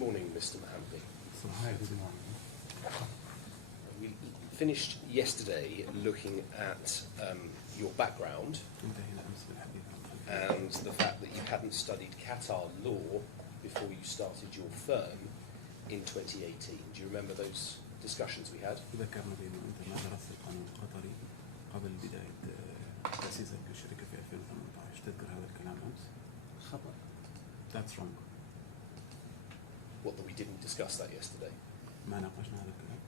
morning, Mr. Mahamdi. Hi, good morning. We finished yesterday looking at your background and the fact that you hadn't studied Qatar law before you started your firm in 2018. Do you remember those discussions we had? ذكرنا بأنه أنت ما درست القانون القطري قبل بداية تأسيسك للشركة في 2018. تذكر هذا الكلام أمس؟ خطأ. That's wrong. What, that we didn't discuss that yesterday? ما ناقشنا هذا الكلام.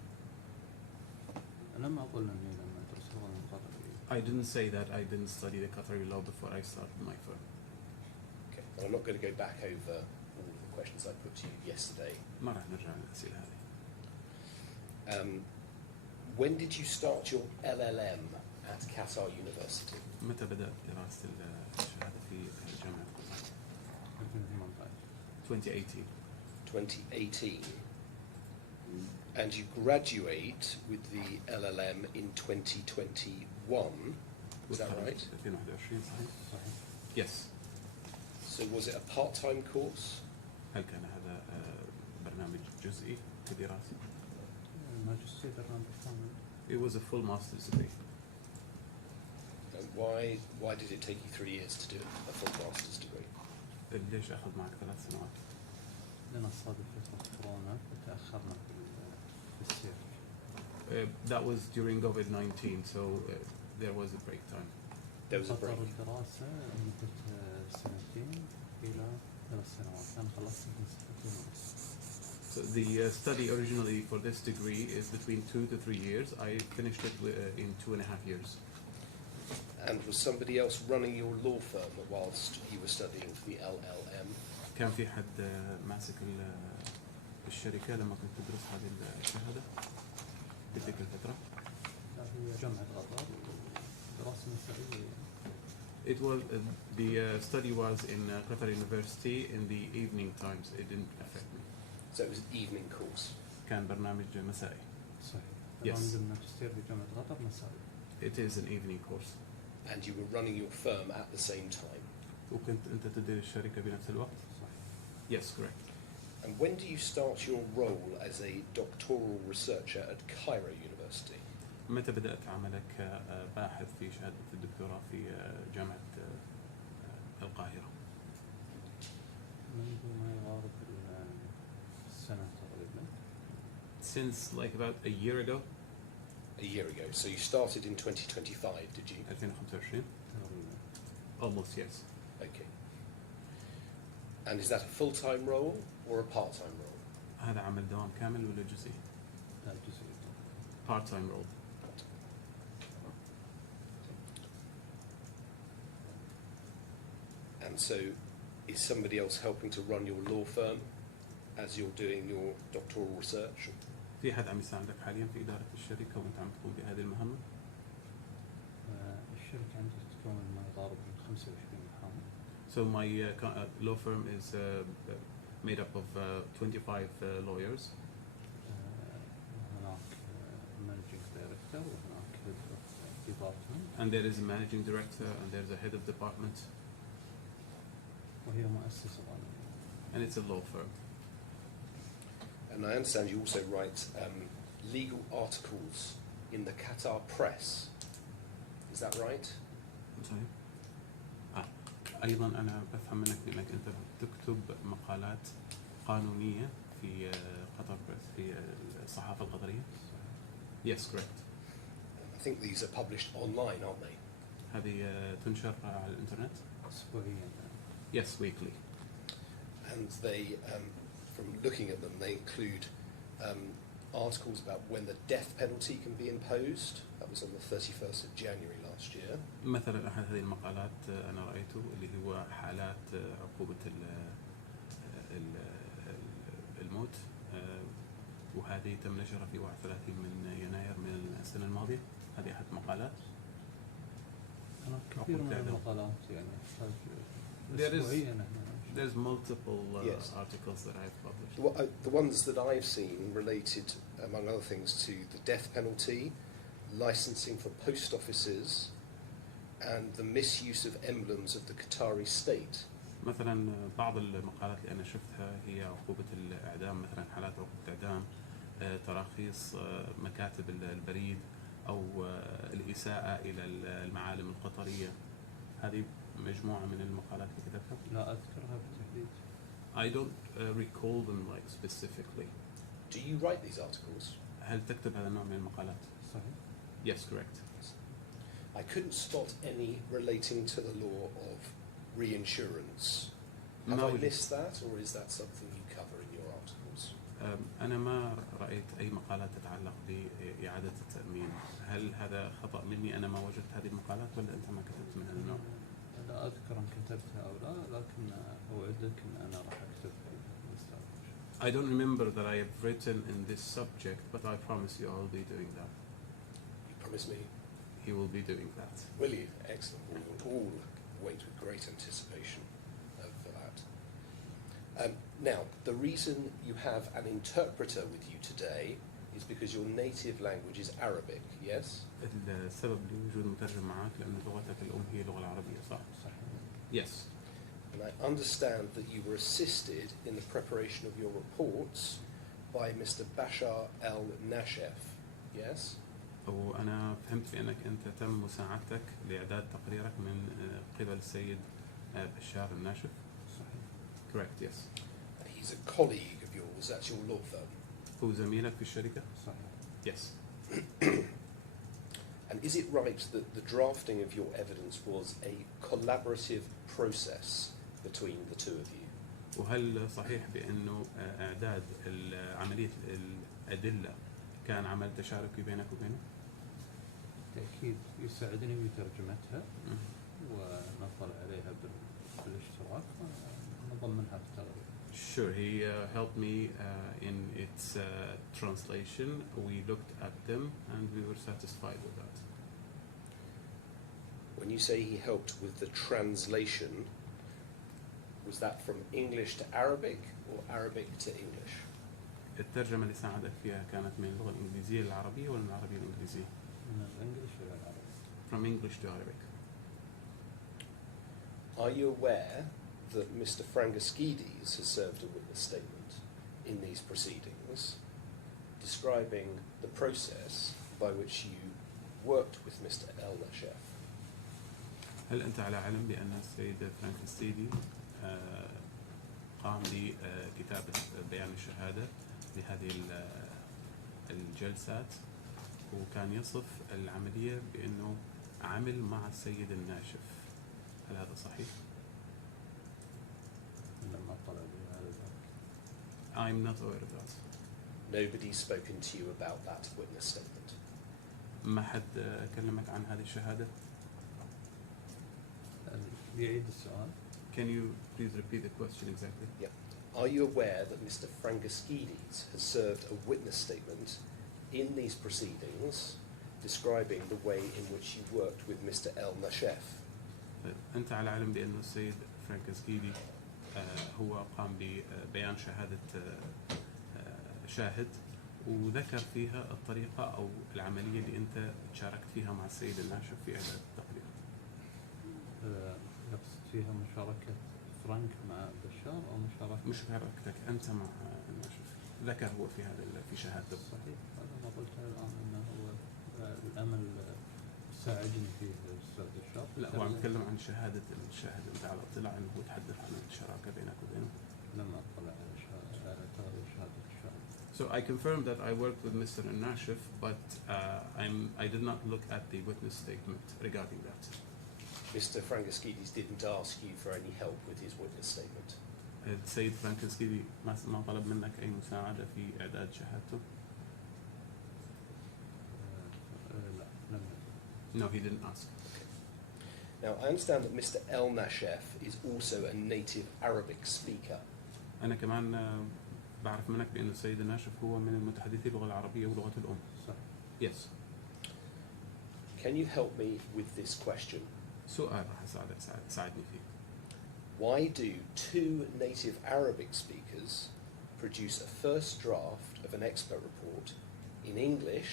لم أقل أني لم أدرس القانون القطري. I didn't say that I didn't study the Qatari law before I started my firm. Okay, well, I'm not going to go back over all of the questions I put to you yesterday. ما راح نرجع للأسئلة هذه. When did you start your LLM at Qatar University? متى بدأت دراسة الشهادة في جامعة قطر؟ 2018. 2018. And you graduate with the LLM in 2021. Is that right? 2021 صحيح. Yes. So was it a part-time course? هل كان هذا برنامج جزئي في دراسة؟ ماجستير برنامج كامل. It was a full master's degree. And why did it take you 3 years to do a full master's degree? ليش أخذ معك 3 سنوات؟ لأن صادف فترة كورونا فتأخرنا في السير. That was during COVID-19, so there was a break time. There was a break. فترة الدراسة مدة 2 إلى 3 سنوات. أنا خلصت من 2.5 سنين. So the study originally for this degree is between 2 to 3 years. I finished it in 2.5 years. And was somebody else running your law firm whilst you were studying for the LLM? كان في حد ماسك الشركة لما كنت تدرس هذه الشهادة في تلك الفترة؟ هي جامعة قطر دراسة مسائية. It was the study was in Qatar University in the evening times. It didn't affect me. So it was an evening course. كان برنامج مسائي. صحيح. Yes. عندنا ماجستير بجامعة قطر مسائي. It is an evening course. And you were running your firm at the same time. وكنت أنت تدير الشركة بنفس الوقت؟ صحيح. Yes, correct. And when do you start your role as a doctoral researcher at Cairo University? متى بدأت عملك باحث في شهادة الدكتوراه في جامعة القاهرة؟ منذ ما يقارب السنة تقريبا. Since like about a year ago. A year ago. So you started in 2025, did you? 2025. Almost, yes. Okay. And is that a full-time role or a part-time role? هذا عمل دوام كامل ولا جزئي؟ لا جزئي. Part-time role. And so is somebody else helping to run your law firm as you're doing your doctoral research? في حد عم يساعدك حاليا في إدارة الشركة وأنت عم تقوم بهذه المهمة؟ الشركة عندي تتكون ما يقارب من 25 محامي. So my law firm is made up of 25 lawyers. هناك managing director وهناك head of department. And there is a managing director and there's a head of department. وهي مؤسسة قانونية. And it's a law firm. And I understand you also write legal articles in the Qatar press. Is that right? صحيح. أيضا أنا بفهم منك أنك أنت تكتب مقالات قانونية في قطر بريس في الصحافة القطرية. Yes, correct. I think these are published online, aren't they? هذه تنشر على الإنترنت. أسبوعيا. Yes, weekly. And they, from looking at them, they include articles about when the death penalty can be imposed. That was on the 31st of January last year. مثلا أحد هذه المقالات أنا رأيته اللي هو حالات عقوبة الموت وهذه تم نشرها في 31 من يناير من السنة الماضية. هذه أحد مقالات. أنا كثير من المقالات يعني There's multiple yes. articles that I've published. Well, the ones that I've seen related, among other things, to the death penalty, licensing for post offices, and the misuse of emblems of the Qatari state. مثلا بعض المقالات اللي أنا شفتها هي عقوبة الإعدام، مثلا حالات عقوبة إعدام، تراخيص مكاتب البريد، أو الإساءة إلى المعالم القطرية. هذه مجموعة من المقالات اللي كتبتها. لا أذكرها بالتحديد. I don't recall them like specifically. Do you write these articles? هل تكتب هذا النوع من المقالات؟ صحيح. Yes, correct. I couldn't spot any relating to the law of reinsurance. Have ما I وجد. missed that, or is that something you cover in your articles? أنا ما رأيت أي مقالات تتعلق بإعادة التأمين. هل هذا خطأ مني، أنا ما وجدت هذه المقالات، ولا أنت ما كتبت من هذا النوع؟ لا أذكر أن كتبتها أو لا، لكن أوعدك أن أنا راح أكتب في المستقبل. I don't remember that I have written in this subject, but I promise you I will be doing that. You promise me? He will be doing that. Will you? Excellent. We will all wait with great anticipation for that. Now, the reason you have an interpreter with you today is because your native language is Arabic, yes? السبب لوجود مترجم معك لأن لغتك الأم هي اللغة العربية، صح؟ صحيح. Yes. And I understand that you were assisted in the preparation of your reports by Mr. Bashar al-Nashef, yes? وأنا فهمت في أنك أنت تم مساعدتك لإعداد تقريرك من قبل السيد بشار الناشف. صحيح. Correct, yes. And he's a colleague of yours at your law firm. هو زميلك في الشركة؟ صحيح. Yes. And is it right that the drafting of your evidence was a collaborative process between the two of you? وهل صحيح بأنه إعداد عملية الأدلة كان عمل تشاركي بينك وبينه؟ بالتأكيد يساعدني بترجمتها ونطلع عليها بالاشتراك ونضمنها في التغريدة. Sure, he helped me in its translation. We looked at them and we were satisfied with that. When you say he helped with the translation, was that from English to Arabic or Arabic to English? الترجمة اللي ساعدك فيها كانت من اللغة الإنجليزية للعربية ولا من العربية للإنجليزية؟ من الإنجليزي إلى العربي. From English to Arabic. Are you aware that Mr. Frangaskides has served a witness statement in these proceedings describing the process by which you worked with Mr. El-Nashef? هل أنت على علم بأن السيد فرانك ستيدي قام بكتابة بيان الشهادة لهذه الجلسات، وكان يصف العملية بأنه عمل مع السيد الناشف؟ هل هذا صحيح؟ لم أطلع بهذا. I'm not aware of that. Nobody's spoken to you about that witness statement? ما حد كلمك عن هذه الشهادة؟ يعيد السؤال. Can you please repeat the question exactly? Yeah. Are you aware that Mr. Frangaskides has served a witness statement in these proceedings describing the way in which you worked with Mr. El-Nashef? أنت على علم بأن السيد فرانكسكيدي هو قام ببيان شهادة شاهد، وذكر فيها الطريقة أو العملية اللي أنت شاركت فيها مع السيد الناشف في إعداد التقرير. يقصد فيها مشاركة فرانك مع بشار أو مشاركة؟ مشاركتك أنت مع الناشف، ذكر هو في هذا في شهادته. صحيح، هذا ما قلته الآن أنه هو الأمل ساعدني فيه الأستاذ بشار. لا، هو عم يتكلم عن شهادة الشاهد. أنت على اطلاع أنه هو تحدث عن الشراكة بينك وبينه؟ لم أطلع على تغيير شهادة الشاهد. So I confirm that I worked with Mr. Nashif, but I did not look at the witness statement regarding that. Mr. Frangaskides didn't ask you for any help with his witness statement? السيد فرانكسكيدي ما طلب منك أي مساعدة في إعداد شهادته؟ لا، لم. No, he didn't ask. Now, I understand that Mr. El-Nashef is also a native Arabic speaker. أنا كمان بعرف منك بأن السيد الناشف هو من المتحدثي اللغة العربية ولغة الأم. صح. Yes. Can you help me with this question? سؤال راح ساعدني فيه. Why do two native Arabic speakers produce a first draft of an expert report in English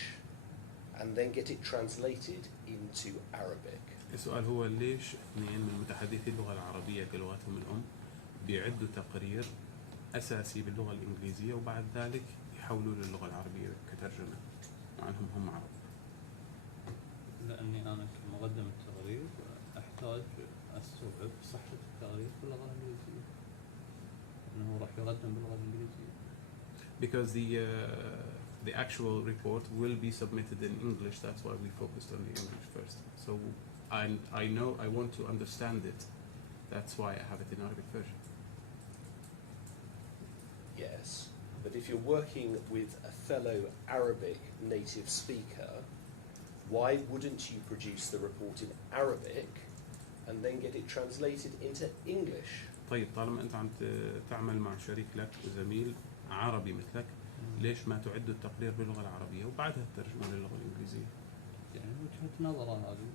and then get it translated into Arabic? السؤال هو ليش اثنين من متحدثي اللغة العربية كلغتهم الأم بيعدوا تقرير أساسي باللغة الإنجليزية وبعد ذلك يحولوا للغة العربية كترجمة مع أنهم هم عرب. لأني أنا كمقدم التقرير أحتاج أستوعب صحة التقرير باللغة الإنجليزية، أنه راح يقدم باللغة الإنجليزية. Because the actual report will be submitted in English, that's why we focused on the English first. So I know I want to understand it, that's why I have it in Arabic version. Yes, but if you're working with a fellow Arabic native speaker, why wouldn't you produce the report in Arabic and then get it translated into English? طيب طالما أنت عم تعمل مع شريك لك وزميل عربي مثلك، ليش ما تعد التقرير باللغة العربية وبعدها تترجمه للغة الإنجليزية؟ يعني وجهة نظره هذه،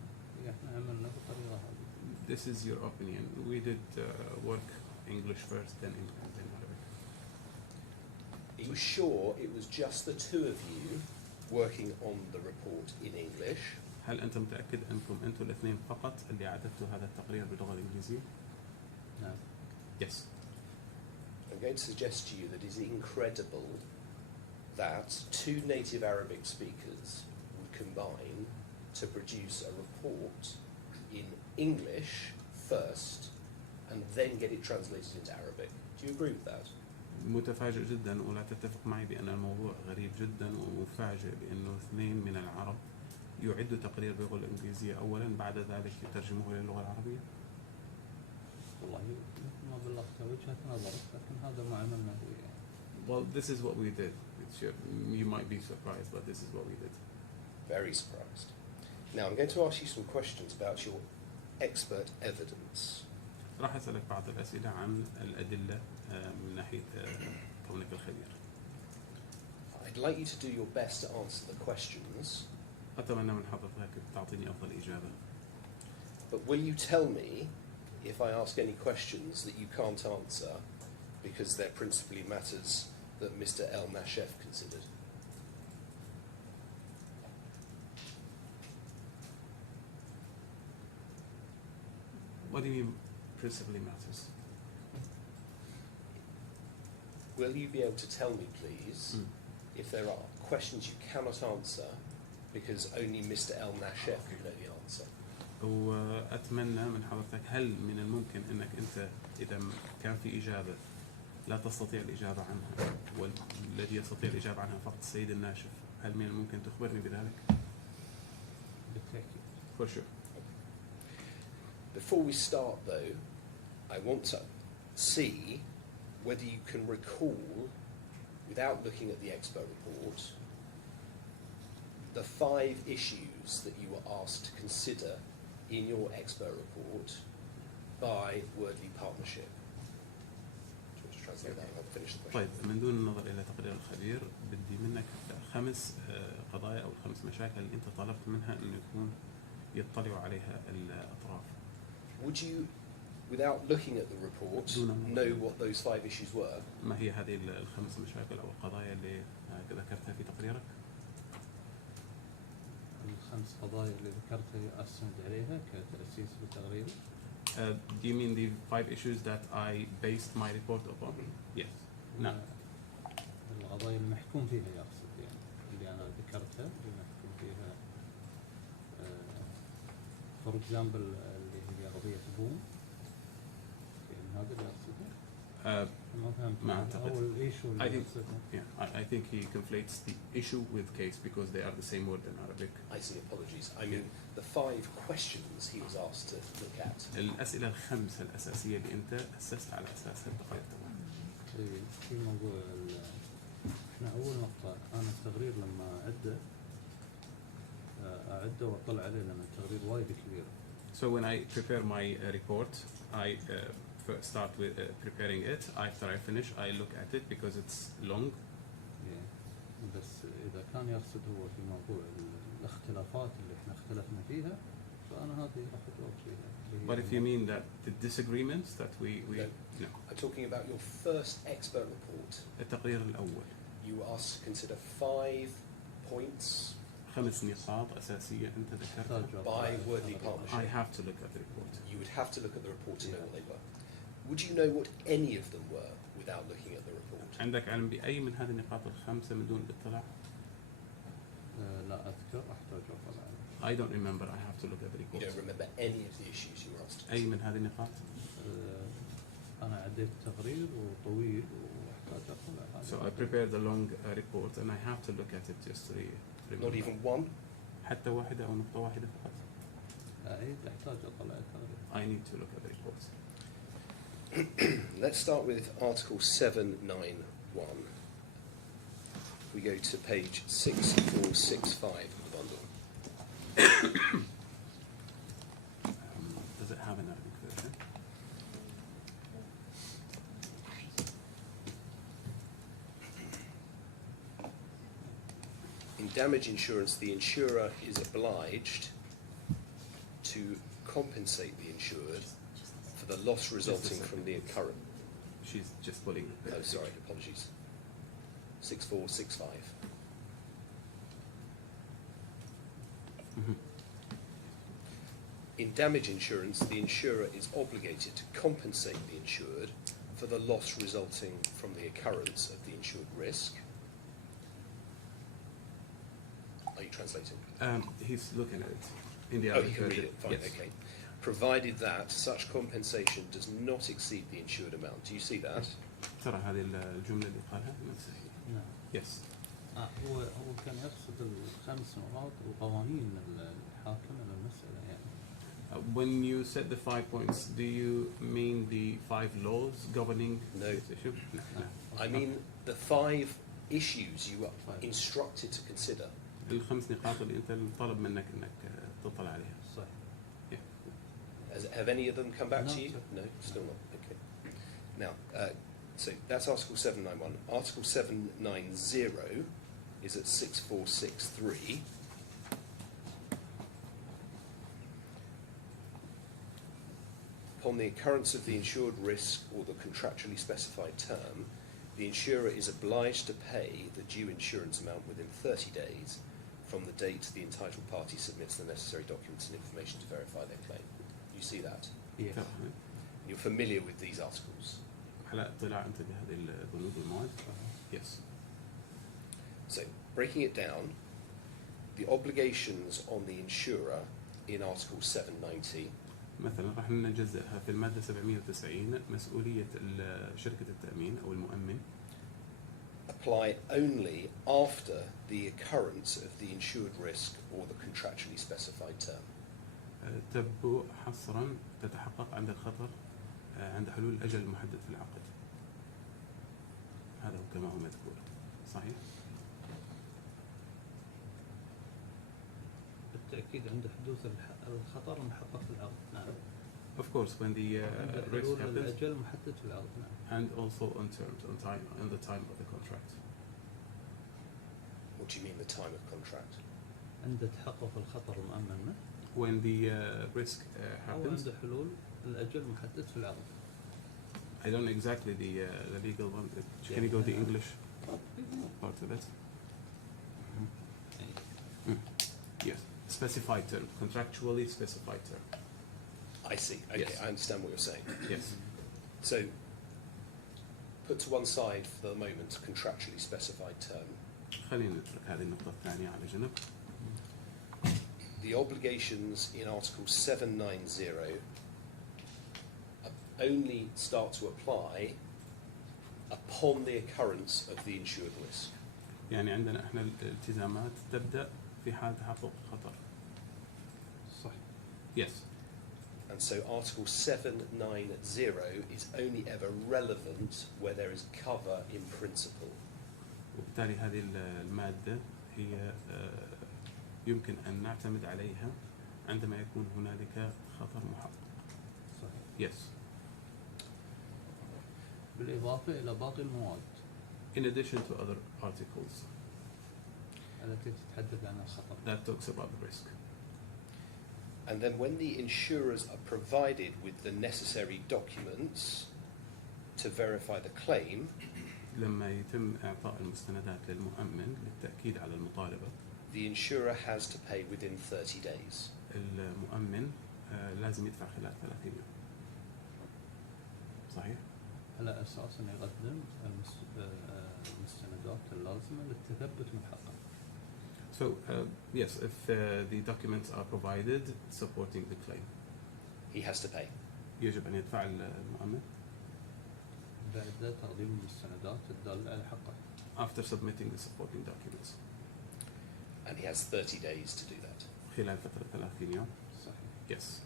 احنا عملنا بالطريقة هذه. This is your opinion. We did work English first, then Arabic. Are you sure it was just the two of you working on the report in English? هل أنت متأكد أنكم أنتم الاثنين فقط اللي عدتوا هذا التقرير باللغة الإنجليزية؟ نعم. Yes. I'm going to suggest to you that it is incredible that two native Arabic speakers would combine to produce a report in English first and then get it translated into Arabic. Do you agree with that? متفاجئ جدا ولا تتفق معي بأن الموضوع غريب جدا ومفاجئ بأنه اثنين من العرب يعدوا تقرير باللغة الإنجليزية أولا بعد ذلك يترجموه للغة العربية. والله ما بلغت وجهة نظرك، لكن هذا ما عملنا به. Well, this is what we did. You might be surprised, but this is what we did. Very surprised. Now I'm going to ask you some questions about your expert evidence. راح أسألك بعض الأسئلة عن الأدلة من ناحية كونك الخبير. I'd like you to do your best to answer the questions. أتمنى من حضرتك تعطيني أفضل إجابة. But will you tell me if I ask any questions that you can't answer because they're principally matters that Mr. El Nashef considered? What do you mean principally matters? Will you be able to tell me, please, if there are questions you cannot answer because only Mr. El Nashef can know the answer? وأتمنى من حضرتك هل من الممكن أنك أنت إذا كان في إجابة لا تستطيع الإجابة عنها والذي يستطيع الإجابة عنها فقط السيد الناشف، هل من الممكن تخبرني بذلك؟ بالتأكيد. For sure. Before we start though, I want to see whether you can recall, without looking at the expert report, the 5 issues that you were asked to consider in your expert report by Wordly Partnership. Do you want to translate that and I'll finish the question? طيب من دون النظر إلى تقرير الخبير بدي منك 5 قضايا أو 5 مشاكل اللي أنت طلبت منها إنه يكون يطلعوا عليها الأطراف. Would you, without looking at the report, know what those 5 issues were? ما هي هذه ال5 مشاكل أو القضايا اللي ذكرتها في تقريرك؟ ال5 قضايا اللي ذكرتها أستند عليها كتأسيس لتقريري. Do you mean the 5 issues that I based my report upon? Yes. نعم. القضايا المحكوم فيها يقصد يعني اللي أنا ذكرتها اللي محكوم فيها. For example اللي هي قضية بوم. يعني هذا اللي أقصده. ما فهمت. ما أعتقد. أول issue اللي أقصده. Yeah, I think he conflates the issue with case because they are the same word in Arabic. I see, apologies. I mean the 5 questions he was asked to look at. الأسئلة ال5 الأساسية اللي أنت أسست على أساسها التقرير تبعك. في موضوع احنا أول نقطة أنا التقرير لما أعده وأطلع عليه لما التقرير وايد كبير. So when I prepare my report, I first start with preparing it. After I finish, I look at it because it's long. بس إذا كان يقصد هو في موضوع الاختلافات اللي احنا اختلفنا فيها فأنا هذه راح أجاوب فيها. But if you mean that the disagreements that we no. I'm talking about your first expert report. التقرير الأول. You were asked to consider 5 points 5 نقاط أساسية أنت ذكرتها. by Wordly Partnership. I have to look at the report. You would have to look at the report to know what they were. Would you know what any of them were without looking at the report? عندك علم بأي من هذه النقاط الخمسة من دون الاطلاع؟ لا أذكر، أحتاج أطلع عليه. I don't remember. I have to look at the You report. don't remember any of the issues you were asked to أي consider? من هذه النقاط؟ أنا عديت تقرير وطويل وأحتاج أطلع عليه. So I prepared a long report and I have to look at it just to remember. Not even one? حتى واحدة أو نقطة واحدة فقط. أعيد، أحتاج أطلع التقرير. I need to look at the reports. Let's start with Article 791. We go to page 6465 of the bundle. Does it have an Arabic version? In damage insurance, the insurer is obliged to compensate the insured for the loss resulting from the occurrence. She's just pulling. Oh, sorry, apologies. 6465. Mhm. In damage insurance, the insurer is obligated to compensate the insured for the loss resulting from the occurrence of the insured risk. Are you translating? He's looking at it in the Oh, Arabic you can read version. it. Fine, Yes. okay. Provided that such compensation does not exceed the insured amount. Do you see that? ترى هذه الجملة اللي قالها نفسها هي. نعم. Yes. هو كان يقصد الخمس نقاط وقوانين الحاكمة للمسألة يعني. When you said the 5 points, do you mean the 5 laws governing No. this issue? No. I mean the 5 issues you were instructed to consider. الخمس نقاط اللي أنت طلب منك إنك تطلع عليها. صحيح. Have any of them come back No, to you? sir. No, still not. Okay. Now, so that's Article 791. Article 790 is at 6463. Upon the occurrence of the insured risk or the contractually specified term, the insurer is obliged to pay the due insurance amount within 30 days from the date the entitled party submits the necessary documents and information to verify their claim. You see that? Yes. ترى You're familiar with these articles. على اطلاع أنت بهذه البنود والمواد. Yes. So, breaking it down, the obligations on the insurer in Article 790 مثلا راح نجزئها في المادة 790 مسؤولية شركة التأمين أو المؤمن apply only after the occurrence of the insured risk or the contractually specified term. تبدو حصرا تتحقق عند الخطر عند حلول الأجل المحدد في العقد. هذا هو كما هو مذكور. صحيح؟ بالتأكيد عند حدوث الخطر المحقق في العقد. نعم. Of course, when the عند risk حلول happens, الأجل المحدد في العقد. نعم. and also on terms, on time, on the time of the contract. What do you mean the time of contract? عند تحقق الخطر المؤمن منه When the risk أو happens, عند حلول الأجل المحدد في العقد. I don't know exactly the legal one. Can you go the English part of it? Yes, specified term, contractually specified term. I see. Okay, Yes. I understand what you're saying. Yes. So, put to one side for the moment contractually specified term. خلينا نترك هذه النقطة الثانية على جنب. The obligations in Article 790 only start to apply upon the occurrence of the insured risk. يعني عندنا احنا الالتزامات تبدأ في حال تحقق الخطر. صح. Yes. And so Article 790 is only ever relevant where there is cover in principle. وبالتالي هذه المادة هي يمكن أن نعتمد عليها عندما يكون هنالك خطر محقق. صحيح. Yes. بالإضافة إلى باقي المواد In addition to other articles التي تتحدث عن الخطر. that talks about the risk. And then when the insurers are provided with the necessary documents to verify the claim, لما يتم إعطاء المستندات للمؤمن للتأكيد على المطالبة، the insurer has to pay within 30 days. المؤمن لازم يدفع خلال 30 يوم. صحيح. على أساس أنه يقدم المستندات اللازمة للتثبت من حقه. So yes, if the documents are provided supporting the claim, He has to pay. يجب أن يدفع المؤمن بعد تقديم المستندات الدالة على حقه. after submitting the supporting documents. And he has 30 days to do that. خلال فترة 30 يوم. صحيح. Yes.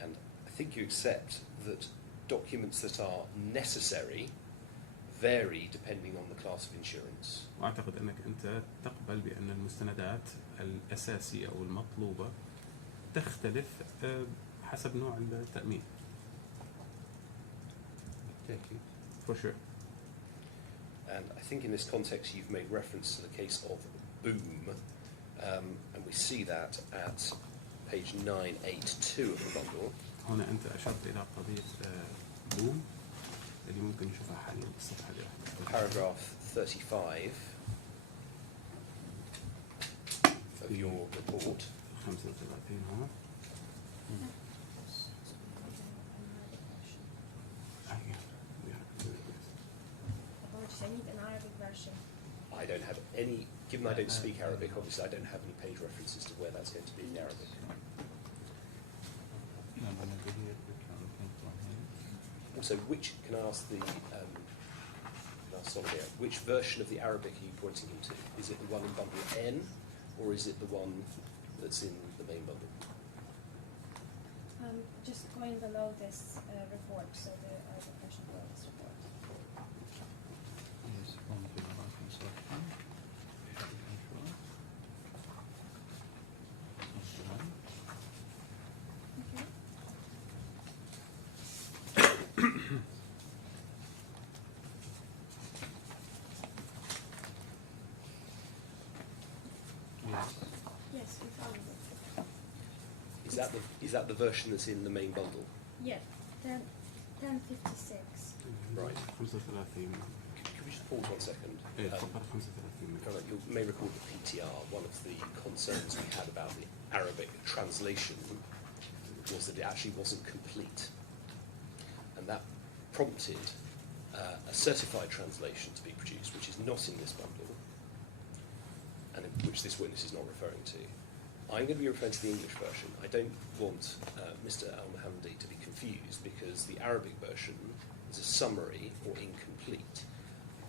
And I think you accept that documents that are necessary vary depending on the class of insurance. وأعتقد أنك أنت تقبل بأن المستندات الأساسية أو المطلوبة تختلف حسب نوع التأمين. بالتأكيد. For sure. And I think in this context you've made reference to the case of Boom, and we see that at page 982 of the bundle. هنا أنت أشرت إلى قضية بوم اللي ممكن نشوفها حاليا بالصفحة اللي Paragraph 35 of your report. 35 هنا. Apologies, I need an Arabic version. I don't have any, given I don't speak Arabic, obviously I don't have any page references to where that's going to be in Arabic. Also, can I ask Solomia, which version of the Arabic are you pointing him to? Is it the one in bundle N, or is it the one that's in the main bundle? Just going below this report, so the Arabic version below this report. Okay. Yes, we found it. Is that the version that's in the main bundle? Yeah, 1056. Right. 35. Can we just pause 1 second? إيه فقرة 35. You may recall the PTR, one of the concerns we had about the Arabic translation was that it actually wasn't complete. And that prompted a certified translation to be produced, which is not in this bundle, and which this witness is not referring to. I'm going to be referring to the English version. I don't want Mr. Al-Mohammadi to be confused, because the Arabic version is a summary or incomplete.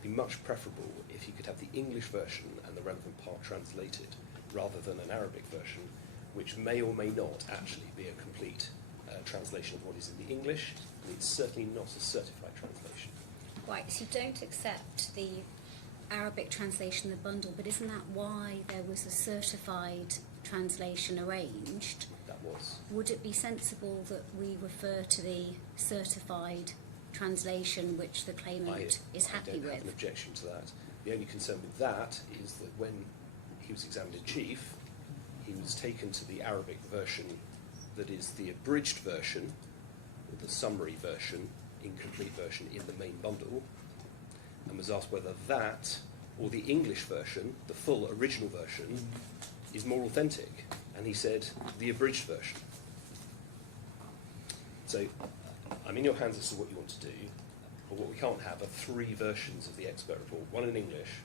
It'd be much preferable if he could have the English version and the relevant part translated, rather than an Arabic version, which may or may not actually be a complete translation of what is in the English, and it's certainly not a certified translation. Right, so you don't accept the Arabic translation of the bundle, but isn't that why there was a certified translation arranged? That was. Would it be sensible that we refer to the certified translation which the claimant is happy I don't have an with? objection to that. The only concern with that is that when he was examined in chief, he was taken to the Arabic version that is the abridged version, or the summary version, incomplete version in the main bundle, and was asked whether that or the English version, the full original version, is more authentic. And he said, the abridged version. So I'm in your hands as to what you want to do, but what we can't have are 3 versions of the expert report, one in English,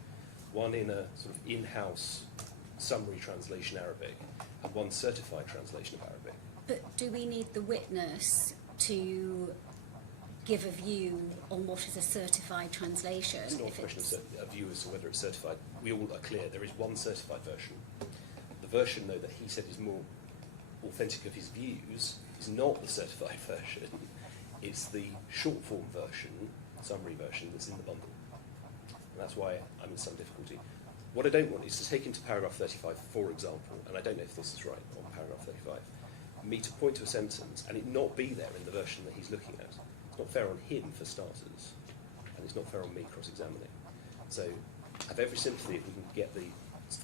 one in a sort of in-house summary translation Arabic, and one certified translation of Arabic. But do we need the witness to give a view on what is a certified translation? It's not a question of a view as to whether it's certified. We all are clear there is one certified version. The version, though, that he said is more authentic of his views is not the certified version. It's the short form version, summary version, that's in the bundle. And that's why I'm in some difficulty. What I don't want is to take into paragraph 35, for example, and I don't know if this is right on paragraph 35, me to point to a sentence and it not be there in the version that he's looking at. It's not fair on him, for starters, and it's not fair on me cross-examining. So I have every sympathy if we can get the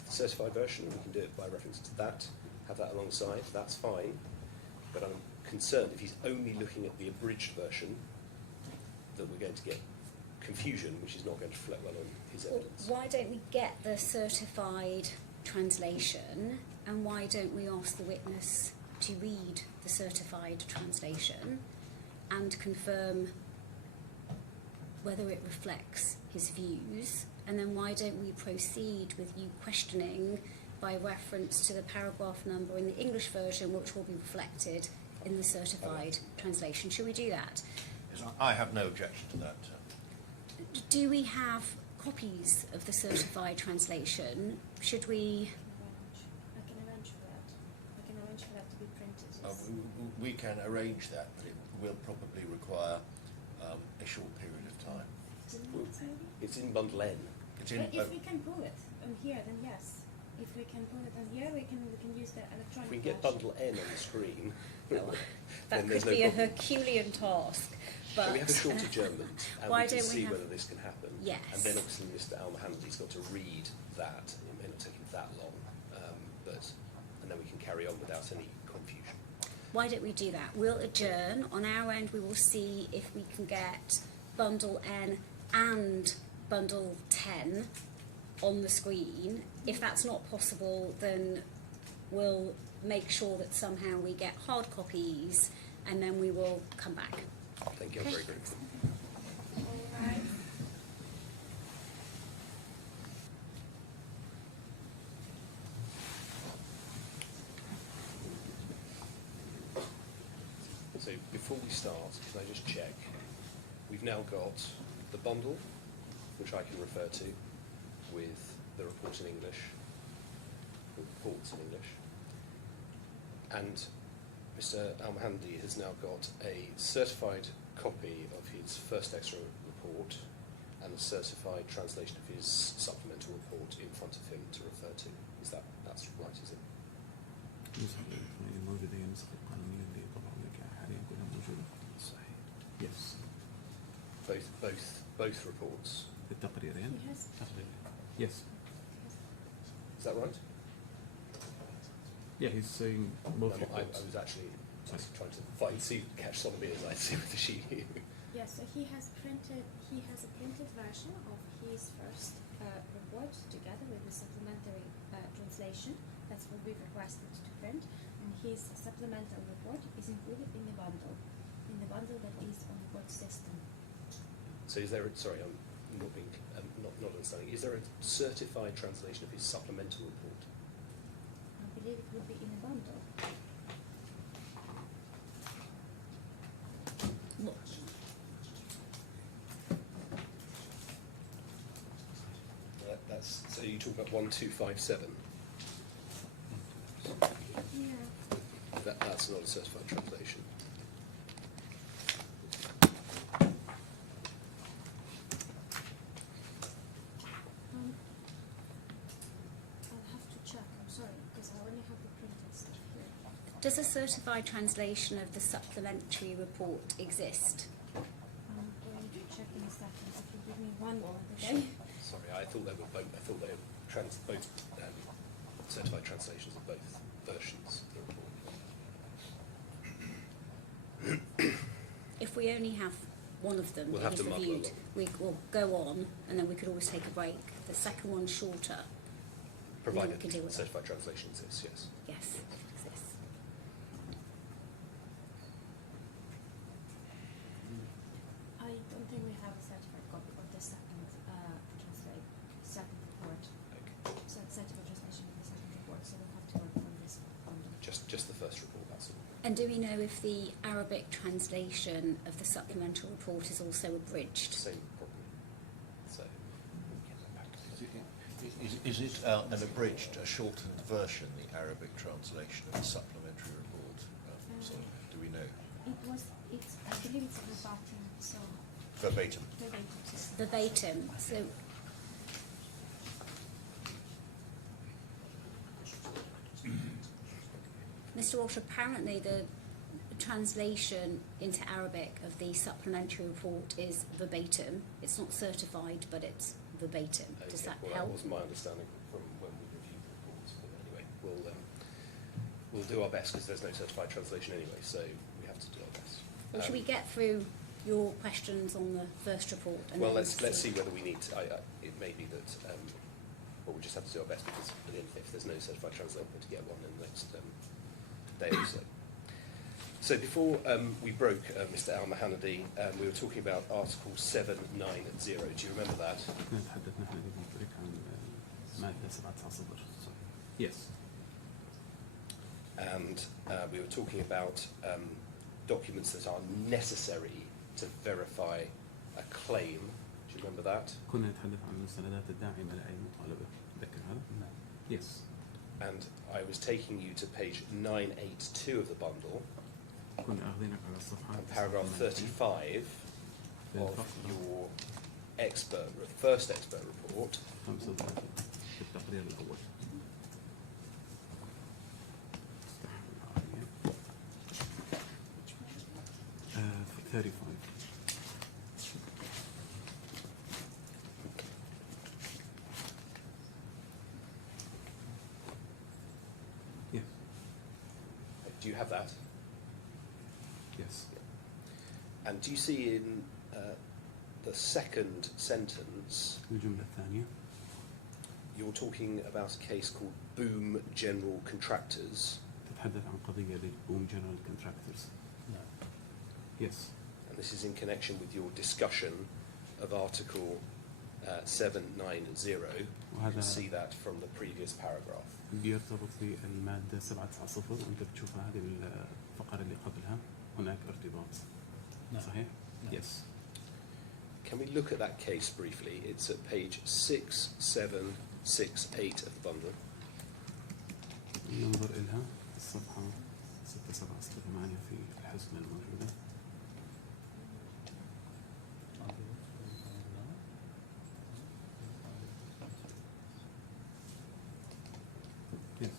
certified version, and we can do it by reference to that, have that alongside, that's fine. But I'm concerned if he's only looking at the abridged version that we're going to get confusion, which is not going to reflect well on his Well, evidence. why don't we get the certified translation, and why don't we ask the witness to read the certified translation, and confirm whether it reflects his views, and then why don't we proceed with you questioning by reference to the paragraph number in the English version, which will be reflected in the certified translation. Should we do that? Yes, I have no objection to that. Do we have copies of the certified translation? Should we? I can arrange for that. I can arrange for that to be printed. Yes. We can arrange that, but it will probably require a short period of time. It's in bundle N. It's in, But if we can pull it on here, then yes. If we can pull it on here, we can use the electronic If we can get version. bundle N on the screen, That then there's could no be a problem. Herculean task. But we have a short adjournment, and why we can don't we see have- whether this can happen. Yes. And then obviously Mr. Al-Mohammedy's got to read that. It may not take him that long, and then we can carry on without any confusion. why don't we do that? We'll adjourn. On our end, we will see if we can get bundle N and bundle 10 on the screen. If that's not possible, then we'll make sure that somehow we get hard copies, and then we will come back. Thank you, I'm very grateful. All right. So before we start, can I just check? We've now got the bundle, which I can refer to, with the report in English, the reports in English, and Mr. Al-Mohammedy has now got a certified copy of his first extra report and a certified translation of his supplemental report in front of him to refer to. That's right, is it? الموجودة هي النسخة القانونية اللي طبعوا لك حاليا كلها موجودة. صحيح. Yes. Both reports. التقريرين. He has. Yes. Is that right? Yeah, he's saying both I reports. was actually trying to catch some of it as I see whether she knew. Yes, so he has a printed version of his first report together with the supplementary translation. That's what we've requested to print. And his supplemental report is included in the bundle that is on the board system. So is there? Sorry, I'm not being not understanding. Is there a certified translation of his supplemental report? I believe it would be in the bundle. That's so you talk about 1257. Yeah. That's not a certified translation. I'll have to check. I'm sorry because I only have the printed stuff here. Does a certified translation of the supplementary report exist? I'm going to check in a second. If you give me one moment, okay? Sorry, I thought they were both. I thought they were both certified translations of both versions of the report. If we only have one of them We'll that have is to muddle reviewed, along. we will go on, and then we could always take a break. The second one's shorter. Provided we can deal with certified translation exists, yes. Yes, it exists. I don't think we have a certified copy of the second report. Okay. So certified translation of the second report. So we'll have to work on this bundle. Just the first report. That's all. And do we know if the Arabic translation of the supplemental report is also abridged? Same problem. So we'll get that back. is it an abridged, a shortened version, the Arabic translation of the supplementary report? Do we know? I believe it's verbatim. So Verbatim. Verbatim. So Mr. Walsh, apparently the translation into Arabic of the supplementary report is verbatim. It's not certified, but it's verbatim. Does Okay, that well, help? That was my understanding from when we reviewed the reports. But anyway, we'll do our best because there's no certified translation anyway, so we have to do our best. Or should we get through your questions on the first report? And Well, then let's see whether we need to. It may be that. Well, we just have to do our best because if there's no certified translation, we're going to get one in the next day or so. So before we broke, Mr. Al-Mahanadi, we were talking about Article 790. Do you remember that? كنا تحدثنا احنا قبل البريك عن مادة 790. Yes. And we were talking about documents that are necessary to verify a claim. Do you remember that? كنا نتحدث عن المستندات الداعمة لأي مطالبة. تذكر هذا؟ نعم. Yes. And I was taking you to page 982 of the bundle, كنا أخذينك على الصفحة and paragraph 35 في of الفقرة your first expert report. 35 في التقرير الأول. في 35. Yeah. Do you have that? Yes. And do you see in the second sentence, الجملة الثانية. you're talking about a case called Boom General Contractors, تتحدث عن قضية للبوم جنرال كونتراكتورز. نعم. Yes. and this is in connection with your discussion of Article 790. You وهذا can see that from the previous paragraph. بيرتبط في المادة 790 وأنت بتشوفها هذه الفقرة اللي قبلها هناك ارتباط. نعم. صحيح؟ نعم. Yes. Can we look at that case briefly? It's at page 6768 of the bundle. ننظر إلها الصفحة 6768 في الحزمة الموجودة. Yes.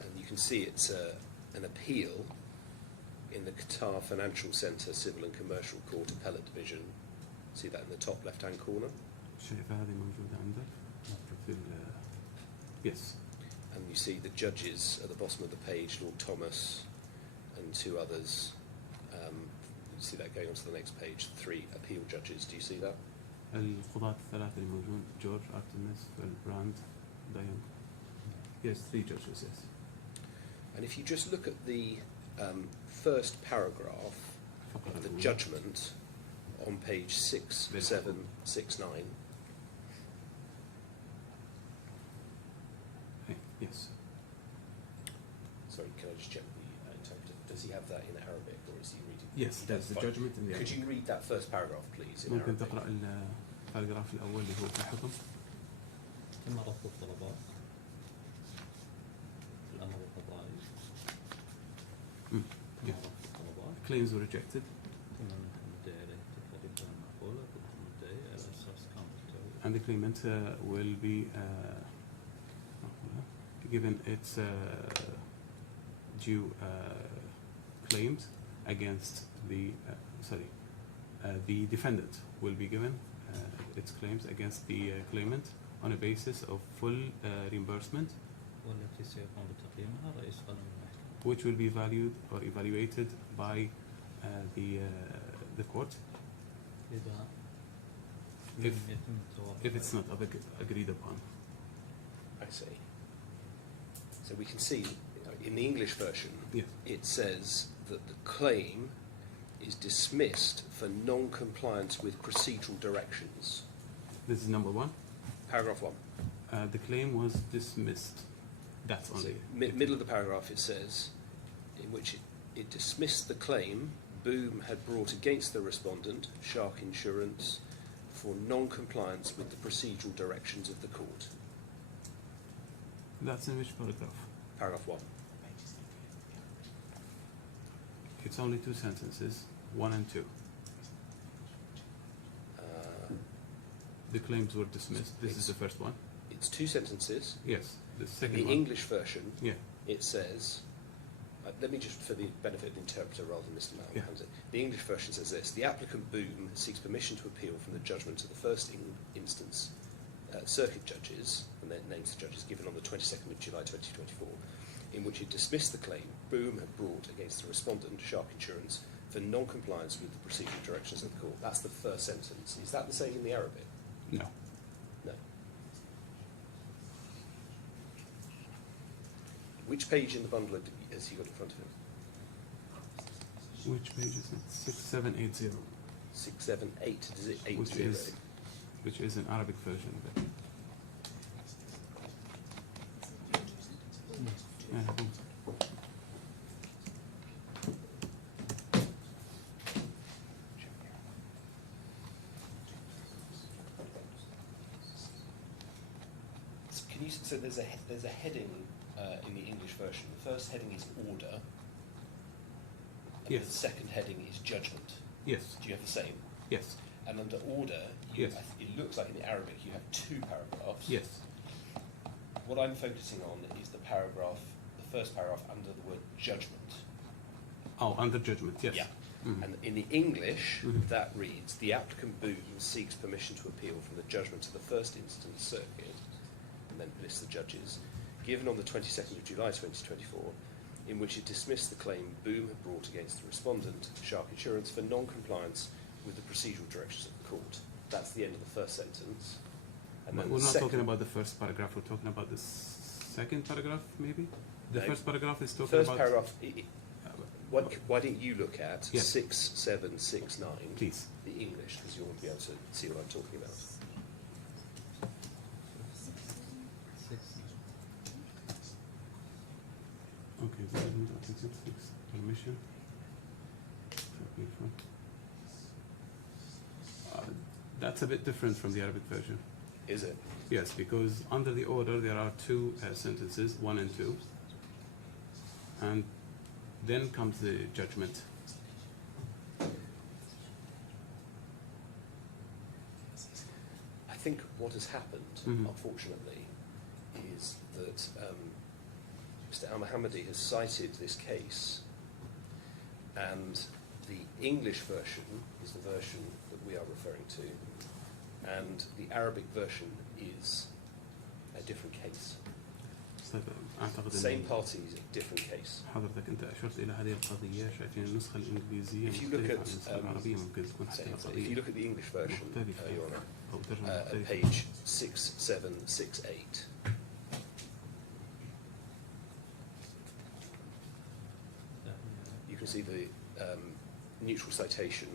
And you can see it's an appeal in the Qatar Financial Centre Civil and Commercial Court Appellate Division. See that in the top left-hand corner? شايفة هذه موجودة عندك في Yes. And you see the judges at the bottom of the page, Lord Thomas and two others. You see that going on to the next page, 3 appeal judges. Do you see that? القضاة الثلاثة الموجود جورج أرتمس فالبراند دايون. Yes, 3 judges, yes. And if you just look at the first paragraph الفقرة of the الأولى. judgment on page 6769, Hey, yes. sorry, can I just check the interpreter? Does he have that in Arabic or is he reading? Yes, that's the Fine. judgment in the Could you read that first paragraph, please, in ممكن Arabic? تقرأ الباراجراف الأول اللي هو في الحكم. تم رفض الطلبات في الأمر القضائي. Mm. تم Yeah. رفض الطلبات. Claims were rejected تم منح المدعي عليه تكاليف غير معقولة ضد المدعي على أساس كان محتوي. and the claimant will be given its due claims against the the defendant will be given its claims against the claimant on a basis of full reimbursement, والتي سيقوم بتقييمها رئيس قانون المحكمة. which will be valued or evaluated by the court إذا if لم يتم التوافق it's not agreed upon. I see. So we can see in the English version, Yes. it says that the claim is dismissed for non-compliance with procedural directions. This is number 1. Paragraph 1. The claim was dismissed. That's So only middle of the paragraph it says, in which it dismissed the claim Boom had brought against the respondent, Shark Insurance, for non-compliance with the procedural directions of the court. That's in which paragraph? Paragraph 1. It's only 2 sentences, 1 and 2. The claims were dismissed. This is the first one. It's 2 sentences. Yes. The In second the one. English version, Yeah. it says, let me just, for the benefit of the interpreter rather than Mr. Malcolm, Yeah. the English version says this: the applicant Boom seeks permission to appeal from the judgment of the first instance circuit judges, and then names the judges, given on the 22nd of July 2024, in which it dismissed the claim Boom had brought against the respondent, Shark Insurance, for non-compliance with the procedural directions of the court. That's the first sentence. Is that the same in the Arabic? No. No. Which page in the bundle has he got in front of him? Which page is it? 6780, 678, is it 80? which is an Arabic version of it. Yeah, boom. Can you, so there's a heading in the English version. The first heading is order. And Yes. the second heading is judgment. Yes, Do you have the same? yes, And under order, Yes. it looks like in the Arabic you have two paragraphs. yes. What I'm focusing on is the first paragraph under the word judgment. Oh, under judgment, yes. Yeah. Mhm. And in the English, Mhm. that reads, the applicant Boom seeks permission to appeal from the judgment of the first instance circuit, and then lists the judges, given on the 22nd of July 2024, in which it dismissed the claim Boom had brought against the respondent, Shark Insurance, for non-compliance with the procedural directions of the court. That's the end of the first sentence. And But then we're the not second, talking about the first paragraph, we're talking about the second paragraph, maybe? The No. first paragraph is talking first about... paragraph, Uh, why don't you look at Yes. 6769, Please. the English, because you'll be able to see what I'm talking about. Okay, permission. That's a bit different from the Arabic version. Is it? Yes, because under the order there are two sentences, 1 and 2, and then comes the judgment. I think what has happened, Mhm. unfortunately, is that Mr. Al-Mohammadi has cited this case, and the English version is the version that we are referring to, and the Arabic version is a different case. طيب، أعتقد Same إن parties, different case. حضرتك أنت أشرت إلى هذه القضية، شايفين النسخة الإنجليزية If you look مختلفة at, عن النسخة العربية، ممكن تكون So حتى if you القضية look at the English version, مختلفة Your Honour, أو ترجمة at مختلفة. page 6768. You can see the neutral citation,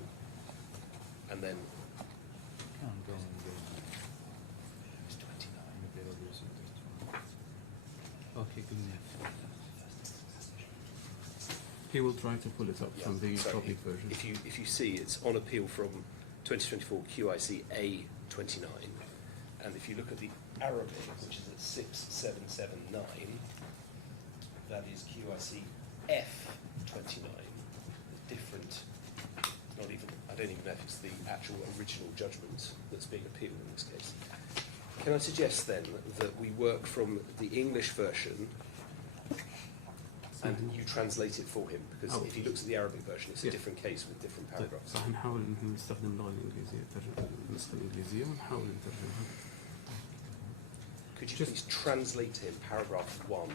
and then it's 29. Okay, give me He will try to pull it up from the so public version. if you see, it's on appeal from 2024 QIC A29, and if you look at the Arabic, which is at 6779, that is QIC F29. Different. Not even. I don't even know if it's the actual original judgment that's being appealed in this case. Can I suggest then that we work from the English version and you translate it for him, because if he looks at the Arabic version, it's a Yeah. different case with different طيب، paragraphs. صح، نحاول إن نستخدم اللغة الإنجليزية، النسخة الإنجليزية، ونحاول نترجمها. Could you Just- please translate to him paragraph 1?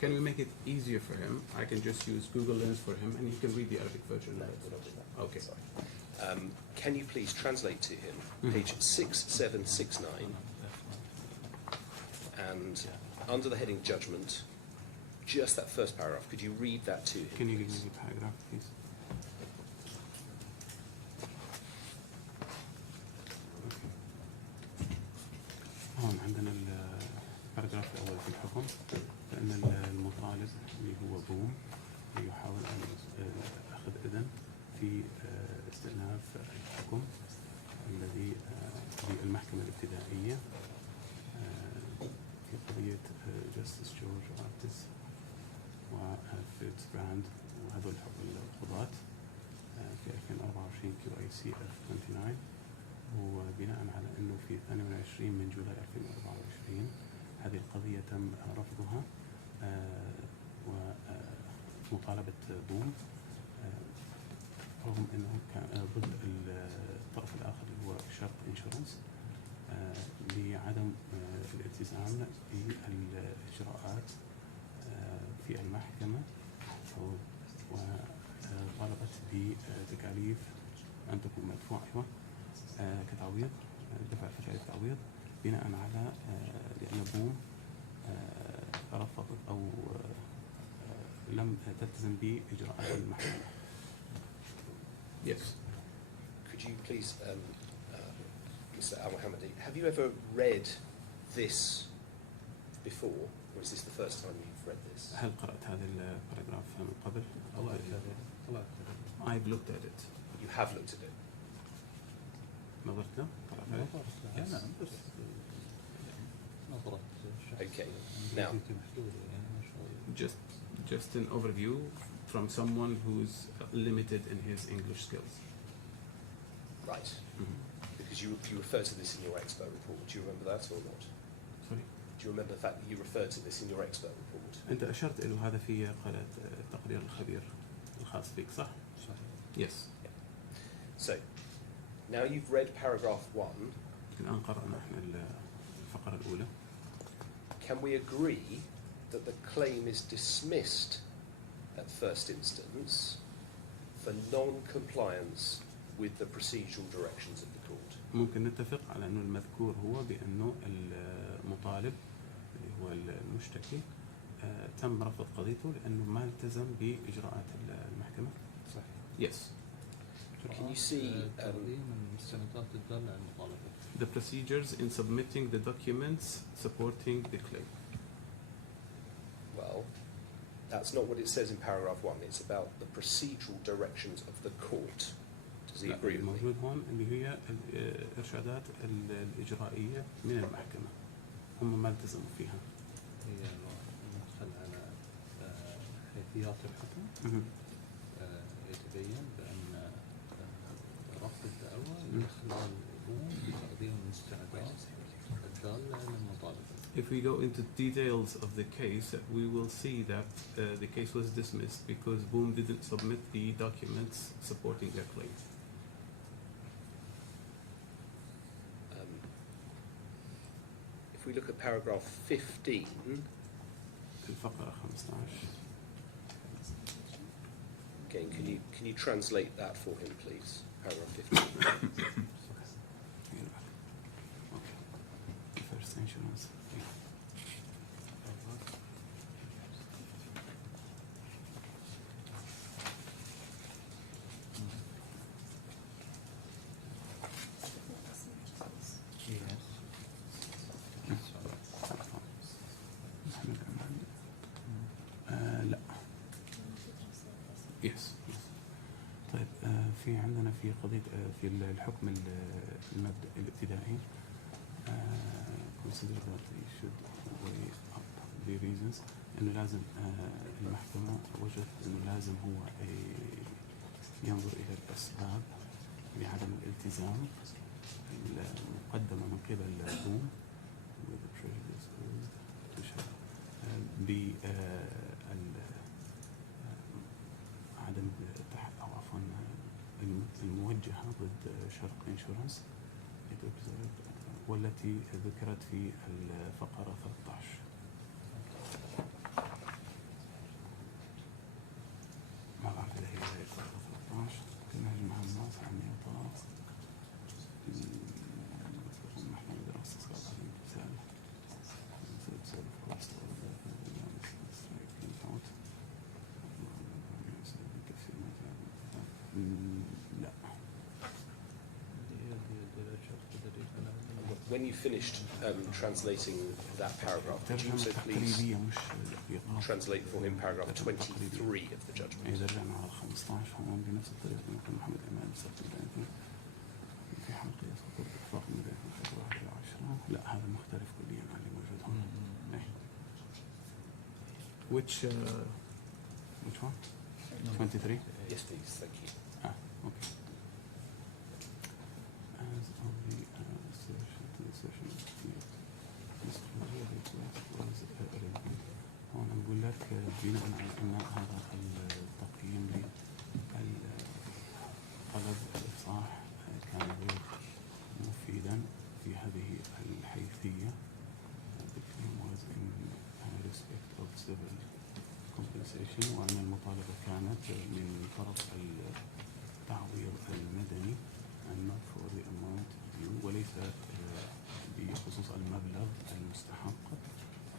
Can we make it easier for him? I can just use Google Lens for him, and he can read the Arabic version. No, we're not doing that. Okay. Sorry. Can you please translate to him Mhm. page 6769, and under the heading judgment, just that first paragraph, could you read that to him? Can you give please? me the paragraph, please? هون عندنا الباراجراف الأول في الحكم، فإن المطالب اللي هو بوم يحاول أن أخذ إذن في استئناف الحكم الذي في المحكمة الابتدائية في قضية جاستس جورج وارتس وفيتس براند وهذول القضاة في 2024 QIC F29، وبناء على أنه في 22 من جولاي 2024 هذه القضية تم رفضها ومطالبة بوم رغم أنه كان ضد الطرف الآخر اللي هو شرط إنشورنس لعدم الالتزام بالإجراءات في المحكمة، وطالبت بتكاليف أن تكون مدفوعة كتعويض، دفع تكاليف تعويض بناء على لأن بوم رفضت أو لم تلتزم بإجراءات المحكمة. Yes. Could you please, Mr. Al-Mohammadi, have you ever read this before, or is this the first time you've read this? هل قرأت هذا الباراجراف من قبل؟ طلعت عليه. I've looked at it. You have looked at it. نظرت له؟ طلعت عليه؟ نظرت نعم بس نظرت Okay. Now, محدودة يعني ما شاء الله. Just an overview from someone who's limited in his English skills. right, because you refer to this in your expert report. Do you remember that or not? Sorry. Do you remember the fact that you referred to this in your expert report? أنت أشرت إلى هذا في قناة تقرير الخبير الخاص فيك صح؟ صحيح. Yes. So, now you've read paragraph 1. الآن قرأنا إحنا الفقرة الأولى. Can we agree that the claim is dismissed at first instance for non-compliance with the procedural directions of the court? ممكن نتفق على أنه المذكور هو بأنه المطالب اللي هو المشتكي تم رفض قضيته لأنه ما التزم بإجراءات المحكمة. صحيح. Yes. Can you see تقديم المستندات الدالة على المطالبة. The procedures in submitting the documents supporting the claim. Well, that's not what it says in paragraph 1. It's about the procedural directions of the court. Does he agree with me? الموجود هون اللي هي الإرشادات الإجرائية من المحكمة. هم ما التزموا فيها. هي المدخل على حيثيات الحكم. يتبين بأن رفض الدعوة من خلال القبول بتقديم المستندات الدالة على المطالبة. If we go into details of the case, we will see that the case was dismissed because Boom didn't submit the documents supporting their claim. If we look at paragraph 15, الفقرة 15. again, can you translate that for him, please? Paragraph 15. Okay. First insurance. لا. Yes. طيب في عندنا في قضية في الحكم المبدأ الابتدائي consider that we should weigh up the reasons إنه لازم المحكمة وجدت إنه لازم هو ينظر إلى الأسباب لعدم الالتزام المقدمة من قبل بوم عدم أو عفوا الموجهة ضد شرق انشورنس والتي ذكرت في الفقرة 13. ما بعرف إذا هي الفقرة 13 كنا نجمع الناس عن نطاق نحن دراسة سقط على الامتثال لا. When you finished translating that paragraph, could you also please translate for him paragraph 23 of the judgment? إذا رجعنا على 15 هون بنفس الطريقة ممكن محمد إمام سبنا في حلقة يسقط اتفاق من بين 1 إلى 10. لا هذا مختلف كليا عن اللي موجود هون. Which one? 23? Yes, please. Thank you. Okay. As of the assertion of field, disclosure request was relevant. هون نقول لك بناء على أن هذا التقييم لطلب الإفصاح كان غير مفيدا في هذه الحيثية. The claim was in respect of civil compensation وأن المطالبة كانت من طرف التعويض المدني and not for the amount due وليس بخصوص المبلغ المستحق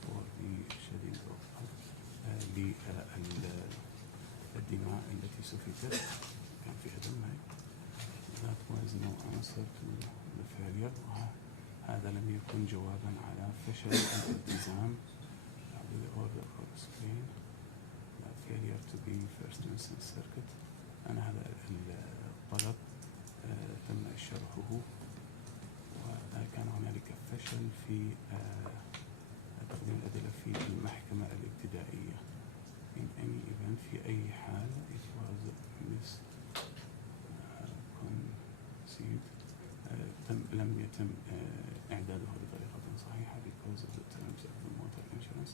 for the shedding of للدماء التي سفكت كان فيها دم. That was no answer to the failure. هذا لم يكن جوابا على فشل الالتزام with the order for screen. The failure to be first instance circuit. أنا هذا الطلب تم شرحه وكان هنالك فشل في تقديم الأدلة في المحكمة الابتدائية. In any event في أي حال it was misconceived. لم يتم إعدادها بطريقة صحيحة because of the terms of the motor insurance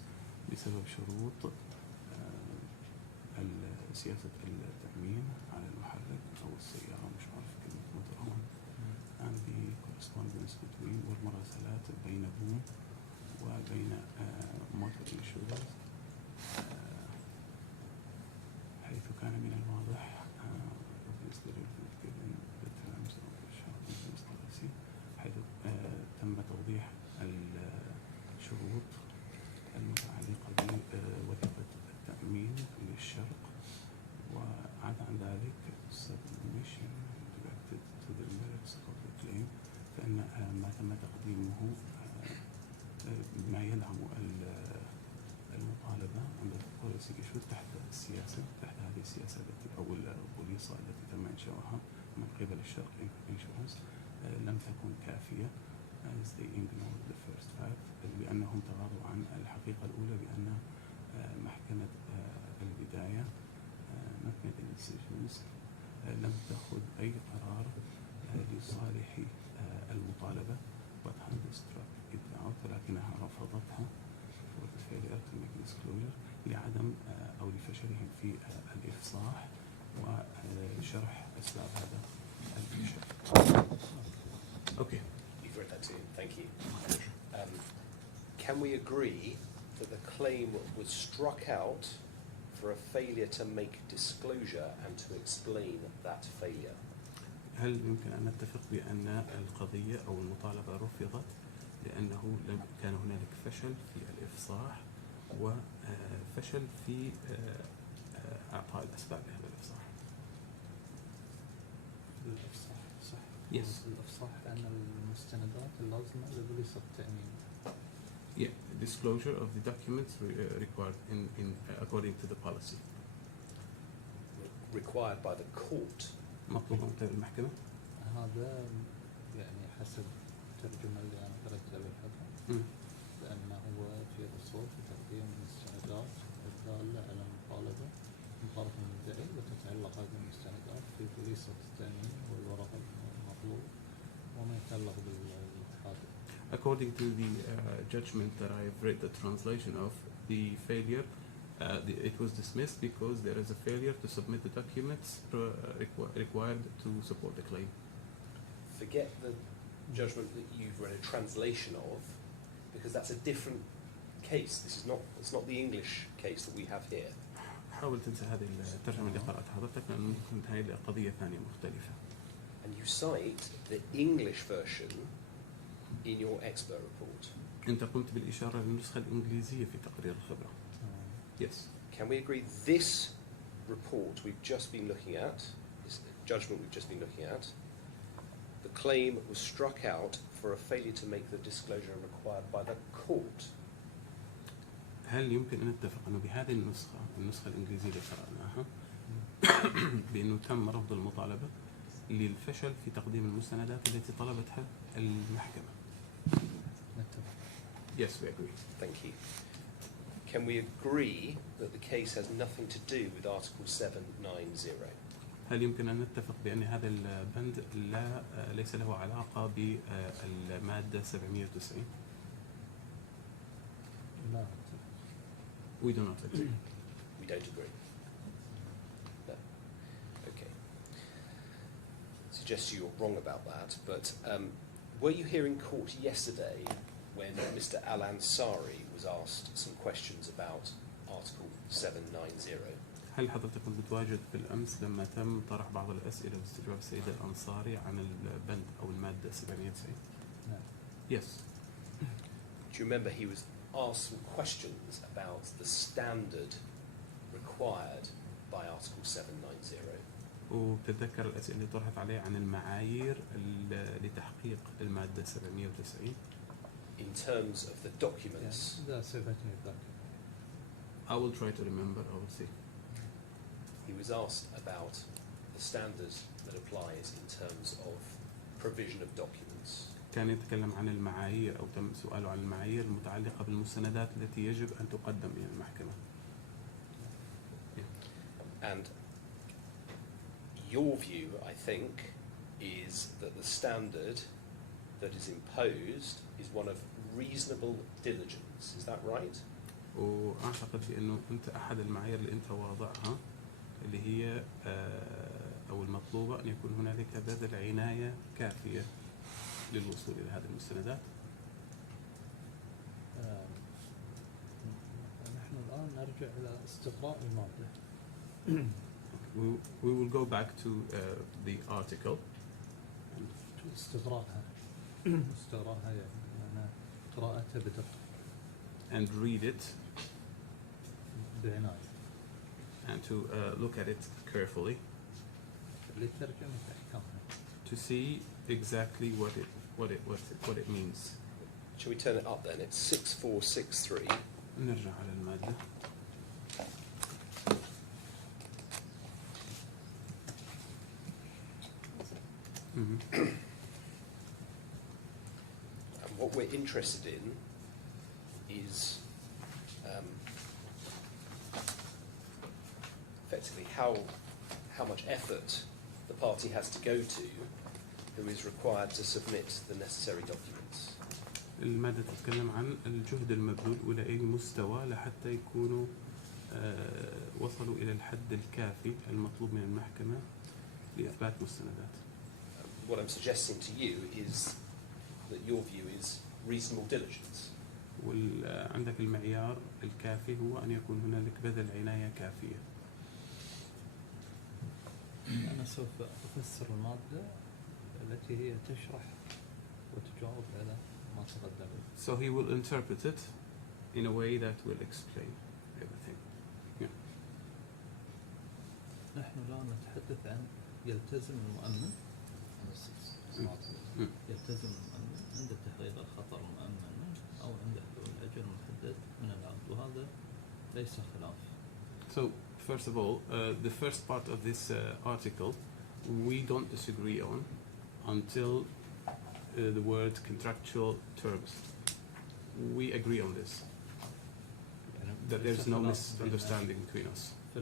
بسبب شروط سياسة التأمين على المحرك أو السيارة مش عارف كلمة motor home and the correspondence between والمراسلات بين بوم وبين motor insurance حيث كان من الواضح حيث تم توضيح الشروط المتعلقة بوثيقة التأمين للشرق وعدا عن ذلك submission directed to the merits of the claim فإن ما تم تقديمه بما يدعم المطالبة under the policy issue تحت السياسة تحت هذه السياسة التي أو البوليصة التي تم إنشاؤها من قبل الشرق Insurance لم تكن كافية as they ignored the first fact لأنهم تغاضوا عن الحقيقة الأولى بأن محكمة البداية not made any decisions لم تأخذ أي قرار لصالح المطالبة but had struck it out ولكنها رفضتها for the failure to make disclosure لعدم أو لفشلهم في الإفصاح وشرح أسباب هذا الفشل. Okay. You've read that too. Thank you. Can we agree that the claim was struck out for a failure to make disclosure and to explain that failure? هل يمكن أن نتفق بأن القضية أو المطالبة رفضت لأنه كان هنالك فشل في الإفصاح وفشل في إعطاء الأسباب لهذا الإفصاح؟ الإفصاح صح. Yes. الإفصاح لأن المستندات اللازمة لبوليصة التأمين. Yeah, disclosure of the documents required in according to the policy. Required by the court. مطلوب من قبل المحكمة. هذا يعني حسب الترجمة اللي أنا قرأتها بالحكم. لأنه هو في الأصول في تقديم المستندات الدالة على المطالبة من طرف المدعي وتتعلق هذه المستندات في بوليصة التأمين والورق المطلوب وما يتعلق بالاتحاد. According to the judgment that I've read the translation of, the failure, it was dismissed because there is a failure to submit the documents required to support the claim. Forget the judgment that you've read a translation of, because that's a different case. It's not the English case that we have here. حاول تنسى هذه الترجمة اللي قرأتها حضرتك لأن ممكن هاي قضية ثانية مختلفة. And you cite the English version in your expert report. أنت قمت بالإشارة للنسخة الإنجليزية في تقرير الخبرة. Yes. Can we agree this report we've just been looking at, this judgment we've just been looking at, the claim was struck out for a failure to make the disclosure required by the court? هل يمكن أن نتفق أنه بهذه النسخة الإنجليزية اللي قرأناها بأنه تم رفض المطالبة للفشل في تقديم المستندات التي طلبتها المحكمة؟ نتفق. Yes, we agree. Thank you. Can we agree that the case has nothing to do with Article 790? هل يمكن أن نتفق بأن هذا البند ليس له علاقة بالمادة 790؟ لا. We do not agree. We don't agree. No. Okay. Suggest you're wrong about that, but were you here in court yesterday when Mr. Al-Ansari was asked some questions about Article 790? هل حضرتك كنت متواجد في الأمس لما تم طرح بعض الأسئلة باستجواب السيد الأنصاري عن البند أو المادة 790؟ نعم. Yes. Do you remember he was asked some questions about the standard required by Article 790? وتتذكر الأسئلة اللي طرحت عليه عن المعايير لتحقيق المادة 790. In terms of the documents, إذا سيفتني الذاكرة. I will try to remember, I will see. he was asked about the standard that applies in terms of provision of documents. كان يتكلم عن المعايير أو تم سؤاله عن المعايير المتعلقة بالمستندات التي يجب أن تقدم إلى المحكمة. And your view, I think, is that the standard that is imposed is one of reasonable diligence. Is that right? وأعتقد بأنه أنت أحد المعايير اللي أنت واضعها اللي هي أو المطلوبة أن يكون هنالك بذل عناية كافية للوصول إلى هذه المستندات. نحن الآن نرجع إلى استقراء المادة. We will go back to the article. استقراءها. استقراءها يعني قراءتها بدقة. And read it. بعناية. And to look at it carefully. للترجمة أحكامها. To see exactly what it means. Shall we turn it up then? It's 6463. نرجع على المادة. And what we're interested in is effectively how much effort the party has to go to who is required to submit the necessary documents. المادة تتكلم عن الجهد المبذول إلى أي مستوى لحتى يكونوا وصلوا إلى الحد الكافي المطلوب من المحكمة لإثبات مستندات. What I'm suggesting to you is that your view is reasonable diligence. وعندك المعيار الكافي هو أن يكون هنالك بذل عناية كافية. أنا سوف أفسر المادة التي هي تشرح وتجاوب على ما تقدم. So he will interpret it in a way that will explain everything. Yeah. نحن الآن نتحدث عن يلتزم المؤمن يلتزم المؤمن عند تحقيق الخطر مؤمنا أو عند حلول أجل محدد من العقد وهذا ليس خلاف. So first of all, the first part of this article we don't disagree on until the word contractual terms. We agree on this. That there's no misunderstanding between us. في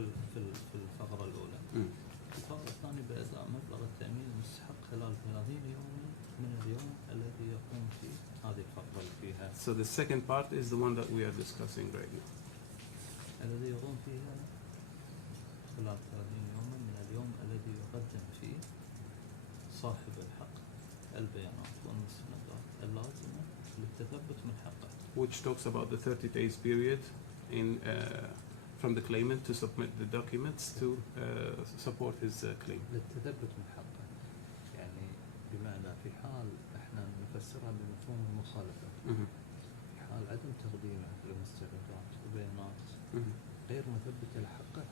الفقرة الأولى. الفقرة الثانية بإداء مبلغ التأمين المستحق خلال 30 يوما من اليوم الذي يقوم فيه هذه الفقرة اللي فيها. So the second part is the one that we are discussing right now. الذي يقوم فيها خلال 30 يوما من اليوم الذي يقدم فيه صاحب الحق البيانات والمستندات اللازمة للتثبت من حقه. Which talks about the 30 days period in from the claimant to submit the documents to support his claim. للتثبت من حقه يعني بمعنى في حال احنا نفسرها بمفهوم المخالفة في حال عدم تقديمه للمستندات وبيانات غير مثبتة لحقه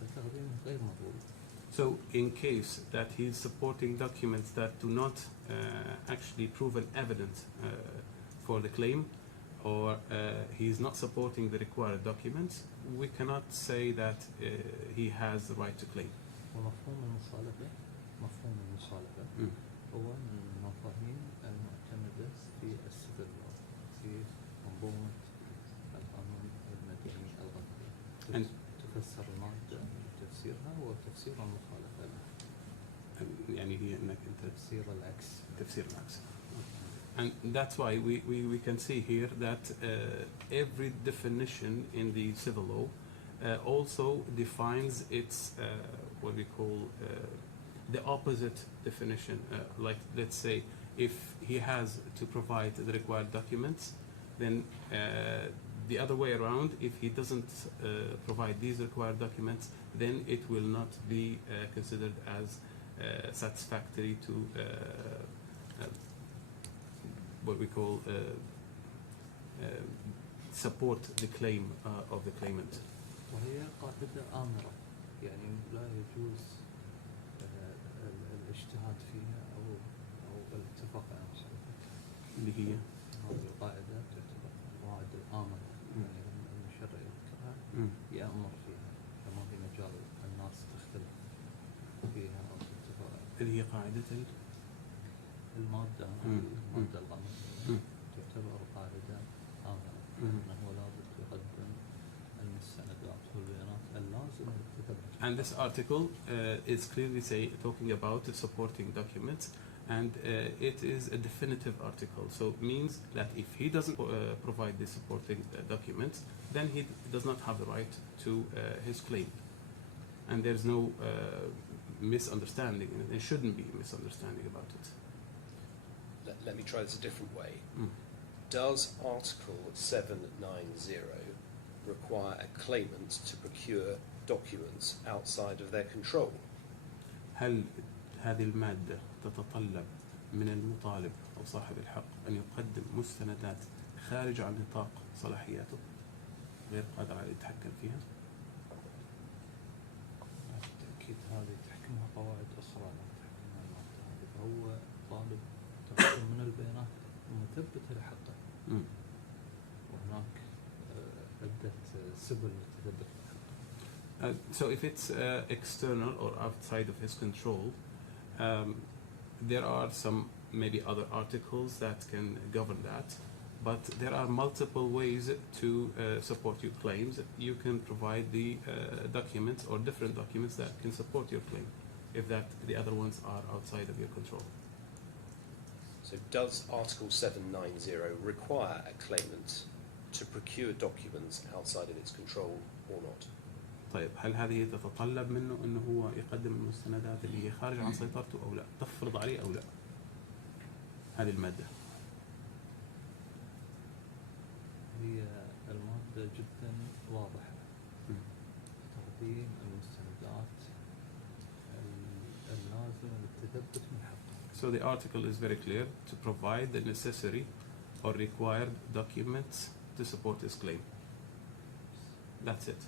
فتقديمه غير مقبول. So in case that he's supporting documents that do not actually prove an evidence for the claim or he's not supporting the required documents, we cannot say that he has the right to claim. ومفهوم المخالفة مفهوم المخالفة هو من المفاهيم المعتمدة في السيفل لو في منظومة القانون المدني الغربي. تفسر المادة تفسيرها وتفسير المخالفة لها. يعني هي انك انت تفسير العكس. تفسير العكس. And that's why we can see here that every definition in the civil law also defines its what we call the opposite definition. Like let's say if he has to provide the required documents, then the other way around, if he doesn't provide these required documents, then it will not be considered as satisfactory to what we call support the claim of the claimant. وهي قاعدة آمرة يعني لا يجوز الاجتهاد فيها أو الاتفاق على مخالفة. اللي هي هذه القاعدة تعتبر القواعد الآمنة، يعني لما الشرع يذكرها يأمر فيها، فما في مجال الناس تختلف فيها أو تتفق. اللي هي قاعدة المادة الغامضة تعتبر قاعدة آمنة، أنه لابد يقدم المستندات والبيانات اللازمة للتثبت. And this article is clearly talking about the supporting documents, and it is a definitive article. So it means that if he doesn't provide the supporting documents, then he does not have the right to his claim. And there's no misunderstanding, and there shouldn't be a misunderstanding about it. Let me try this a different way. Does Article 790 require a claimant to procure documents outside of their control? هل هذه المادة تتطلب من المطالب أو صاحب الحق أن يقدم مستندات خارج عن نطاق صلاحياته غير قادر على التحكم فيها؟ بالتأكيد هذه تحكمها قواعد أخرى لا تحكمها المادة هذه، فهو طالب تقدم من البيانات مثبتة لحقه. وهناك عدة سبل للتثبت لحقه. So if it's external or outside of his control, there are some maybe other articles that can govern that, but there are multiple ways to support your claims. You can provide the documents or different documents that can support your claim if the other ones are outside of your control. So does Article 790 require a claimant to procure documents outside of its control or not? طيب هل هذه تتطلب منه انه هو يقدم المستندات اللي هي خارج عن سيطرته او لا؟ تفرض عليه او لا؟ هذه المادة. هي المادة جدا واضحة. تقديم المستندات اللازمة للتثبت من حقه. So the article is very clear to provide the necessary or required documents to support his claim. That's it.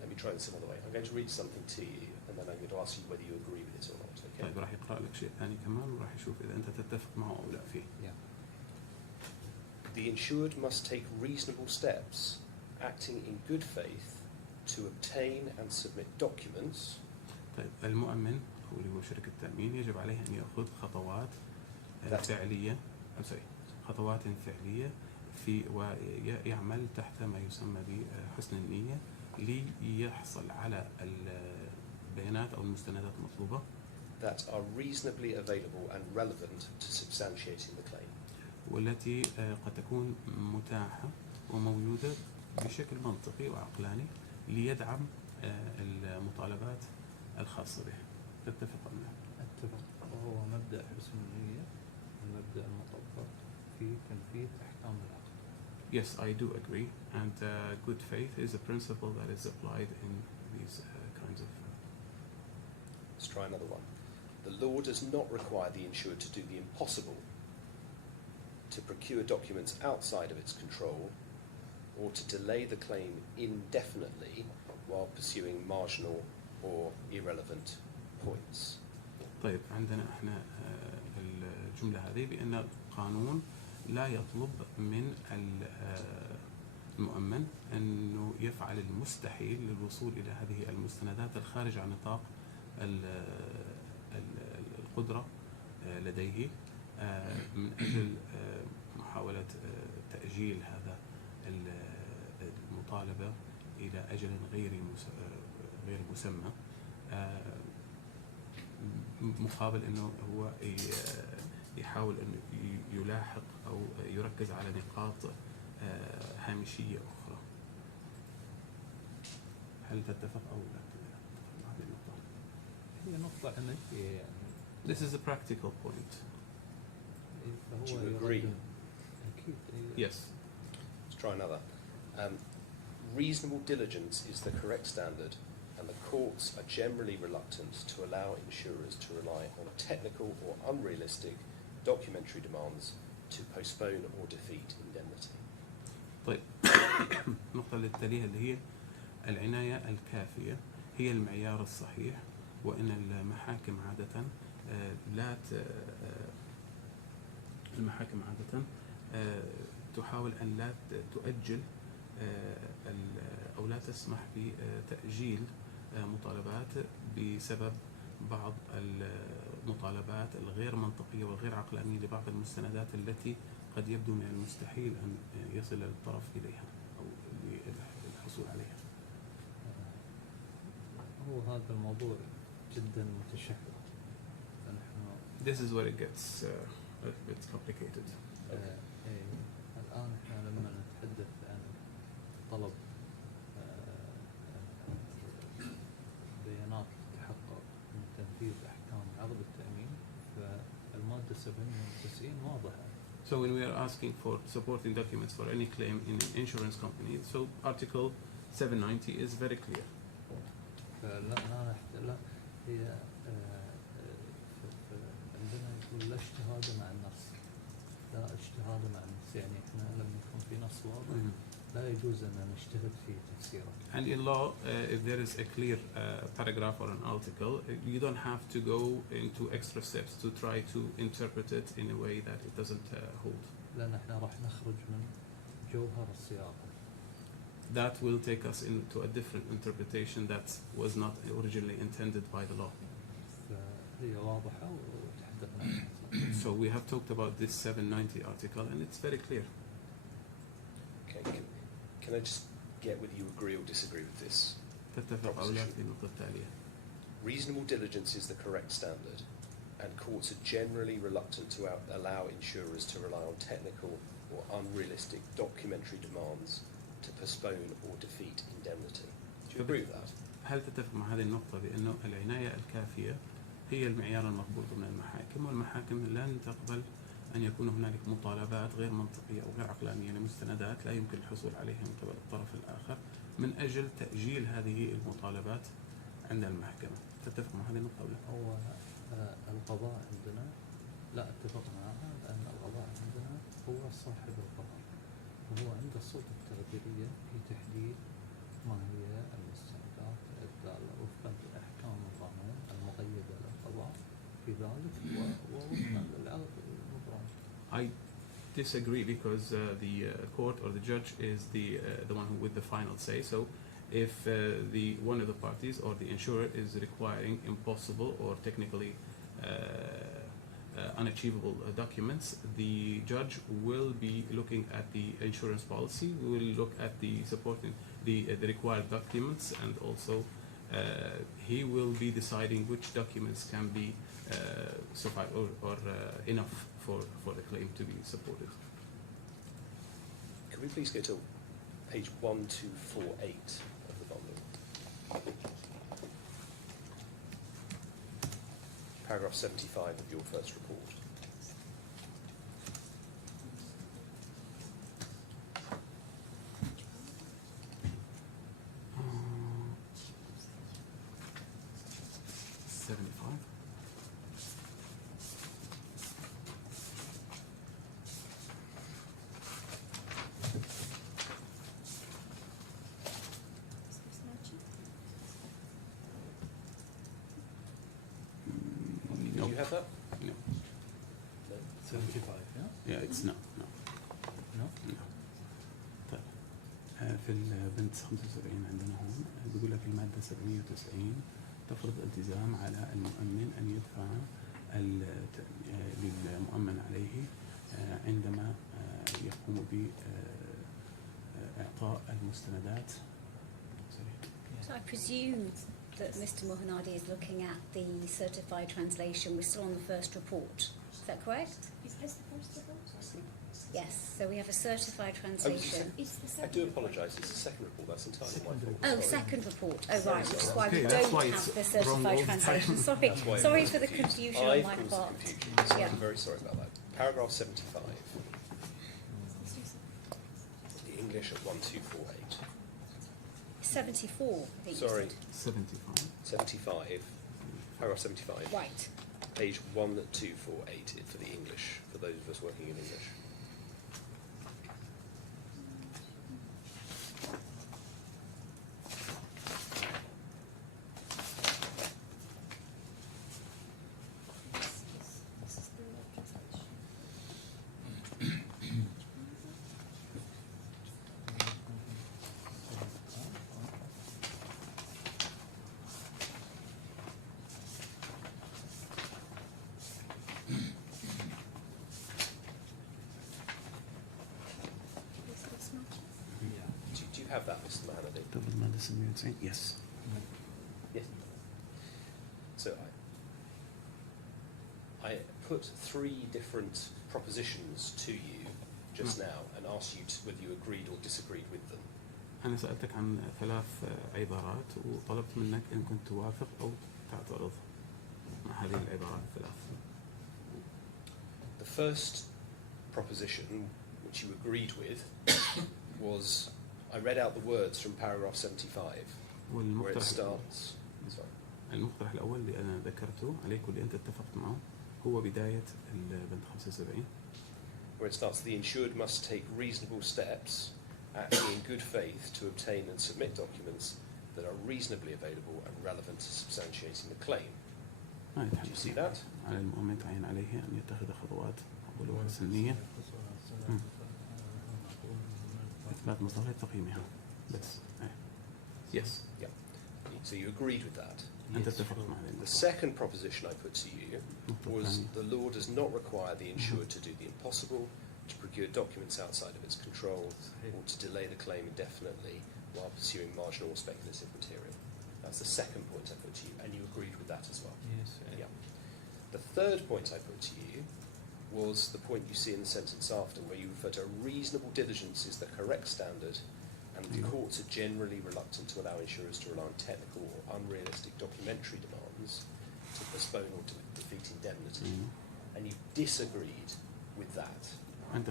Let me try this another way. I'm going to read something to you and then I'm going to ask you whether you agree with it or not. Okay? طيب راح يقرأ لك شيء ثاني كمان وراح يشوف إذا أنت تتفق معه أو لا فيه. The insured must take reasonable steps, acting in good faith, to obtain and submit documents. طيب المؤمن أو اللي هو شركة التأمين يجب عليه أن يأخذ خطوات فعلية خطوات فعلية ويعمل تحت ما يسمى بحسن النية ليحصل على البيانات أو المستندات المطلوبة that are reasonably available and relevant to substantiating the claim. والتي قد تكون متاحة وموجودة بشكل منطقي وعقلاني ليدعم المطالبات الخاصة به. تتفق أم لا؟ أتفق. وهو مبدأ حسن النية المبدأ المطبق في تنفيذ أحكام العقد. Yes, I do agree, and good faith is a principle that is applied in these kinds of. Let's try another one. The law does not require the insured to do the impossible, to procure documents outside of its control, or to delay the claim indefinitely while pursuing marginal or irrelevant points. طيب عندنا احنا الجملة هذه بأن القانون لا يطلب من المؤمن أنه يفعل المستحيل للوصول إلى هذه المستندات الخارج عن نطاق القدرة لديه من أجل محاولة تأجيل هذا المطالبة إلى أجل غير مسمى مقابل أنه هو يحاول أن يلاحق أو يركز على نقاط هامشية أخرى. هل تتفق أو لا تتفق مع هذه النقطة؟ هي نقطة عملية يعني. This is a practical point. Do you agree? أكيد. Yes. Let's try another. Reasonable diligence is the correct standard, and the courts are generally reluctant to allow insurers to rely on technical or unrealistic documentary demands to postpone or defeat indemnity. طيب النقطة اللي تليها اللي هي العناية الكافية هي المعيار الصحيح وأن المحاكم عادة المحاكم عادة تحاول أن لا تؤجل أو لا تسمح بتأجيل مطالبات بسبب بعض المطالبات الغير منطقية والغير عقلانية لبعض المستندات التي قد يبدو من المستحيل أن يصل الطرف إليها أو للحصول عليها. هو هذا الموضوع جدا متشعب. This is where it gets a little bit complicated. الآن احنا لما نتحدث عن طلب بيانات تتحقق من تنفيذ أحكام عرض التأمين، فالمادة 97 واضحة. So when we are asking for supporting documents for any claim in an insurance company, so Article 790 is very clear. لا هي عندنا يقول لا اجتهاد مع النص، لا اجتهاد مع النص، يعني احنا لما يكون في نص واضح لا يجوز أن نجتهد في تفسيره. And in law, if there is a clear paragraph or an article, you don't have to go into extra steps to try to interpret it in a way that it doesn't hold. لأن احنا راح نخرج من جوهر السياقة. That will take us into a different interpretation that was not originally intended by the law. فهي واضحة وتحدثنا عنها. So we have talked about this 790 article and it's very clear. Okay, can I just get whether you agree or disagree with this? تتفق أو لا في النقطة التالية. Reasonable diligence is the correct standard, and courts are generally reluctant to allow insurers to rely on technical or unrealistic documentary demands to postpone or defeat indemnity. Do you agree with that? هل تتفق مع هذه النقطة بأنه العناية الكافية هي المعيار المقبول ضمن المحاكم، والمحاكم لن تقبل أن يكون هنالك مطالبات غير منطقية أو غير عقلانية لمستندات لا يمكن الحصول عليها من قبل الطرف الآخر من أجل تأجيل هذه المطالبات عند المحكمة. تتفق مع هذه النقطة أو لا؟ هو القضاء عندنا لا اتفق معها، لأن القضاء عندنا هو صاحب القرار، وهو عنده السلطة التقديرية في تحديد ما هي المستندات الدالة وفقا لأحكام القانون المقيدة للقضاء في ذلك ووفقا للعرض المبرم. I disagree because the court or the judge is the one with the final say. So if the one of the parties or the insurer is requiring impossible or technically unachievable documents, the judge will be looking at the insurance policy, will look at the supporting the required documents, and also he will be deciding which documents can be suffice or enough for the claim to be supported. Could we please go to page 1248 of the volume? Paragraph 75 of your first report. Do you have that? No. No. 75, yeah? Yeah, it's no. No? No. طيب في البند 75 عندنا هون بيقول لك المادة 790 تفرض التزام على المؤمن أن يدفع للمؤمن عليه عندما يقوم بإعطاء المستندات. So I presume that Mr. Mohanadi is looking at the certified translation. We're still on the first report. Is that correct? Is this the first report? Yes. So we have a certified translation. It's the I second do report. apologise, it's the second report, that's entirely my fault. Oh, Sorry. second report. Oh, right. Which is why Okay, we that's don't why have it's the wrong certified all the translation. time. Sorry. That's why I'm Sorry for the confused. confusion on I've my caused part. the confusion, so Yeah. I'm very sorry about that. Paragraph 75, the English at 1248. 74. I think you Sorry, said. 75. 75, paragraph 75. Right. Page 1248 for the English, for those of us working in English. have that, Mr. Mahanadi? طب المادة 690 yes. Yes. So I put 3 different propositions to you just now and asked you whether you agreed or disagreed with them. أنا سألتك عن 3 عبارات وطلبت منك إن كنت توافق أو تعترض مع هذه العبارات ال3. The first proposition, which you agreed with, was I read out the words from paragraph 75, where it والمقترح starts. Sorry. المقترح الأول اللي أنا ذكرته عليك واللي أنت اتفقت معه هو بداية البند 75 Where it starts, the insured must take reasonable steps, acting in good faith, to obtain and submit documents that are reasonably available and relevant to substantiating the claim. Do you see that? على المؤمن تعين عليه أن يتخذ خطوات أولها سنية إثبات مصداقية تقييمها بس. Yes. Yeah. So you agreed with that. أنت اتفقت مع هذه The المسألة. second proposition I put to you was the law does not require the insured to do the impossible, to procure documents outside of its control, or to delay the claim indefinitely while pursuing marginal or speculative material. That's the second point I put to you, and you agreed with that as well. Yes. Yeah. The third point I put to you was the point you see in the sentence after, where you refer to reasonable diligence is the correct standard, and the courts are generally reluctant to allow insurers to rely on technical or unrealistic documentary demands to postpone or to defeat indemnity. And you disagreed with that. أنت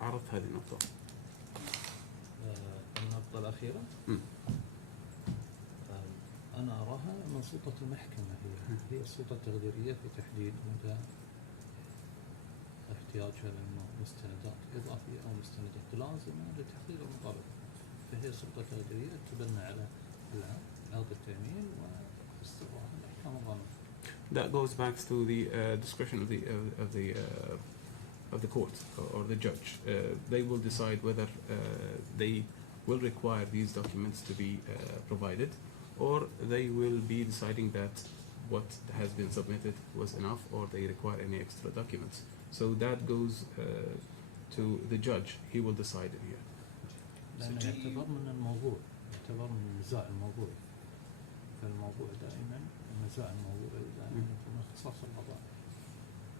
عرضت هذه النقطة. النقطة الأخيرة أنا أراها من سلطة المحكمة، هي السلطة التقديرية في تحديد مدى احتياجها لمستندات إضافية أو مستندات لازمة لتحقيق المطالب، فهي سلطة تقديرية تبنى على عقد التأمين واستقرار الأحكام القانونية. That goes back to the discretion of the court or the judge. They will decide whether they will require these documents to be provided, or they will be deciding that what has been submitted was enough, or they require any extra documents. So that goes to the judge. He will decide it here. لأنه يعتبر من الموضوع، يعتبر من النزاع الموضوعي، فالموضوع دائما النزاع الموضوعي دائما يكون اختصاص القضاء.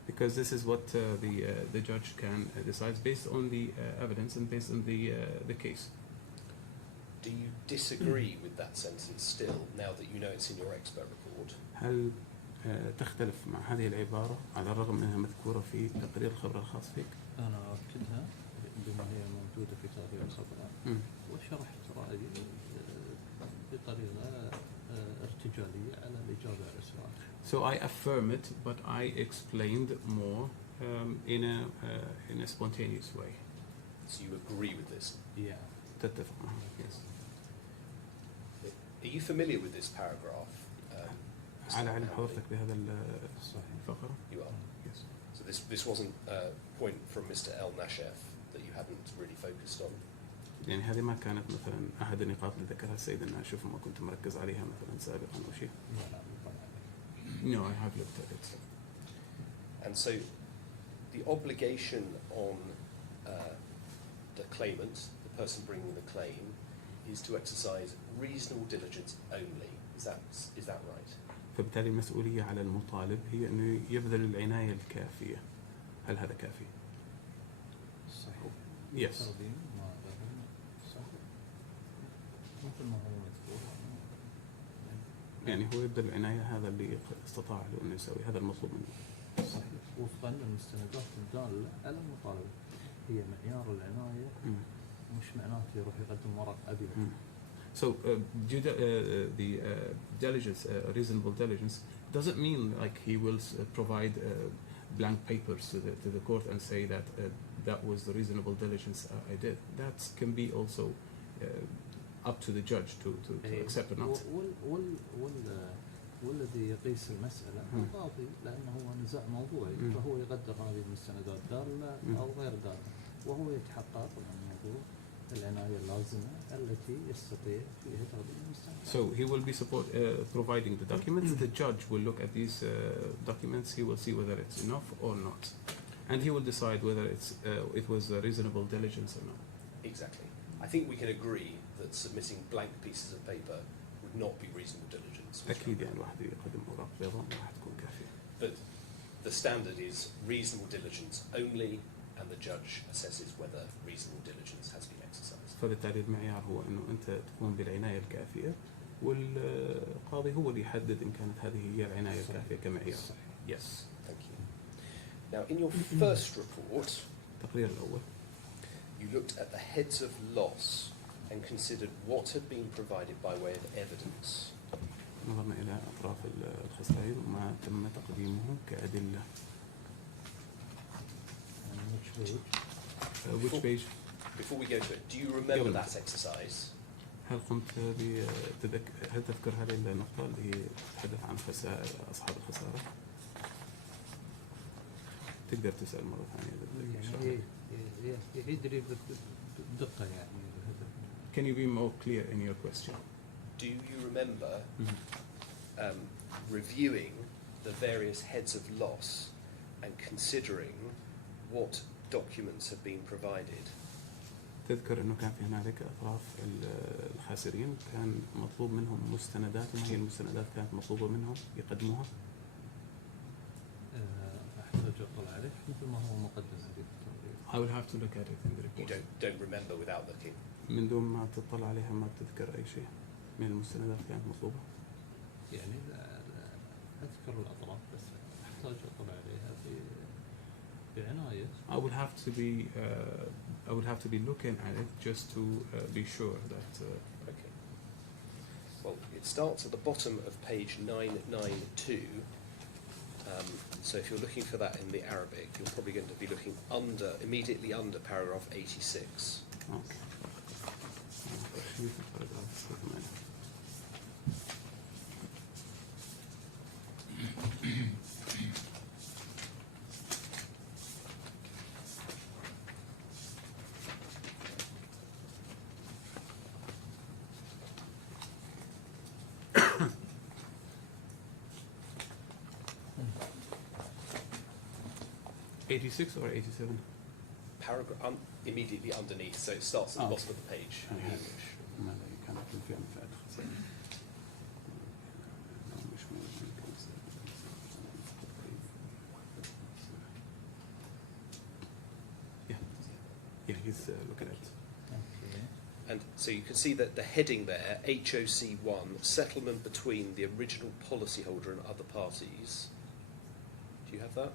Because this is what the judge can decide based on the evidence and based on the case. Do you disagree with that sentence still, now that you know it's in your expert report? هل تختلف مع هذه العبارة على الرغم أنها مذكورة في تقرير الخبرة الخاص فيك؟ أنا أؤكدها بما هي موجودة في تقرير الخبرة، وشرحت رأيي بطريقة ارتجالية على الإجابة على السؤال. So I affirm it, but I explained more in a spontaneous way. So you agree with this? Yeah. تتفق معه. Yes. Are you familiar with this paragraph? على علم حضرتك بهذا الفقرة؟ You are. Yes. So this wasn't a point from Mr. El Nashef that you hadn't really focused on? يعني هذه ما كانت مثلا أحد النقاط اللي ذكرها السيد الناشف وما كنت مركز عليها مثلا سابقا أو شيء. No, I have looked at it. And so the obligation on the claimant, the person bringing the claim, is to exercise reasonable diligence only. Is that right? فبالتالي المسؤولية على المطالب هي أنه يبذل العناية الكافية. هل هذا كافي؟ صحيح. Yes. مثل ما هو مذكور. يعني هو يبذل العناية، هذا اللي استطاع له أنه يسوي، هذا المطلوب منه. صحيح. وفقا للمستندات الدالة على المطالبة، هي معيار العناية، مش معناته يروح يقدم ورق أبيض. So the diligence, reasonable diligence, doesn't mean like he will provide blank papers to the court and say that that was the reasonable diligence I did. That can be also up to the judge to accept or not. والذي يقيس المسألة القاضي، لأنه هو نزاع موضوعي، فهو يقدر هذه المستندات دالة أو غير دالة، وهو يتحقق من موضوع العناية اللازمة التي يستطيع فيها تقديم المستند. So he will be providing the documents. The judge will look at these documents. He will see whether it's enough or not, and he will decide whether it was a reasonable diligence or not. Exactly. I think we can agree that submitting blank pieces of paper would not be reasonable diligence. اكيد يعني الواحد يقدم اوراق بيضاء ما راح تكون كافيه. But the standard is reasonable diligence only, and the judge assesses whether reasonable diligence has been exercised. فبالتالي المعيار هو انه انت تقوم بالعنايه الكافيه والقاضي هو اللي يحدد ان كانت هذه هي العنايه الكافيه كمعيار. Yes, thank you. Now, in your first report, التقرير الاول you looked at the heads of loss and considered what had been provided by way of evidence. نظرنا الى اطراف الخسائر وما تم تقديمه كادله. Which page? Before we go to it, do you remember Yeah. that exercise? هل قمت هل تذكر هذه النقطة اللي هي تتحدث عن خسائر أصحاب الخسارة؟ تقدر تسأل مرة ثانية. يعني يعيد لي بدقة يعني. Can you be more clear in your question? Do you remember reviewing the various heads of loss and considering what documents have been provided? تذكر أنه كان في هنالك أطراف الخاسرين كان مطلوب منهم مستندات، وما هي المستندات كانت مطلوبة منهم يقدموها؟ أحتاج أطلع عليه مثل ما هو مقدم في التقرير. I will have to look at it in the You report. don't remember without looking. من دون ما تطلع عليها ما تذكر أي شيء من المستندات كانت مطلوبة؟ يعني لا أذكر الأطراف بس أحتاج أطلع عليها بعناية. I would have to be looking at it just to be sure that. Okay. Well, it starts at the bottom of page 992. So if you're looking for that in the Arabic, you're probably going to be looking immediately under paragraph 86. Okay. '86 or '87? Paragraph immediately underneath, so it starts at the bottom of the page in English. Yeah, he's looking at it. And so you can see that the heading there, HOC1, settlement between the original policyholder and other parties. Do you have that?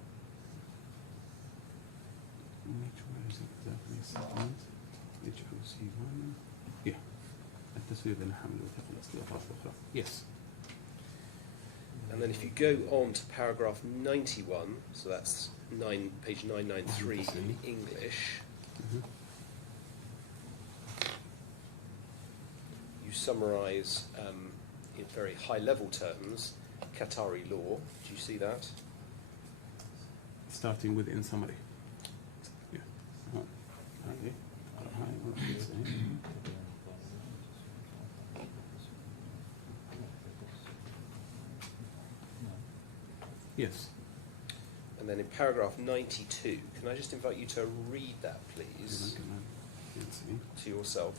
Where is it exactly? Settlement. HOC1. Yeah. التسوية بين الحمل والثقل الأصلي والأطراف الأخرى. Yes. And then if you go on to paragraph 91, so that's page 993 in English, you summarise in very high-level terms Qatari law. Do you see that? Starting with in summary. Yeah. Okay. Yes. And then in paragraph 92, can I just invite you to read that, please, to yourself?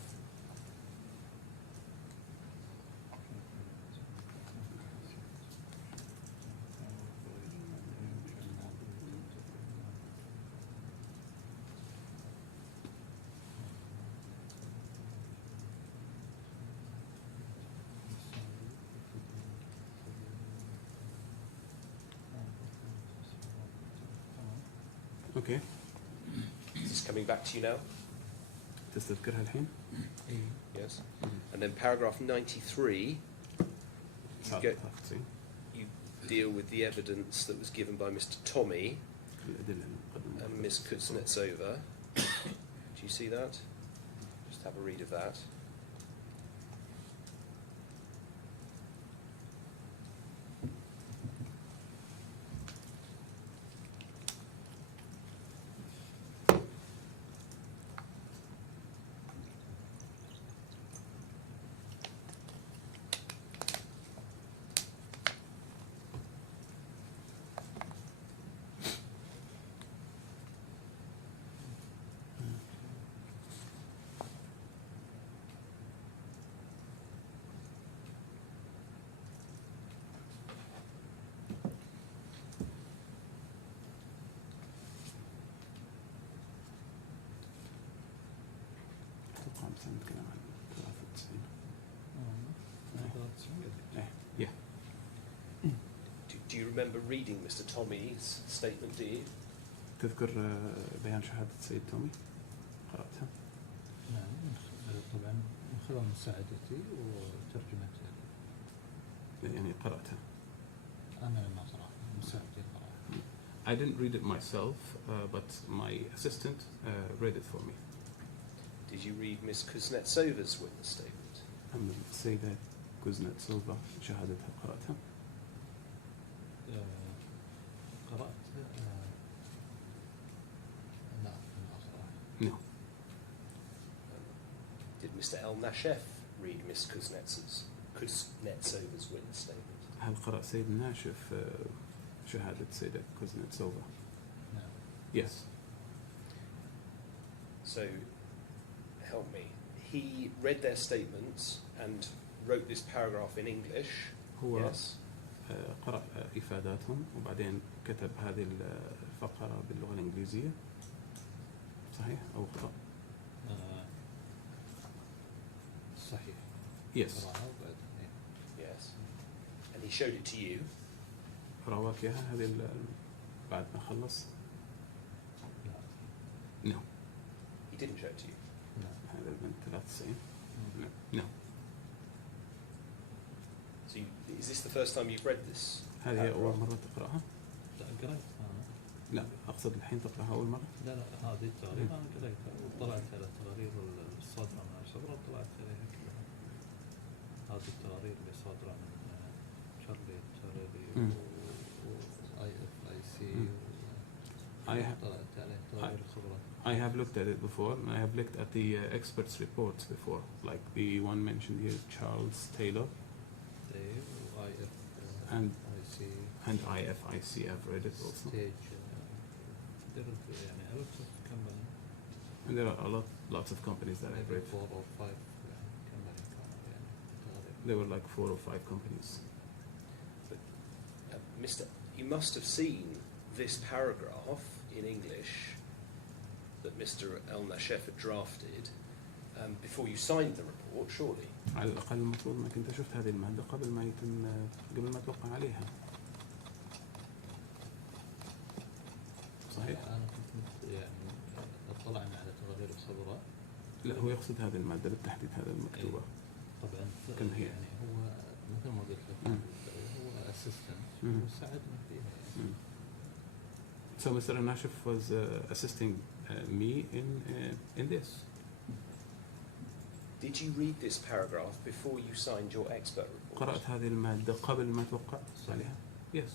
Okay. Is this coming back to you now? تستذكرها الحين؟ Yes. And then paragraph 93, you deal with the evidence that was given by Mr. Tommy and Ms. Kuznetsova. Do you see that? Just have a read of that. نتكلم عن 93. هذا 900. Yeah. Do you remember reading Mr. Tommy's statement, do you? تذكر بيان شهادة السيد تومي؟ قرأتها؟ نعم طبعا من خلال مساعدتي وترجمتها. يعني قرأتها. أنا ما صراحة مساعدتي قرأها. I didn't read it myself, but my assistant read it for me. Did you read Ms. Kuznetsova's witness statement? أما السيدة كوزنتسوفا شهادتها قرأتها؟ قرأت لا ما صراحة. No. Did Mr. El Nashef read Ms. Kuznetsova's witness statement? هل قرأ سيد ناشف شهادة سيدة كوزنتسوفا؟ نعم. Yes. So, help me. He read their statements and wrote this paragraph in English. هو Yes. قرأ إفاداتهم وبعدين كتب هذه الفقرة باللغة الإنجليزية. صحيح أو خطأ؟ صحيح. Yes. قرأها وبعد. Yes. And he showed it to you. رواك إياها هذه بعد ما خلص؟ لا. No. He didn't show it to you. لا. هذا من 93. No. So, is this the first time you've read this? هذه هي أول paragraph? مرة تقرأها؟ لا قريتها أنا. لا أقصد الحين تقرأها أول مرة؟ لا هذه التغريدة أنا قريتها وطلعت على تغرير الصادرة من الصبرة وطلعت عليها كلها. هذه التغرير اللي صادرة من شارلي Mm. و IFIC I have- طلعت عليه تغرير الخبرات. I have looked at it before, and I have looked at the experts' reports before, like the one mentioned here, Charles Taylor, And- and IFIC. I've read it also. Stage يعني a lot of company. And there are lots of companies that I've maybe read. 4 or 5 company كانوا يعني تغرير. There were like 4 or 5 companies. Mr. You must have seen this paragraph in English that Mr. El Nashef had drafted before you signed the report, surely. على الأقل المفروض إنك أنت شفت هذه المادة قبل ما توقع عليها. صحيح؟ أنا كنت يعني اطلعنا على تغرير الخبرات. لا هو يقصد هذه المادة بالتحديد هذه المكتوبة. طبعا كان هي. يعني هو مثل ما قلت لك مم. هو اسيستنت مم. وساعدنا فيها يعني. Mm. So Mr. Nashif was assisting me in this. Did you read this paragraph before you signed your expert report? قرأت هذه المادة قبل ما توقع عليها. Yes.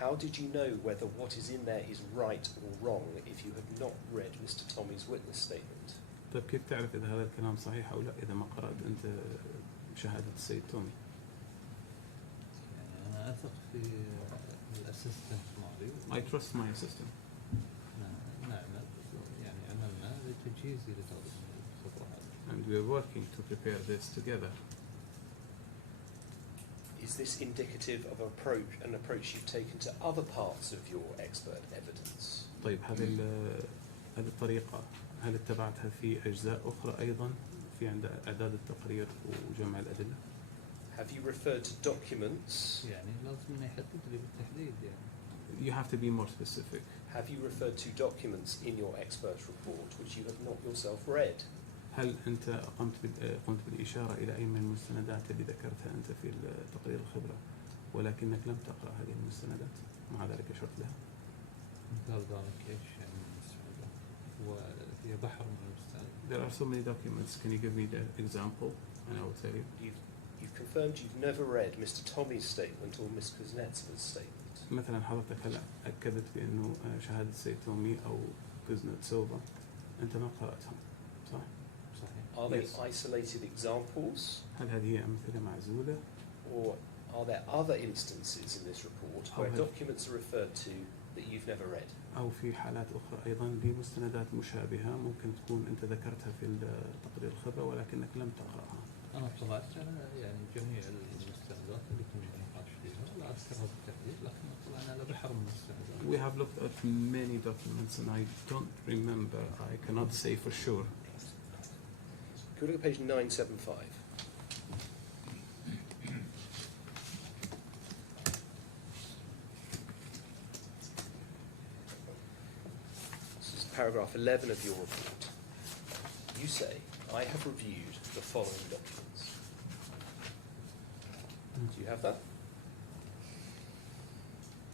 How did you know whether what is in there is right or wrong if you had not read Mr. Tommy's witness statement? طيب كيف تعرف إذا هذا الكلام صحيح أو لا إذا ما قرأت أنت شهادة السيد تومي؟ يعني انا اثق في الاسيستنت مالي. I trust my assistant. نعمل يعني عملنا لتجهيزي لتقديم الخبرات. And we're working to prepare this together. Is this indicative of an approach you've taken to other parts of your expert evidence? طيب هذه الطريقة هل اتبعتها في أجزاء أخرى أيضا في عند إعداد التقرير وجمع الأدلة؟ Have you referred to documents? يعني لازم انه يحدد لي بالتحديد يعني. You have to be more specific. Have you referred to documents in your expert report which you have not yourself read? هل أنت قمت بالإشارة إلى أي من المستندات اللي ذكرتها أنت في تقرير الخبرة ولكنك لم تقرأ هذه المستندات ومع ذلك أشرت لها؟ مثال ذلك ايش يعني من المستندات؟ وهي بحر من المستندات. There are so many documents. Can you give me the example and I will tell you. You've confirmed you've never read Mr. Tommy's statement or Ms. Kuznetsova's statement. مثلا حضرتك هلا أكدت بأنه شهادة سيد تومي أو كوزنتسوفا أنت ما قرأتها صح؟ صحيح. Are they Yes. isolated examples, هل هذه هي أمثلة معزولة؟ or are there other instances in this report where Okay. documents are referred to that you've never read? أو في حالات أخرى أيضا لمستندات مشابهة ممكن تكون أنت ذكرتها في تقرير الخبرة ولكنك لم تقرأها. انا اطلعت على يعني جميع المستندات اللي كنا نناقش فيها لا اذكرها بالتحديد لكن اطلعنا على بحر من المستندات. We have looked at many documents and I don't remember, I cannot say for sure. Could we look at page 975? This is paragraph 11 of your report. You say, I have reviewed the following documents. Do you have that?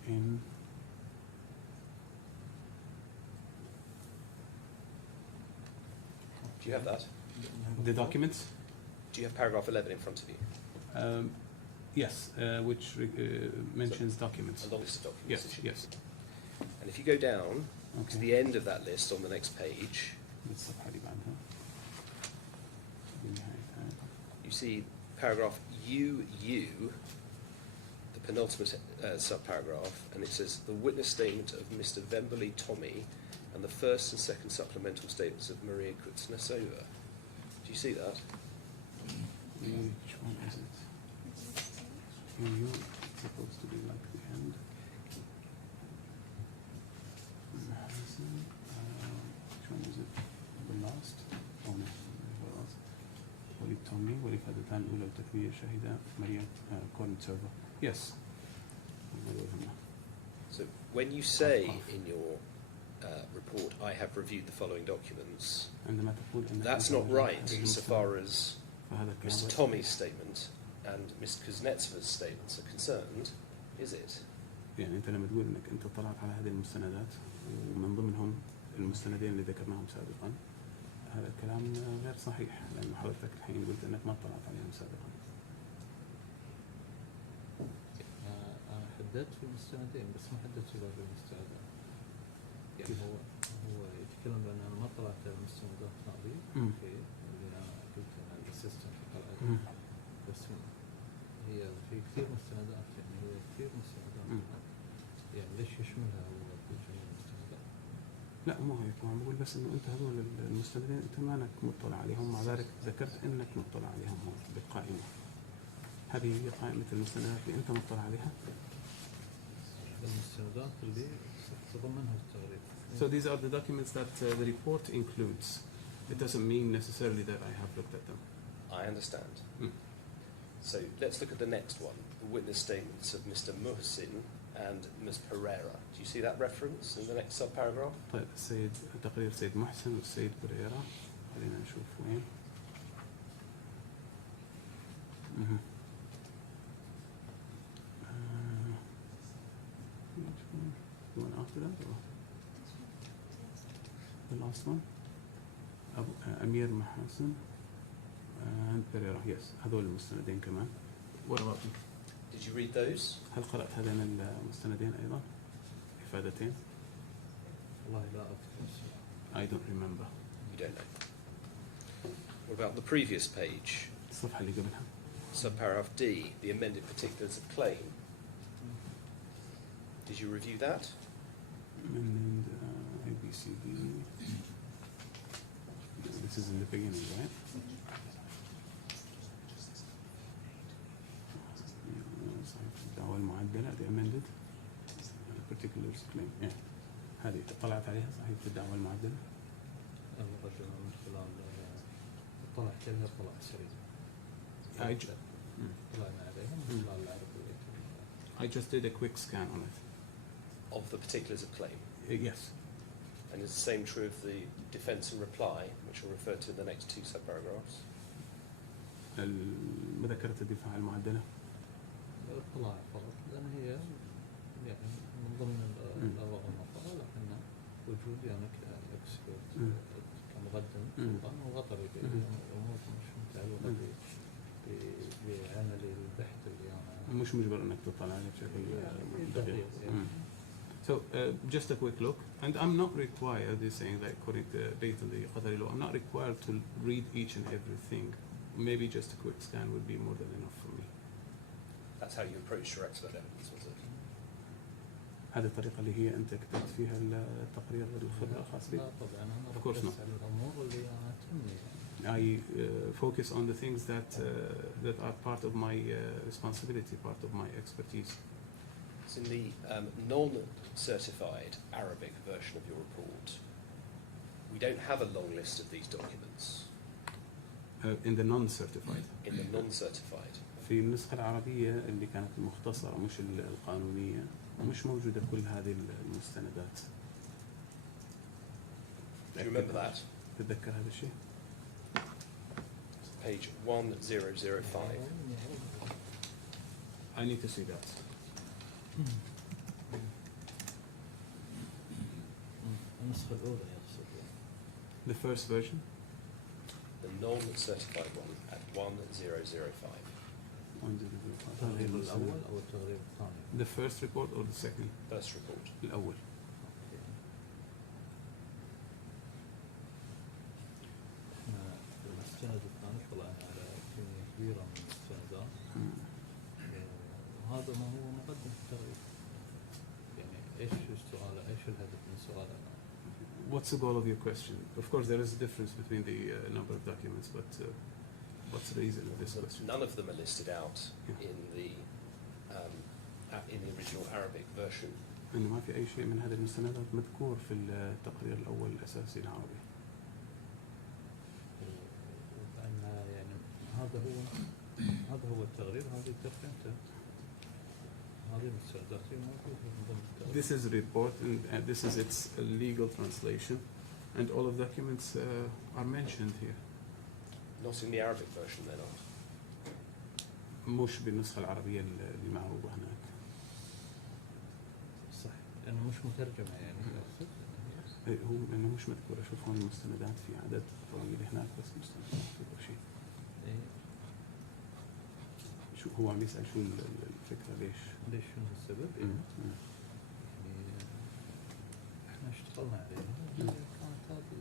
In Do you have that? the documents? Do you have paragraph 11 in front of you? Yes, which mentions documents. A long list of documents. Yes, issued. yes. And if you go down to Okay. the end of that list on the next page, الصفحة اللي بعدها. بنهايتها. you see paragraph UU, the penultimate subparagraph, and it says the witness statement of Mr. Vemberley Tommy and the first and second supplemental statements of Maria Kuznetsova. Do you see that? Which one is it? You, it's supposed to be like the end. Which one is it? The last? Oh no, the last. وليد تومي ولفادتان الأولى والتثنية الشهيدة ماريا كورنتسوفا. Yes. So when you say in your report, I have reviewed the following documents, عندما تقول أنك that's أنت not right هذه insofar as فهذا الكلام Mr. غير Tommy's صحيح. statement and Ms. Kuznetsova's statements are concerned, is it? يعني أنت لما تقول أنك أنت طلعت على هذه المستندات ومن ضمنهم المستندين اللي ذكرناهم سابقا، هذا الكلام غير صحيح لأن حضرتك الحين قلت أنك ما اطلعت عليهم سابقا. أنا حددت في المستندين بس ما حددت في باقي المستندات. يعني هو يتكلم بأن أنا ما طلعت على المستندات هذه في اللي أنا قلت أنا الأسيستنت في القلعة، بس هي في كثير مستندات، يعني هو كثير مستندات. يعني ليش يشملها هو في جميع المستندات؟ لا مو هيك، عم بقول بس انه انت هذول المستندين انت مانك مطلع عليهم، مع ذلك ذكرت انك مطلع عليهم هون بالقائمه. هذه هي قائمه المستندات اللي انت مطلع عليها. المستندات اللي تضمنها التغريد. So these are the documents that the report includes. It doesn't mean necessarily that I have looked at them. I understand. Mm. So let's look at the next one, the witness statements of Mr. Muhsin and Ms. Pereira. Do you see that reference in the next subparagraph? طيب السيد تقرير السيد محسن والسيد بريرا، خلينا نشوف وين. مهم. Which one? The one after that or the last one? أمير محسن and بريرا. Yes, هذول المستندين كمان. What about them? Did you read those? هل قرأت هذين المستندين أيضا؟ إفادتين؟ والله لا أذكر. I don't remember. You don't know. What about the previous page? الصفحة اللي قبلها. Subparagraph D, the amended particulars of claim. Did you review that? And ABCD. This is in the beginning, right? الدعوة المعدلة the amended particulars claim. Yeah. هذه طلعت عليها صحيفة الدعوة المعدلة. الرجل من خلال طلع كذا طلع سريع. طلعنا عليها من خلال العربية. I just did a quick scan on it. Of the particulars of claim. Yes. And is the same true of the defence and reply, which will refer to in the next two subparagraphs? مذكرة الدفاع المعدلة. طلع فقط لأن هي يعني من ضمن الآراء والمقالة لكن وجود يعني كإكسبرت كمقدم سلطان وغطري بأمور مش متعلقة بعمل البحث اللي أنا مش مجبر إنك تطلع عليه بشكل دقيق. So just a quick look, and I'm not required. They're saying that according to based on the Qatari law, I'm not required to read each and everything. Maybe just a quick scan would be more than enough for me. That's how you approached your expert evidence, was it? هذه الطريقة اللي هي أنت كتبت فيها التقرير الخبرة الخاص بك. لا طبعا أنا Of course ركزت not. على الأمور اللي أنا تهمني. I focus on the things that that are part of my responsibility, part of my expertise. It's in the non-certified Arabic version of your report. We don't have a long list of these documents. in the non-certified. in the non-certified. في النسخة العربية اللي كانت المختصرة مش القانونية مش موجودة كل هذه المستندات. Do you remember that? تتذكر هذا الشيء؟ Page 1005. I need to see that. النسخة الأولى يقصد. The first version. The non-certified one at 1005. التغرير الأول أو التغرير الثاني؟ The first report or the second? First report. الأول. احنا المستند الثاني طلعنا على كمية كبيرة من المستندات وهذا ما هو مقدم في التغرير. يعني ايش السؤال، ايش الهدف من سؤالنا؟ What's the goal of your question? Of course, there is a difference between the number of documents, but what's the reason of this question? None of them are listed out Yeah. in the original Arabic version. إنه ما في أي شيء من هذه المستندات مذكور في التقرير الأول الأساسي العربي. وأن يعني هذا هو التغرير، هذه ترجمته، هذه المستندات موجودة من ضمن التغرير. This is a report, and this is its legal translation, and all of the documents are mentioned here. Not in the Arabic version, they're not. مش بالنسخة العربية اللي معروضة هناك. صح، لأنه مش مترجمة يعني أقصد. هو إنه مش مذكور. أشوف هون المستندات في عدد طويل هناك بس مستندات مذكور شيء. إيه. شو هو عم يسأل شو الفكرة ليش؟ ليش شنو السبب؟ يعني احنا اشتغلنا عليها كانت هذه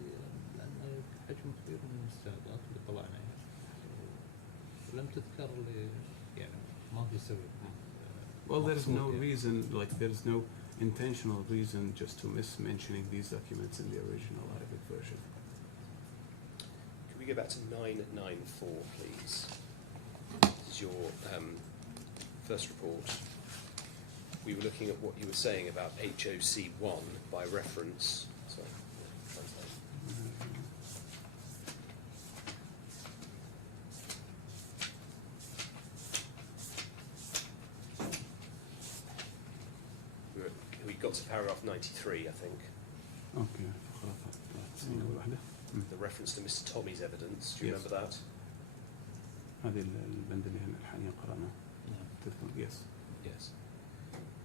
لأن حجم كبير من المستندات اللي طلعنا عليها ولم تذكر لي يعني ما في سبب. Well, there is no مقصود يعني. reason, like there is no intentional reason just to miss mentioning these documents in the original Arabic version. Can we go back to 994, please? This is your first report. We were looking at what you were saying about HOC1 by reference. Sorry, translate. We got to paragraph 93, I think. Okay. فقرات 93 واحدة. The reference to Mr. Tommy's evidence. Do you Yes. remember that? هذه البند اللي هنا حاليا قرأناه. نعم. تذكر؟ Yes. Yes.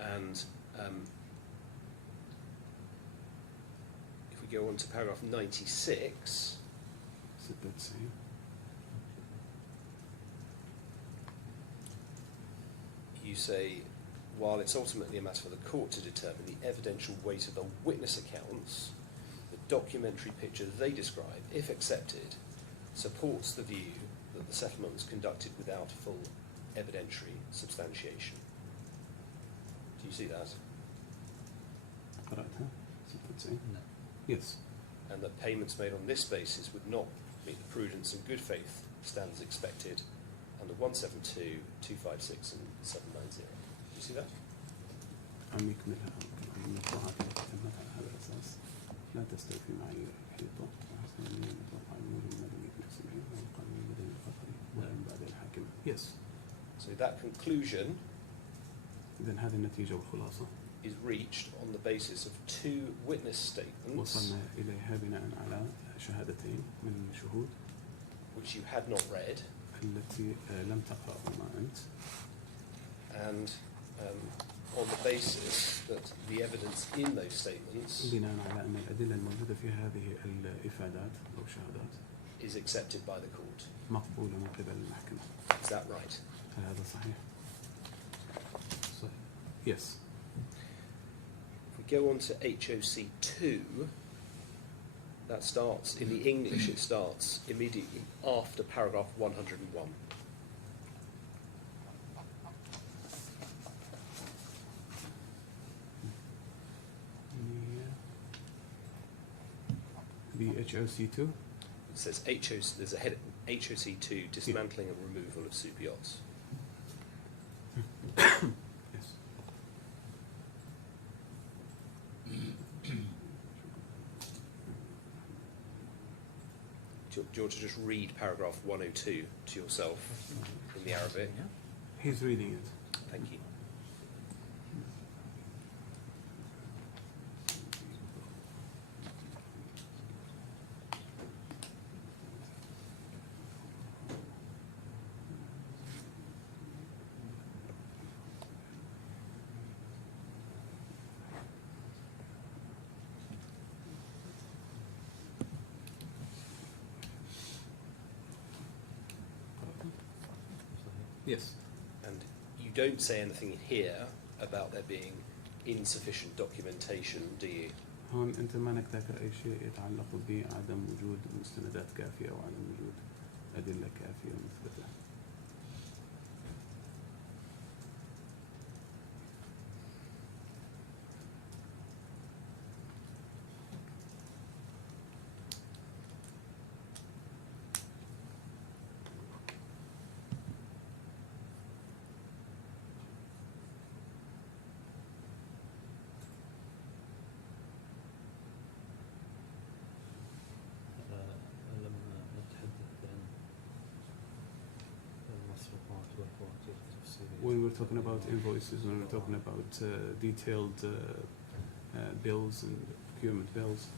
And if we go on to paragraph 96, 96. you say, while it's ultimately a matter for the court to determine the evidential weight of the witness accounts, the documentary picture they describe, if accepted, supports the view that the settlement was conducted without full evidentiary substantiation. Do you see that? قرأتها 96. نعم. Yes. And that payments made on this basis would not meet the prudence and good faith standards expected under 172, 256 and 790. Do you see that? عم يكملها المطبوعات التي تمت على هذا الأساس لا تستوفي معايير الحيطة وحسن النية المتوقع الموجب من مدنية المحسنين والقانون المدني القطري وإن بعد الحاكم. Yes. So that conclusion إذن هذه النتيجة والخلاصة is reached on the basis of two witness statements وصلنا إليها بناء على شهادتين من الشهود which you had not read التي لم تقرأهما أنت and on the basis that the evidence in those statements بناء على أن الأدلة الموجودة في هذه الإفادات أو شهادات is accepted by the court. مقبولة من قبل المحكمة. Is that right? هل هذا صحيح؟ صحيح. Yes. If we go on to HOC2, that starts, in the English it starts immediately after paragraph 101. The HOC2. It says HOC, there's a head HOC2, dismantling and removal of super yachts. Yes. Do Do you want to just read paragraph 102 to yourself in the Arabic? He's reading it. Thank you. Yes. And you don't say anything here about there being insufficient documentation, do you? هون أنت ما إنك ذاكر أي شيء يتعلق بعدم وجود مستندات كافية أو عدم وجود أدلة كافية مثبتة. لما نتحدث عن المصروفات والفواتير التفصيلية. When we're talking about invoices, when we're talking about detailed bills and procurement bills,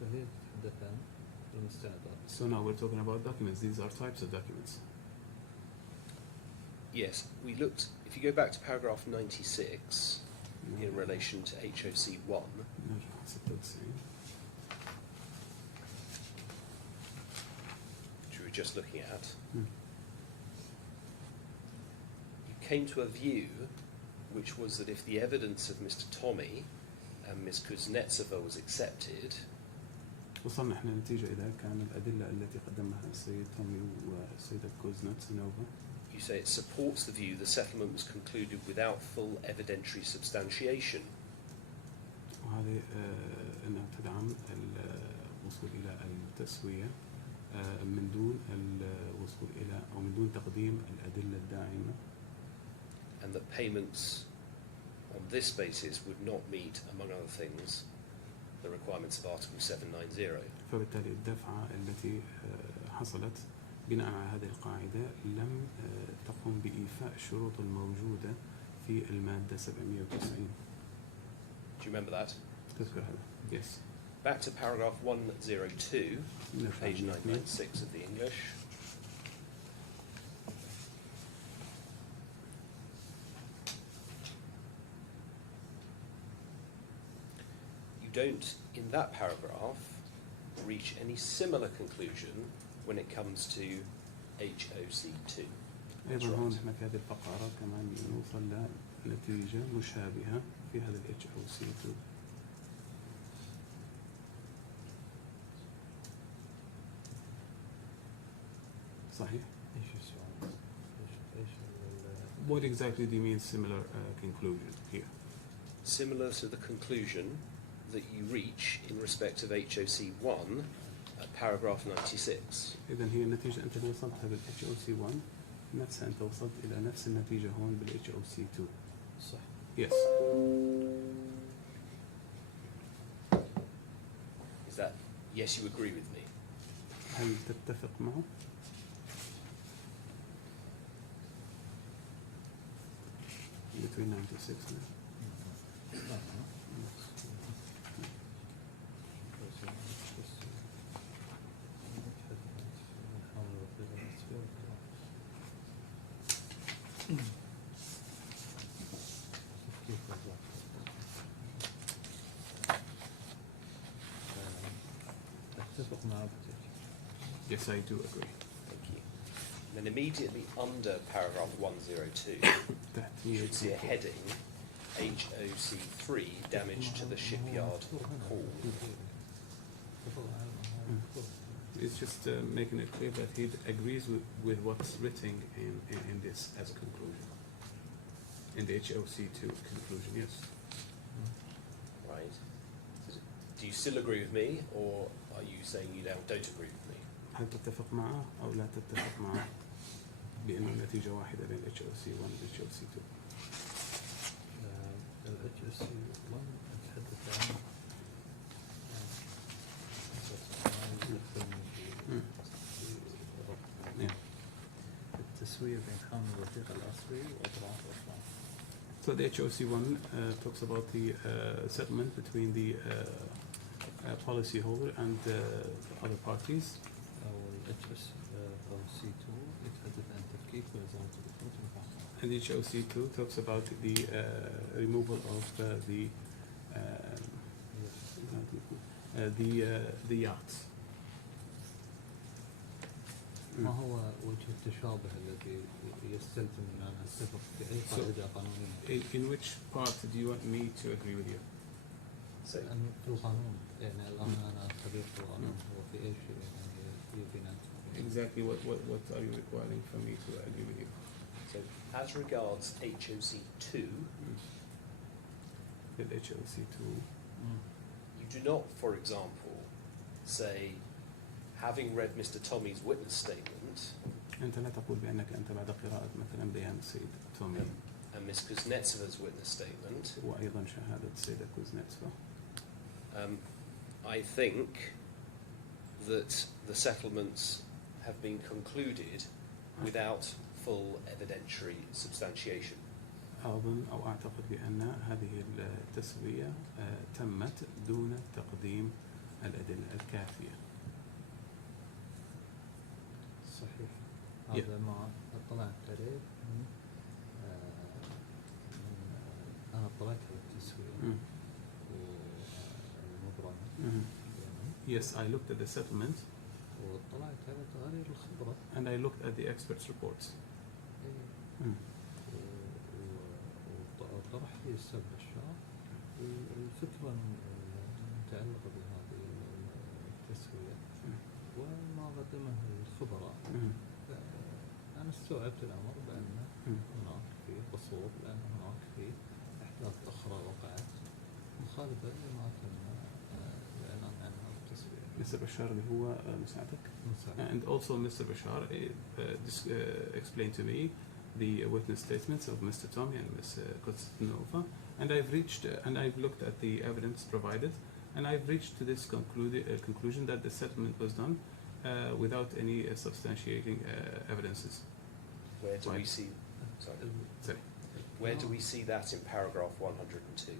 فهي تتحدث عن المستندات. so now we're talking about documents. These are types of documents. Yes, we looked, if you go back to paragraph 96 in relation to HOC 1, نرجع 96. which we were just looking at, Hmm. you came to a view which was that if the evidence of Mr. Tommy and Ms. Kuznetsova was accepted, وصلنا احنا نتيجة إذا كان الأدلة التي قدمها السيد تومي والسيدة كوزنتسنوفا. you say it supports the view the settlement was concluded without full evidentiary substantiation. وهذه أنها تدعم الوصول إلى التسوية من دون الوصول إلى أو من دون تقديم الأدلة الداعمة. And that payments on this basis would not meet, among other things, the requirements of Article 790. فبالتالي الدفعة التي حصلت بناء على هذه القاعدة لم تقم بإيفاء الشروط الموجودة في المادة 790. Do you remember that? تذكر هذا؟ Yes. Back to paragraph 102, نرجع page من 996 of the English. You don't, in that paragraph, reach any similar conclusion when it comes to HOC2. أيضا That's هون right. احنا في هذه الفقرة كمان نوصل لنتيجة مشابهة في هذا ال HOC2. صحيح. ايش السؤال؟ ايش What exactly do you mean similar conclusion here? Similar to the conclusion that you reach in respect of HOC1 at paragraph 96. إذا هي النتيجة أنت اللي وصلتها بال HOC1 نفسها أنت وصلت إلى نفس النتيجة هون بال HOC2. صح. Yes. Is that, yes, you agree with me? هل تتفق معه؟ Between 96 and اتفق معك. Yes, I do agree. Thank you. And then immediately under paragraph 102, تحت you should see a heading, HOC3, damage to the shipyard hall. It's just making it clear that he agrees with what's written in this as a conclusion. In the HOC2 conclusion, yes. Right. Do you still agree with me, or are you saying you now don't agree with me? هل تتفق معه أو لا تتفق معه بأنه النتيجة واحدة بين HOC1 و HOC2؟ الHSC 1 أتحدث عن Yeah. التسوية بين حامل الوثيقة الأصلي وأطراف الإطلاق. So the HOC1 talks about the settlement between the policyholder and other parties. أو الHS أو C2 يتحدث عن تفكيك وإزالة الخطوط المفاهمة. And HOC2 talks about the removal of the yachts. ما هو وجه التشابه الذي يستلزم أن نتفق في أي قاعدة قانونية؟ In which part do you want me to agree with you? So, لأن في القانون يعني الآن أنا خبير في القانون هو في أي شيء يعني يبينا. Exactly what are you requiring from me to agree with you? so as regards HOC2, With HOC2. you do not, for example, say, having read Mr. Tommy's witness statement أنت لا تقول بأنك أنت بعد قراءة مثلا بيان السيد تومي and Ms. Kuznetsova's witness statement, وأيضا شهادة السيدة كوزنتسوفا. I think that the settlements have been concluded without full evidentiary substantiation. أظن أو أعتقد بأن هذه التسوية تمت دون تقديم الأدلة الكافية. صحيح. هذا ما اطلعت عليه من أنا اطلعت على التسوية والمبرمج. Yes, I looked at the settlement واطلعت على تقارير الخبرة. and I looked at the experts' reports. وطرح لي السبب الشاق الفكرة المتعلقة بهذه التسوية وما قدمه الخبراء. أنا استوعبت الأمر بأن هناك في قصور، لأن هناك في أحداث أخرى وقعت مخالفة لما تم الإعلان عنها التسوية. Mr. Bashar اللي هو مساعدك. And also Mr. Bashar explained to me the witness statements of Mr. Tommy and Ms. Kuznetsova, and I've looked at the evidence provided, and I've reached to this conclusion that the settlement was done without any substantiating evidences. Where do we Right. see? Sorry. Sorry. Where do we see that in paragraph 102?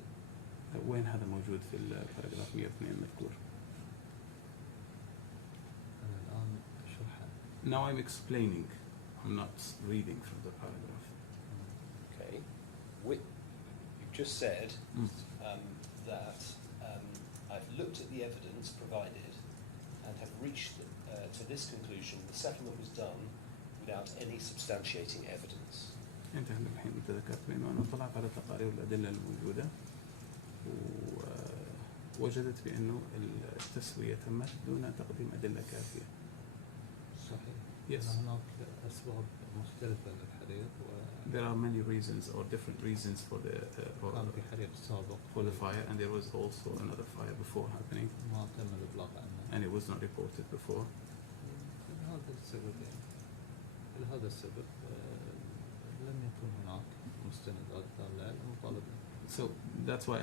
وين هذا موجود في الباراجراف 102 المذكور؟ أنا الآن أشرحها. Now I'm explaining. I'm not reading from the paragraph. Okay. You've just said that I've looked at the evidence provided and have reached to this conclusion the settlement was done without any substantiating evidence. أنت الحين ذكرت بأنه أنا طلعت على التقارير والأدلة الموجودة ووجدت بأنه التسوية تمت دون تقديم أدلة كافية. صحيح. Yes. هناك أسباب مختلفة للحريق There are many reasons or different reasons for كان في حريق سابق for the fire, and there was also another fire before happening, ما تم الإبلاغ عنه. and it was not reported before. لهذا السبب لم يكن هناك مستندات دالة على المطالبة. So that's why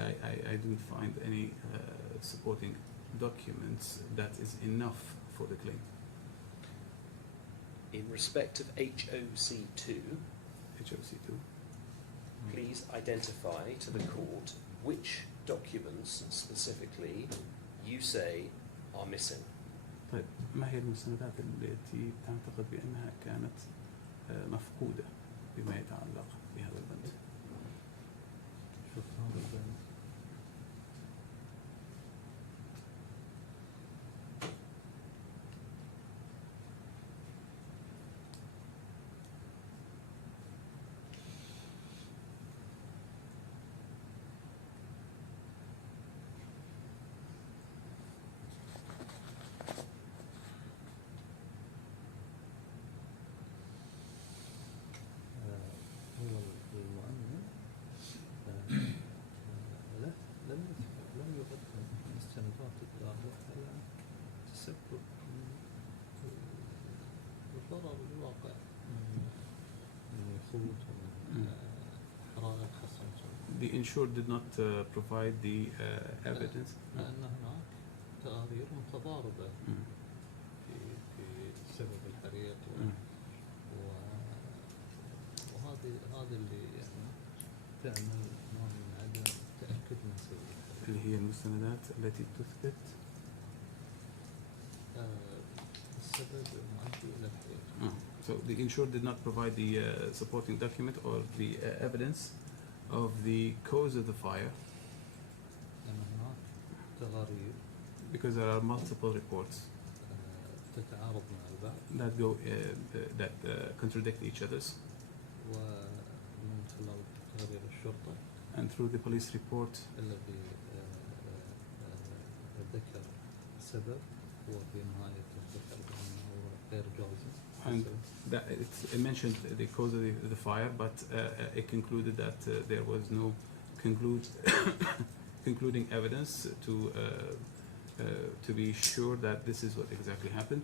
I didn't find any supporting documents that is enough for the claim. In respect of HOC2, HOC2. please identify to the court which documents specifically you say are missing. طيب ما هي المستندات التي تعتقد بأنها كانت مفقودة بما يتعلق بهذا البند؟ شوف هذا البند هو المؤمن لم يقدم مستندات الدالة على تسبب الضرر الواقع من يخوت ومن حرائق حصلت. The insured did not provide the evidence. لأن هناك تقارير متضاربة في التحقيق وهذا اللي يعني تعمل نوع من عدم تأكد من سوية اللي هي المستندات التي تثبت السبب المؤدي إلى الحريق. So the insured did not provide the supporting document or the evidence of the cause of the fire لأن هناك تغارير because there are multiple reports تتعارض مع البعض that contradict each others, ومن خلال تقارير الشرطة and through the police report الذي ذكر سبب هو في نهاية ذكر بأنه هو غير جازم. and that it mentioned the cause of the fire, but it concluded that there was no concluding evidence to be sure that this is what exactly happened.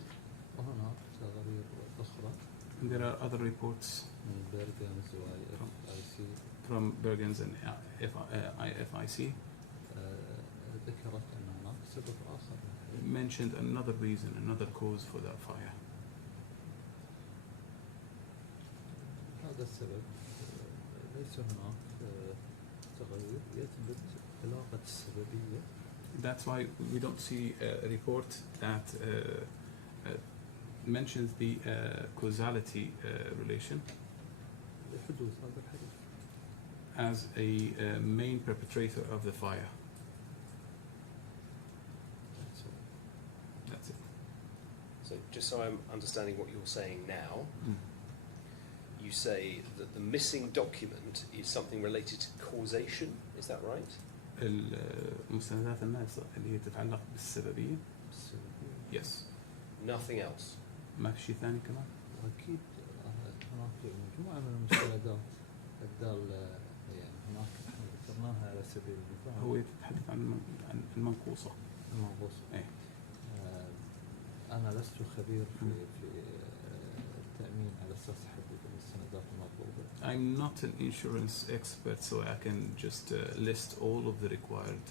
وهناك تغارير أخرى And there are other reports من بيرغنز وIFIC from Bergens and IFIC ذكرت أن هناك سبب آخر mentioned another reason, another cause for that fire. هذا السبب ليس هناك تغير يثبت علاقة السببية. That's why we don't see a report that mentions the causality relation لحدوث هذا الحدث. as a main perpetrator of the fire. That's all. That's it. So just so I'm understanding what you're saying now, you say that the missing document is something related to causation, is that right? المستندات الناقصة اللي هي تتعلق بالسببية. السببية. Yes. Nothing else. ما في شيء ثاني كمان؟ وأكيد هناك مجموعة من المستندات الدالة يعني هناك احنا ذكرناها على سبيل المثال. هو يتحدث عن المنقوصة. المنقوصة. إيه. أنا لست خبير في التأمين على أساس حدود المستندات المطلوبة. I'm not an insurance expert, so I can just list all of the required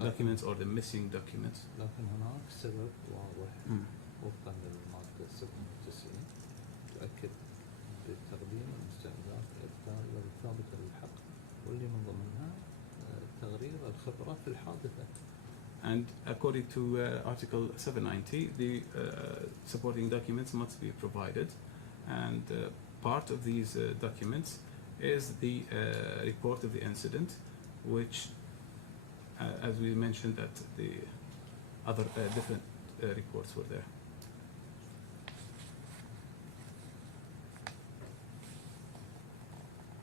documents or the missing documents. لكن هناك سبب واضح وفقا للمادة 97 تؤكد بتقديم المستندات الدالة الثابتة للحق واللي من ضمنها تقرير الخبرة في الحادثة. And according to Article 790, the supporting documents must be provided, and part of these documents is the report of the incident, which, as we mentioned, that the other different reports were there.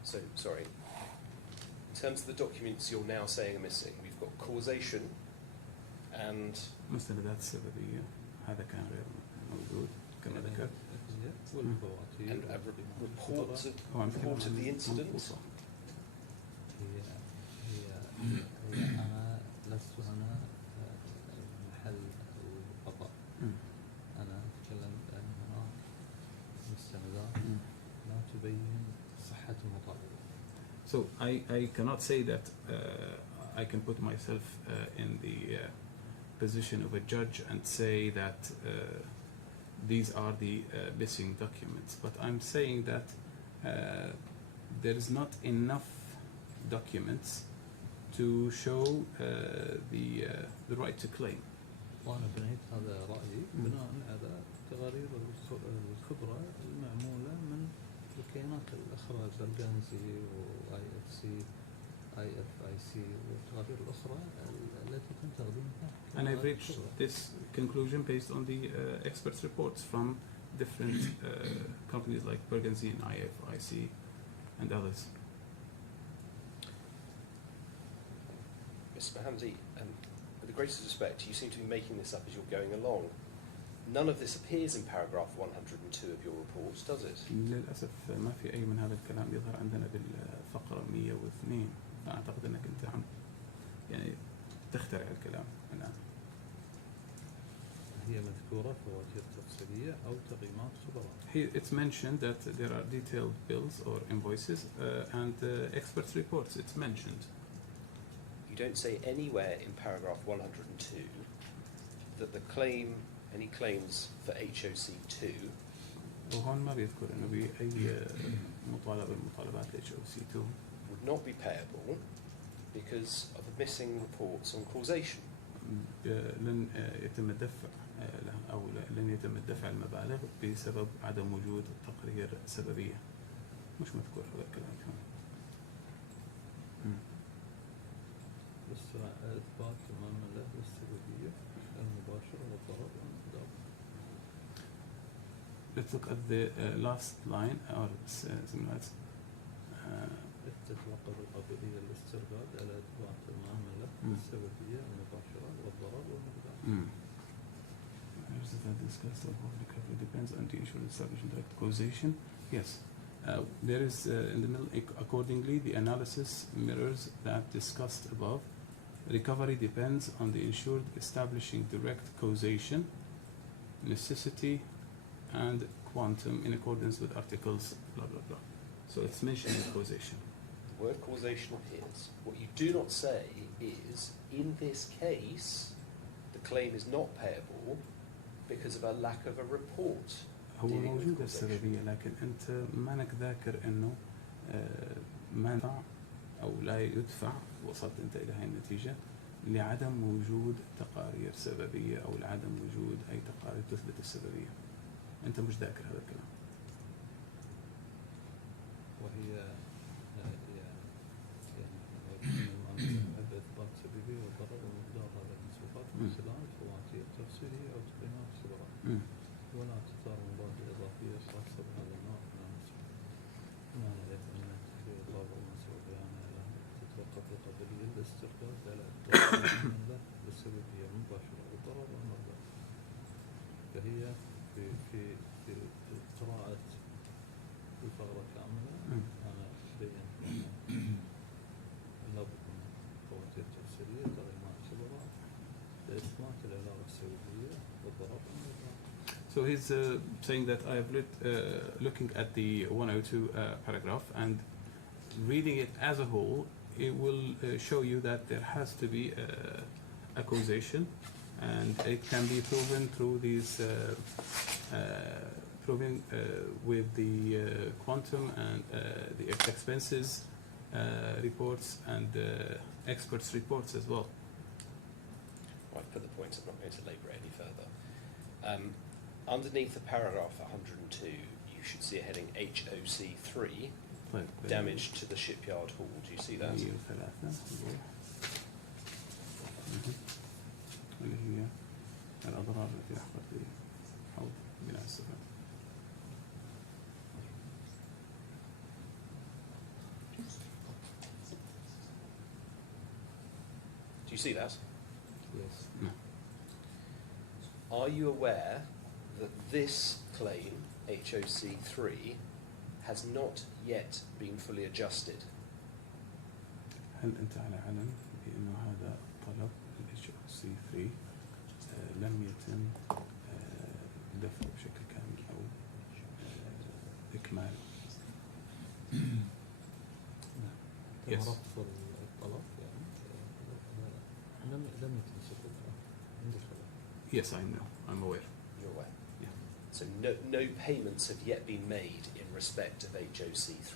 So, sorry, in terms of the documents you're now saying are missing, we've got causation and مستندات السببية هذا كان غير موجود كما ذكرت. and reports of the incident. هي أنا لست هنا محل القضاء. أنا أتكلم بأن هناك مستندات لا تبين صحة المطالبة. So I cannot say that I can put myself in the position of a judge and say that these are the missing documents, but I'm saying that there is not enough documents to show the right to claim. وأنا بنيت هذا رأيي بناء على تقارير الخبرة المعمولة من الكيانات الأخرى برغنزي وIFC IFIC والتقارير الأخرى التي تم تقديمها. And I've reached this conclusion based on the experts' reports from different companies like Bergenzi and IFIC and others. Mr. Hamdi, with the greatest respect, you seem to be making this up as you're going along. None of this appears in paragraph 102 of your report, does it? للأسف ما في أي من هذا الكلام يظهر عندنا بالفقرة 102. فأعتقد أنك أنت عم يعني تخترع الكلام الآن. هي مذكورة فواتير تفصيلية أو تقييمات خبراء. Here it's mentioned that there are detailed bills or invoices and experts' reports. It's mentioned. You don't say anywhere in paragraph 102 that the claim, any claims for HOC2 وهون ما بيذكر انه باي مطالبه من مطالبات HOC2 would not be payable because of the missing reports on causation. لن يتم الدفع او لن يتم الدفع المبالغ بسبب عدم وجود تقرير سببيه. مش مذكور هذا الكلام هون. بس إثبات المعاملة والسببية المباشرة والضرر والمقدار. Let's look at the last line or similar. تتوقف القابلية للاسترداد على إثبات المعاملة والسببية المباشرة والضرر والمقدار. That discussed above recovery depends on the insurance establishing direct causation. Yes. There is in the middle, accordingly, the analysis mirrors that discussed above. Recovery depends on the insured establishing direct causation, necessity, and quantum in accordance with articles blah blah blah. So it's mentioning causation. The word causation appears. What you do not say is, in this case, the claim is not payable because of a lack of a report. هو dealing with موجود causation. السببية لكن أنت مانك ذاكر إنه ما يدفع أو لا يدفع وصلت أنت إلى هاي النتيجة لعدم وجود تقارير سببية أو لعدم وجود أي تقارير تثبت السببية. أنت مش ذاكر هذا الكلام. وهي المعاملة إثبات السببية والضرر والمقدار هذا المصروفات من خلال الفواتير التفصيلية أو تقييمات الخبراء. ولا تختار مبادئ إضافية خاصة بهذا النوع من المصروف. ما نعرف أن التحليل الضابط المصروف يعني تتوقف القابلية للاسترداد على إثبات المعاملة بالسببية المباشرة والضرر والمقدار. فهي في قراءة الفقرة كاملة أنا بيّنت لابد من فواتير تفصيلية تقييمات خبراء لإثبات العلاقة السببية والضرر والمقدار. So he's saying that I have looking at the 102 paragraph and reading it as a whole, it will show you that there has to be a causation, and it can be proven through these proving with the quantum and the expenses reports and experts reports as well. I've put the point, I'm not going to labour it any further. Underneath the paragraph 102, you should see a heading HOC3, damage to the shipyard hall. Do you see that? 103 اللي هي الأضرار التي تحدث في حوض بناء السفن. Do you see that? Yes. No. Are you aware that this claim, HOC3, has not yet been fully adjusted? هل أنت على علم بأنه هذا طلب HOC3 لم يتم دفعه بشكل كامل أو إكماله؟ تم Yes. رفض الطلب يعني لم يتم سداد عندي خبر. Yes, I know. I'm aware. You're aware? Yeah. So no payments have yet been made in respect of HOC3.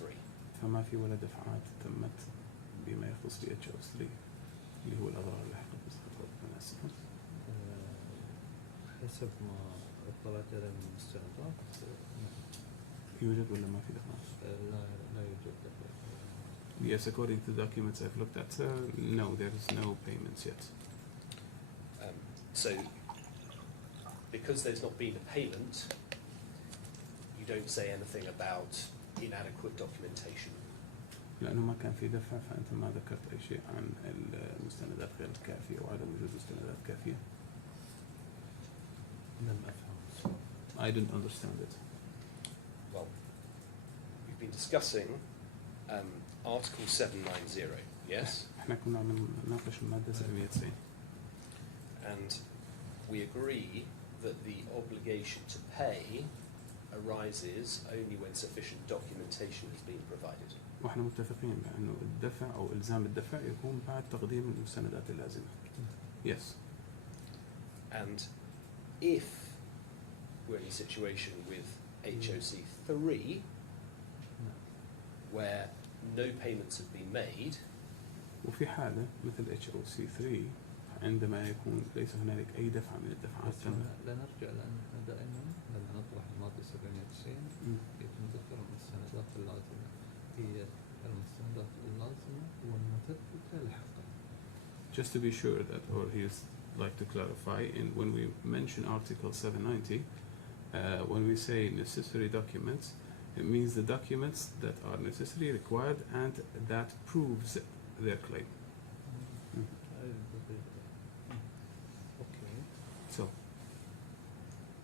فما في ولا دفعات تمت بما يخص HOC3 اللي هو الأضرار اللاحقة بسقوط بناء السفن. حسب ما اطلعت عليه من المستندات يوجد ولا ما في دفعات؟ لا يوجد دفع. Yes, according to the documents I've looked at, no, there is no payments yet. So because there's not been a payment, you don't say anything about inadequate documentation. لأنه ما كان في دفع فأنت ما ذكرت أي شيء عن المستندات غير الكافية وعدم وجود مستندات كافية. لم أفهم السؤال. I didn't understand it. Well, we've been discussing Article 790, yes? احنا كنا عم نناقش المادة 790. And we agree that the obligation to pay arises only when sufficient documentation has been provided. واحنا متفقين بأنه الدفع أو إلزام الدفع يكون بعد تقديم المستندات اللازمة. Yes. And if we're in a situation with HOC 3, نعم. where no payments have been made, وفي حالة مثل HOC3 عندما يكون ليس هنالك أي دفع من الدفعات بس تم. لا نرجع لأن احنا دائما لما نطرح المادة 97 يتم ذكر المستندات اللازمة، هي المستندات اللازمة والمثبتة لحقا. Just to be sure that, or he's like to clarify, and when we mention Article 790, when we say necessary documents, it means the documents that are necessary, required, and that proves their claim. Okay. So,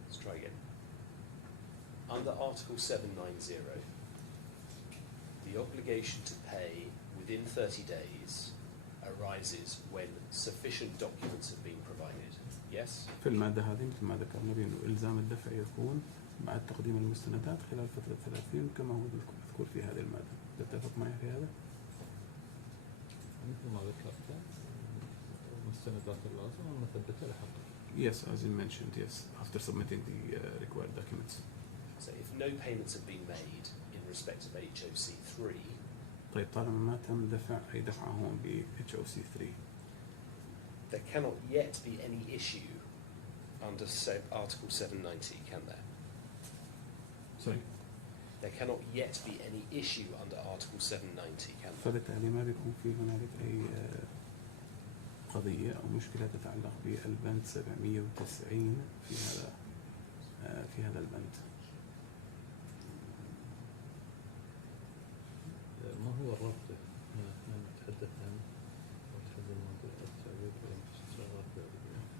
let's try again. Under Article 790, the obligation to pay within 30 days arises when sufficient documents have been provided. Yes? في المادة هذه مثل ما ذكرنا بأنه إلزام الدفع يكون بعد تقديم المستندات خلال فترة 30 كما هو مذكور في هذه المادة. تتفق معي في هذا؟ مثل ما ذكرت المستندات اللازمة والمثبتة لحقا. Yes, as you mentioned, yes, after submitting the required documents. So if no payments have been made in respect of HOC 3, طيب طالما ما تم دفع أي دفعة هون ب HOC3, there cannot yet be any issue under Article 790, can there? sorry, There cannot yet be any issue under Article 790, can there? فبالتالي ما بيكون في هنالك أي قضية أو مشكلة تتعلق بالبند 790 في هذا البند. ما هو الربط؟ احنا نتحدث عن حسب المادة التعبير والمستشارات،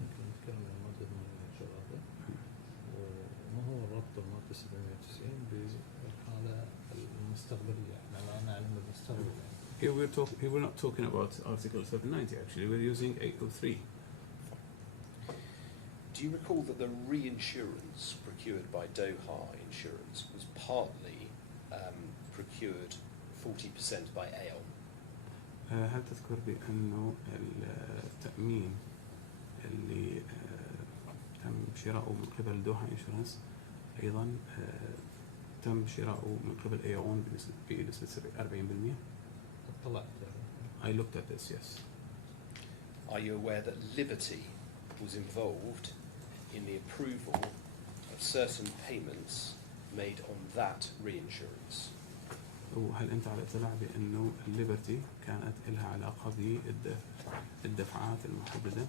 ممكن نتكلم عن المادة 8 وما هو الربط المادة 790 بالحالة المستقبلية؟ احنا الآن نعلم المستقبل. Here we're not talking about Article 790 actually, we're using 803. Do you recall that the reinsurance procured by Doha Insurance was partly procured 40% by Aon? هل تذكر بأنه التأمين اللي تم شراؤه من قبل دوحة إنشورنس أيضا تم شراؤه من قبل أيون بنسبة 40%؟ اطلعت. I looked at this, yes. Are you aware that Liberty was involved in the approval of certain payments made on that reinsurance? وهل أنت على اطلاع بأنه الليبرتي كانت لها علاقة بالدفعات المحددة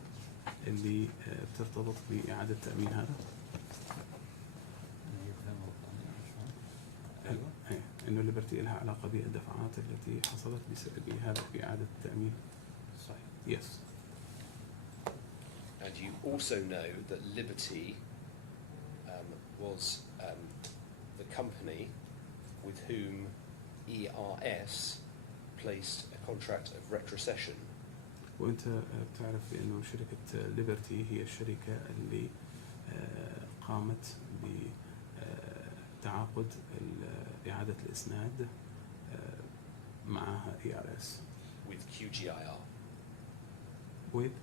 اللي بترتبط بإعادة تأمين هذا؟ أيوة. إنه الليبرتي لها علاقة بالدفعات التي حصلت بهذا بإعادة التأمين. صحيح. Yes. And you also know that Liberty was the company with whom ERS placed a contract of retrocession. وأنت بتعرف بأنه شركة ليبرتي هي الشركة اللي قامت بتعاقد إعادة الإسناد معها ERS. With QGIR. With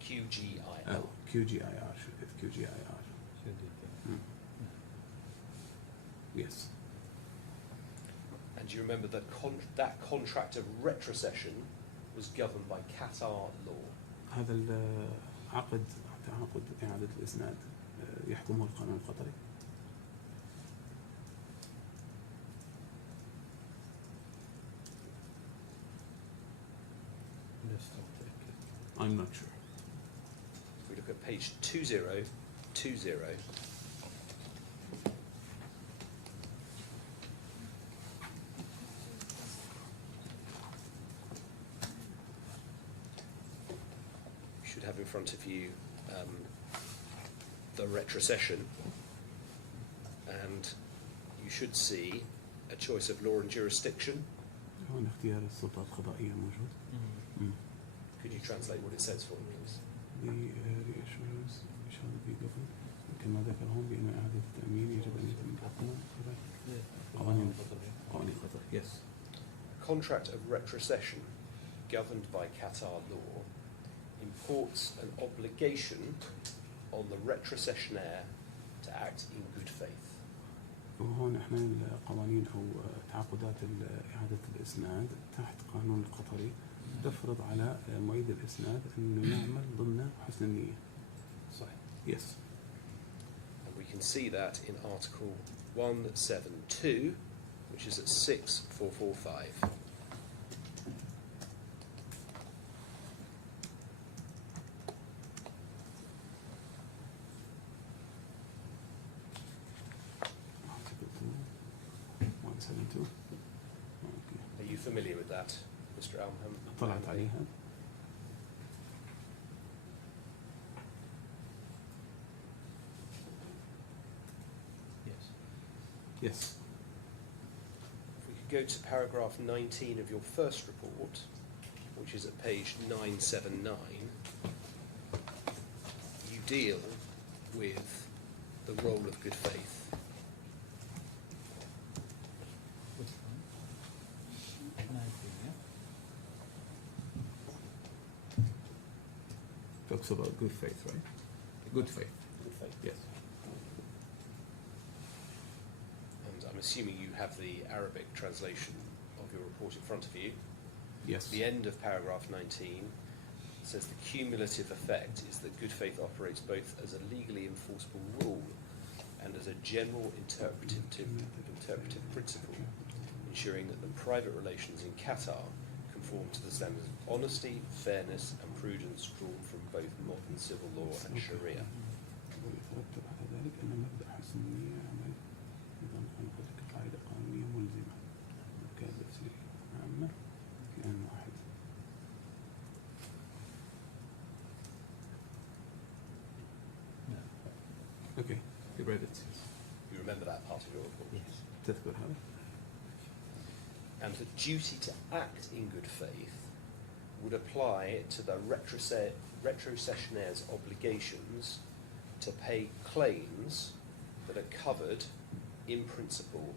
QGIR. QGIR, شركة QGIR. Yes. And you remember that that contract of retrocession was governed by Qatar law. هذا العقد تعاقد إعادة الإسناد يحكمه القانون القطري. I'm not sure. We look at page 2020. You should have in front of you the retrocession, and you should see a choice of law and jurisdiction. هون اختيار السلطة القضائية موجود. Could you translate what it says for me, please? The reassurance shall be governed. كما ذكر هون بأن إعادة التأمين يجب أن يتم بحكم قوانين قطر. Yes. A contract of retrocession governed by Qatar law imports an obligation on the retrocessionaire to act in good faith. وهون احنا القوانين او تعاقدات اعاده الاسناد تحت قانون القطري تفرض على معيد الاسناد انه يعمل ضمن حسن النيه. صحيح. Yes. And we can see that in Article 172, which is at 6445. Article 172. Okay. Are you familiar with that, Mr. Almham? طلعت عليها. Yes. Yes. If we could go to paragraph 19 of your first report, which is at page 979, you deal with the role of good faith. Which one? 19, yeah? Talks about good faith, right? Good faith. Good faith. Yes. And I'm assuming you have the Arabic translation of your report in front of you. Yes. The end of paragraph 19 says the cumulative effect is that good faith operates both as a legally enforceable rule and as a general interpretive principle, ensuring that the private relations in Qatar conform to the standards of honesty, fairness and prudence drawn from both modern civil law and Sharia. ويترتب على ذلك أن مبدأ حسن النية يعمل نظام أنقذ كقاعدة قانونية ملزمة كدستور عامة في آن واحد. No. Okay, you read it. You remember that part of your report? Yes. تذكر هذا؟ And the duty to act in good faith would apply to the retrocessionaire's obligations to pay claims that are covered in principle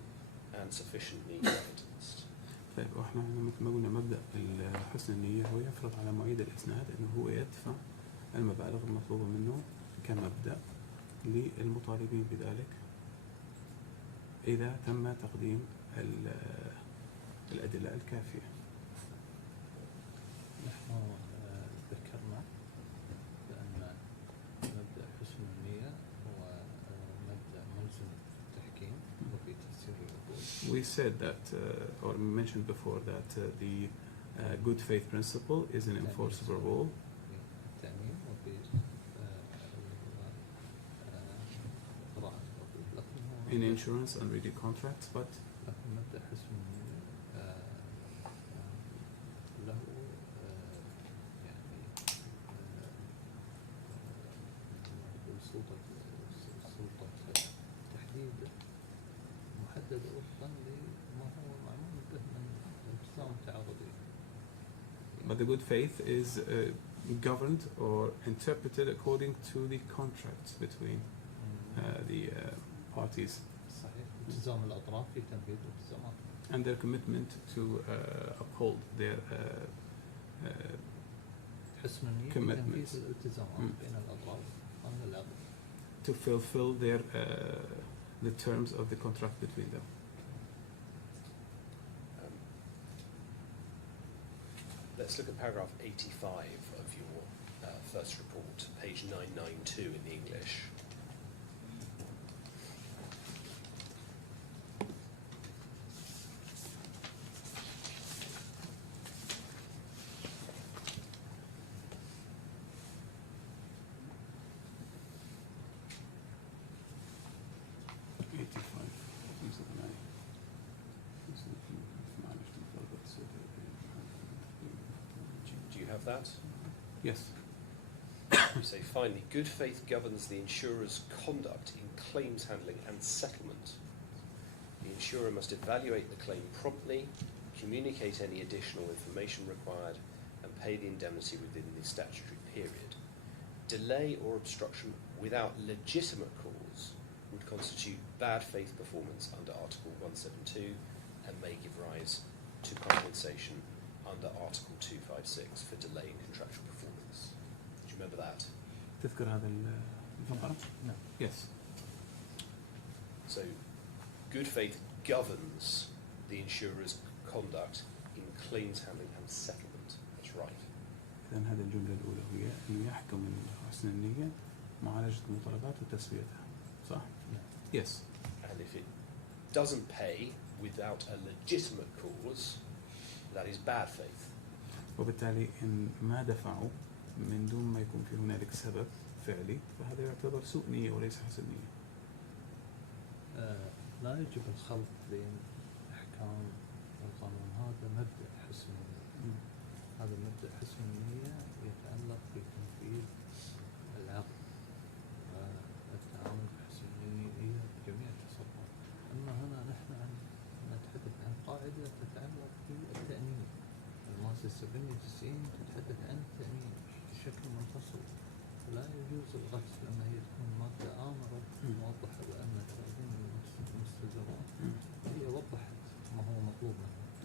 and sufficiently evidenced. طيب واحنا مثل ما قلنا مبدأ حسن النية هو يفرض على معيد الإسناد أنه هو يدفع المبالغ المطلوبة منه كمبدأ للمطالبين بذلك إذا تم تقديم الأدلة الكافية. نحن ذكرنا بأن مبدأ حسن النية هو مبدأ ملزم في التحكيم وفي تفسير العقود. We said that, or mentioned before that the good faith principle is an enforceable rule. في التأمين وفي قراءة العقود. لكن هو In insurance and reading contracts, but لكن مبدأ حسن النية له يعني سلطة تحديد محددة وفقا لما هو معمول به من الالتزام التعاقدي. but the good faith is governed or interpreted according to the contracts between the parties صحيح. التزام الأطراف في تنفيذ الالتزامات. and their commitment to uphold their حسن النية في commitments. تنفيذ الالتزامات بين الأطراف هذا الأمر. to fulfill their the terms of the contract between them. Let's look at paragraph 85 of your first report, page 992 in the English. Do you have that? Yes. You say, finally, good faith governs the insurer's conduct in claims handling and settlement. The insurer must evaluate the claim promptly, communicate any additional information required, and pay the indemnity within the statutory period. Delay or obstruction without legitimate cause would constitute bad faith performance under Article 172 and may give rise to compensation under Article 256 for delay in contractual performance. Do you remember that? تذكر هذا الفقرة؟ No. So, Yes. good faith governs the insurer's conduct in claims handling and settlement. That's right. إذا هذه الجملة الأولى هي إنه يحكم حسن النية معالجة المطالبات وتسويتها. صح؟ Yes. And if it doesn't pay without a legitimate cause, that is bad faith. وبالتالي إن ما دفعوا من دون ما يكون في هنالك سبب فعلي فهذا يعتبر سوء نية وليس حسن نية. لا يجب الخلط بين أحكام القانون. هذا مبدأ حسن النية. هذا مبدأ حسن النية يتعلق بتنفيذ العقد والتعامل بحسن النية بجميع التصرفات. أما هنا نحن نتحدث عن قاعدة تتعلق بالتأمين. المادة 97 تتحدث عن التأمين بشكل منفصل. فلا يجوز الغش لما هي تكون مادة آمرة موضحة بأن تقديم المستلزمات هي وضحت ما هو مطلوب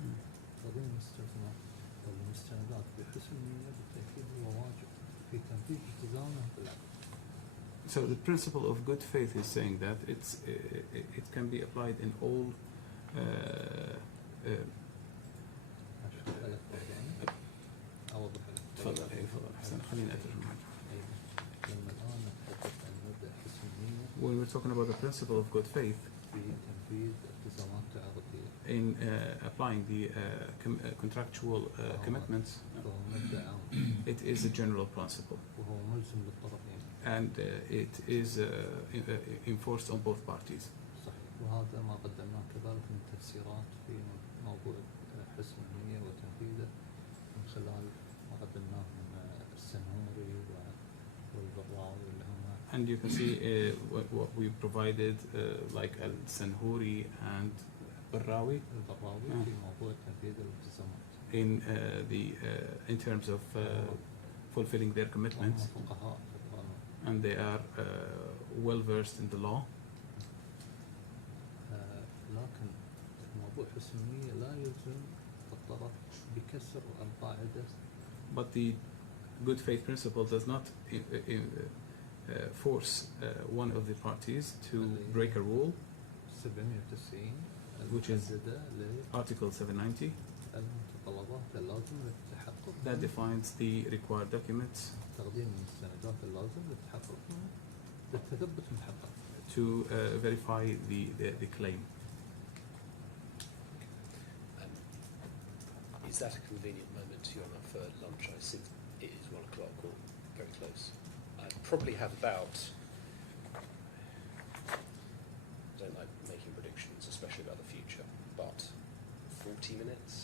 منها. تقديم المستلزمات والمستندات بحسن النية بالتأكيد هو واجب في تنفيذ التزامه بالعقد. So the principle of good faith is saying that it can be applied in all أشرح لك يعني أوضح لك. تفضل أحسن خليني أترجم. لما الآن نتحدث عن مبدأ حسن النية When we're talking about the principle of good faith في تنفيذ التزامات العقدية in applying the contractual commitments, فهو مبدأ عام it is a general principle وهو ملزم للطرفين. and it is enforced on both parties. صحيح. وهذا ما قدمناه كذلك من تفسيرات في موضوع حسن النية وتنفيذه من خلال ما قدمناه من السنهوري والبراوي اللي هم. And you can see what we provided like al-Sanhuri and Barrawi البراوي في موضوع تنفيذ الالتزامات. in terms of fulfilling their commitments, هم فقهاء في القانون. and they are well versed in the law. لكن موضوع حسن النية لا يلزم الطرف بكسر القاعدة. But the good faith principle does not force one of the parties to break a rule, 790 which is المحددة Article 790, للمتطلبات اللازمة للتحقق that من defines the required documents تقديم المستندات اللازمة للتحقق من للتثبت من حقه. to verify the claim. Is that a convenient moment, Your Honour, for lunch? I think it is 1 o'clock or very close. I probably have about, I don't like making predictions, especially about the future, but 40 minutes?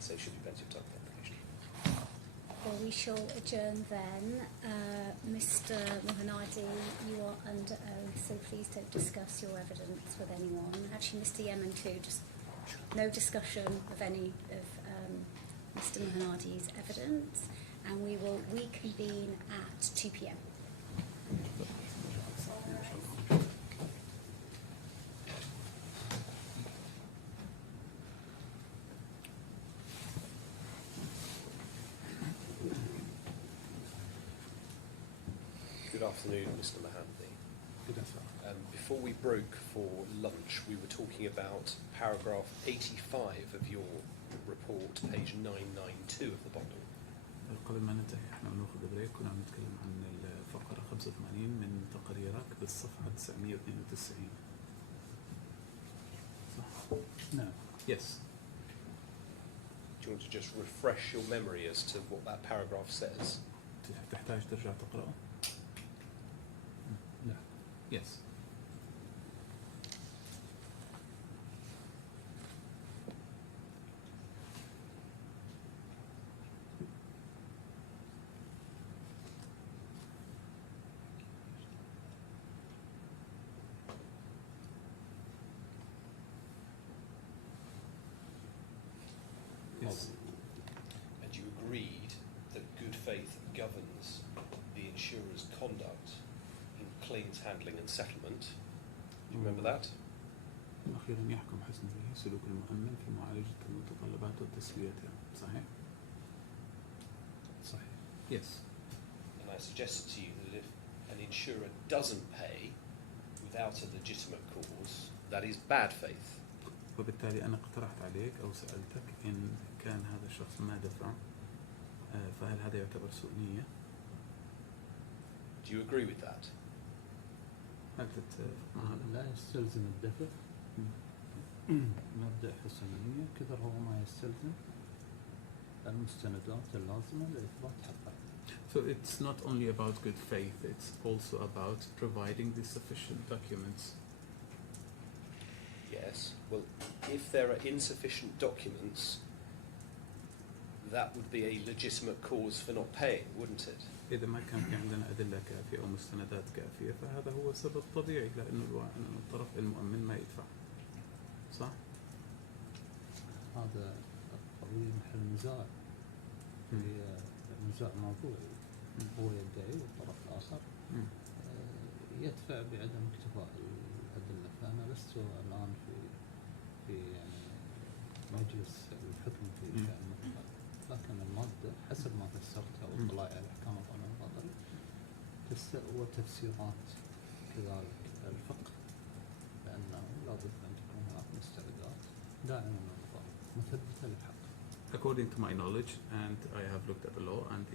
So should be plenty of time for application. Well, we shall adjourn then. Mr. Mohanadi, you are under oath, so please don't discuss your evidence with anyone. Actually, Mr. Yemen too, just no discussion of any of Mr. Mohanadi's evidence, and we will reconvene at 2 p.m. Good afternoon, Mr. Mahandi. Good afternoon. Before we broke for lunch, we were talking about paragraph 85 of your report, page 992 of the bundle. قبل ما ننتهي احنا بناخذ بريك كنا عم نتكلم عن الفقرة 85 من تقريرك بالصفحة 992. صح؟ نعم. Yes. Do you want to just refresh your memory as to what that paragraph says? تحتاج ترجع تقرأه؟ لا. Yes. Yes. And you agreed that good faith governs the insurer's conduct in claims handling and settlement. Do you remember that? أخيرا يحكم حسن به سلوك المؤمن في معالجة المتطلبات وتسويتها. صحيح؟ صحيح. Yes. And I suggested to you that if an insurer doesn't pay without a legitimate cause, that is bad faith. وبالتالي أنا اقترحت عليك أو سألتك إن كان هذا الشخص ما دفع فهل هذا يعتبر سوء نية؟ Do you agree with that? هل تتفق مع هذا؟ لا يستلزم الدفع مبدأ حسن النية كثر هو ما يستلزم المستندات اللازمة لإثبات حقه. So it's not only about good faith, it's also about providing the sufficient documents. Yes. Well, if there are insufficient documents, that would be a legitimate cause for not paying, wouldn't it? إذا ما كان في عندنا أدلة كافية أو مستندات كافية فهذا هو سبب طبيعي لأنه الطرف المؤمن ما يدفع. صح؟ هذا قضية محل نزاع. هي نزاع موضوعي. هو يدعي والطرف الآخر يدفع بعدم اكتفاء الأدلة. فأنا لست الآن في يعني مجلس الحكم في شأن المطلق، لكن المادة حسب ما فسرتها واطلاعي على أحكام القانون القطري وتفسيرات كذلك الفقه بأنه لابد أن تكون هناك مستندات دائما مثبتة للحق. According to my knowledge, and I have looked at the law and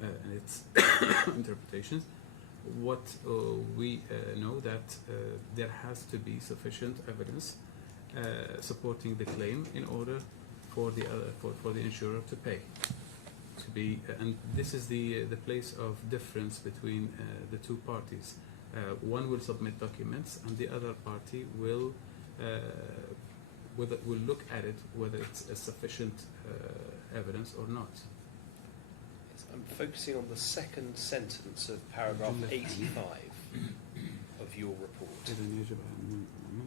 and its interpretations, what we know that there has to be sufficient evidence supporting the claim in order for the insurer to pay. To be and this is the place of difference between the two parties. One will submit documents, and the other party will look at it whether it's a sufficient evidence or not. Yes, I'm focusing on the second sentence of paragraph 85 of your report, إذن يجب أن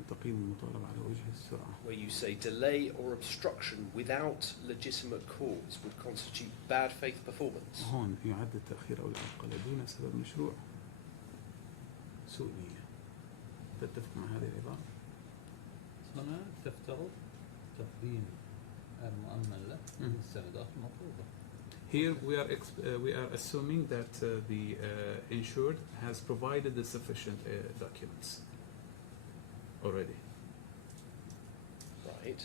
تقييم المطالبة على وجه السرعة. where you say delay or obstruction without legitimate cause would constitute bad faith performance. هون يعد التأخير أو العرقلة دون سبب مشروع سوء نية. تتفق مع هذه العبارة؟ هنا تفترض تقديم المؤمن له المستندات المطلوبة. Here we are assuming that the insured has provided the sufficient documents already. Right.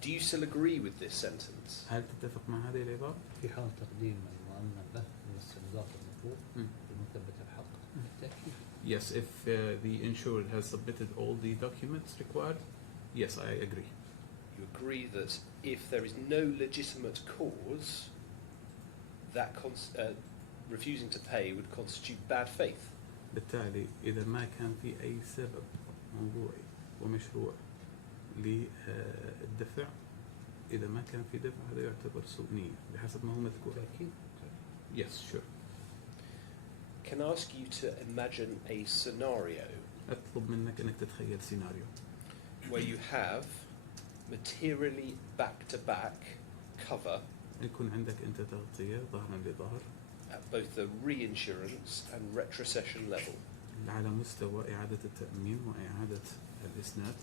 Do you still agree with this sentence? هل تتفق مع هذه العبارة؟ في حال تقديم المؤمن له المستندات المطلوبة المثبتة الحق بالتأكيد. Yes, if the insured has submitted all the documents required, yes, I agree. You agree that if there is no legitimate cause, that refusing to pay would constitute bad faith. بالتالي إذا ما كان في أي سبب موضوعي ومشروع للدفع، إذا ما كان في دفع هذا يعتبر سوء نية بحسب ما هو مذكور. بالتأكيد. Yes, sure. Can I ask you to imagine a scenario أطلب منك أنك تتخيل سيناريو where you have materially back-to-back cover يكون عندك أنت تغطية ظهرا لظهر at both the reinsurance and retrocession level, على مستوى إعادة التأمين وإعادة الإسناد،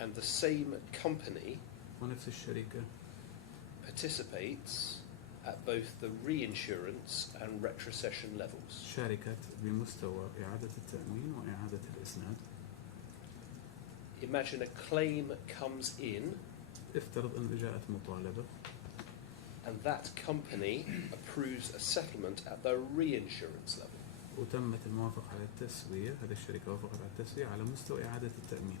and the same company ونفس الشركة participates at both the reinsurance and retrocession levels. شاركت بمستوى إعادة التأمين وإعادة الإسناد. Imagine a claim comes in افترض أن جاءت مطالبة and that company approves a settlement at the reinsurance level. وتمت الموافقة على التسوية، هذه الشركة وافقت على التسوية على مستوى إعادة التأمين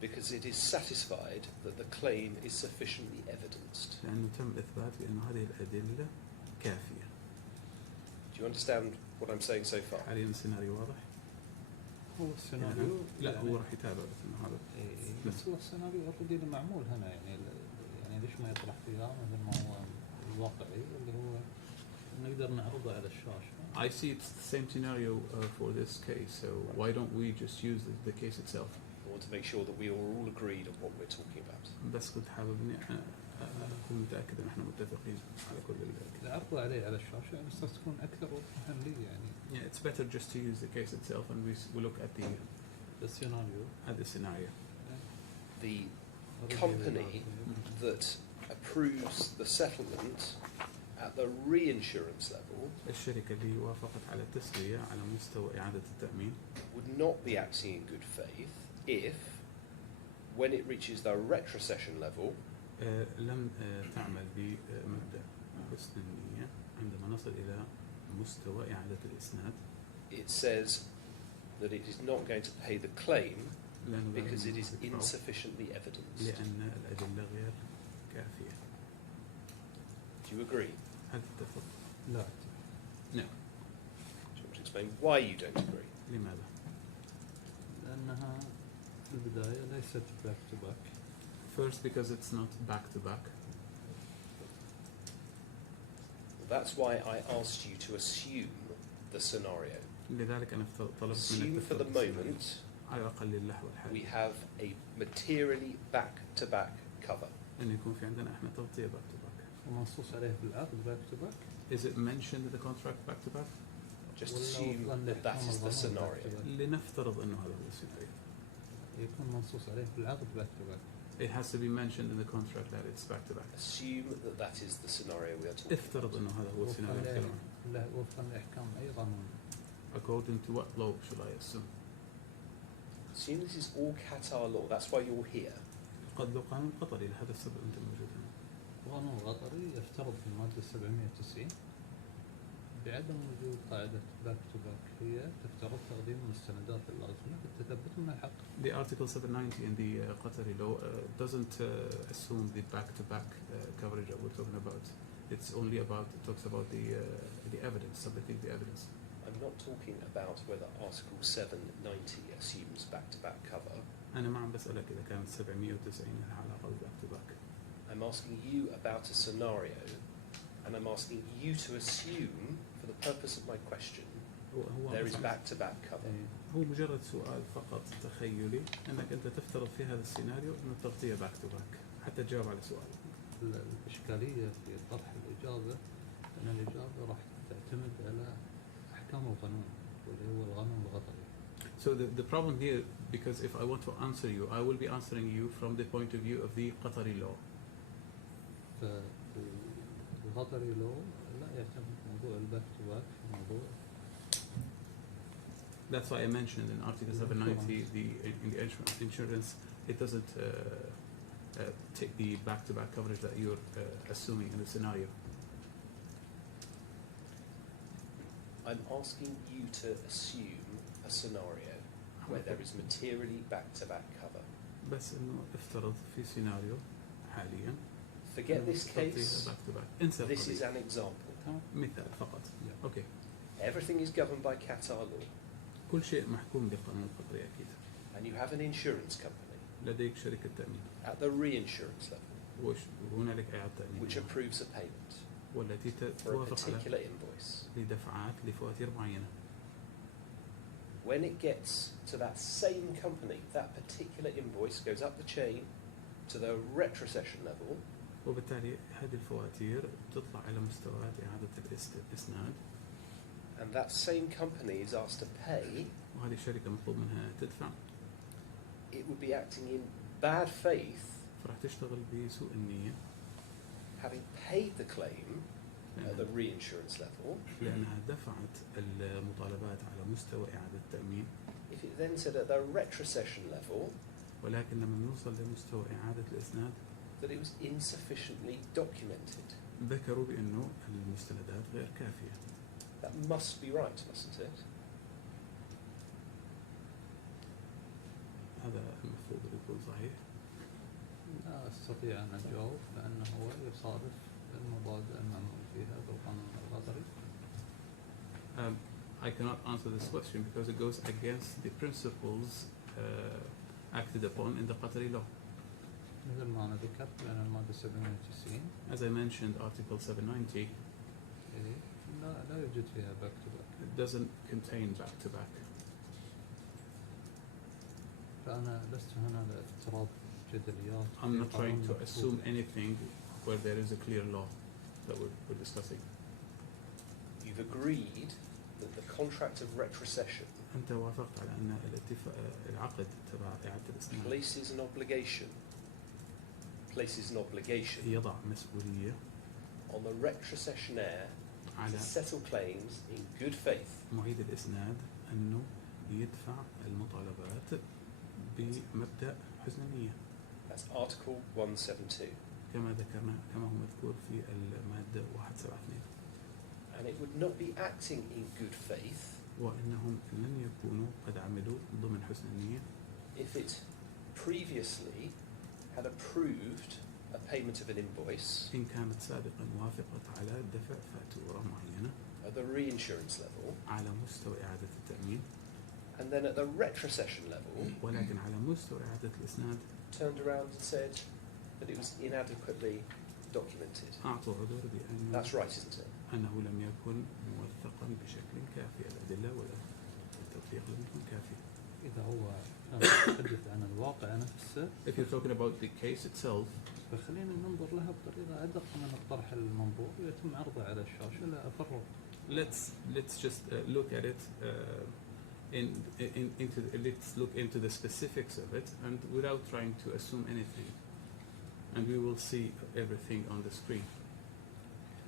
Because it is satisfied that the claim is sufficiently evidenced. لأنه تم إثبات بأن هذه الأدلة كافية. Do you understand what I'm saying so far? حاليا السيناريو واضح؟ هو السيناريو لا يعني هو راح يتابع بس إنه هذا بس هو السيناريو اوريدي معمول هنا يعني ليش ما يطرح فيها مثل ما هو الواقعي اللي هو نقدر نعرضه على الشاشة. I see it's the same scenario for this case, so why don't we just use the case itself? I want to make sure that we are all agreed on what we're talking about. بس كنت حابب إني أكون متأكد إن إحنا متفقين على كل العرض عليه على الشاشة يعني بس تكون أكثر وضوحا لي يعني. Yeah, it's better just to use the case itself and we look at the scenario. The company that approves the settlement At the reinsurance level, الشركة اللي وافقت على التسوية على مستوى إعادة التأمين would not be acting in good faith if, when it reaches the retrocession level, لم تعمل بمبدأ حسن النية عندما نصل إلى مستوى إعادة الإسناد it says that it is not going to pay the claim لأنه لا because it is يمكن دفعه insufficiently evidenced. لأن الأدلة غير كافية. Do you agree? هل تتفق؟ لا No. Do you want to explain why you don't agree? لماذا؟ لأنها في البداية ليست باك تو باك. First, because it's not back to back. That's why I asked you to assume the scenario. لذلك أنا طلبت Assume منك for the تفترض السيناريو. moment على الأقل للحظة we الحالية have a materially back-to-back cover. أن يكون في عندنا إحنا تغطية back to back. ومنصوص عليه بالعقد باك تو باك. Is it mentioned in the contract back to back? Just ولا assume وفقاً that that لإحكام is the القانون scenario. back to back. لنفترض أنه هذا هو السيناريو. يكون منصوص عليه بالعقد باك تو باك. It has to be mentioned in the contract that it's back to back. Assume that that is the scenario we are talking افترض about. أنه هذا هو السيناريو اللي نتكلم عنه. وفقا لإحكام أي قانون. According to what law should I assume? Assume this is all Qatar law. That's why you're here. قد لو قانون قطري لهذا السبب أنت موجود هنا. قانون قطري يفترض في المادة 790 بعدم وجود قاعدة باك تو باك هي تفترض تقديم المستندات اللازمة للتثبت من الحق. The Article 790 in the Qatari law doesn't assume the back-to-back coverage that we're talking about. It's only about, it talks about the evidence, submitting the evidence. I'm not talking about whether Article 790 assumes back-to-back cover. أنا ما عم بسألك إذا كانت 790 لها علاقة back-to-back. I'm asking you about a scenario, and I'm asking you to assume, for the purpose of my question, هو there is مثلاً- back-to-back cover. هو مجرد سؤال فقط تخيلي أنك أنت تفترض في هذا السيناريو أن التغطية back-to-back حتى تجاوب على سؤال. الإشكالية في طرح الإجابة أن الإجابة راح تعتمد على أحكام القانون واللي هو القانون القطري. So the problem here, because if I want to answer you, I will be answering you from the point of view of the Qatari law. فالقطري لو لا يعتمد موضوع الباك تو باك في موضوع That's why I mentioned in Article 790, in the insurance, it doesn't take the back-to-back coverage that you're assuming in the scenario. I'm asking you to assume a scenario where there is materially back-to-back cover. بس إنه افترض في سيناريو حاليا Forget this تغطية case. back-to-back. انسى This is القضية. an example. مثال فقط. Okay. Everything is governed by Qatar law, كل شيء محكوم بالقانون القطري أكيد. and you have an insurance company لديك شركة تأمين at the reinsurance level وهنالك إعادة تأمين which approves a payment والتي for a توافق على particular invoice. لدفعات لفواتير معينة. When it gets to that same company, that particular invoice goes up the chain to the retrocession level, وبالتالي هذه الفواتير تطلع إلى مستويات إعادة الإسناد and that same company is asked to pay. وهذه الشركة مطلوب منها تدفع It would be acting in bad faith, فراح تشتغل بسوء النية having paid the claim at the لأنها, reinsurance level. لأنها دفعت المطالبات على مستوى إعادة التأمين If it then said at the retrocession level ولكن لما نوصل لمستوى إعادة الإسناد that it was insufficiently documented. ذكروا بأنه المستندات غير كافية. That must be right, mustn't it? هذا المفروض يكون صحيح. لا أستطيع أن أجاوب لأنه هو يصادف المبادئ المعمول فيها بالقانون القطري. I cannot answer this question because it goes against the principles acted upon in the Qatari law. مثل ما أنا ذكرت بأن المادة 790 As I mentioned, Article 790 لا يوجد فيها باك تو باك. it doesn't contain back-to-back. فأنا لست هنا لافتراض جدليات. I'm not في trying to قانون assume مكتوب. anything where there is a clear law that we're discussing. You've agreed that the contract of retrocession أنت وافقت على أن العقد تبع إعادة الإسناد places an obligation يضع مسؤولية on the retrocessionaire على to settle claims in good faith. معيد الإسناد أنه يدفع المطالبات بمبدأ حسن النية That's Article 172. كما ذكرنا كما هو مذكور في المادة 172 And it would not be acting in good faith وأنهم لن يكونوا قد عملوا ضمن حسن النية if it previously had approved a payment of an invoice إن كانت سابقا وافقت على دفع فاتورة معينة at the reinsurance level, على مستوى إعادة التأمين and then at the retrocession level ولكن على مستوى إعادة الإسناد turned around and said that it was inadequately documented. أعطوا عذر بأن That's right, isn't it? أنه لم يكن موثقا بشكل كافي الأدلة والتوثيق لم يكن كافي. إذا هو كان يتحدث عن الواقع نفسه If you're talking about the case itself, فخلينا ننظر لها بطريقة أدق من الطرح المنظور ويتم عرضه على الشاشة لا أفرق. let's just look at it let's look into the specifics of it and without trying to assume anything, and we will see everything on the screen.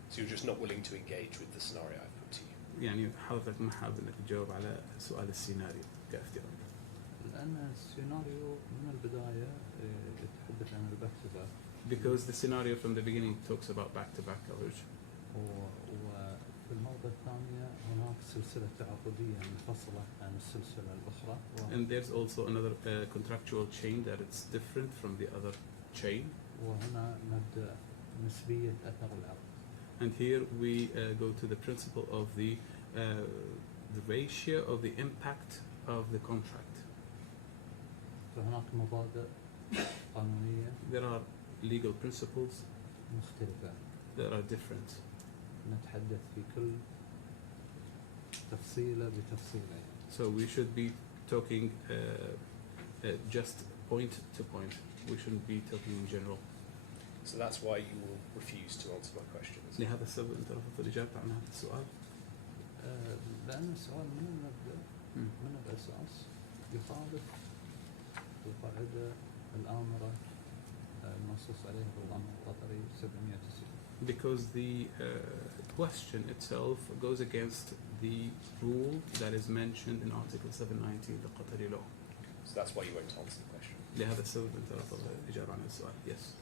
So you're just not willing to engage with the scenario I put to you. يعني حضرتك ما حابب انك تجاوب على سؤال السيناريو كافتراض. لأن السيناريو من البداية يتحدث عن الباك تو باك. Because the scenario from the beginning talks about back-to-back coverage. وفي الموضة الثانية هناك سلسلة تعاقدية منفصلة عن السلسلة الأخرى. And there's also another contractual chain that it's different from the other chain. وهنا مبدأ نسبية أثر العقد. And here we go to the principle of the ratio of the impact of the contract. فهناك مبادئ قانونية There are legal principles مختلفة that are different. نتحدث في كل تفصيلة بتفصيلة. So we should be talking just point to point. We shouldn't be talking in general. So that's why you will refuse to answer my questions. لهذا السبب أنت رفضت الإجابة عن هذا السؤال. لأن السؤال من المبدأ من الأساس يخالف القاعدة الآمرة المنصوص عليها بالقانون القطري 790. Because the question itself goes against the rule that is mentioned in Article 790 of the Qatari law. So that's why you won't answer the question. لهذا السبب أنت رفضت الإجابة عن السؤال. Yes.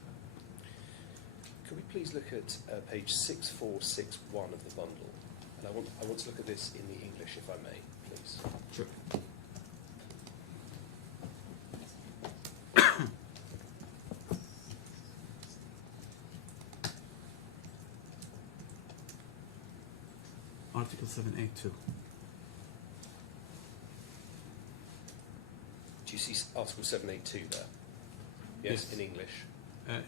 Can we please look at page 6461 of the bundle? And I want to look at this in the English, if I may, please. Sure. Article 782. Do you see Article 782 there? Yes, Yes. in English.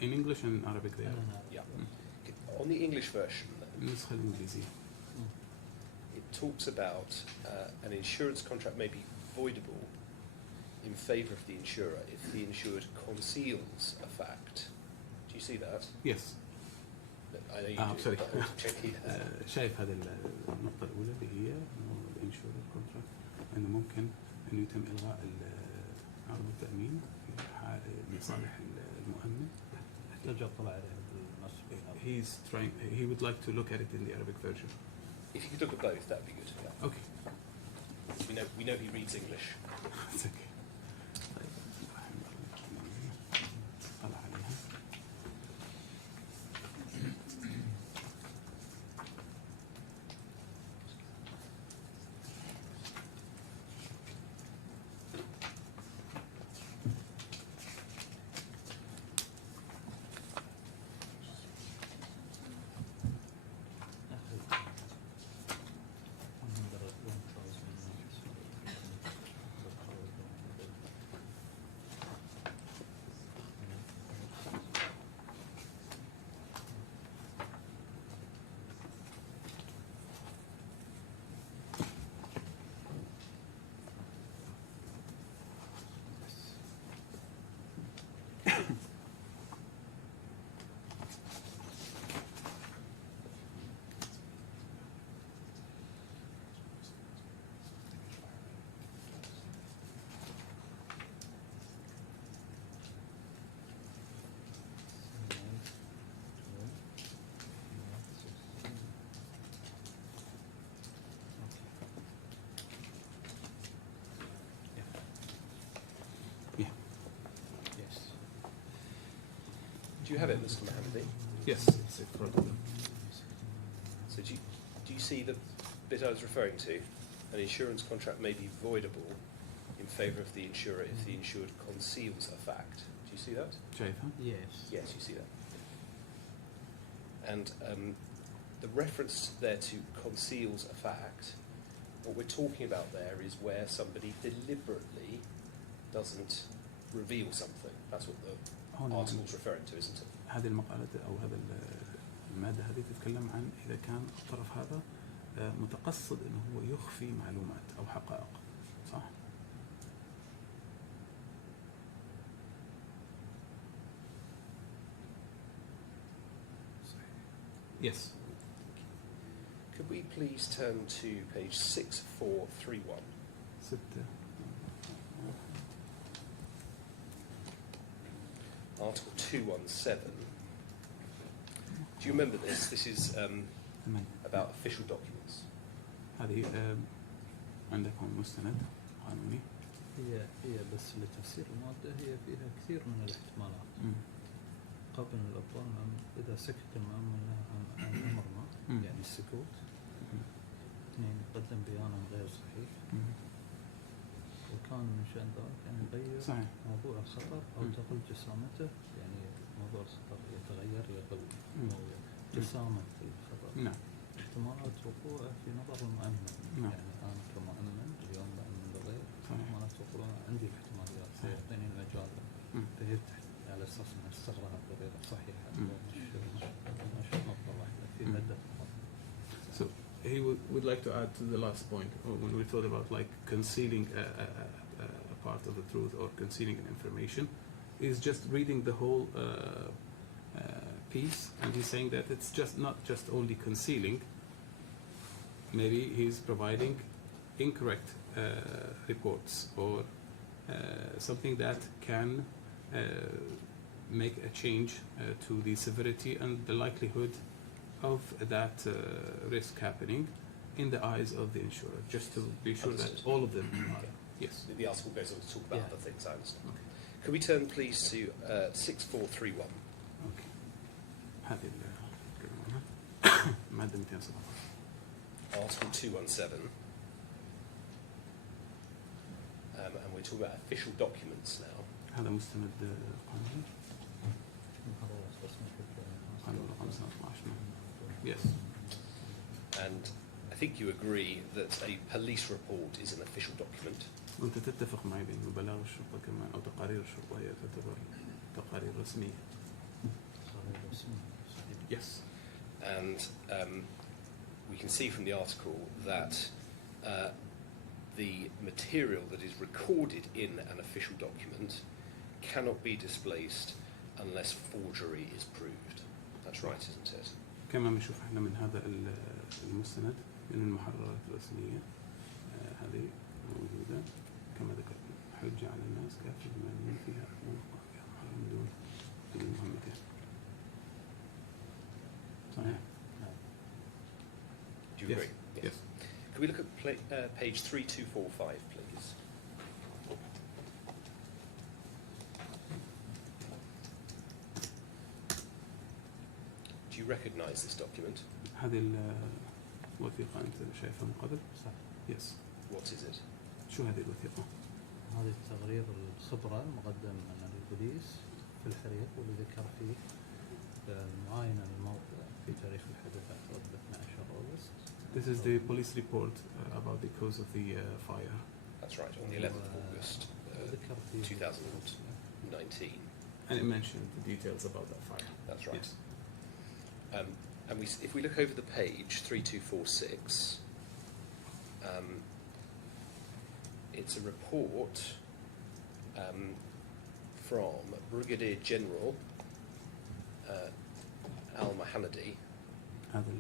In English and in Arabic they are. Yeah. On the English version, النسخة الإنجليزية. it talks about an insurance contract may be voidable in favour of the insurer if the insured conceals a fact. Do you see that? Yes. I know you do. sorry. but I want to check here. شايف هذه النقطة الأولى اللي هي الانشورر كونتراكت إنه ممكن إنه يتم إلغاء عقد التأمين في حال لصالح المؤمن. أحتاج أطلع عليه بالنص بالعربي. He would like to look at it in the Arabic version. If you could look at both, that would be good. Yeah. Okay. We know he reads English. It's okay. طلع عليها. you have it, Mr. Mohammadi? Yes, it's in front of them. So do you see the bit I was referring to? An insurance contract may be voidable in favour of the insurer if the insured conceals a fact. Do you see that? شايفها؟ Yes. Yes, you see that. And the reference there to conceals a fact, what we're talking about there is where somebody deliberately doesn't reveal something. That's what the هون article's referring to, isn't it? هذه المقالة أو هذا المادة هذه تتكلم عن إذا كان الطرف هذا متقصد إنه هو يخفي معلومات أو حقائق، صح؟ Yes. Could we please turn to page 6431? 6. Article 217. Do you remember this? This is 8. about official documents. هذه عندكم مستند قانوني. هي بس لتفسير المادة هي فيها كثير من الاحتمالات. قبل الأبطال إذا سكت المأمن عن أمر ما يعني السكوت. 2 يقدم بيانا غير صحيح. وكان من شأن ذلك أن يغير صحيح. موضوع الخطر أو تقل جسامته، يعني موضوع الخطر يتغير يقل جسامة الخطر. نعم. احتمالات وقوعه في نظر المؤمن. نعم. يعني أنا كمؤمن اليوم بأمن بغير احتمالات وقوعه عندي الاحتماليات فيعطيني المجال فيفتح على أساس أن استغرها بغير صحيحة مش نقطة واحدة في مدة. So he would like to add to the last point when we thought about like concealing a part of the truth or concealing an information, is just reading the whole piece, and he's saying that it's just not just only concealing. Maybe he's providing incorrect reports or something that can make a change to the severity and the likelihood of that risk happening in the eyes of the insurer, just to be sure that all of them are. Yes. The article goes on to talk about Yeah. other things, I understand. Okay. Could we turn, please, to 6431? Okay. هذه المادة 217. Article 217. And we're talking about official documents now. هذا مستند قانوني. قانون رقم 12. Yes. And I think you agree that a police report is an official document. وأنت تتفق معي بأن بلاغ الشرطة كمان أو تقارير الشرطة هي تعتبر تقارير رسمية. Yes. And we can see from the article that the material that is recorded in an official document cannot be displaced unless forgery is proved. That's right, isn't it? كما بنشوف احنا من هذا المستند من المحررات الرسمية هذه موجودة كما ذكرت حجة على الناس كافة المعنيين فيها موقع محرر من دون المهمتين. صحيح. Do you agree? Yes. Can we look at page 3245, please? Do you recognise this document? هذه الوثيقة أنت شايفها من قبل؟ صح. Yes. What is it? شو هذه الوثيقة؟ هذه تقرير الخبرة المقدم من البوليس في الحريق واللي ذكر فيه المعاينة للموقع في تاريخ الحدث اعتقد 12 أغسطس. This is the police report about the cause of the fire. That's right, on the 11th of August, ذكر فيه 2019. And it mentioned the details about that fire. That's right. Yes. And if we look over the page, 3246, it's a report from Brigadier General Al-Mahannadi, هذا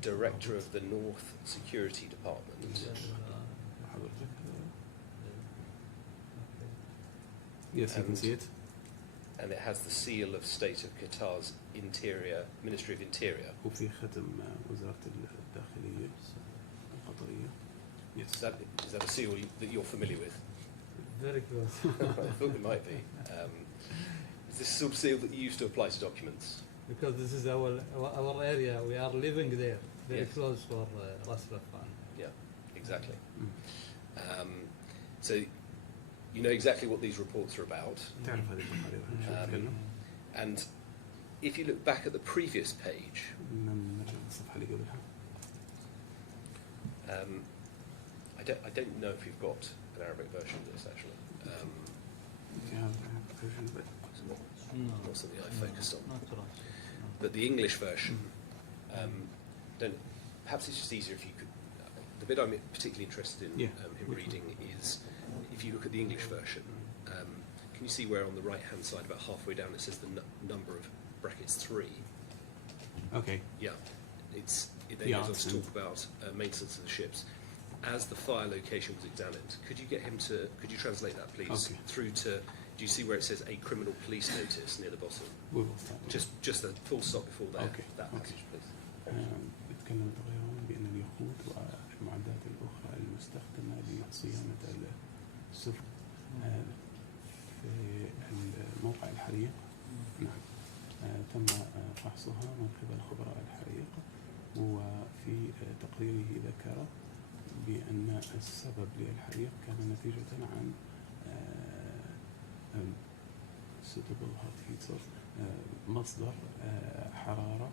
Director of the North Security Department. حضرتك. Yes, you can see it. And it has the seal of State of Qatar's Ministry of Interior. وفي ختم وزارة الداخلية القطرية. Yes. Is that a seal that you're familiar with? Very good. I thought it might be. Is this sort of seal that you used to apply to documents? Because this is our area. We are living there, very Yes. close for Ras Laffan. Yeah, exactly. Mm. So you know exactly what these reports are about. تعرف هذه التقارير شو تتكلم؟ And if you look back at the previous page, نرجع للصفحة اللي قبلها. I don't know if you've got an Arabic version of this actually. You have a version, but It's not, No, not something I focused on. not Ras. But the English version, perhaps it's just easier if you could. The bit I'm particularly interested in in reading is if you look at the English version. Can you see where on the right-hand side, about halfway down, it says the number of brackets 3? okay. Yeah, it then Yeah, goes on to and- talk about maintenance of the ships. As the fire location was examined, could you translate that, please, Okay. through to? Do you see where it says a criminal police notice near the bottom? We will start. Just a full stop before there. Okay, That okay. passage, please. بيتكلم التغيرون بأن اليخوت والمعدات الأخرى المستخدمة لصيانة السفن في الموقع الحريق نعم تم فحصها من قبل خبراء الحريق، وفي تقريره ذكر بأن السبب للحريق كان نتيجة عن suitable hot heat source مصدر حرارة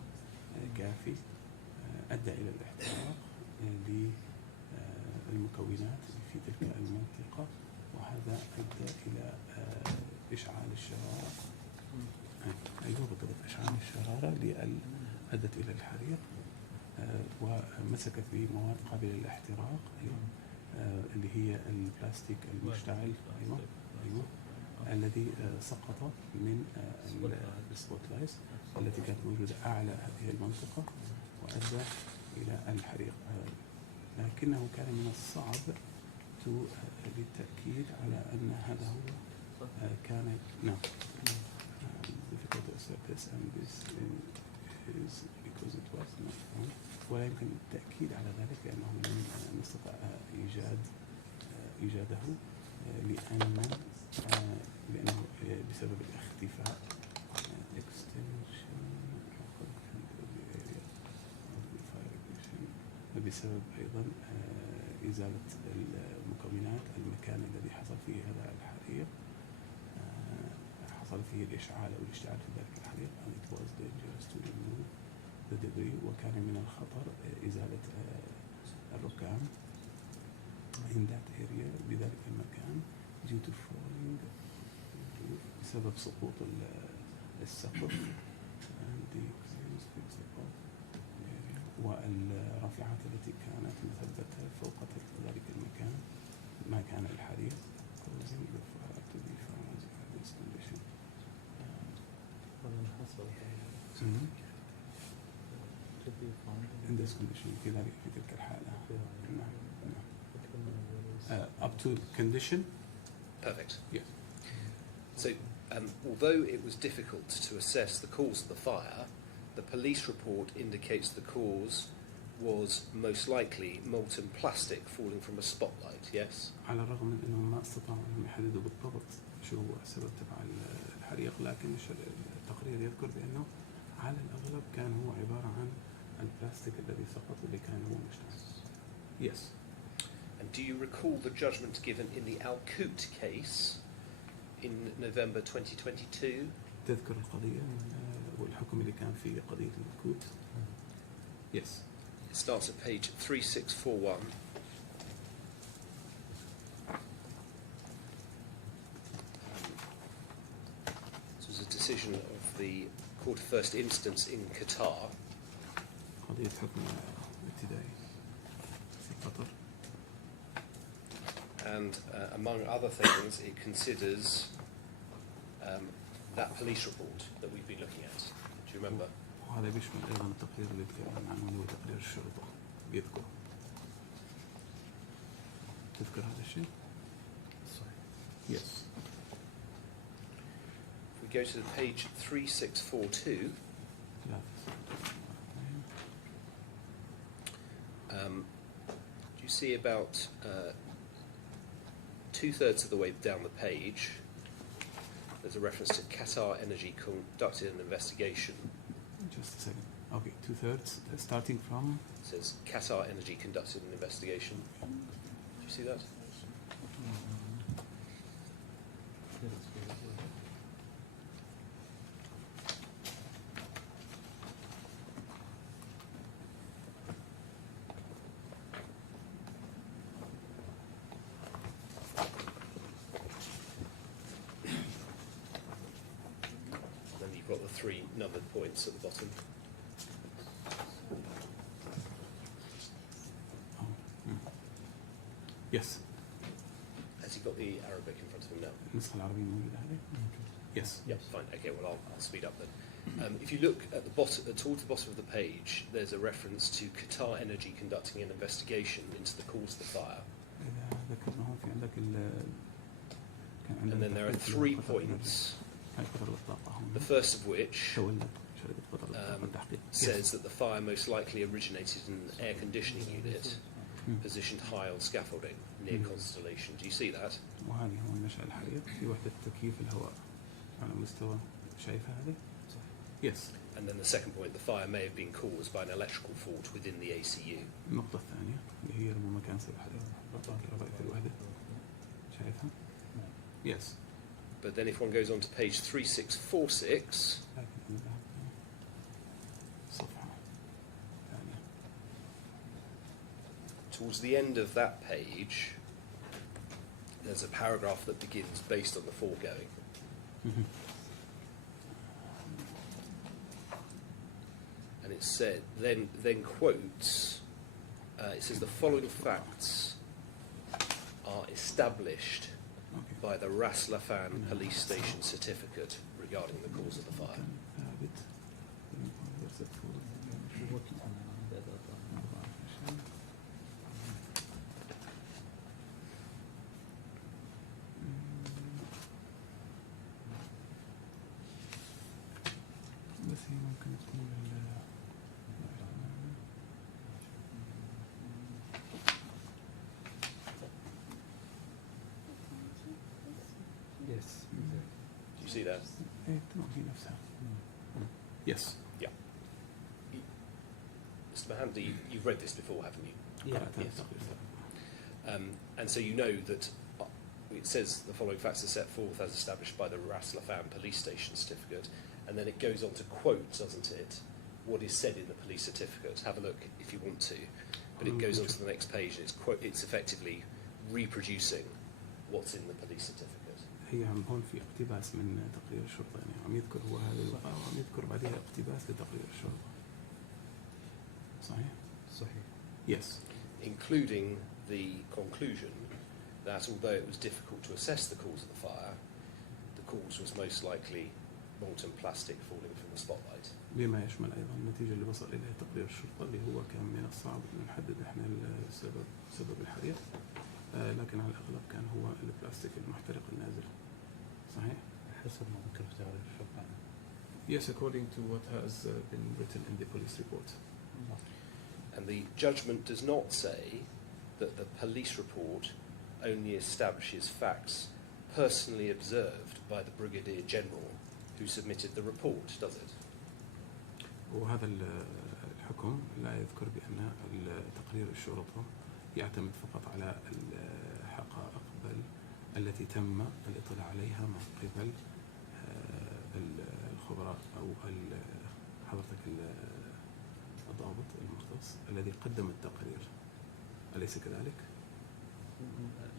كافي أدى إلى الاحتراق للمكونات في تلك المنطقة، وهذا أدى إلى إشعال الشرارة. أيوة بالضبط، إشعال الشرارة أدت إلى الحريق ومسكت بمواد قابلة للاحتراق اللي هي البلاستيك المشتعل. أيوة الذي سقط من السبوت لايتس التي كانت موجودة أعلى هذه المنطقة وأدى إلى الحريق. لكنه كان من الصعب للتأكيد على أن هذا هو كان نعم difficult to assert this and this is because it was not found. ولا يمكن التأكيد على ذلك لأنه لم نستطع إيجاده لأنه بسبب الاختفاء بسبب أيضا إزالة المكونات المكان الذي حصل فيه هذا الحريق حصل فيه الإشعال أو الاشتعال في ذلك الحريق and it was dangerous to remove the debris وكان من الخطر إزالة الركام in that area بذلك المكان due to falling بسبب سقوط السقف والرافعات التي كانت مثبتة فوق ذلك المكان ما كان الحريق causing the fire to be found in this condition. To be found in this condition في تلك الحالة. نعم. Up to condition. Perfect. Yes. So, although it was difficult to assess the cause of the fire, the police report indicates the cause was most likely molten plastic falling from a spotlight, yes? على الرغم من أنهم ما استطاعوا أن يحددوا بالضبط شو هو السبب تبع الحريق، لكن التقرير يذكر بأنه على الأغلب كان هو عبارة عن البلاستيك الذي سقط واللي كان هو مشتعل. Yes. And do you recall the judgment given in the Al-Qut case in November 2022? تذكر القضية والحكم اللي كان في قضية الكوت؟ Yes. It starts at page 3641. This was a decision of the Court of First Instance in Qatar. قضية حكم ابتدائي في قطر. And among other things, it considers that police report that we've been looking at. Do you remember? وهذا بيشمل أيضا التقرير اللي تكلمنا عنه اللي هو تقرير الشرطة يذكر. تذكر هذا الشيء؟ Yes. If we go to page 3642, do you see about 2/3 of the way down the page, there's a reference to Qatar Energy conducted an investigation. Just a second. Okay, 2/3 starting from. It says Qatar Energy conducted an investigation. Do you see that? Then you've got the 3 numbered points at the bottom. Oh, Yes. Has he got the Arabic in front of him now? النسخة العربية موجودة هذه. Yes. Yep, fine. Okay, well, I'll speed up then. If you look at the bottom, towards the bottom of the page, there's a reference to Qatar Energy conducting an investigation into the cause of the fire. إذا ذكرنا هون في عندك كان عندنا And then there are تقرير 3 قطر points, هاي قطر للطاقة هون. the first of which تولت شركة قطر للطاقة التحقيق. says that the fire most likely originated in an air conditioning unit positioned high on scaffolding near Constellation. Do you see that? وهذه هو منشأ الحريق في وحدة تكييف الهواء على مستوى شايفة هذه؟ Yes. And then the second point, the fire may have been caused by an electrical fault within the ACU. النقطة الثانية اللي هي ربما كان سبب حريق ربطة الوحدة شايفها؟ Yes. But then if one goes on to page 3646, لكن أنا ذهبت صفحة ثانية. towards the end of that page, there's a paragraph that begins based on the foregoing. And it said, then quotes, it says the following facts are established Okay. by the Ras Laffan police station certificate regarding the cause of the fire. كان ثابت بس هي ممكن تكون Yes. Do you see that? ايه تمام هي نفسها. Yes. Yeah. Mr. Mahandi, you've read this before, haven't you? قرأتها Yes. تقريبا. And so you know that it says the following facts are set forth as established by the Ras Laffan police station certificate, and then it goes on to quote, doesn't it, what is said in the police certificate. Have a look if you want to. But it goes on to the next page, and it's effectively reproducing what's in the police certificate. هي عم هون في اقتباس من تقرير الشرطة يعني عم يذكر هو هذه الوقائع وعم يذكر بعدها اقتباس لتقرير الشرطة. صحيح؟ صحيح. Yes. Including the conclusion that although it was difficult to assess the cause of the fire, the cause was most likely molten plastic falling from the spotlight. بما يشمل أيضا النتيجة اللي وصل إليها تقرير الشرطة اللي هو كان من الصعب أن نحدد إحنا سبب الحريق، لكن على الأغلب كان هو البلاستيك المحترق النازل. صحيح؟ حسب ما ذكر في تقرير الشرطة. Yes, according to what has been written in the police report. And the judgment does not say that the police report only establishes facts personally observed by the Brigadier General who submitted the report, does it? وهذا الحكم لا يذكر بأن تقرير الشرطة يعتمد فقط على الحقائق بل التي تم الاطلاع عليها من قبل الخبراء أو حضرتك الضابط المختص الذي قدم التقرير. أليس كذلك؟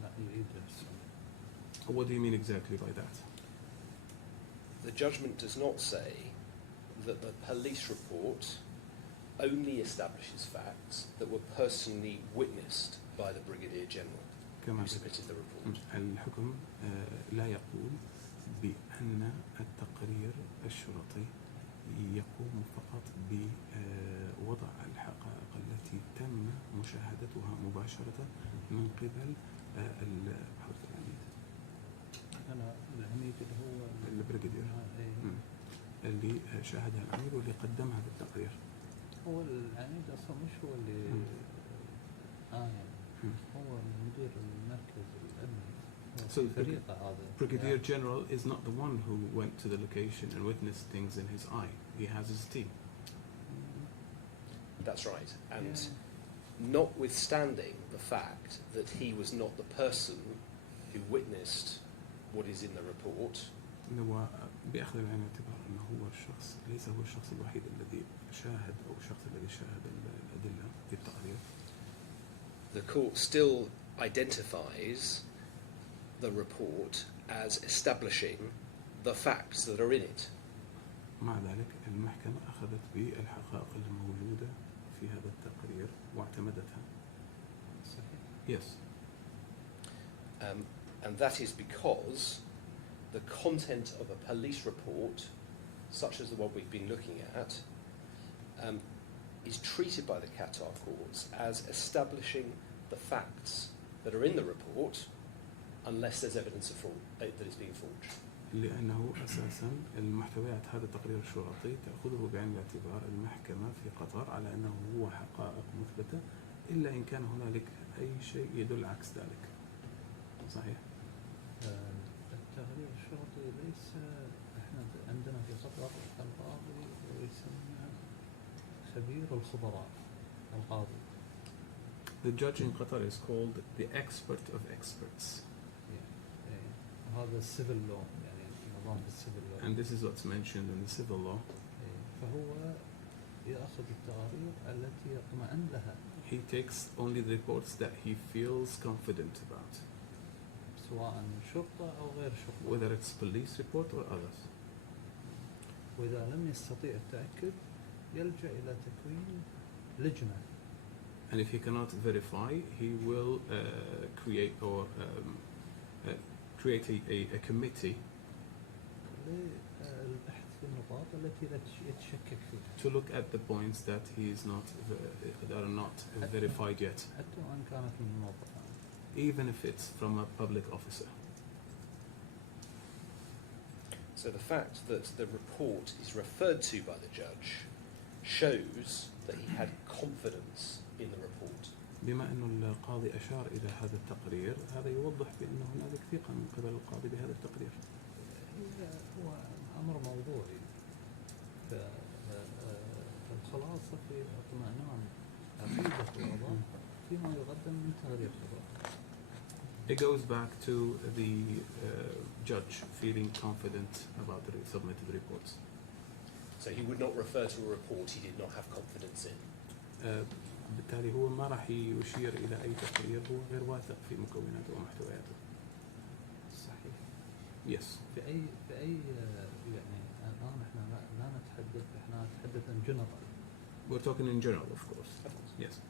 لا يعيد السؤال. What do you mean exactly by that? The judgment does not say that the police report only establishes facts that were personally witnessed by the Brigadier General كما who submitted the report. الحكم لا يقول بأن التقرير الشرطي يقوم فقط بوضع الحقائق التي تم مشاهدتها مباشرة من قبل أنا العميد اللي هو البريغادير اللي شاهدها العميد واللي قدمها بالتقرير. هو العميد أصلا مش هو اللي يعني هو مدير المركز الأمني So فريقه هذا. Brigadier General is not the one who went to the location and witnessed things in his eye. He has his team. That's right. And Yeah. notwithstanding the fact that he was not the person who witnessed what is in the report, هو بأخذ بعين الاعتبار أنه هو الشخص ليس هو الشخص الوحيد الذي شاهد أو الشخص الذي شاهد الأدلة في التقرير. the court still identifies the report as establishing the facts that are in it. مع ذلك المحكمة أخذت بالحقائق الموجودة في هذا التقرير واعتمدتها. صحيح. Yes. And that is because the content of a police report, such as the one we've been looking at, is treated by the Qatar courts as establishing the facts that are in the report, unless there's evidence of fraud that is being forged. لأنه أساسا المحتويات هذا التقرير الشرطي تأخذه بعين الاعتبار المحكمة في قطر على أنه هو حقائق مثبتة إلا إن كان هنالك أي شيء يدل عكس ذلك. صحيح. التقرير الشرطي ليس احنا عندنا في قطر القاضي يسمى خبير الخبراء القاضي. The judge in Qatar is called the expert of experts. هذا السيفل لو يعني نظام السيفل لو. And this is what's mentioned in the civil law. فهو يأخذ التقارير التي يطمئن لها. He takes only the reports that he feels confident about, سواء شرطة أو غير شرطة. whether it's police report or others. وإذا لم يستطيع التأكد يلجأ إلى تكوين لجنة. And if he cannot verify, he will create a committee للبحث في النقاط التي يتشكك فيها. to look at the points that he is not that are not verified yet, حتى وإن كانت من موظف. even if it's from a public officer. So the fact that the report is referred to by the judge shows that he had confidence in the report. بما أن القاضي أشار إلى هذا التقرير هذا يوضح بأن هنالك ثقة من قبل القاضي بهذا التقرير. هو أمر موضوعي. فالخلاصة في اطمئنان عقيدة القضاء فيما يقدم من تقرير القضاء. It goes back to the judge feeling confident about the submitted reports. So he would not refer to a report he did not have confidence in. بالتالي هو ما راح يشير إلى أي تقرير هو غير واثق في مكوناته ومحتوياته. صحيح. Yes. في أي يعني الآن إحنا لا نتحدث إحنا نتحدث عن general. We're talking in general, of course. Of course. Yes.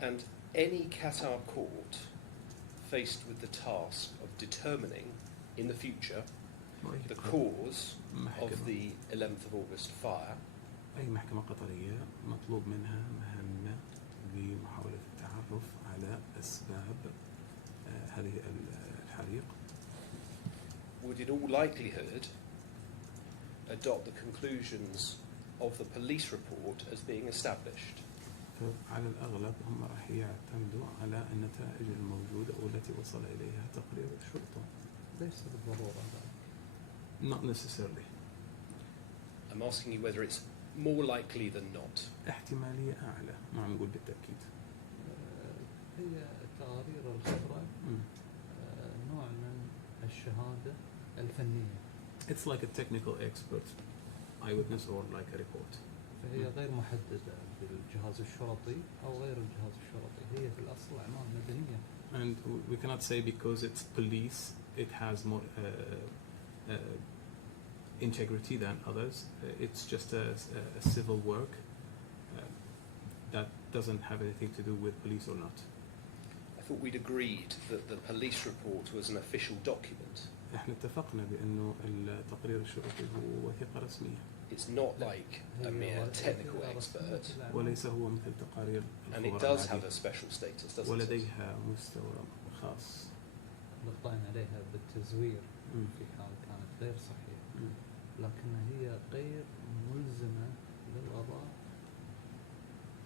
And any Qatar court faced with the task of determining in the future the cause of the 11th of August fire, أي محكمة قطرية مطلوب منها مهمة لمحاولة التعرف على أسباب هذه الحريق. would in all likelihood adopt the conclusions of the police report as being established. فعلى الأغلب هم راح يعتمدوا على النتائج الموجودة والتي وصل إليها تقرير الشرطة. ليس بالضرورة. Not necessarily. I'm asking you whether it's more likely than not. احتمالية أعلى ما نقول بالتأكيد. هي تقارير الخبرة نوع من الشهادة الفنية. It's like a technical expert eyewitness or like a report. فهي غير محددة بالجهاز الشرطي أو غير الجهاز الشرطي. هي في الأصل أعمال مدنية. And we cannot say because it's police it has more integrity than others. It's just a civil work that doesn't have anything to do with police or not. I thought we'd agreed that the police report was an official document. احنا اتفقنا بأنه التقرير الشرطي هو وثيقة رسمية. It's not like a mere technical expert. وليس هو مثل تقارير And it الخبراء does have العادية. a special status, doesn't it? ولديها مستوى خاص. لقطين عليها بالتزوير في حال كانت غير صحيحة. لكن هي غير ملزمة للقضاء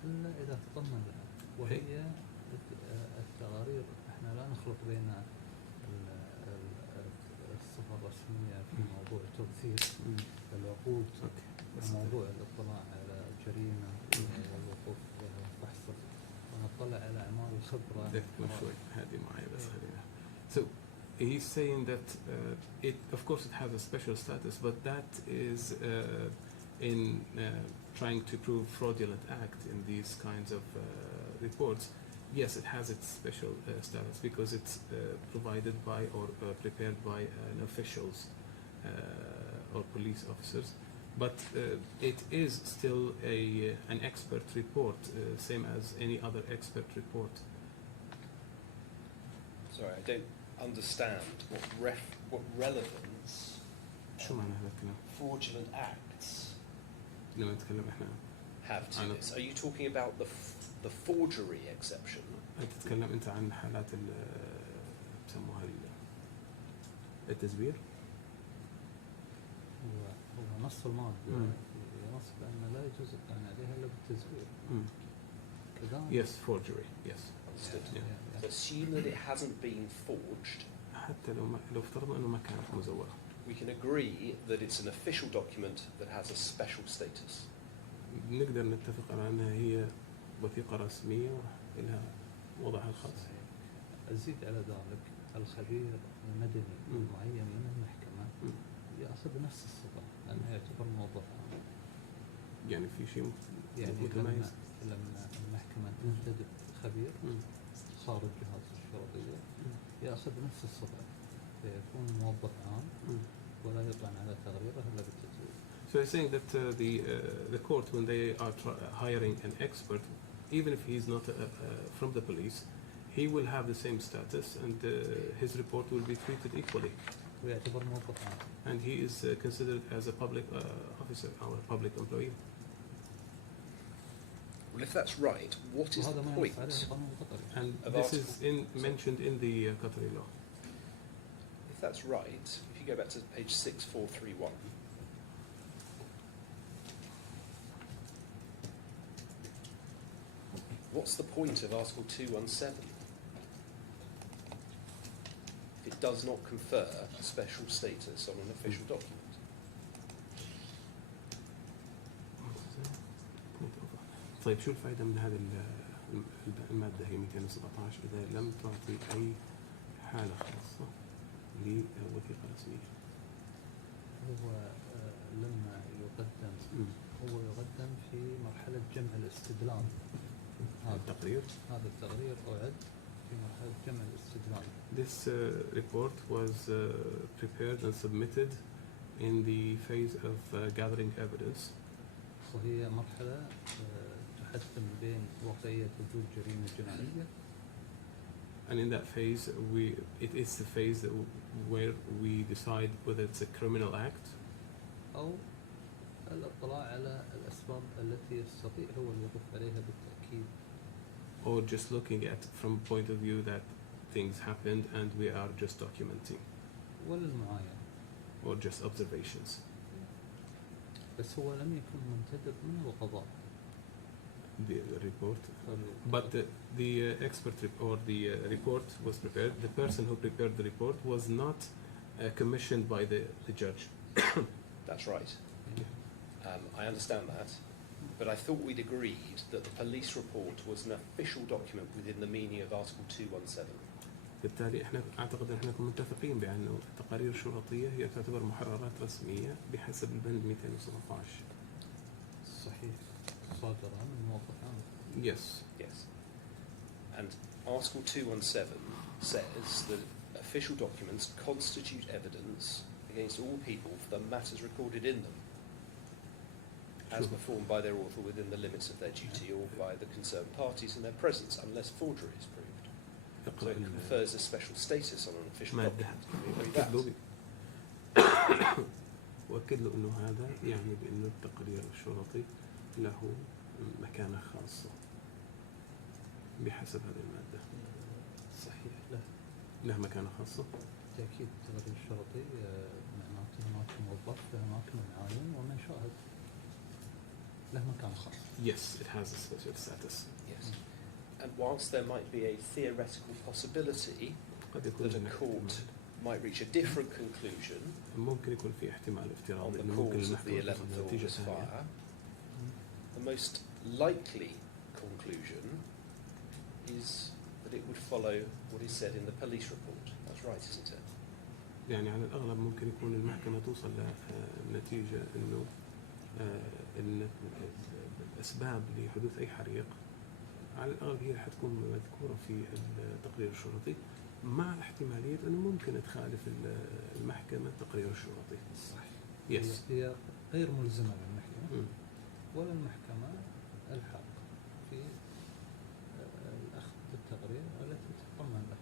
إلا إذا تطمن لها. وهي التقارير إحنا لا نخلط بين الصفة الرسمية في موضوع توثيق العقود وموضوع الاطلاع على جريمة والوقوف بها وفحصها ونطلع على أعمال الخبرة. شوي هذه معي بس خلينا. So he's saying that it, of course, it has a special status, but that is in trying to prove fraudulent act in these kinds of reports. Yes, it has its special status because it's provided by or prepared by an officials or police officers, but it is still an expert report, same as any other expert report. Sorry, I don't understand what relevance شو معنى هذا الكلام؟ fraudulent acts لما نتكلم احنا have to this. Are you talking about the forgery exception? تتكلم انت عن حالات بسموها التزوير؟ هو نص المادة ينص بأن لا يجوز الطعن عليها إلا بالتزوير. كذلك. Yes, forgery. Yes. Understood. Yeah. So assume that it hasn't been forged. حتى لو افترضنا انه ما كانت مزورة. We can agree that it's an official document that has a special status. نقدر نتفق على انها هي وثيقة رسمية ولها وضعها الخاص. أزيد على ذلك الخبير المدني المعين من المحكمة يأخذ نفس الصفة لأنه يعتبر موظف عام. يعني في شيء يعني متميز. لما المحكمة تنتدب خبير خارج جهاز الشرطية يأخذ نفس الصفة فيكون موظف عام ولا يطعن على تغريره إلا بالتزوير. So you're saying that the court, when they are hiring an expert, even if he's not from the police, he will have the same status and his report will be treated equally. ويعتبر موظف عام. And he is considered as a public officer or a public employee. Well, if that's right, what is the point? And this is mentioned in the Qatari law. If that's right, if you go back to page 6431, what's the point of Article 217? If it does not confer a special status on an official document. طيب شو الفائدة من هذه المادة هي 217 إذا لم تعطي أي حالة خاصة لوثيقة رسمية؟ هو لما يقدم هو يقدم في مرحلة جمع الاستدلال. هذا التقرير أعد في مرحلة جمع الاستدلال. This report was prepared and submitted in the phase of gathering evidence. وهي مرحلة تحتم بين واقعية وجود جريمة جنائية. And in that phase, it is the phase where we decide whether it's a criminal act. أو الاطلاع على الأسباب التي يستطيع هو الوقوف عليها بالتأكيد. Or just looking at from point of view that things happened and we are just documenting. وللمعاينة. Or just observations. بس هو لم يكن منتدب من القضاء. The report. But the expert or the report was prepared. The person who prepared the report was not commissioned by the judge. That's right. I understand that. But I thought we'd agreed that the police report was an official document within the meaning of Article 217. بالتالي احنا اعتقد ان احنا كنا متفقين بانه التقارير الشرطيه هي تعتبر محررات رسميه بحسب البند 217. صحيح. صادرة من موظف عام. Yes. Yes. And Article 217 says that official documents constitute evidence against all people for the matters recorded in them, as performed by their author within the limits of their duty or by the concerned parties in their presence, unless forgery is proved. So it confers a special status on an official document. Can we agree that? وأكد له إنه هذا يعني بأنه التقرير الشرطي له مكانة خاصة بحسب هذه المادة. صحيح. له مكانة خاصة. بالتأكيد التقرير الشرطي معناته هناك موظف هناك معاين ومن شاهد له مكان خاص. Yes, it has a special status. Yes. And whilst there might be a theoretical possibility قد يكون that a هناك court احتمال. might reach a different conclusion ممكن يكون في احتمال on افتراضي the انه ممكن cause of the المحكمة 11th توصل لنتيجة August ثانية. fire, the most likely conclusion is that it would follow what is said in the police report. That's right, isn't it? يعني على الأغلب ممكن يكون المحكمة توصل لنتيجة إنه إن الأسباب لحدوث أي حريق على الأغلب هي حتكون مذكورة في التقرير الشرطي، مع احتمالية إنه ممكن تخالف المحكمة التقرير الشرطي. صحيح. يس. هي غير ملزمة للمحكمة مم. ولا المحكمة الحق في الأخذ بالتقرير التي تتضمن له.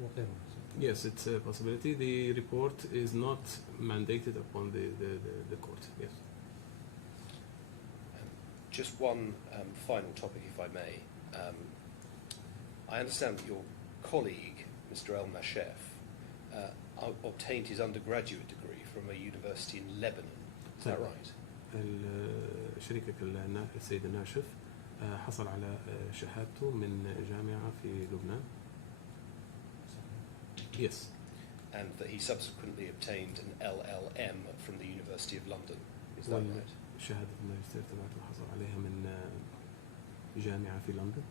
هو غير ملزم. Yes, it's a possibility. The report is not mandated upon the court. Yes. Just one final topic, if I may. I understand that your colleague, Mr. El Nashef, obtained his undergraduate degree from a university in Lebanon. Is that right? شريكك السيد الناشف حصل على شهادته من جامعة في لبنان. Yes. And that he subsequently obtained an LLM from the University of London. Is that right? شهادة الماجستير تبعته حصل عليها من جامعة في لندن.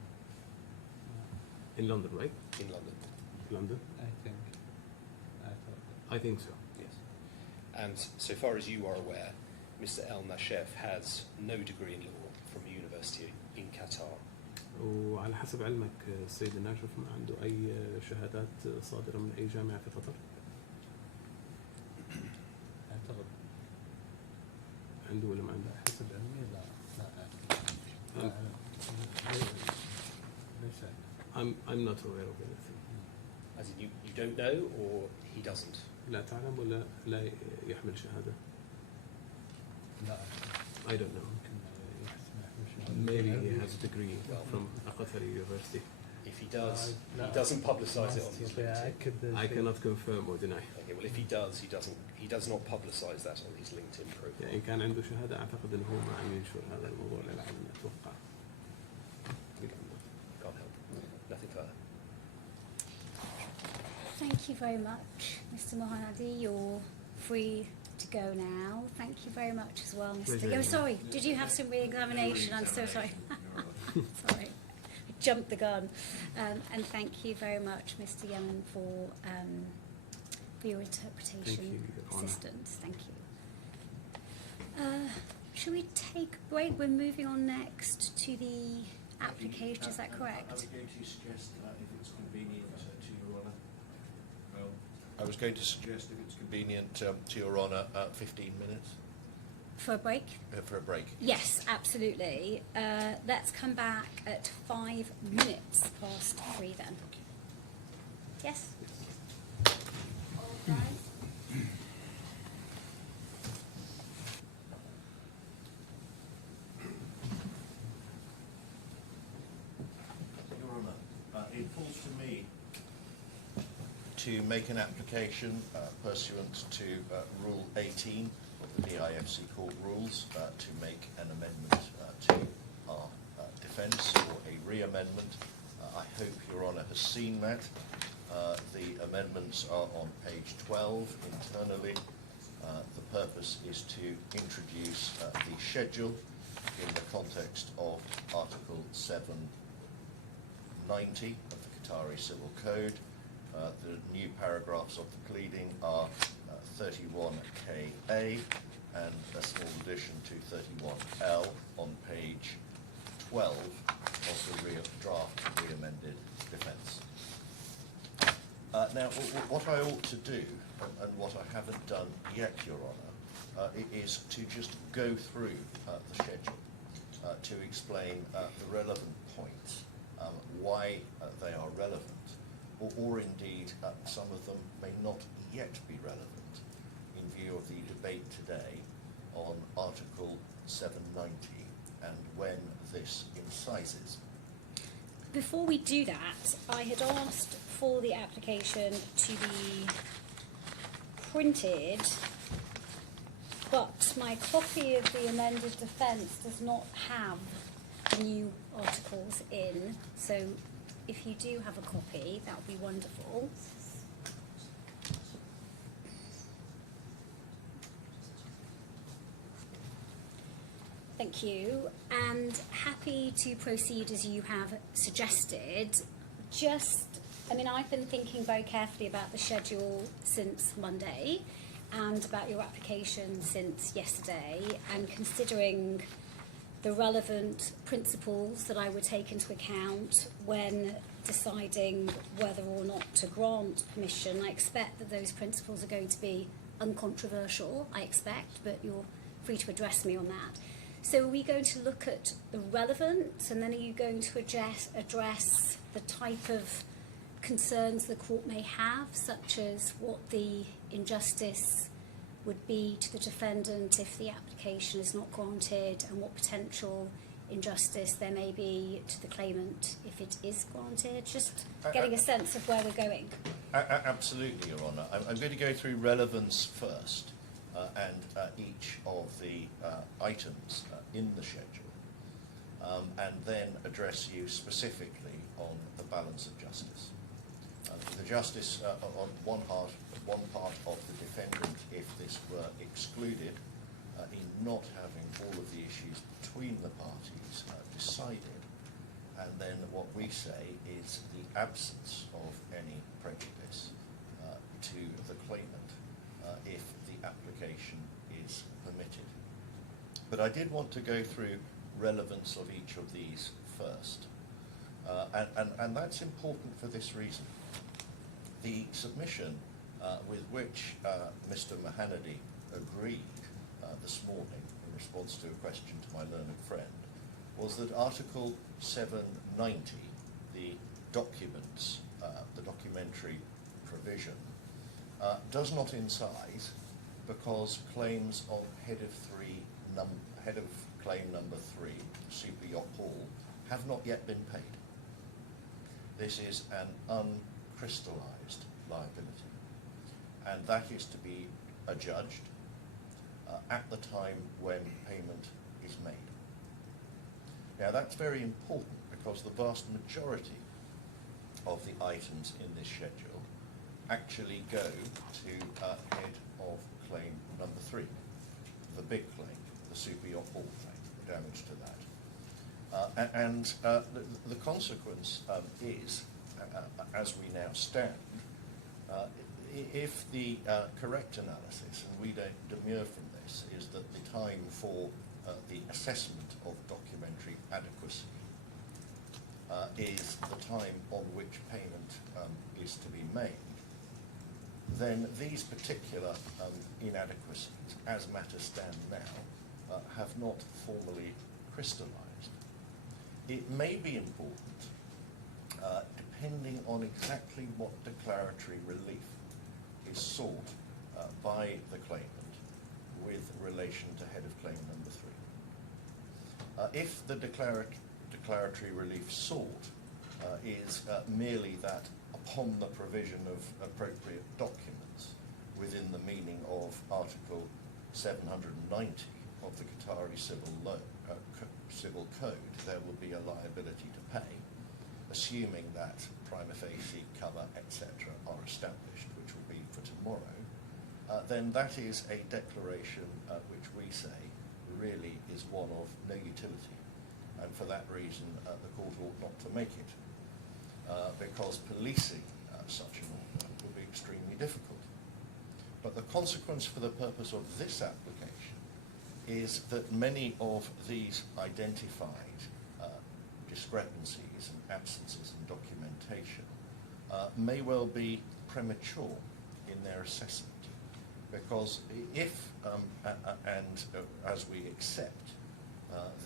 In London, right? In London. London. I think so. Yes. And so far as you are aware, Mr. El Nashef has no degree in law from a university in Qatar. وعلى حسب علمك السيد الناشف ما عنده أي شهادات صادرة من أي جامعة في قطر؟ أعتقد عنده ولا ما عنده؟ حسب علمي لا أعلم. ليس I'm not aware of anything. As in you don't know, or he doesn't? لا تعلم ولا لا يحمل شهادة؟ لا I don't know. Maybe he has a degree from a Qatari university. If he does, he doesn't publicise it on his LinkedIn. I cannot confirm or deny. Okay, well if he does, he does not publicise that on his LinkedIn profile. يعني إن كان عنده شهادة أعتقد إنه هو ما عم ينشر هذا الموضوع للعالم أتوقع. Can't help. Nothing further. Thank you very much, Mr. Mohanadi. You're free to go now. Thank you very much as well, Mr. Pleasure. Oh, sorry. Did you have some re-examination? I'm so sorry. Sorry, I jumped the gun. And thank you very much, Mr. Yemen, for your interpretation Thank you, Your Honour. assistance. Thank you. Shall we take a break? We're moving on next to the application. Is that correct? I was going to suggest if it's convenient to Your Honour. Well, I was going to suggest if it's convenient to Your Honour 15 minutes For a break? for a break. Yes, absolutely. Let's come back at 5 minutes past 3 then. Yes? All rise. Your Honour, it falls to me To make an application pursuant to Rule 18 of the DIFC Court Rules to make an amendment to our defence or a re-amendment. I hope Your Honour has seen that. The amendments are on page 12 internally. The purpose is to introduce the schedule in the context of Article 790 of the Qatari Civil Code. The new paragraphs of the pleading are 31KA and a small addition to 31L on page 12 of the draft re-amended defence. Now, what I ought to do, and what I haven't done yet, Your Honour, is to just go through the schedule to explain the relevant points, why they are relevant, or indeed some of them may not yet be relevant in view of the debate today on Article 790 and when this incises. Before we do that, I had asked for the application to be printed, but my copy of the amended defence does not have the new articles in. So if you do have a copy, that would be wonderful. Thank you, and happy to proceed as you have suggested. I've been thinking very carefully about the schedule since Monday and about your application since yesterday, and considering the relevant principles that I would take into account when deciding whether or not to grant permission. I expect that those principles are going to be uncontroversial, but you're free to address me on that. So are we going to look at the relevant, and then are you going to address the type of concerns the court may have, such as what the injustice would be to the defendant if the application is not granted, and what potential injustice there may be to the claimant if it is granted? Just getting a sense of where we're going. Absolutely, Your Honour. I'm going to go through relevance first, and each of the items in the schedule, and then address you specifically on the balance of justice. The justice on one part of the defendant, if this were excluded, in not having all of the issues between the parties decided, and then what we say is the absence of any prejudice to the claimant if the application is permitted. But I did want to go through relevance of each of these first, and that's important for this reason. The submission with which Mr. Mahanadi agreed this morning in response to a question to my learned friend was that Article 790, the documents, the documentary provision, does not incise because claims on head of claim number 3, Super Yacht Hall, have not yet been paid. This is an uncrystallised liability, and that is to be adjudged at the time when payment is made. Now that's very important because the vast majority of the items in this schedule actually go to head of claim number 3, the big claim, the Super Yacht Hall claim, the damage to that. The consequence is, as we now stand, if the correct analysis, and we don't demur from this, is that the time for the assessment of documentary adequacy is the time on which payment is to be made, then these particular inadequacies, as matters stand now, have not formally crystallised. It may be important, depending on exactly what declaratory relief is sought by the claimant with relation to head of claim number 3. If the declaratory relief sought is merely that upon the provision of appropriate documents within the meaning of Article 790 of the Qatari Civil Code, there will be a liability to pay, assuming that prima facie cover, etc., are established, which will be for tomorrow, then that is a declaration which we say really is one of no utility, and for that reason the court ought not to make it, because policing such an order will be extremely difficult. But the consequence for the purpose of this application is that many of these identified discrepancies and absences in documentation may well be premature in their assessment, because if, as we accept,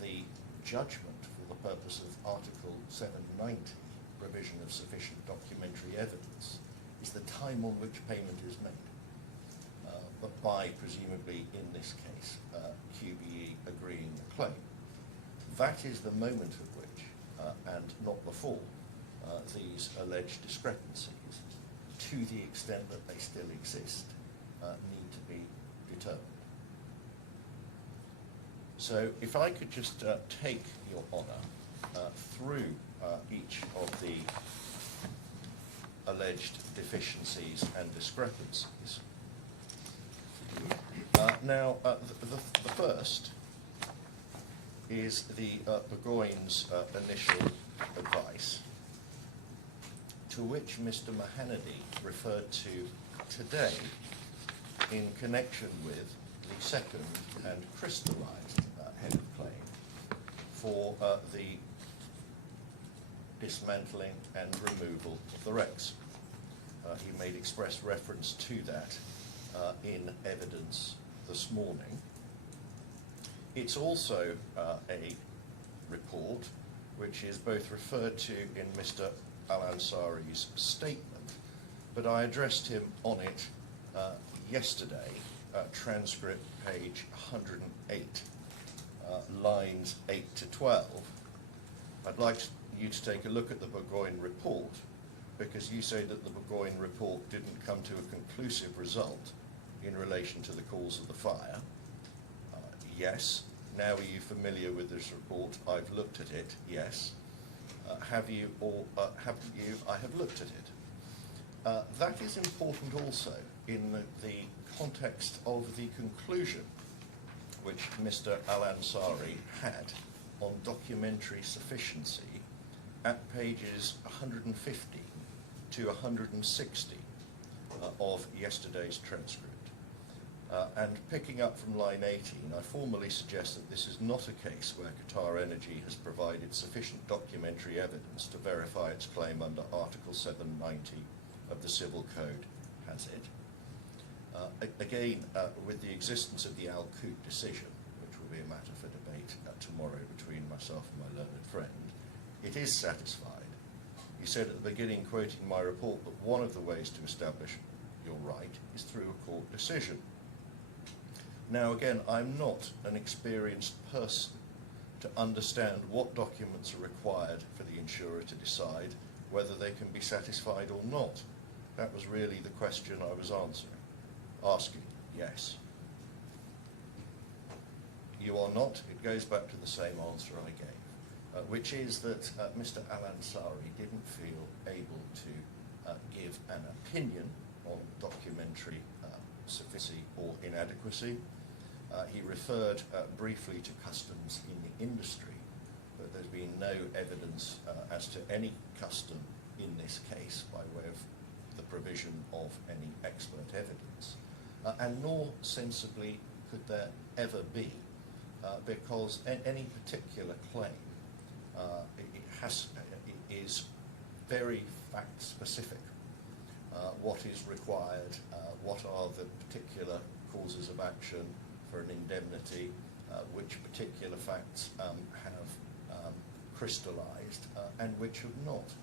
the judgment for the purpose of Article 790, provision of sufficient documentary evidence, is the time on which payment is made, but by, presumably in this case, QBE agreeing the claim. That is the moment at which, and not before, these alleged discrepancies, to the extent that they still exist, need to be determined. So if I could just take your honour through each of the alleged deficiencies and discrepancies. Now, the first is the Burgoyne's initial advice, to which Mr. Mahanadi referred to today in connection with the second and crystallised head of claim for the dismantling and removal of the wrecks. He made express reference to that in evidence this morning. It's also a report which is both referred to in Mr. Al-Ansari's statement, but I addressed him on it yesterday, transcript page 108, lines 8 to 12. I'd like you to take a look at the Burgoyne report, because you say that the Burgoyne report didn't come to a conclusive result in relation to the cause of the fire. Yes. Now, are you familiar with this report? I've looked at it. Yes. Have you, or haven't you? I have looked at it. That is important also in the context of the conclusion which Mr. Al-Ansari had on documentary sufficiency at pages 150 to 160 of yesterday's transcript. And picking up from line 18, I formally suggest that this is not a case where Qatar Energy has provided sufficient documentary evidence to verify its claim under Article 790 of the Civil Code, has it? Again, with the existence of the Al-Qut decision, which will be a matter for debate tomorrow between myself and my learned friend, it is satisfied. You said at the beginning, quoting my report, that one of the ways to establish your right is through a court decision. Now again, I'm not an experienced person to understand what documents are required for the insurer to decide whether they can be satisfied or not. That was really the question I was asking. Yes. You are not. It goes back to the same answer I gave, which is that Mr. Al-Ansari didn't feel able to give an opinion on documentary sufficiency or inadequacy. He referred briefly to customs in the industry, but there's been no evidence as to any custom in this case by way of the provision of any expert evidence, and nor sensibly could there ever be, because any particular claim is very fact specific. What is required, what are the particular causes of action for an indemnity, which particular facts have crystallised and which have not.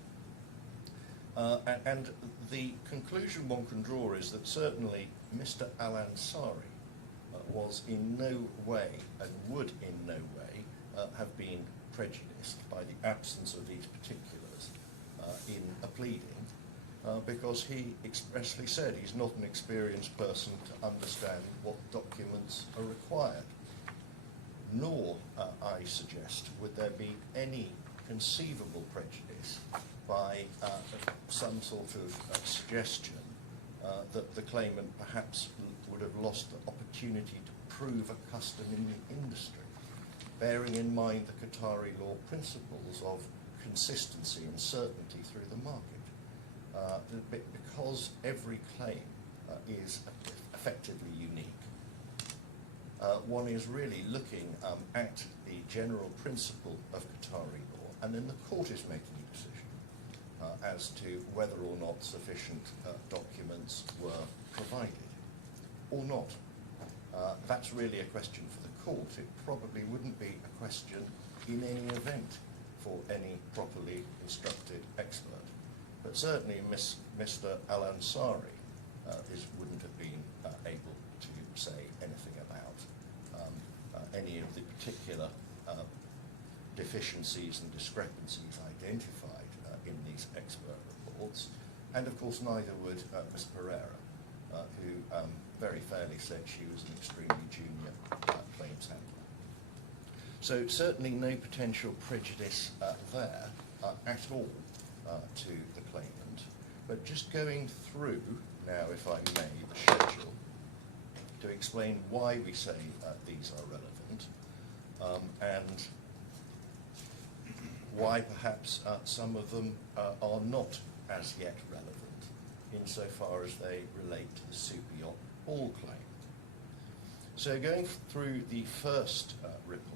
And the conclusion one can draw is that certainly Mr. Al-Ansari was in no way and would in no way have been prejudiced by the absence of these particulars in a pleading, because he expressly said he's not an experienced person to understand what documents are required. Nor, I suggest, would there be any conceivable prejudice by some sort of suggestion that the claimant perhaps would have lost the opportunity to prove a custom in the industry, bearing in mind the Qatari law principles of consistency and certainty through the market. Because every claim is effectively unique, one is really looking at the general principle of Qatari law, and then the court is making a decision as to whether or not sufficient documents were provided or not. That's really a question for the court. It probably wouldn't be a question in any event for any properly instructed expert. But certainly Mr. Al-Ansari wouldn't have been able to say anything about any of the particular deficiencies and discrepancies identified in these expert reports. And of course neither would Ms. Pereira, who very fairly said she was an extremely junior claims handler. So certainly no potential prejudice there at all to the claimant. But just going through now, if I may, the schedule to explain why we say these are relevant and why perhaps some of them are not as yet relevant insofar as they relate to the Super-Yacht All claim. So going through the first report,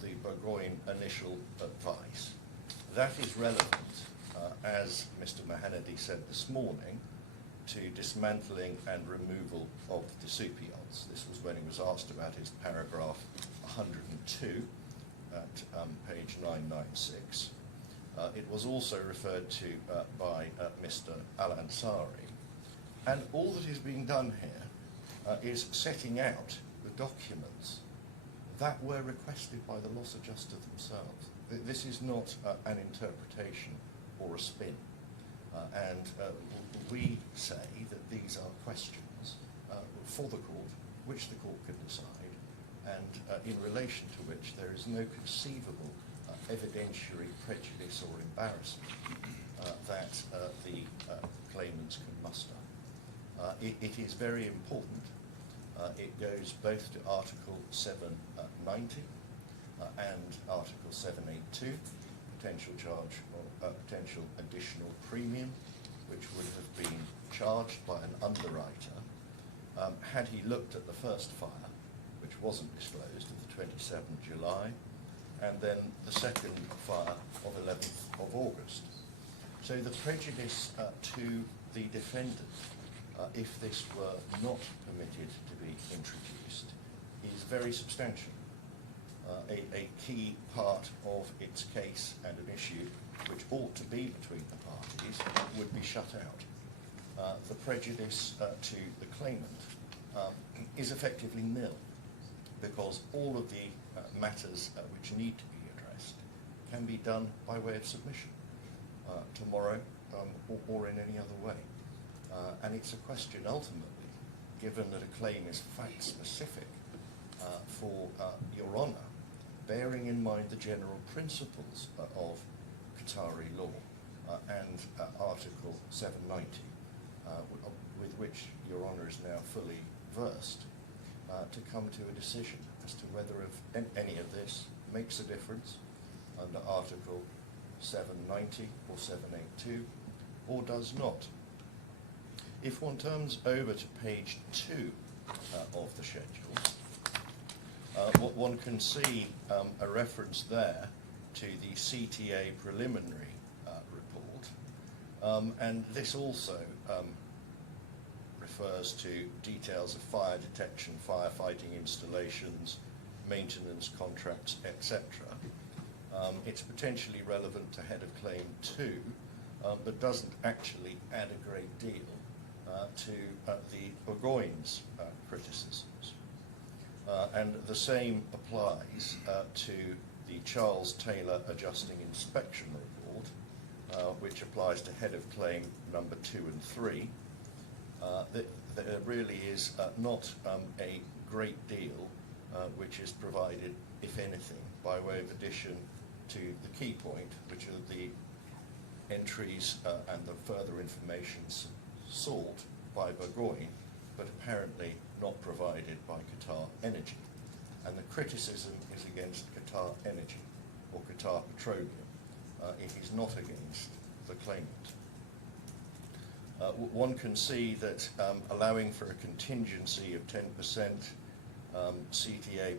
the Burgoyne initial advice, that is relevant, as Mr. Mahanadi said this morning, to dismantling and removal of the super yachts. This was when he was asked about his paragraph 102 at page 996. It was also referred to by Mr. Al-Ansari. And all that is being done here is setting out the documents that were requested by the loss adjuster themselves. This is not an interpretation or a spin. And we say that these are questions for the court, which the court can decide, and in relation to which there is no conceivable evidentiary prejudice or embarrassment that the claimants can muster. It is very important. It goes both to Article 790 and Article 782, potential charge or potential additional premium, which would have been charged by an underwriter had he looked at the first fire, which wasn't disclosed, of the 27th July, and then the second fire of 11th of August. So the prejudice to the defendant, if this were not permitted to be introduced, is very substantial. A key part of its case and an issue which ought to be between the parties would be shut out. The prejudice to the claimant is effectively nil, because all of the matters which need to be addressed can be done by way of submission tomorrow or in any other way. And it's a question ultimately, given that a claim is fact-specific, for Your Honour, bearing in mind the general principles of Qatari law and Article 790, with which Your Honour is now fully versed, to come to a decision as to whether if any of this makes a difference under Article 790 or 782 or does not. If one turns over to page 2 of the schedule, what one can see a reference there to the CTA preliminary report, and this also refers to details of fire detection, firefighting installations, maintenance contracts, etc. It's potentially relevant to head of claim 2, but doesn't actually add a great deal to the Burgoyne's criticisms. And the same applies to the Charles Taylor Adjusting Inspection Report, which applies to head of claim number 2 and 3. There really is not a great deal which is provided, if anything, by way of addition to the key point, which are the entries and the further information sought by Burgoyne, but apparently not provided by Qatar Energy. And the criticism is against Qatar Energy or Qatar Petroleum. It is not against the claimant. One can see that allowing for a contingency of 10%, CTA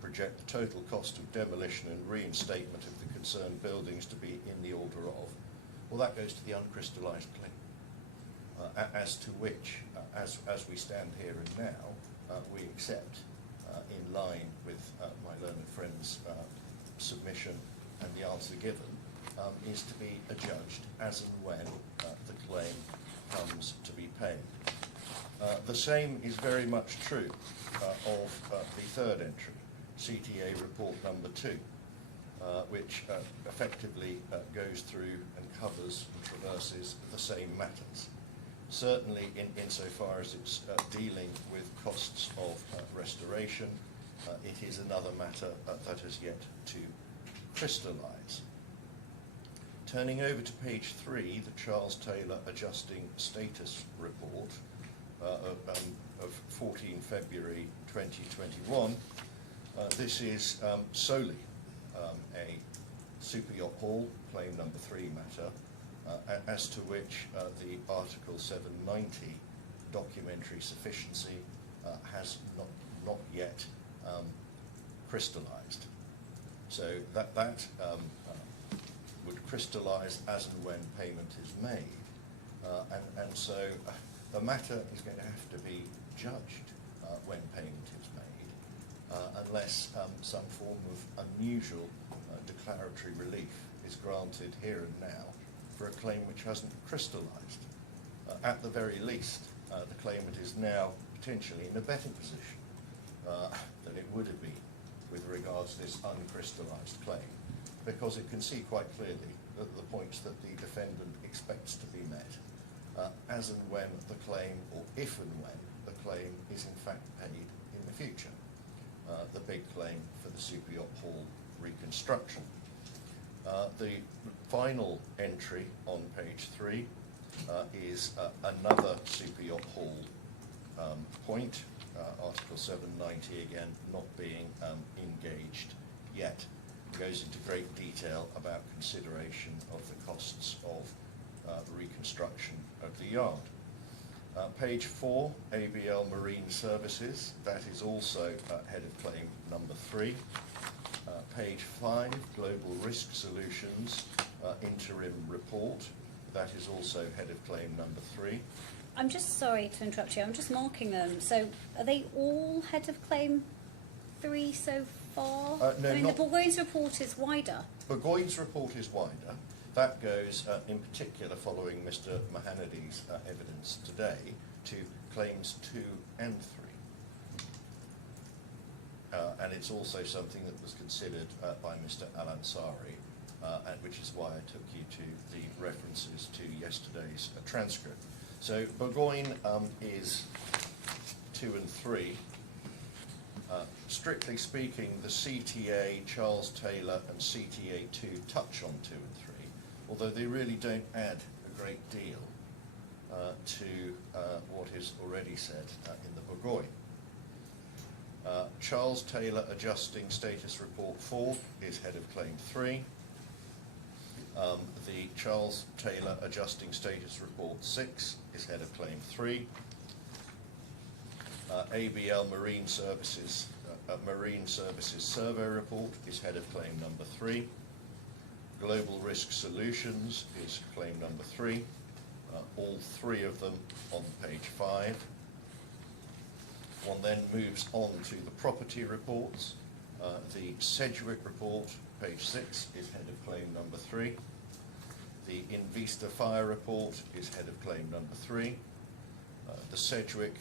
project the total cost of demolition and reinstatement of the concerned buildings to be in the order of. Well, that goes to the uncrystallised claim, as to which, as we stand here and now, we accept, in line with my learned friend's submission and the answer given, is to be adjudged as and when the claim comes to be paid. The same is very much true of the third entry, CTA report number 2, which effectively goes through and covers and traverses the same matters. Certainly insofar as it's dealing with costs of restoration, it is another matter that has yet to crystallise. Turning over to page 3, the Charles Taylor Adjusting Status Report of 14 February 2021, this is solely a super yacht hall, claim number 3 matter, as to which the Article 790 documentary sufficiency has not yet crystallised. So that would crystallise as and when payment is made, and so the matter is going to have to be judged when payment is made, unless some form of unusual declaratory relief is granted here and now for a claim which hasn't crystallised. At the very least, the claimant is now potentially in a better position than it would have been with regards to this uncrystallised claim, because it can see quite clearly that the points that the defendant expects to be met as and when the claim, or if and when the claim is in fact paid in the future. The big claim for the super yacht hall reconstruction. The final entry on page 3 is another super yacht hall point, Article 790 again not being engaged yet. It goes into great detail about consideration of the costs of the reconstruction of the yard. Page 4, ABL Marine Services, that is also head of claim number 3. Page 5, Global Risk Solutions, interim report, that is also head of claim number 3. I'm just sorry to interrupt you, I'm just marking them. So are they all head of claim 3 so far? No, I mean, not- the Bourgoigne's report is wider. Burgoyne's report is wider. That goes in particular, following Mr. Mahanady's evidence today, to claims 2 and 3. And it's also something that was considered by Mr. Al-Ansari, and which is why I took you to the references to yesterday's transcript. So Burgoyne is 2 and 3. Strictly speaking, the CTA, Charles Taylor and CTA 2 touch on 2 and 3, although they really don't add a great deal to what is already said in the Burgoyne. Charles Taylor Adjusting Status Report 4 is head of claim 3. The Charles Taylor Adjusting Status Report 6 is head of claim 3. ABL Marine Services Survey Report is head of claim number 3. Global Risk Solutions is claim number 3. All 3 of them on page 5. One then moves on to the property reports. The Sedgwick report, page 6, is head of claim number 3. The Investa Fire report is head of claim number 3. The Sedgwick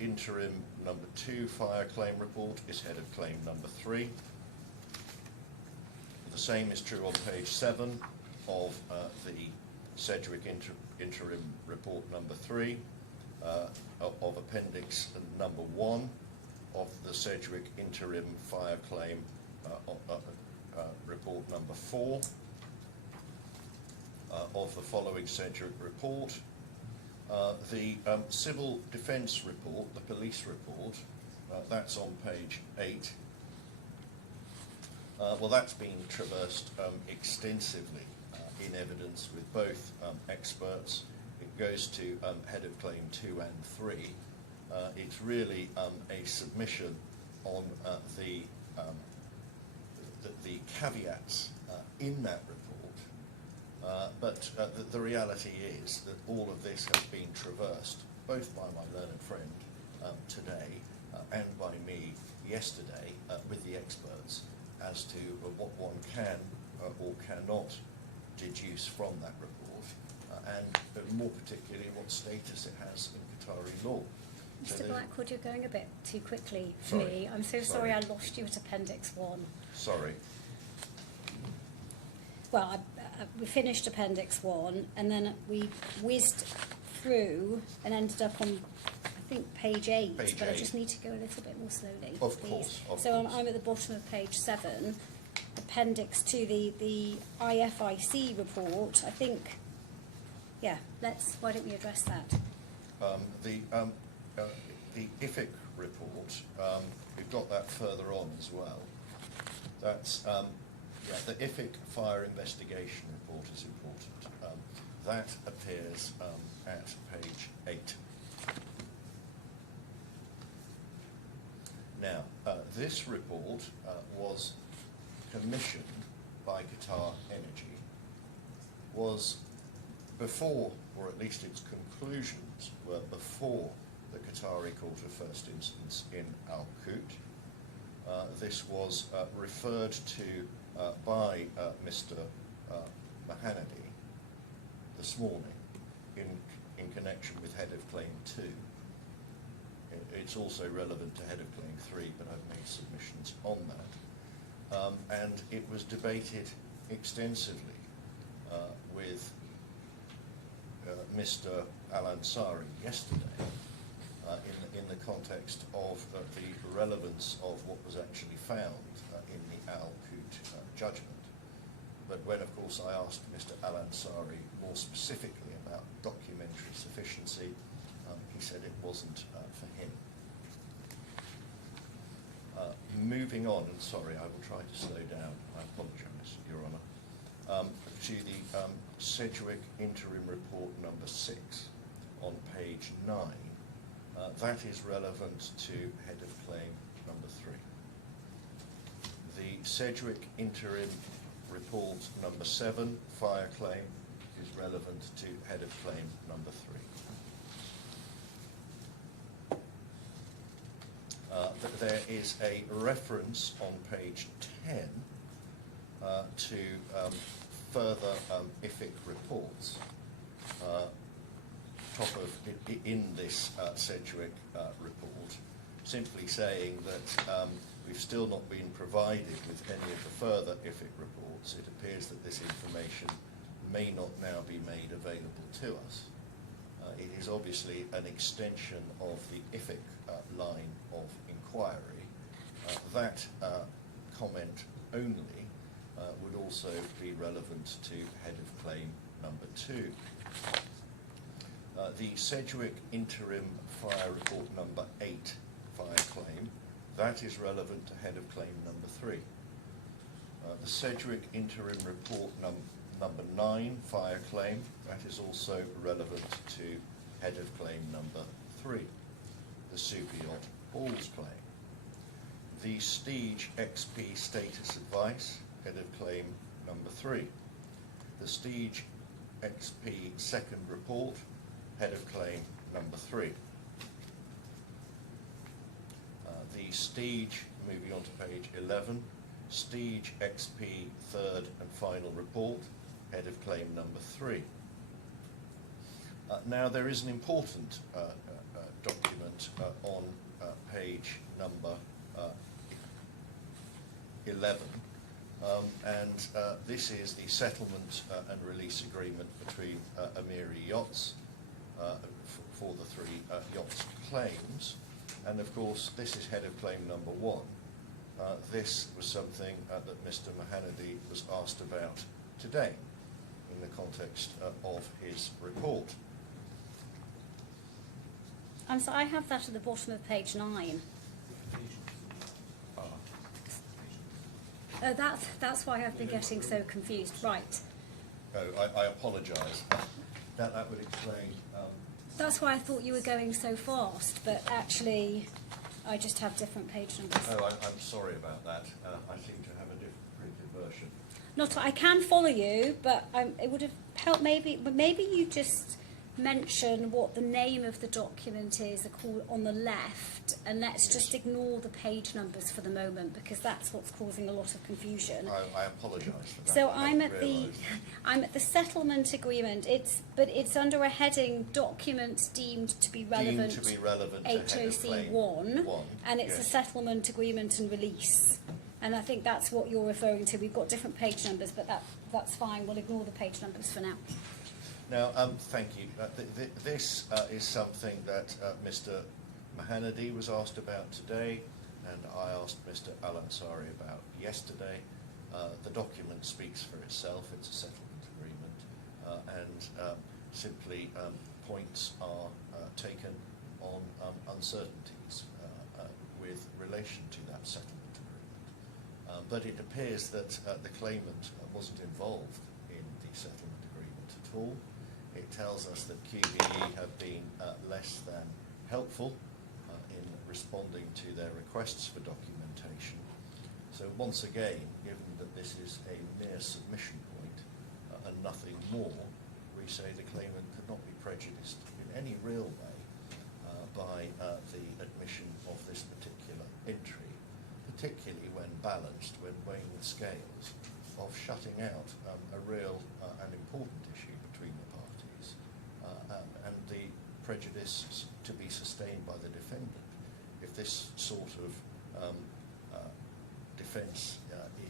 interim number 2 fire claim report is head of claim number 3. The same is true on page 7 of the Sedgwick interim report number 3, of appendix number 1 of the Sedgwick interim fire claim report number 4, of the following Sedgwick report. The civil defence report, the police report, that's on page 8. Well, that's been traversed extensively in evidence with both experts. It goes to head of claim 2 and 3. It's really a submission on the caveats in that report. But the reality is that all of this has been traversed, both by my learned friend today and by me yesterday with the experts, as to what one can or cannot deduce from that report, and more particularly what status it has in Qatari law. Mr. Blackwood, you're going a bit too quickly for Sorry. me. I'm so sorry I lost you at Appendix 1. Sorry. Well, we finished Appendix 1 and then we whizzed through and ended up on, I think page 8, Page but I 8. just need to go a little bit more slowly. Of please. course, of So course. I'm at the bottom of page 7, appendix to the IFIC report. I think, yeah, why don't we address that? The IFIC report, we've got that further on as well. That's, the IFIC fire investigation report is important. That appears at page 8. Now, this report was commissioned by Qatar Energy, was before, or at least its conclusions were before the Qatari Court of First Instance in Al Qut. This was referred to by Mr. Mahanadi this morning in connection with Head of Claim 2. It's also relevant to Head of Claim 3, but I've made submissions on that. And it was debated extensively with Mr. Al-Ansari yesterday in the context of the relevance of what was actually found in the Al Qut judgment. But when, of course, I asked Mr. Al-Ansari more specifically about documentary sufficiency, he said it wasn't for him. Moving on, and sorry, I will try to slow down, I apologise, Your Honour, to the Sedgwick Interim Report number 6 on page 9. That is relevant to Head of Claim number 3. The Sedgwick Interim Report number 7, Fire Claim, is relevant to Head of Claim number 3. There is a reference on page 10 to further IFIC reports in this Sedgwick report, simply saying that we've still not been provided with any of the further IFIC reports. It appears that this information may not now be made available to us. It is obviously an extension of the IFIC line of inquiry. That comment only would also be relevant to Head of Claim number 2. The Sedgwick Interim Fire Report number 8, Fire Claim, that is relevant to Head of Claim number 3. The Sedgwick Interim Report number 9, Fire Claim, that is also relevant to Head of Claim number 3. The Supiot Halls Claim. The Steege XP Status Advice, Head of Claim number 3. The Steege XP Second Report, Head of Claim number 3. The Steege, moving on to page 11, Steege XP Third and Final Report, Head of Claim number 3. Now there is an important document on page number 11, and this is the settlement and release agreement between Amiri Yachts for the 3 yachts claims, and of course this is Head of Claim number 1. This was something that Mr. Mahanadi was asked about today in the context of his report. So I have that at the bottom of page 9. That's why I've been getting so confused. Right. Oh, I apologise. That would explain. That's why I thought you were going so fast, but actually I just have different page numbers. Oh, I'm sorry about that. I seem to have a different printed version. I can follow you, but it would have helped maybe you just mention what the name of the document is on the left, and let's just ignore the page numbers for the moment, because that's what's causing a lot of confusion. I apologise for that. So I I'm at the settlement agreement. It's under a heading document deemed to be relevant. Deemed to be relevant to Head of HOC Claim 1, and it's yes. a settlement agreement and release. And I think that's what you're referring to. We've got different page numbers, but that's fine. We'll ignore the page numbers for now. Now, thank you. This is something that Mr. Mahanadi was asked about today, and I asked Mr. Al-Ansari about yesterday. The document speaks for itself. It's a settlement agreement, and simply points are taken on uncertainties with relation to that settlement agreement. But it appears that the claimant wasn't involved in the settlement agreement at all. It tells us that QBE have been less than helpful in responding to their requests for documentation. So once again, given that this is a mere submission point and nothing more, we say the claimant could not be prejudiced in any real way by the admission of this particular entry, particularly when balanced, when weighing the scales of shutting out a real and important issue between the parties, and the prejudice to be sustained by the defendant. If this sort of defence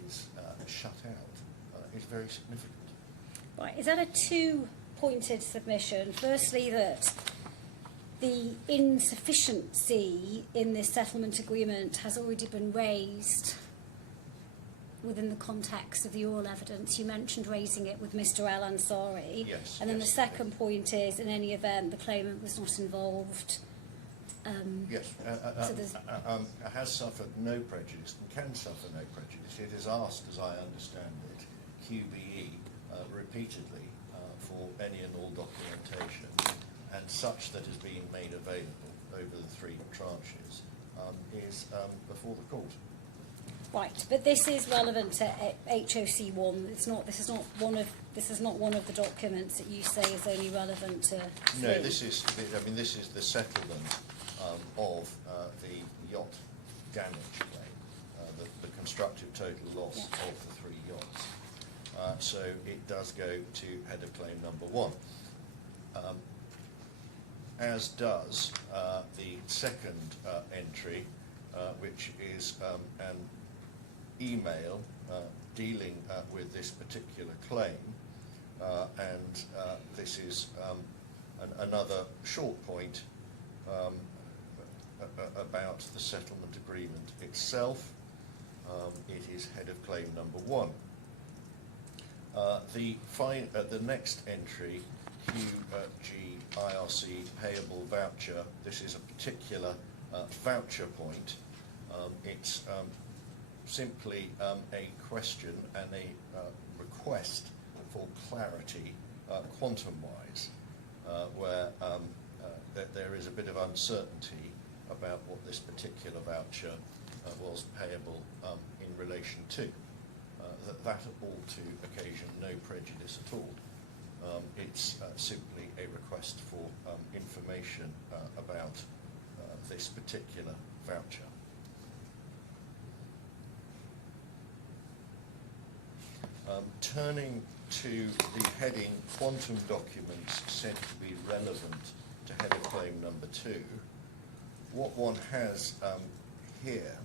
is shut out, is very significant. Right, is that a two-pointed submission? Firstly, that the insufficiency in this settlement agreement has already been raised within the context of the oral evidence. You mentioned raising it with Mr. Al-Ansari. Yes. And then yes, the second point is, in any event, the claimant was not involved. Yes, So there's- has suffered no prejudice and can suffer no prejudice. It has asked, as I understand it, QBE repeatedly for any and all documentation, and such that has been made available over the 3 tranches is before the court. Right, but this is relevant to HOC1. It's not. This is not one of. This is not one of the documents that you say is only relevant to. No, 3. this is. I mean, this is the settlement of the yacht damage claim, the constructive total loss of the 3 yachts. So it does go to head of claim number 1. As does the second entry, which is an email dealing with this particular claim, and this is another short point about the settlement agreement itself. It is head of claim number 1. The next entry, QGIRC payable voucher, this is a particular voucher point. It's simply a question and a request for clarity quantum-wise, where there is a bit of uncertainty about what this particular voucher was payable in relation to. That ought to occasion no prejudice at all. It's simply a request for information about this particular voucher. Turning to the heading quantum documents said to be relevant to head of claim number 2, what one has here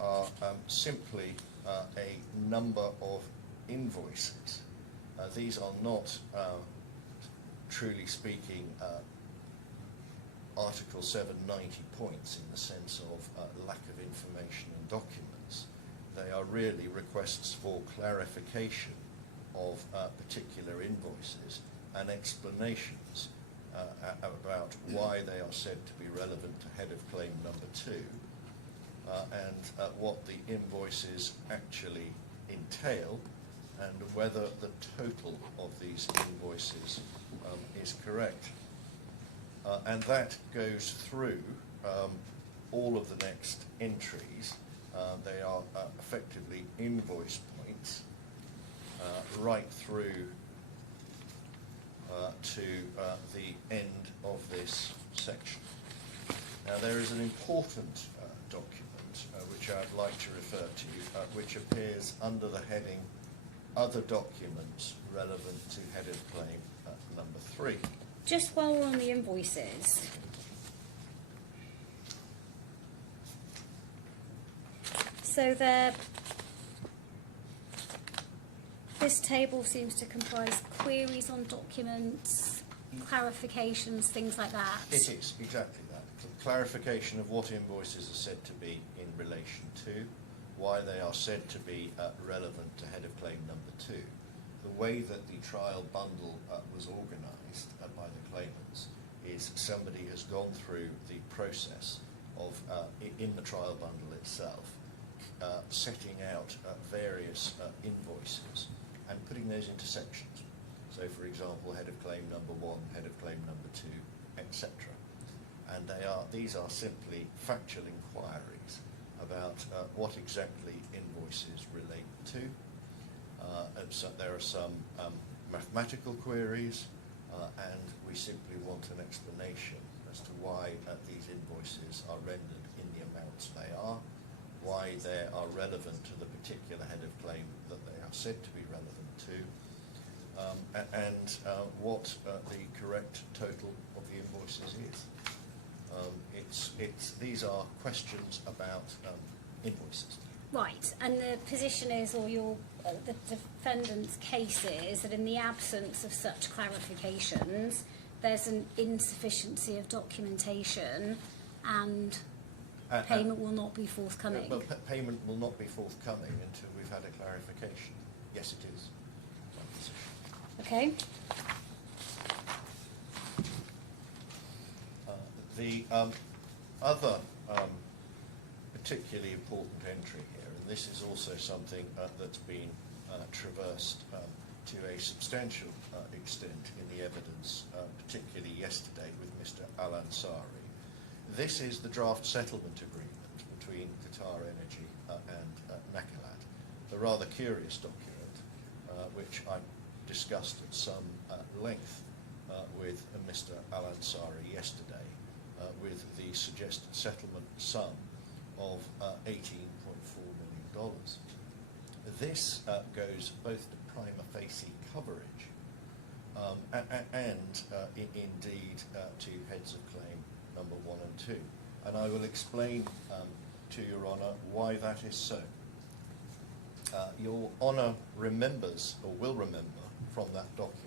are simply a number of invoices. These are not, truly speaking, Article 790 points in the sense of lack of information in documents. They are really requests for clarification of particular invoices and explanations about why they are said to be relevant to head of claim number 2, and what the invoices actually entail, and whether the total of these invoices is correct. And that goes through all of the next entries. They are effectively invoice points right through to the end of this section. Now there is an important document which I'd like to refer to, which appears under the heading Other Documents Relevant to Head of Claim number 3. Just while we're on the invoices, so this table seems to comprise queries on documents, clarifications, things like that. It is, exactly that. clarification of what invoices are said to be in relation to, why they are said to be relevant to head of claim number 2. The way that the trial bundle was organised by the claimants is somebody has gone through the process of, in the trial bundle itself, setting out various invoices and putting those into sections. So, for example, head of claim number 1, head of claim number 2, etc. And these are simply factual inquiries about what exactly invoices relate to. And so there are some mathematical queries, and we simply want an explanation as to why these invoices are rendered in the amounts they are, why they are relevant to the particular head of claim that they are said to be relevant to, and what the correct total of the invoices is. These are questions about invoices. Right, and the position is, or the defendant's case is, that in the absence of such clarifications, there's an insufficiency of documentation and payment will not be forthcoming. Well, payment will not be forthcoming until we've had a clarification. Yes, it is. Okay. The other particularly important entry here, and this is also something that's been traversed to a substantial extent in the evidence, particularly yesterday with Mr. Al-Ansari. This is the draft settlement agreement between Qatar Energy and Nakalat, a rather curious document which I discussed at some length with Mr. Al-Ansari yesterday, with the suggested settlement sum of $18.4 million. This goes both to prima facie coverage and indeed to heads of claim number 1 and 2. And I will explain to Your Honour why that is so. Your Honour remembers, or will remember from that document,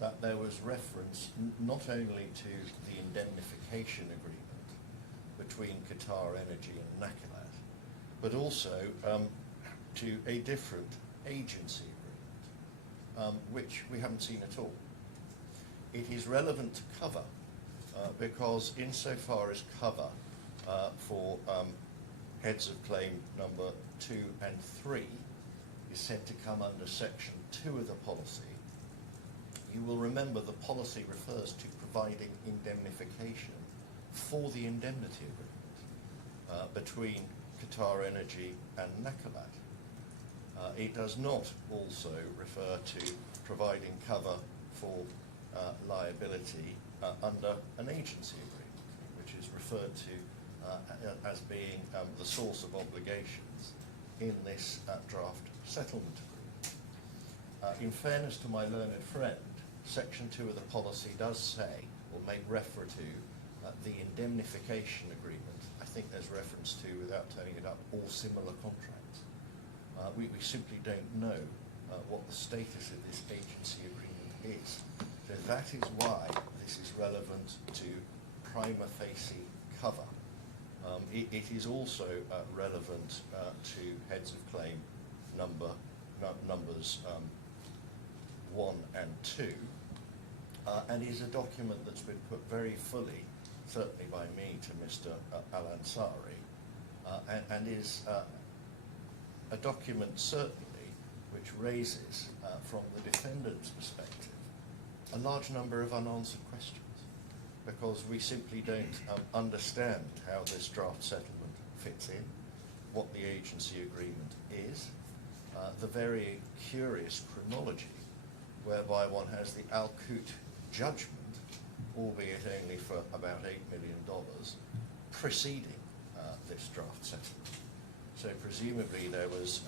that there was reference not only to the indemnification agreement between Qatar Energy and Nakalat, but also to a different agency agreement, which we haven't seen at all. It is relevant to cover because insofar as cover for heads of claim number 2 and 3 is said to come under section 2 of the policy, you will remember the policy refers to providing indemnification for the indemnity agreement between Qatar Energy and Nakalat. It does not also refer to providing cover for liability under an agency agreement, which is referred to as being the source of obligations in this draft settlement agreement. In fairness to my learned friend, Section 2 of the policy does say, or make reference to, the indemnification agreement. I think there's reference to, without turning it up, all similar contracts. We simply don't know what the status of this agency agreement is. So that is why this is relevant to prima facie cover. It is also relevant to heads of claim numbers 1 and 2, and is a document that's been put very fully, certainly by me, to Mr. Al-Ansari, and is a document certainly which raises, from the defendant's perspective, a large number of unanswered questions, because we simply don't understand how this draft settlement fits in, what the agency agreement is, the very curious chronology whereby one has the Al-Qut judgment, albeit only for about $8 million, preceding this draft settlement. So presumably there was,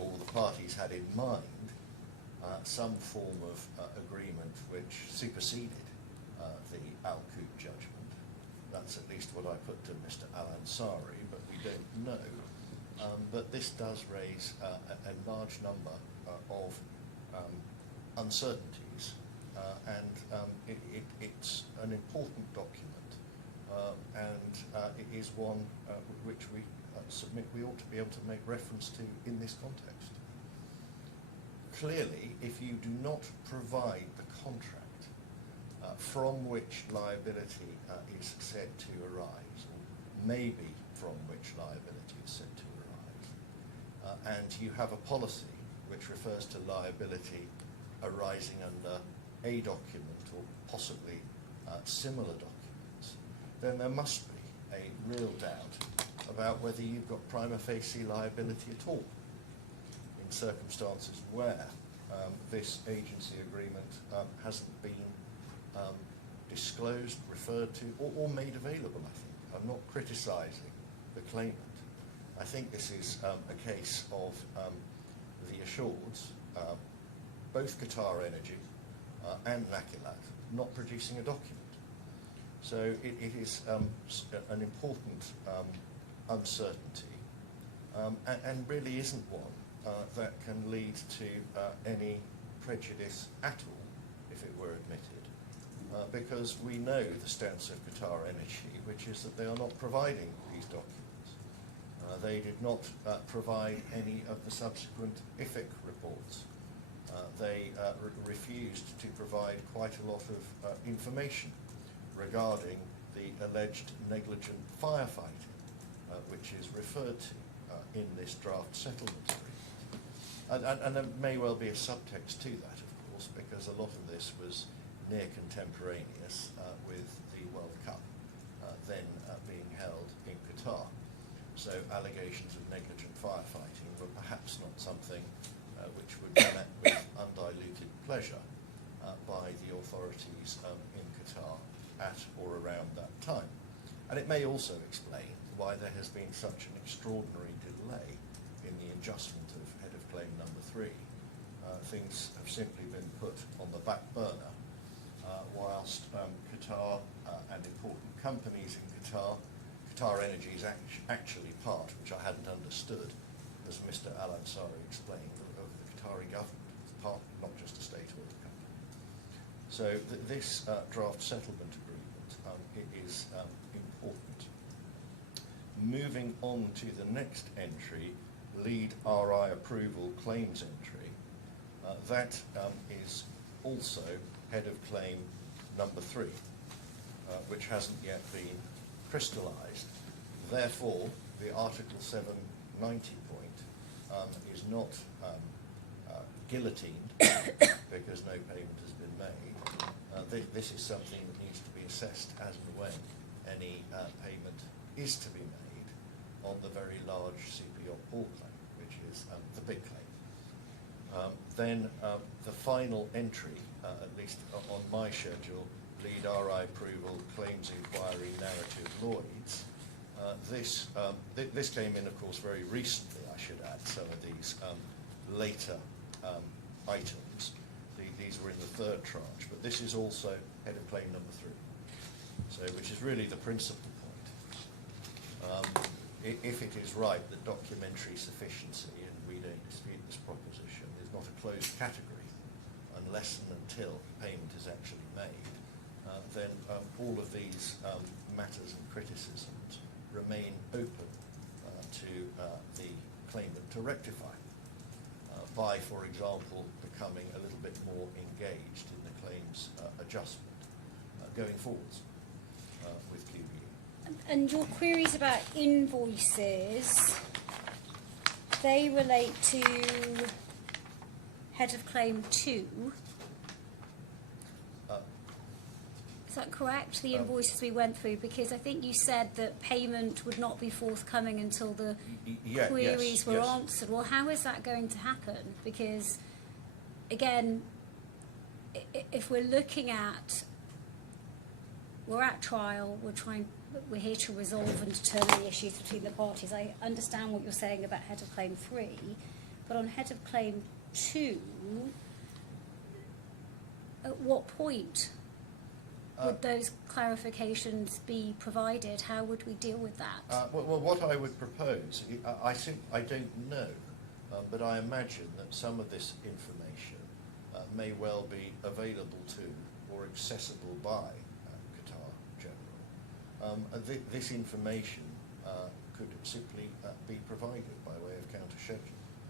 or the parties had in mind, some form of agreement which superseded the Al-Qut judgment. That's at least what I put to Mr. Al-Ansari, but we don't know. But this does raise a large number of uncertainties, and it's an important document and it is one which we submit we ought to be able to make reference to in this context. Clearly, if you do not provide the contract from which liability is said to arise, or maybe from which liability is said to arise, and you have a policy which refers to liability arising under a document or possibly similar documents, then there must be a real doubt about whether you've got prima facie liability at all in circumstances where this agency agreement hasn't been disclosed, referred to, or made available, I think. I'm not criticising the claimant. I think this is a case of the assureds, both Qatar Energy and Nakilat, not producing a document. So it is an important uncertainty, and really isn't one that can lead to any prejudice at all if it were admitted, because we know the stance of Qatar Energy, which is that they are not providing these documents. They did not provide any of the subsequent IFIC reports. They refused to provide quite a lot of information regarding the alleged negligent firefighting, which is referred to in this draft settlement agreement. And there may well be a subtext to that, of course, because a lot of this was near contemporaneous with the World Cup then being held in Qatar. So allegations of negligent firefighting were perhaps not something which would be met with undiluted pleasure by the authorities in Qatar at or around that time. And it may also explain why there has been such an extraordinary delay in the adjustment of head of claim number 3. Things have simply been put on the back burner whilst Qatar and important companies in Qatar Energy is actually part, which I hadn't understood, as Mr. Al-Ansari explained, of the Qatari government. It's part, not just a state oil company. So this draft settlement agreement it is important. Moving on to the next entry, lead RI approval claims entry, that is also head of claim number 3, which hasn't yet been crystallised. Therefore, the Article 790 point is not guillotined because no payment has been made. This is something that needs to be assessed as and when any payment is to be made on the very large CP All claim, which is the big claim. Then the final entry, at least on my schedule, lead RI approval, claims inquiry, narrative Lloyds. This came in, of course, very recently, I should add, some of these later items. These were in the 3rd tranche, but this is also head of claim number 3, so which is really the principal point. If it is right that documentary sufficiency, and we don't dispute this proposition, is not a closed category unless and until payment is actually made, then all of these matters and criticisms remain open to the claimant to rectify by, for example, becoming a little bit more engaged in the claims adjustment going forwards with QBE. And your queries about invoices, they relate to head of claim 2. Is that correct? The invoices we went through, because I think you said that payment would not be forthcoming until the queries were answered. Well, how is that going to happen? Because, again, if we're looking at, we're at trial, we're here to resolve and determine the issues between the parties. I understand what you're saying about head of claim 3, but on head of claim 2, at what point would those clarifications be provided? How would we deal with that? Well, what I would propose, I don't know, but I imagine that some of this information may well be available to or accessible by Qatar General. this information could simply be provided by way of counter-schedule.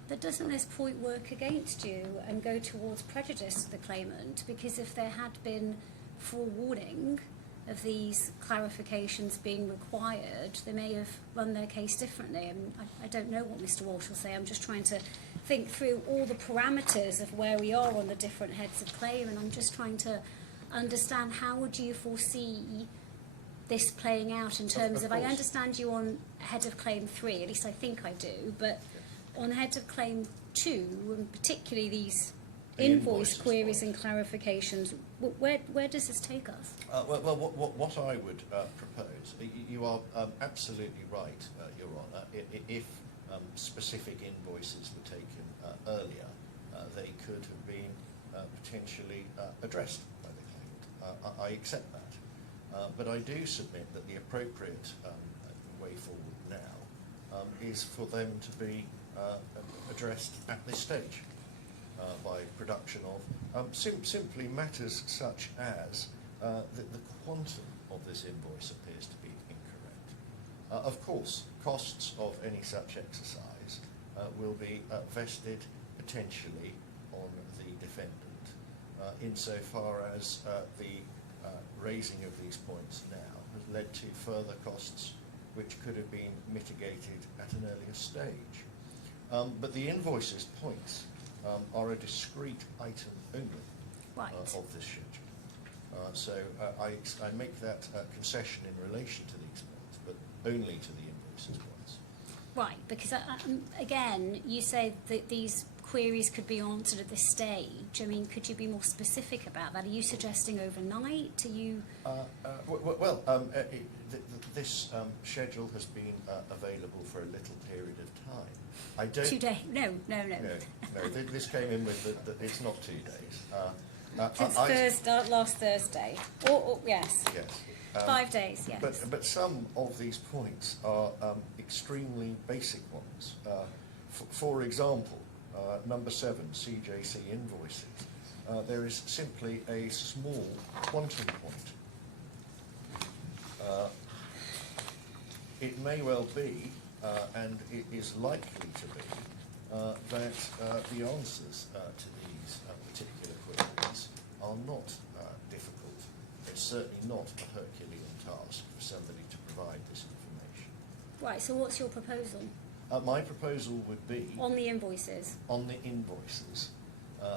But doesn't this point work against you and go towards prejudice to the claimant? Because if there had been forewarning of these clarifications being required, they may have run their case differently. And I don't know what Mr. Walsh will say. I'm just trying to think through all the parameters of where we are on the different heads of claim, and I'm just trying to understand how would you foresee this playing out in terms of I course. understand you on head of claim 3, at least I think I do, but on head of claim 2, and particularly these The invoice invoices queries point. and clarifications, where does this take us? What I would propose, you are absolutely right, Your Honour. If specific invoices were taken earlier, they could have been potentially addressed by the claimant. I accept that. But I do submit that the appropriate way forward now is for them to be addressed at this stage by production of simply matters such as the quantum of this invoice appears to be incorrect. Of course, costs of any such exercise will be vested potentially on the defendant insofar as the raising of these points now has led to further costs which could have been mitigated at an earlier stage. But the invoices points are a discrete item only Right. of this schedule. So I make that concession in relation to these points, but only to the invoices points. Right, because again, you say that these queries could be answered at this stage. I mean, could you be more specific about that? Are you suggesting overnight? Are you... This schedule has been available for a little period of time. I don't... 2 days? No. No, this came in with it's not 2 days. Since last Thursday. Yes. Yes. 5 days, yes. But some of these points are extremely basic ones. For example, number 7, CJC invoices. There is simply a small quantum point. It may well be, and it is likely to be, that the answers to these particular queries are not difficult. It's certainly not a Herculean task for somebody to provide this information. Right, so what's your proposal? My proposal would be... On the invoices? On the invoices,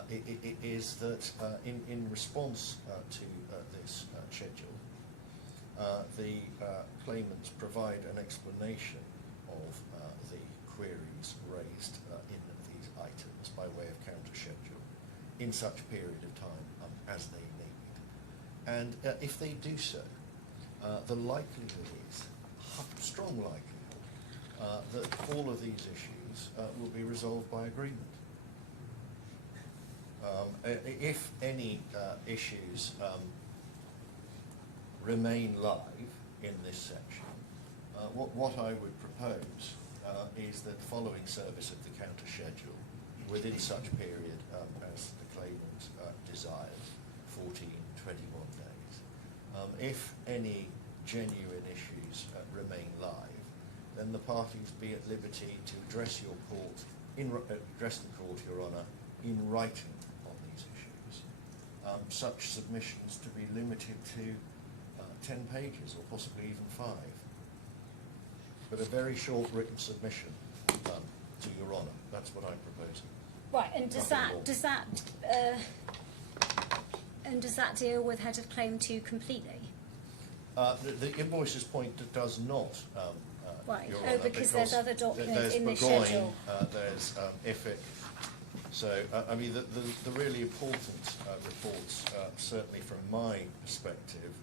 it is that in response to this schedule, the claimants provide an explanation of the queries raised in these items by way of counter-schedule in such period of time as they need. And if they do so, the likelihood is, strong likelihood, that all of these issues will be resolved by agreement. If any issues remain live in this section, what I would propose is that following service of the counter schedule within such period as the claimant desires, 14, 21 days, if any genuine issues remain live, then the parties be at liberty to address your court, address the court, Your Honour, in writing on these issues. Such submissions to be limited to 10 pages or possibly even 5. But a very short written submission to Your Honour. That's what I'm proposing. Right, and does that deal with head of claim 2 completely? The invoices point does not. Right. Your Oh, Honour, because there's other documents there's in this Burgoyne, schedule. There's IFIC. So, I mean, the really important reports, certainly from my perspective,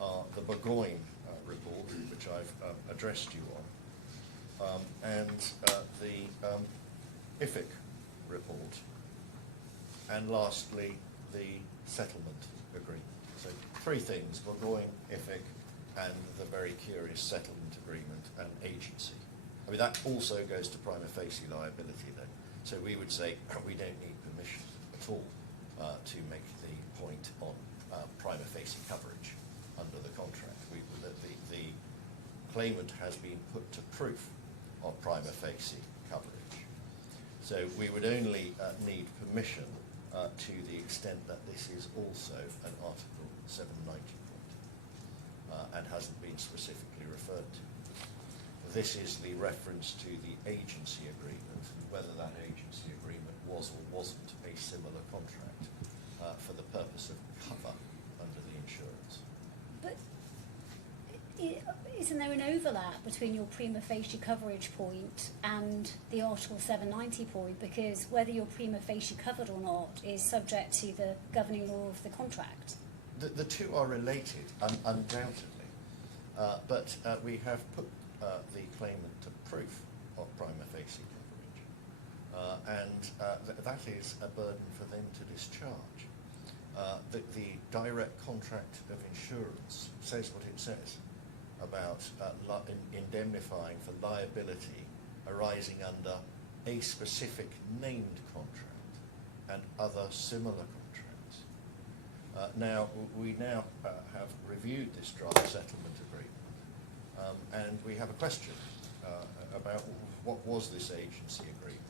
are the Burgoyne report, which I've addressed you on, and the IFIC report, and lastly, the settlement agreement. So 3 things: Burgoyne, IFIC, and the very curious settlement agreement and agency. I mean, that also goes to prima facie liability, though. So we would say we don't need permission at all to make the point on prima facie coverage. under the contract. The claimant has been put to proof of prima facie coverage. So we would only need permission to the extent that this is also an Article 790 point and hasn't been specifically referred to. This is the reference to the agency agreement, whether that agency agreement was or wasn't a similar contract for the purpose of cover under the insurance. But isn't there an overlap between your prima facie coverage point and the Article 790 point? Because whether you're prima facie covered or not is subject to the governing law of the contract. The two are related, undoubtedly, but we have put the claimant to proof of prima facie coverage, and that is a burden for them to discharge. The direct contract of insurance says what it says about indemnifying for liability arising under a specific named contract and other similar contracts. Now, we have reviewed this draft settlement agreement, and we have a question about what was this agency agreement?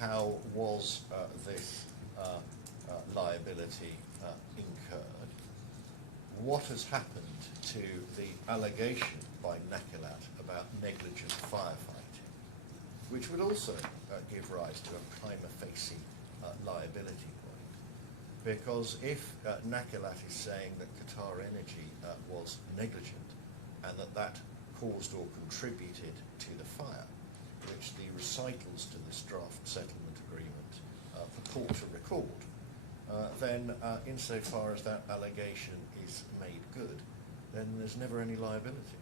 How was this liability incurred? What has happened to the allegation by Nakilat about negligent firefighting, which would also give rise to a prima facie liability point? Because if Nakilat is saying that Qatar Energy was negligent and that caused or contributed to the fire, which the recitals to this draft settlement agreement purport to record, then insofar as that allegation is made good, then there's never any liability.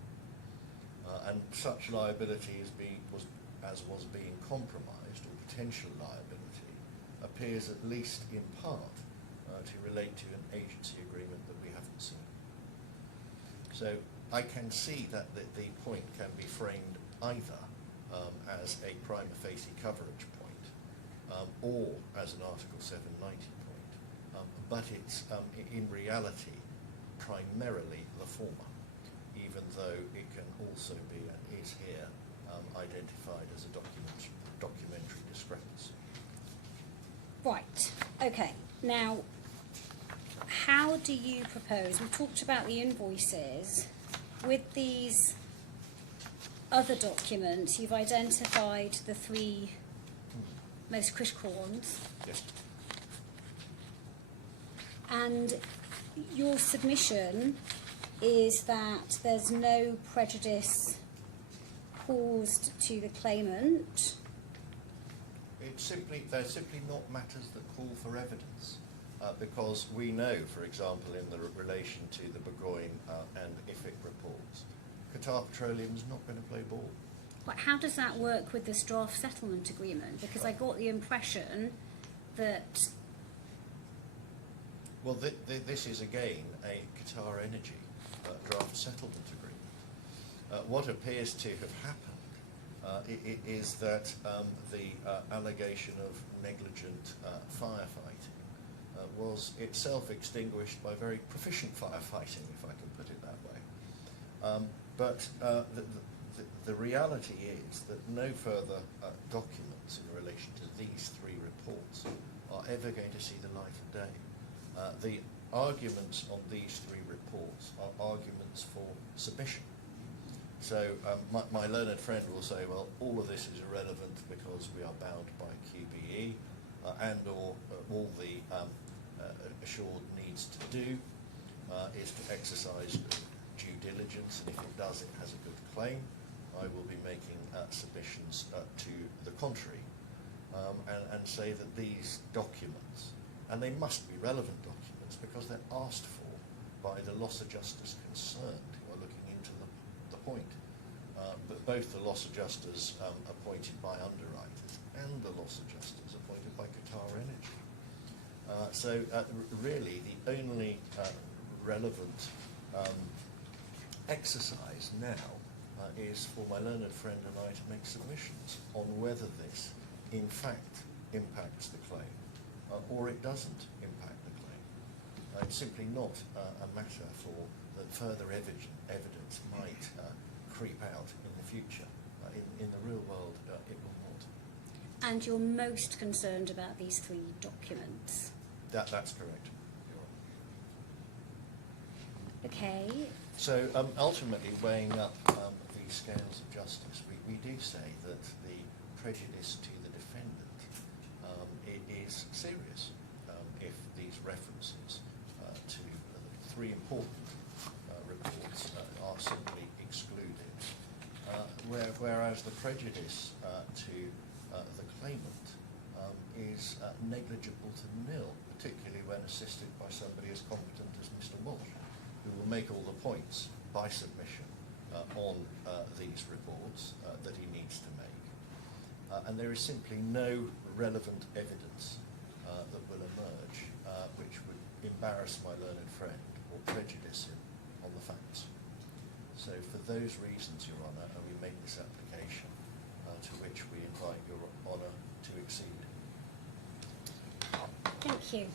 And such liability was being compromised, or potential liability, appears at least in part to relate to an agency agreement that we haven't seen. So I can see that the point can be framed either as a prima facie coverage point or as an Article 790 point, but it's in reality primarily the former, even though it can also be, and is here, identified as a documentary discrepancy. Right, okay. Now, how do you propose, we've talked about the invoices, with these other documents, you've identified the three most critical ones, Yes. and your submission is that there's no prejudice caused to the claimant. They're simply not matters that call for evidence, because we know, for example, in the relation to the Burgoyne and IFIC reports, Qatar Petroleum is not going to play ball. But how does that work with this draft settlement agreement? Because I got the impression that... Well, this is again a Qatar Energy draft settlement agreement. What appears to have happened is that the allegation of negligent firefighting was itself extinguished by very proficient firefighting, if I can put it that way. But the reality is that no further documents in relation to these three reports are ever going to see the light of day. The arguments on these three reports are arguments for submission. So my learned friend will say, well, all of this is irrelevant because we are bound by QBE and or all the assured needs to do is to exercise due diligence, and if it does, it has a good claim. I will be making submissions to the contrary and say that these documents, and they must be relevant documents because they're asked for by the loss adjusters concerned who are looking into the point. But both the loss adjusters appointed by underwriters and the loss adjusters appointed by Qatar Energy. So really the only relevant exercise now is for my learned friend and I to make submissions on whether this in fact impacts the claim or it doesn't impact the claim. It's simply not a matter for that further evidence might creep out in the future. In the real world, it will not. And you're most concerned about these 3 documents. That's correct. Okay. So ultimately, weighing up the scales of justice, we do say that the prejudice to the defendant it is serious if these references to 3 important reports are simply excluded, whereas the prejudice to the claimant is negligible to nil, particularly when assisted by somebody as competent as Mr. Walsh, who will make all the points by submission on these reports that he needs to make. And there is simply no relevant evidence that will emerge which would embarrass my learned friend or prejudice him on the facts. So for those reasons, Your Honour, we make this application to which we invite Your Honour to accede. Thank you.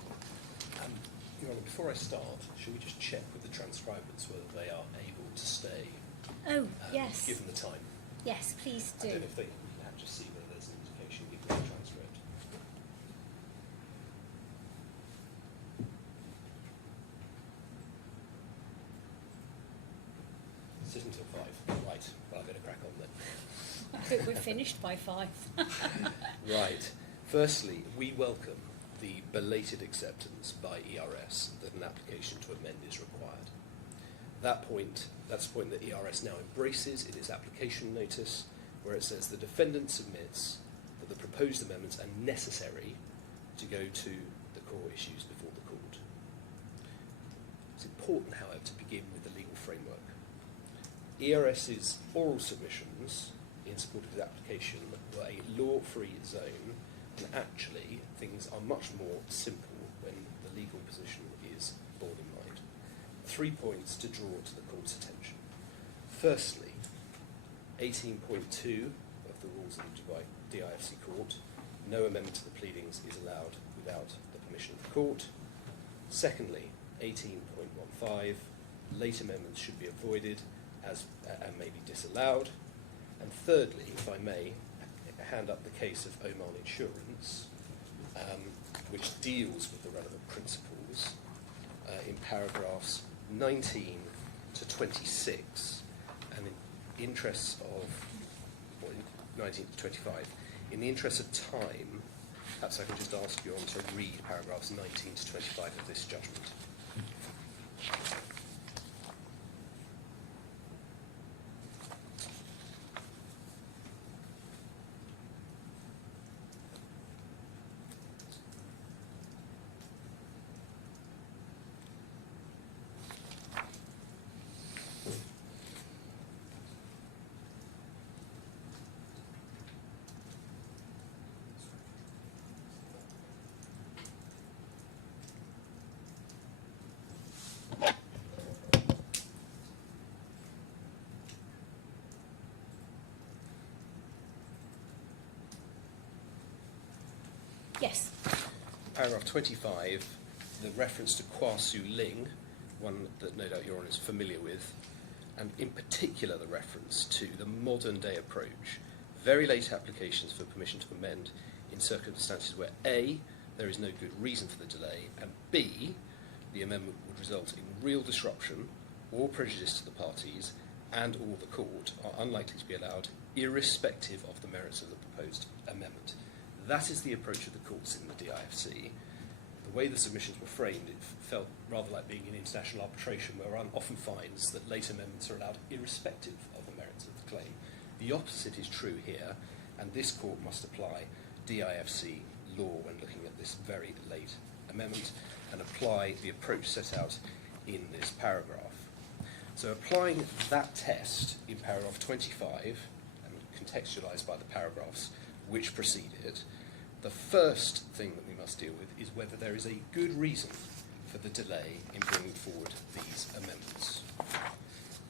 Your Honour, before I start, should we just check with the transcribers whether they are able to stay? Oh, yes. Given the time. Yes, please I do. don't know if they can just see whether there's an indication given the transcript. Sit until 5. Right. Well, I better crack on then. I hope we're finished by 5. Right. Firstly, we welcome the belated acceptance by ERS that an application to amend is required. That's a point that ERS now embraces in its application notice, where it says the defendant submits that the proposed amendments are necessary to go to the core issues before the court. It's important, however, to begin with the legal framework. ERS's oral submissions in support of his application were a law-free zone, and actually things are much more simple when the legal position is borne in mind. 3 points to draw to the court's attention. Firstly, 18.2 of the rules of the DIFC court, no amendment to the pleadings is allowed without the permission of the court. Secondly, 18.15, late amendments should be avoided and may be disallowed. And thirdly, if I may, hand up the case of Oman Insurance, which deals with the relevant principles in paragraphs 19 to 26, and in interests of, or 19 to 25, in the interest of time, perhaps I can just ask you to read paragraphs 19 to 25 of this judgment. Yes. Paragraph 25, the reference to Kwa Su Ling, one that no doubt Your Honour is familiar with, and in particular the reference to the modern day approach, very late applications for permission to amend in circumstances where A, there is no good reason for the delay, and B, the amendment would result in real disruption or prejudice to the parties and or the court, are unlikely to be allowed irrespective of the merits of the proposed amendment. That is the approach of the courts in the DIFC. The way the submissions were framed, it felt rather like being in international arbitration, where one often finds that late amendments are allowed irrespective of the merits of the claim. The opposite is true here, and this court must apply DIFC law when looking at this very late amendment and apply the approach set out in this paragraph. So applying that test in paragraph 25, and contextualised by the paragraphs which precede it, the first thing that we must deal with is whether there is a good reason for the delay in bringing forward these amendments.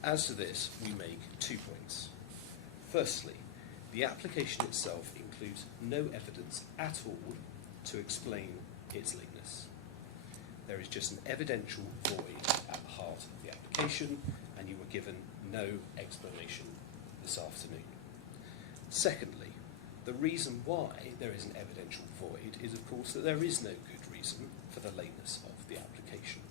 As to this, we make 2 points. Firstly, the application itself includes no evidence at all to explain its lateness. There is just an evidential void at the heart of the application, and you were given no explanation this afternoon. Secondly, the reason why there is an evidential void is, of course, that there is no good reason for the lateness of the application.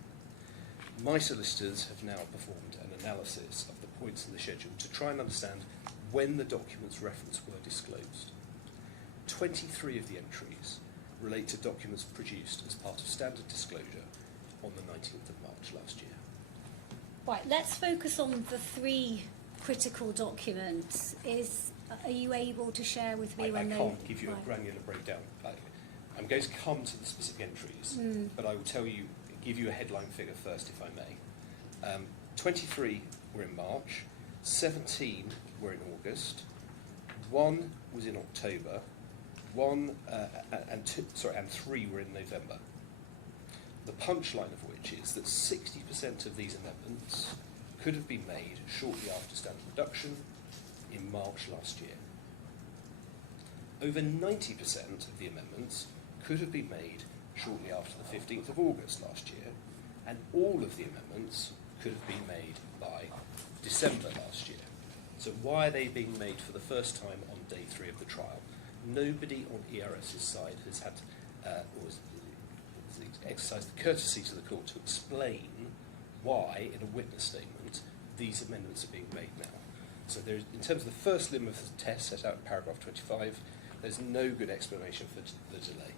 My solicitors have now performed an analysis of the points in the schedule to try and understand when the documents referenced were disclosed. 23 of the entries relate to documents produced as part of standard disclosure on the 19th of March last year. Right, let's focus on the 3 critical documents. Are you able to share with me I when they... can't give you right. a granular breakdown. I'm going to come to the specific entries, but I will give you a headline figure first, if I may. 23 were in March, 17 were in August, 1 was in October, and 3 were in November. The punchline of which is that 60% of these amendments could have been made shortly after standard reduction in March last year. Over 90% of the amendments could have been made shortly after the 15th of August last year, and all of the amendments could have been made by December last year. So why are they being made for the first time on day 3 of the trial? Nobody on ERS's side has had or has exercised the courtesy to the court to explain why, in a witness statement, these amendments are being made now. So there's, in terms of the first limb of the test set out in paragraph 25, there's no good explanation for the delay.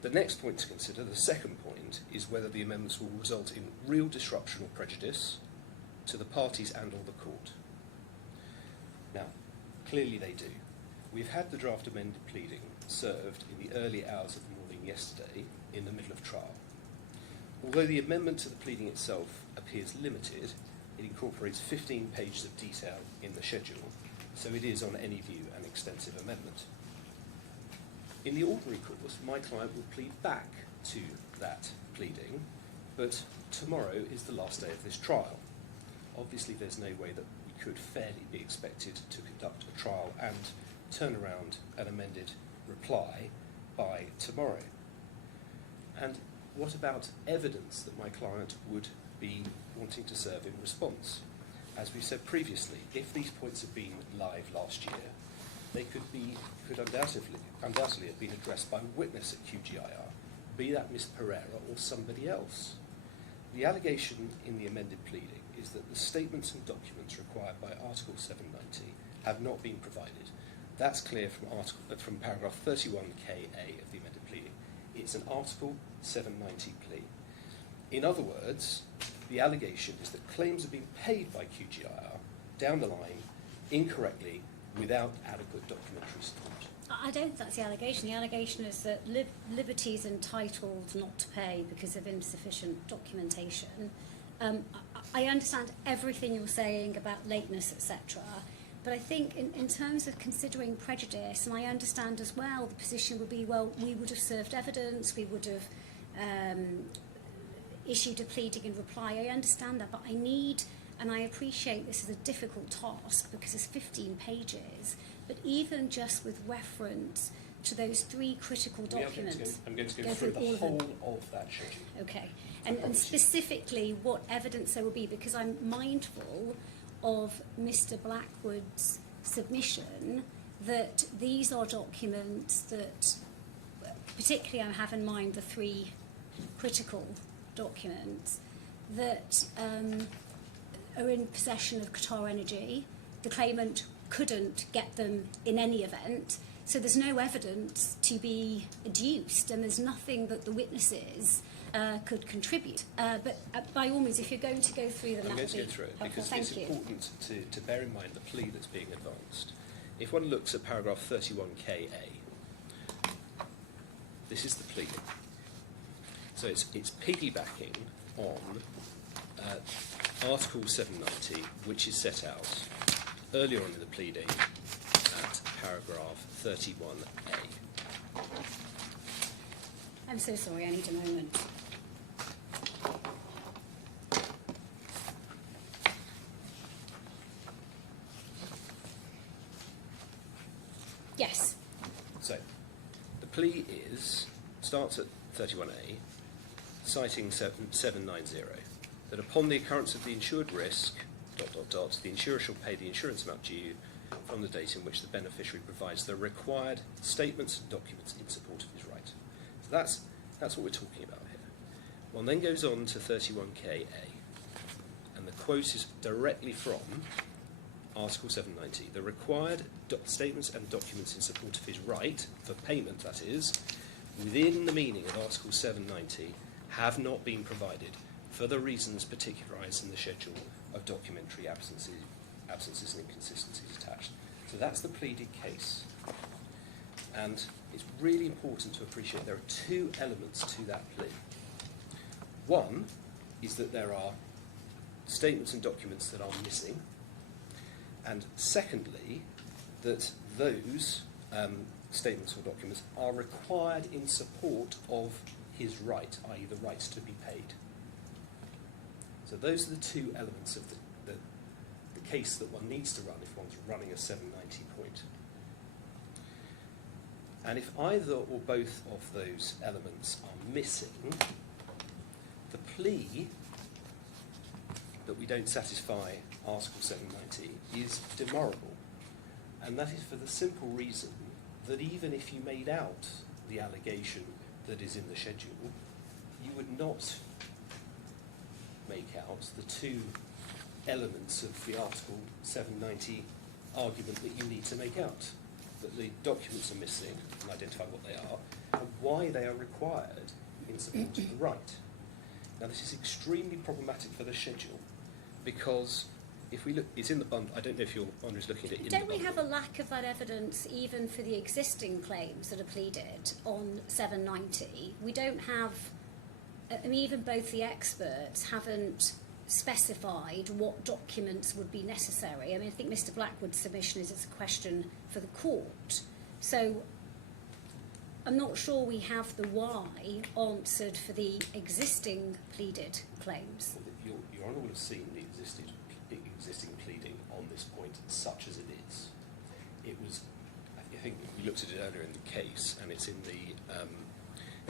The next point to consider, the second point, is whether the amendments will result in real disruption or prejudice to the parties and or the court. Now, clearly they do. We've had the draft amended pleading served in the early hours of the morning yesterday in the middle of trial. Although the amendment to the pleading itself appears limited, it incorporates 15 pages of detail in the schedule, so it is on any view an extensive amendment. In the ordinary course, my client will plead back to that pleading, but tomorrow is the last day of this trial. Obviously, there's no way that we could fairly be expected to conduct a trial and turn around an amended reply by tomorrow. And what about evidence that my client would be wanting to serve in response? As we said previously, if these points had been live last year, they could undoubtedly have been addressed by a witness at QGIR, be that Ms. Pereira or somebody else. The allegation in the amended pleading is that the statements and documents required by Article 790 have not been provided. That's clear from paragraph 31KA of the amended pleading. It's an Article 790 plea. In other words, the allegation is that claims have been paid by QGIR down the line incorrectly without adequate documentary support. I don't think that's the allegation. The allegation is that Liberty is entitled not to pay because of insufficient documentation. I understand everything you're saying about lateness, etc. But I think in terms of considering prejudice, and I understand as well, the position would be, well, we would have served evidence, we would have issued a pleading in reply. I understand that, but I need, and I appreciate this is a difficult task because it's 15 pages, but even just with reference to those 3 critical documents. I'm going to go through the whole of that schedule. Okay, and specifically what evidence there will be, because I'm mindful of Mr. Blackwood's submission that these are documents that, particularly I have in mind the 3 critical documents, that are in possession of Qatar Energy. The claimant couldn't get them in any event, so there's no evidence to be adduced, and there's nothing that the witnesses could contribute. But by all means, if you're going to go through them, I'm going to go through it because it's important to bear in mind the plea that's being advanced. If one looks at paragraph 31KA, this is the plea. So it's piggybacking on Article 790, which is set out earlier on in the pleading at paragraph 31A. I'm so sorry, I need a moment. Yes. So, the plea starts at 31A, citing 790. that upon the occurrence of the insured risk, ... the insurer shall pay the insurance amount due from the date in which the beneficiary provides the required statements and documents in support of his right. So that's what we're talking about here. One then goes on to 31KA, and the quote is directly from Article 790. The required statements and documents in support of his right, for payment that is, within the meaning of Article 790, have not been provided for the reasons particularised in the schedule of documentary absences and inconsistencies attached. So that's the pleaded case. And it's really important to appreciate there are two elements to that plea. One is that there are statements and documents that are missing. And secondly, that those statements or documents are required in support of his right, i.e. the right to be paid. So those are the two elements of the case that one needs to run if one's running a 790 point. And if either or both of those elements are missing, the plea that we don't satisfy Article 790 is demurrable. And that is for the simple reason that even if you made out the allegation that is in the schedule, you would not make out the two elements of the Article 790 argument that you need to make out. That the documents are missing, and identify what they are, and why they are required in support of the right. Now this is extremely problematic for the schedule, because if we look, it's in the bundle. I don't know if your honour is looking at it in Don't the we bundle. have a lack of that evidence even for the existing claims that are pleaded on 790? We don't have, I mean, even both the experts haven't specified what documents would be necessary. I mean, I think Mr. Blackwood's submission is it's a question for the court. So I'm not sure we have the why answered for the existing pleaded claims. Your honour will have seen the existing pleading on this point, such as it is. It was, I think we looked at it earlier in the case, and it's in the,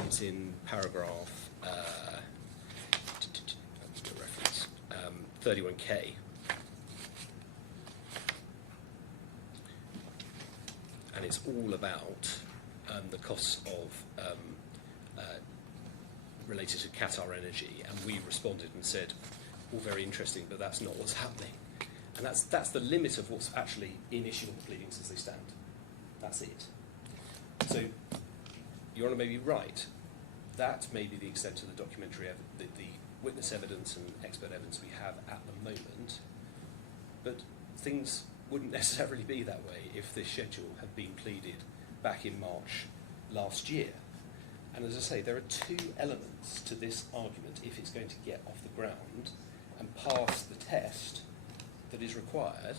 it's in paragraph, reference, 31K. And it's all about the costs of related to Qatar energy, and we responded and said, all very interesting, but that's not what's happening. And that's the limit of what's actually in issue in the pleadings as they stand. That's it. So, Your Honour may be right. That may be the extent of the documentary, the witness evidence and expert evidence we have at the moment, but things wouldn't necessarily be that way if this schedule had been pleaded back in March last year. And as I say, there are two elements to this argument if it's going to get off the ground and pass the test that is required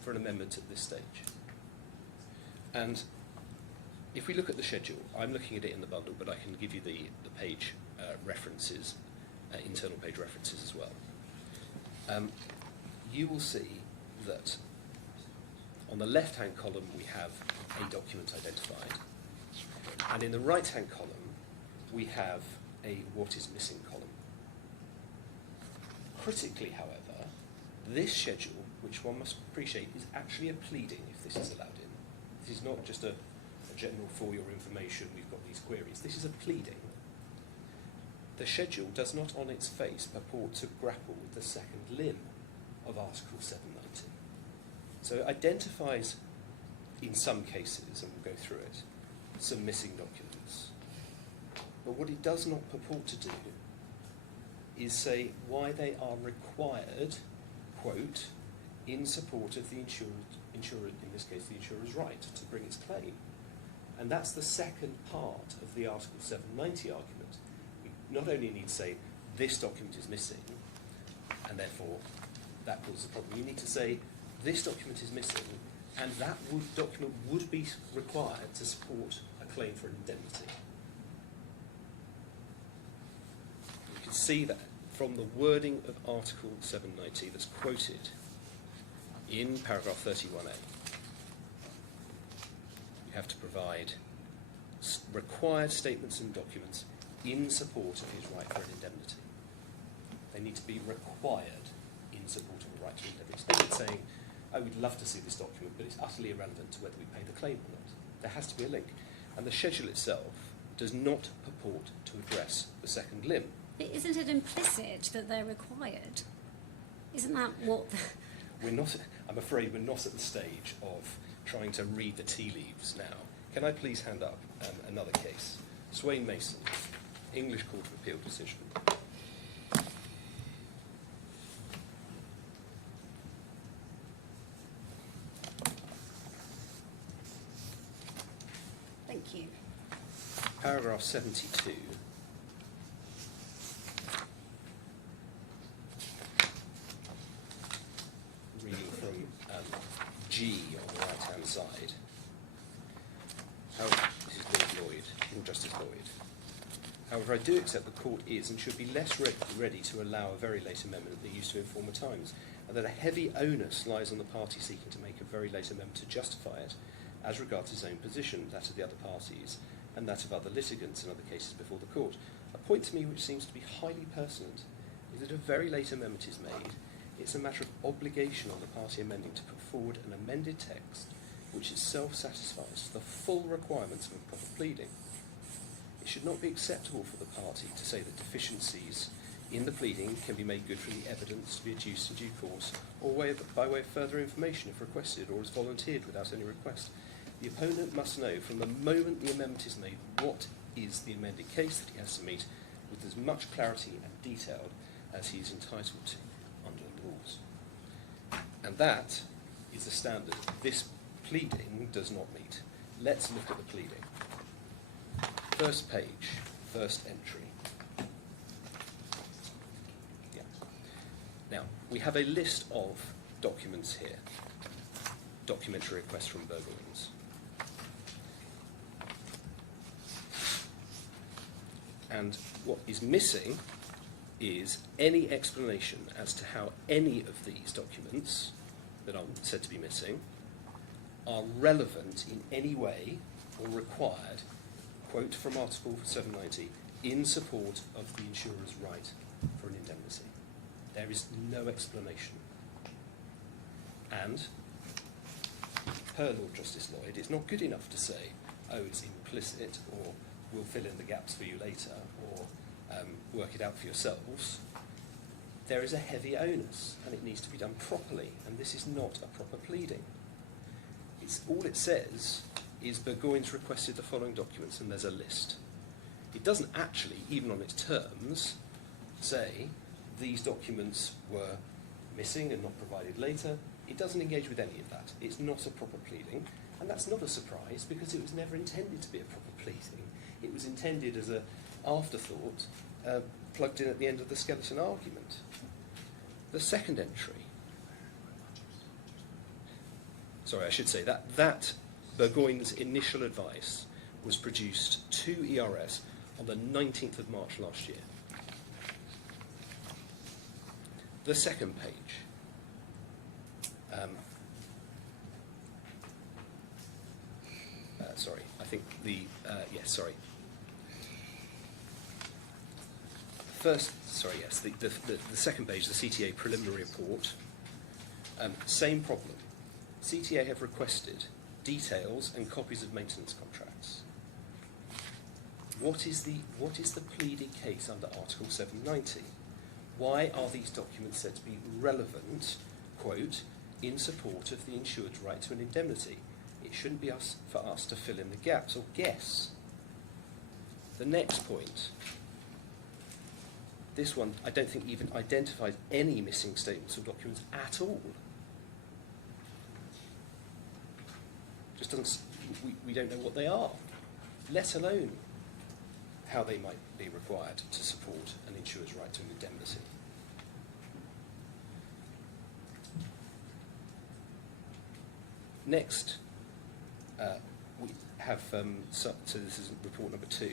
for an amendment at this stage. And if we look at the schedule, I'm looking at it in the bundle, but I can give you the page references, internal page references as well. You will see that on the left-hand column we have a document identified, and in the right-hand column we have a what is missing column. Critically, however, this schedule, which one must appreciate, is actually a pleading if this is allowed in. This is not just a general for your information, we've got these queries. This is a pleading. The schedule does not on its face purport to grapple with the second limb of Article 790. So it identifies, in some cases, and we'll go through it, some missing documents. But what it does not purport to do is say why they are required, quote, in support of the insurer, in this case the insurer's right to bring its claim. And that's the second part of the Article 790 argument. We not only need to say this document is missing, and therefore that causes a problem. You need to say this document is missing, and that document would be required to support a claim for indemnity. You can see that from the wording of Article 790 that's quoted in paragraph 31A. You have to provide required statements and documents in support of his right for an indemnity. They need to be required in support of a right to indemnity. It's not saying, oh, we'd love to see this document, but it's utterly irrelevant to whether we pay the claim or not. There has to be a link. And the schedule itself does not purport to address the second limb. Isn't it implicit that they're required? Isn't that what? We're not, I'm afraid we're not at the stage of trying to read the tea leaves now. Can I please hand up another case? Swain Mason, English Court of Appeal decision. Thank you. Paragraph 72. Reading from G on the right-hand side. However, this is Lord Lloyd, Lord Justice Lloyd. However, I do accept the court is and should be less ready to allow a very late amendment than they used to in former times, and that a heavy onus lies on the party seeking to make a very late amendment to justify it, as regards his own position, that of the other parties, and that of other litigants in other cases before the court. A point to me which seems to be highly pertinent is that if a very late amendment is made, it's a matter of obligation on the party amending to put forward an amended text which itself satisfies the full requirements of a proper pleading. It should not be acceptable for the party to say that deficiencies in the pleading can be made good from the evidence to be adduced in due course, or by way of further information if requested, or as volunteered without any request. The opponent must know from the moment the amendment is made what is the amended case that he has to meet with as much clarity and detail as he is entitled to under the rules. And that is the standard this pleading does not meet. Let's look at the pleading. First page, first entry. Yeah. Now, we have a list of documents here. Documentary requests from Burgoynes. And what is missing is any explanation as to how any of these documents that are said to be missing are relevant in any way or required, quote from Article 790, in support of the insurer's right for an indemnity. There is no explanation. And, per Lord Justice Lloyd, it's not good enough to say, oh, it's implicit, or we'll fill in the gaps for you later, or work it out for yourselves. There is a heavy onus, and it needs to be done properly, and this is not a proper pleading. All it says is Burgoynes requested the following documents, and there's a list. It doesn't actually, even on its terms, say these documents were missing and not provided later. It doesn't engage with any of that. It's not a proper pleading, and that's not a surprise because it was never intended to be a proper pleading. It was intended as an afterthought plugged in at the end of the skeleton argument. The second entry. Sorry, I should say that Burgoynes' initial advice was produced to ERS on the 19th of March last year. The second page. Sorry, I think the, yes, sorry. First, sorry, yes, the second page, the CTA preliminary report, same problem. CTA have requested details and copies of maintenance contracts. What is the pleaded case under Article 790? Why are these documents said to be relevant, quote, in support of the insured's right to an indemnity? It shouldn't be for us to fill in the gaps or guess. The next point. This one, I don't think even identifies any missing statements or documents at all. Just doesn't. We don't know what they are, let alone how they might be required to support an insurer's right to an indemnity. Next, we have, so this is report number 2,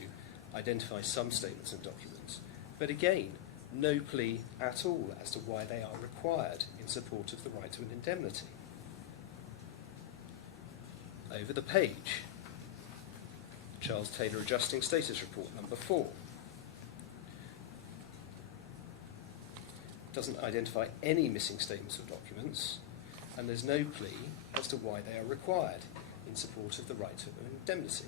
identifies some statements and documents, but again, no plea at all as to why they are required in support of the right to an indemnity. Over the page, Charles Taylor Adjusting Status Report number 4. doesn't identify any missing statements or documents, and there's no plea as to why they are required in support of the right to an indemnity.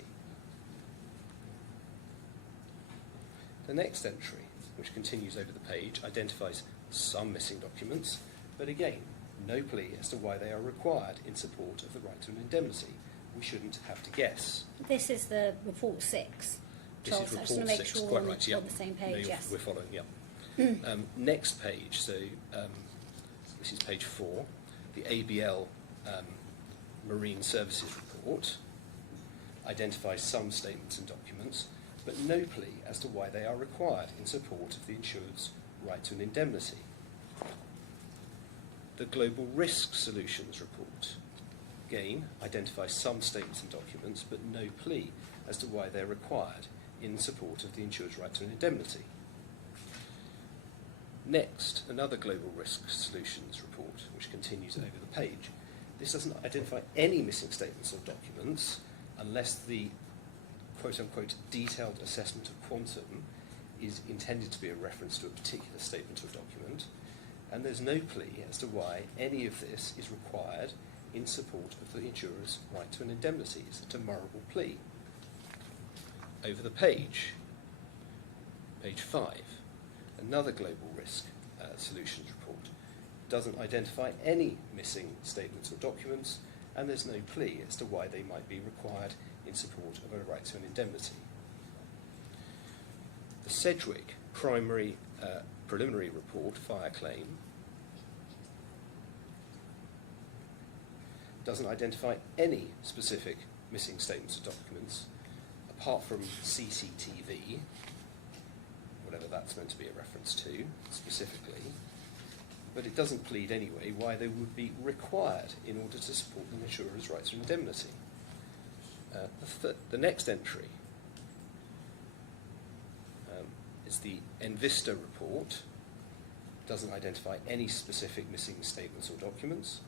The next entry, which continues over the page, identifies some missing documents, but again, no plea as to why they are required in support of the right to an indemnity. We shouldn't have to guess. This is the report 6. This Charles, is I just want report to make 6, sure quite we're on, right, the, yeah. on the same page, No, yes. we're following, yeah. Next page, so this is page 4, the ABL Marine Services Report identifies some statements and documents, but no plea as to why they are required in support of the insured's right to an indemnity. The Global Risk Solutions Report, again, identifies some statements and documents, but no plea as to why they're required in support of the insured's right to an indemnity. Next, another Global Risk Solutions Report, which continues over the page. This doesn't identify any missing statements or documents unless the quote-unquote detailed assessment of quantum is intended to be a reference to a particular statement or document, and there's no plea as to why any of this is required in support of the insurer's right to an indemnity. It's a demurrable plea. Over the page, page 5, another Global Risk Solutions Report doesn't identify any missing statements or documents, and there's no plea as to why they might be required in support of a right to an indemnity. The Sedgwick Primary Preliminary Report Fire Claim doesn't identify any specific missing statements or documents apart from CCTV, whatever that's meant to be a reference to specifically, but it doesn't plead anyway why they would be required in order to support the insurer's right to indemnity. The next entry is the Envista report. Doesn't identify any specific missing statements or documents,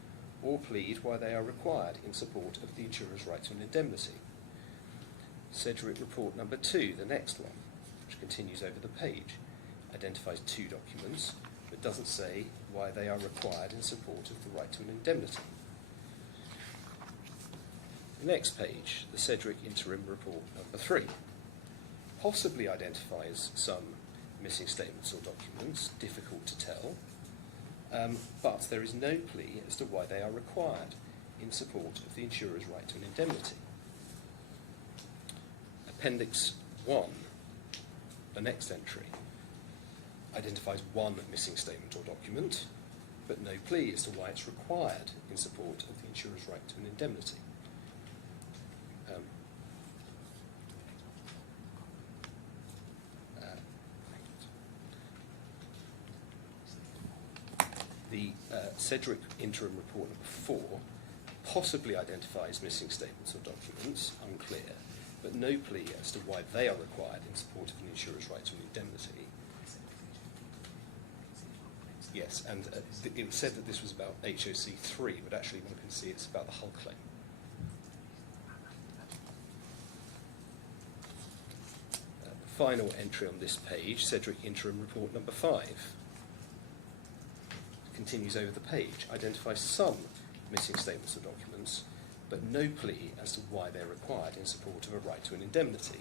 or plead why they are required in support of the insurer's right to an indemnity. Sedgwick report number 2, the next one, which continues over the page, identifies 2 documents, but doesn't say why they are required in support of the right to an indemnity. The next page, the Sedgwick interim report number 3, possibly identifies some missing statements or documents, difficult to tell, but there is no plea as to why they are required in support of the insurer's right to an indemnity. Appendix 1, the next entry, identifies 1 missing statement or document, but no plea as to why it's required in support of the insurer's right to an indemnity. The Sedgwick interim report number 4 possibly identifies missing statements or documents, unclear, but no plea as to why they are required in support of an insurer's right to an indemnity. Yes, and it was said that this was about HOC 3, but actually one can see it's about the hull claim. The final entry on this page, Sedgwick interim report number 5, continues over the page, identifies some missing statements or documents, but no plea as to why they're required in support of a right to an indemnity.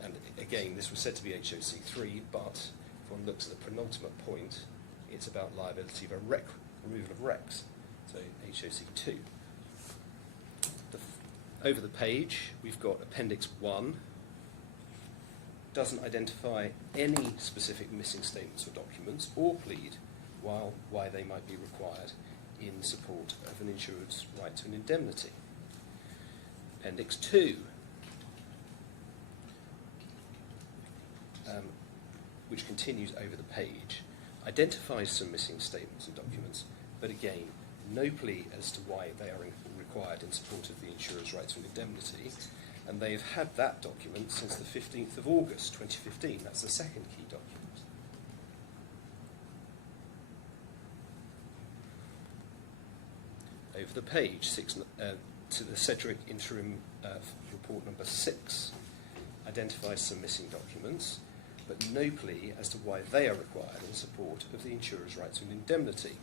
And again, this was said to be HOC 3, but if one looks at the penultimate point, it's about liability of a removal of wrecks, so HOC 2. Over the page, we've got Appendix 1, doesn't identify any specific missing statements or documents, or plead why they might be required in support of an insured's right to an indemnity. Appendix 2, which continues over the page, identifies some missing statements and documents, but again, no plea as to why they are required in support of the insurer's right to an indemnity, and they've had that document since the 15th of August 2015. That's the second key document. Over the page, to the Sedgwick interim report number 6, identifies some missing documents, but no plea as to why they are required in support of the insurer's right to an indemnity.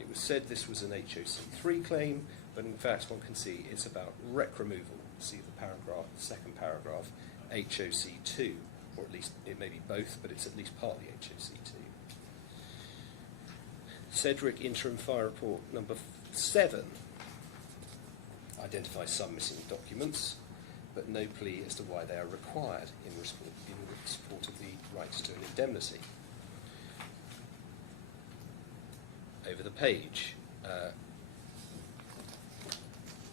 It was said this was an HOC3 claim, but in fact one can see it's about wreck removal. See the paragraph, second paragraph, HOC2, or at least it may be both, but it's at least partly HOC2. Cedric Interim Fire Report number 7 identifies some missing documents, but no plea as to why they are required in support of the right to an indemnity. Over the page,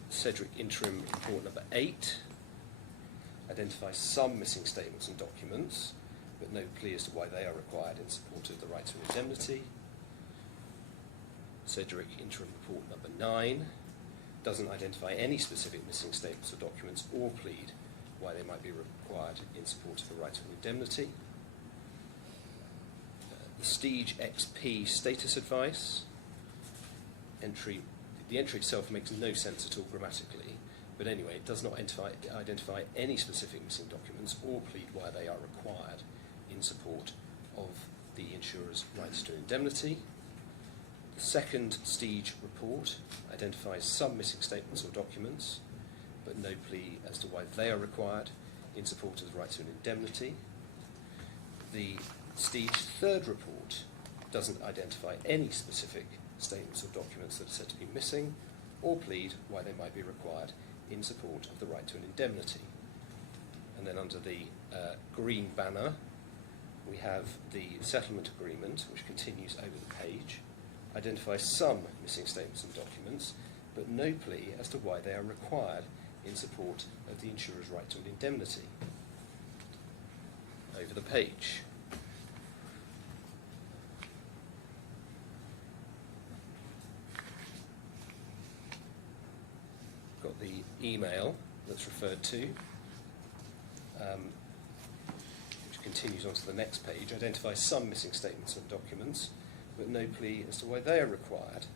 Cedric Interim Report number 8 identifies some missing statements and documents, but no plea as to why they are required in support of the right to an indemnity. Cedric Interim Report number 9 doesn't identify any specific missing statements or documents or plead why they might be required in support of the right to an indemnity. The Stige XP status advice entry, the entry itself makes no sense at all grammatically, but anyway, it does not identify any specific missing documents or plead why they are required in support of the insurer's rights to indemnity. The second Stige report identifies some missing statements or documents, but no plea as to why they are required in support of the right to an indemnity. The Stige third report doesn't identify any specific statements or documents that are said to be missing, or plead why they might be required in support of the right to an indemnity. And then under the green banner, we have the settlement agreement, which continues over the page, identifies some missing statements and documents, but no plea as to why they are required in support of the insurer's right to an indemnity. Over the page. Got the email that's referred to, which continues on to the next page, identifies some missing statements and documents, but no plea as to why they are required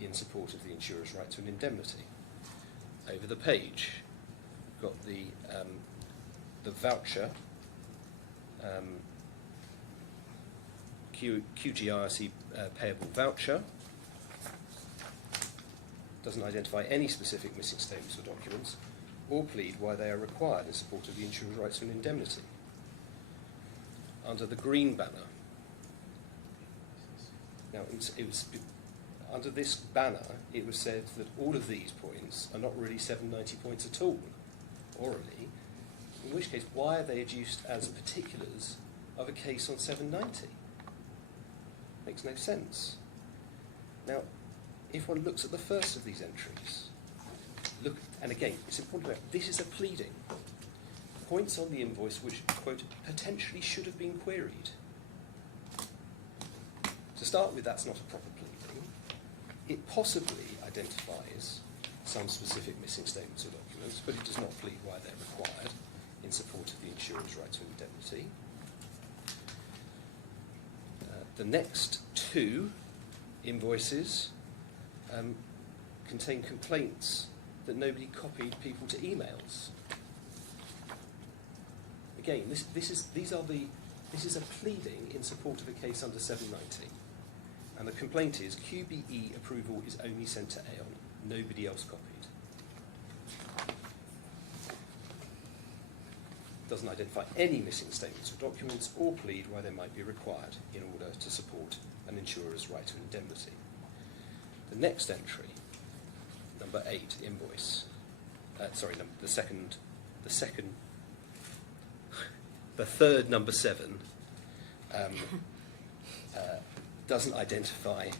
in support of the insurer's right to an indemnity. Over the page, we've got the voucher, QGIRC payable voucher. Doesn't identify any specific missing statements or documents, or plead why they are required in support of the insurer's right to an indemnity. Under the green banner, now it was under this banner, it was said that all of these points are not really 790 points at all, orally, in which case why are they adduced as particulars of a case on 790? Makes no sense. Now, if one looks at the first of these entries, and again, it's important to note, this is a pleading. Points on the invoice which, quote, potentially should have been queried. To start with, that's not a proper pleading. It possibly identifies some specific missing statements or documents, but it does not plead why they're required in support of the insurer's right to indemnity. The next two invoices contain complaints that nobody copied people to emails. Again, this is a pleading in support of a case under 790. And the complaint is QBE approval is only sent to Aon, nobody else copied. Doesn't identify any missing statements or documents or plead why they might be required in order to support an insurer's right to indemnity. The next entry, number 8, invoice. The third, number 7, doesn't identify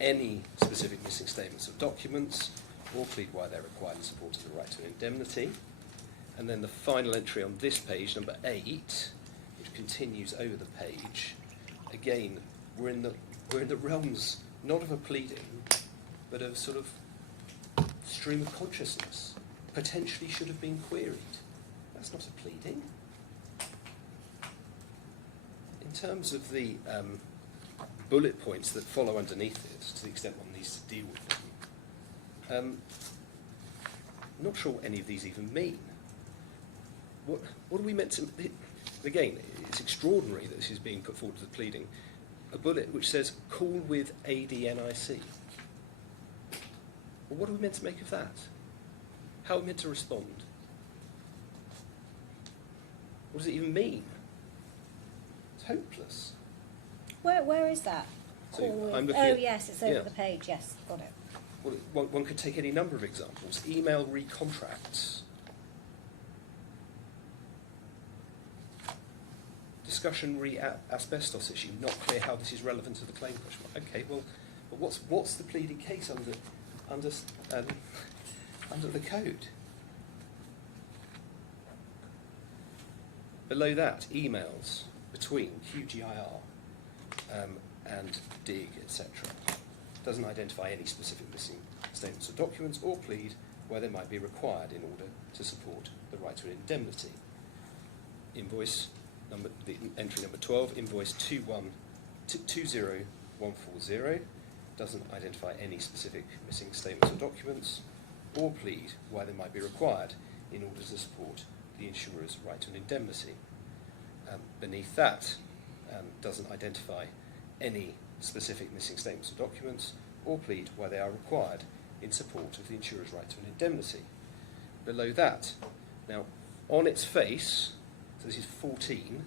any specific missing statements or documents or plead why they're required in support of the right to an indemnity. And then the final entry on this page, number 8, which continues over the page. Again, we're in the realms not of a pleading, but of sort of stream of consciousness. Potentially should have been queried. That's not a pleading. In terms of the bullet points that follow underneath it, to the extent one needs to deal with them, I'm not sure what any of these even mean. What are we meant to... And again, it's extraordinary that this is being put forward to the pleading. A bullet which says, call with ADNIC. Well, what are we meant to make of that? How are we meant to respond? What does it even mean? It's hopeless. Where is that? So Call I'm with- looking oh, at- yes, it's over yeah. the page. Yes, got it. Well, one could take any number of examples. Email recontracts. Discussion re-asbestos issue. Not clear how this is relevant to the claim question. Okay, well, but what's the pleading case under the code? Below that, emails between QGIR and DIG, etc. Doesn't identify any specific missing statements or documents or plead where they might be required in order to support the right to an indemnity. Invoice number, the entry number 12, invoice 20140, doesn't identify any specific missing statements or documents or plead why they might be required in order to support the insurer's right to an indemnity. Beneath that, doesn't identify any specific missing statements or documents or plead why they are required in support of the insurer's right to an indemnity. Below that, now on its face, so this is 14,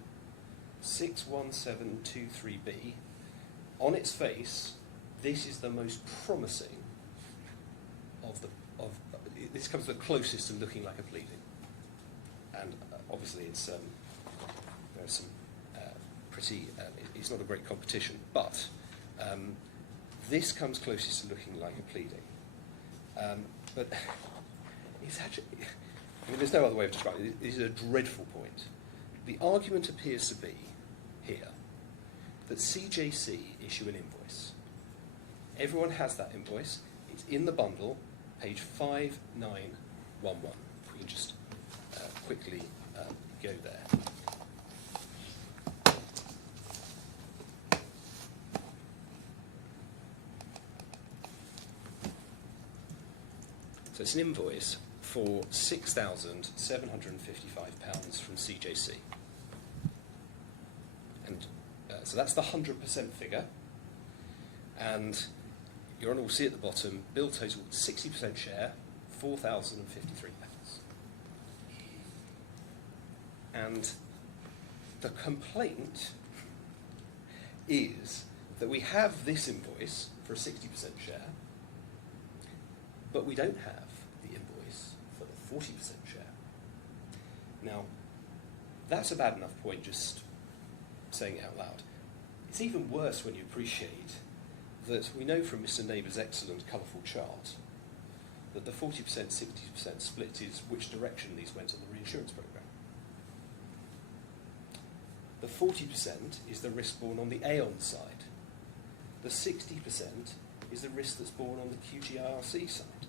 61723B, on its face, this is the most promising this comes the closest to looking like a pleading. And obviously it's there's some pretty, it's not a great competition, but this comes closest to looking like a pleading. But it's actually, I mean, there's no other way of describing it. It is a dreadful point. The argument appears to be here that CJC issue an invoice. Everyone has that invoice. It's in the bundle, page 5911. If we can just quickly go there. So it's an invoice for £6,755 from CJC. And so that's the 100% figure. And Your Honour will see at the bottom, bill total 60% share, £4,053. And the complaint is that we have this invoice for a 60% share, but we don't have the invoice for the 40% share. Now, that's a bad enough point just saying it out loud. It's even worse when you appreciate that we know from Mr. Neighbour's excellent colourful chart that the 40%, 60% split is which direction these went on the reinsurance programme. The 40% is the risk borne on the Aon side. The 60% is the risk that's borne on the QGIRC side.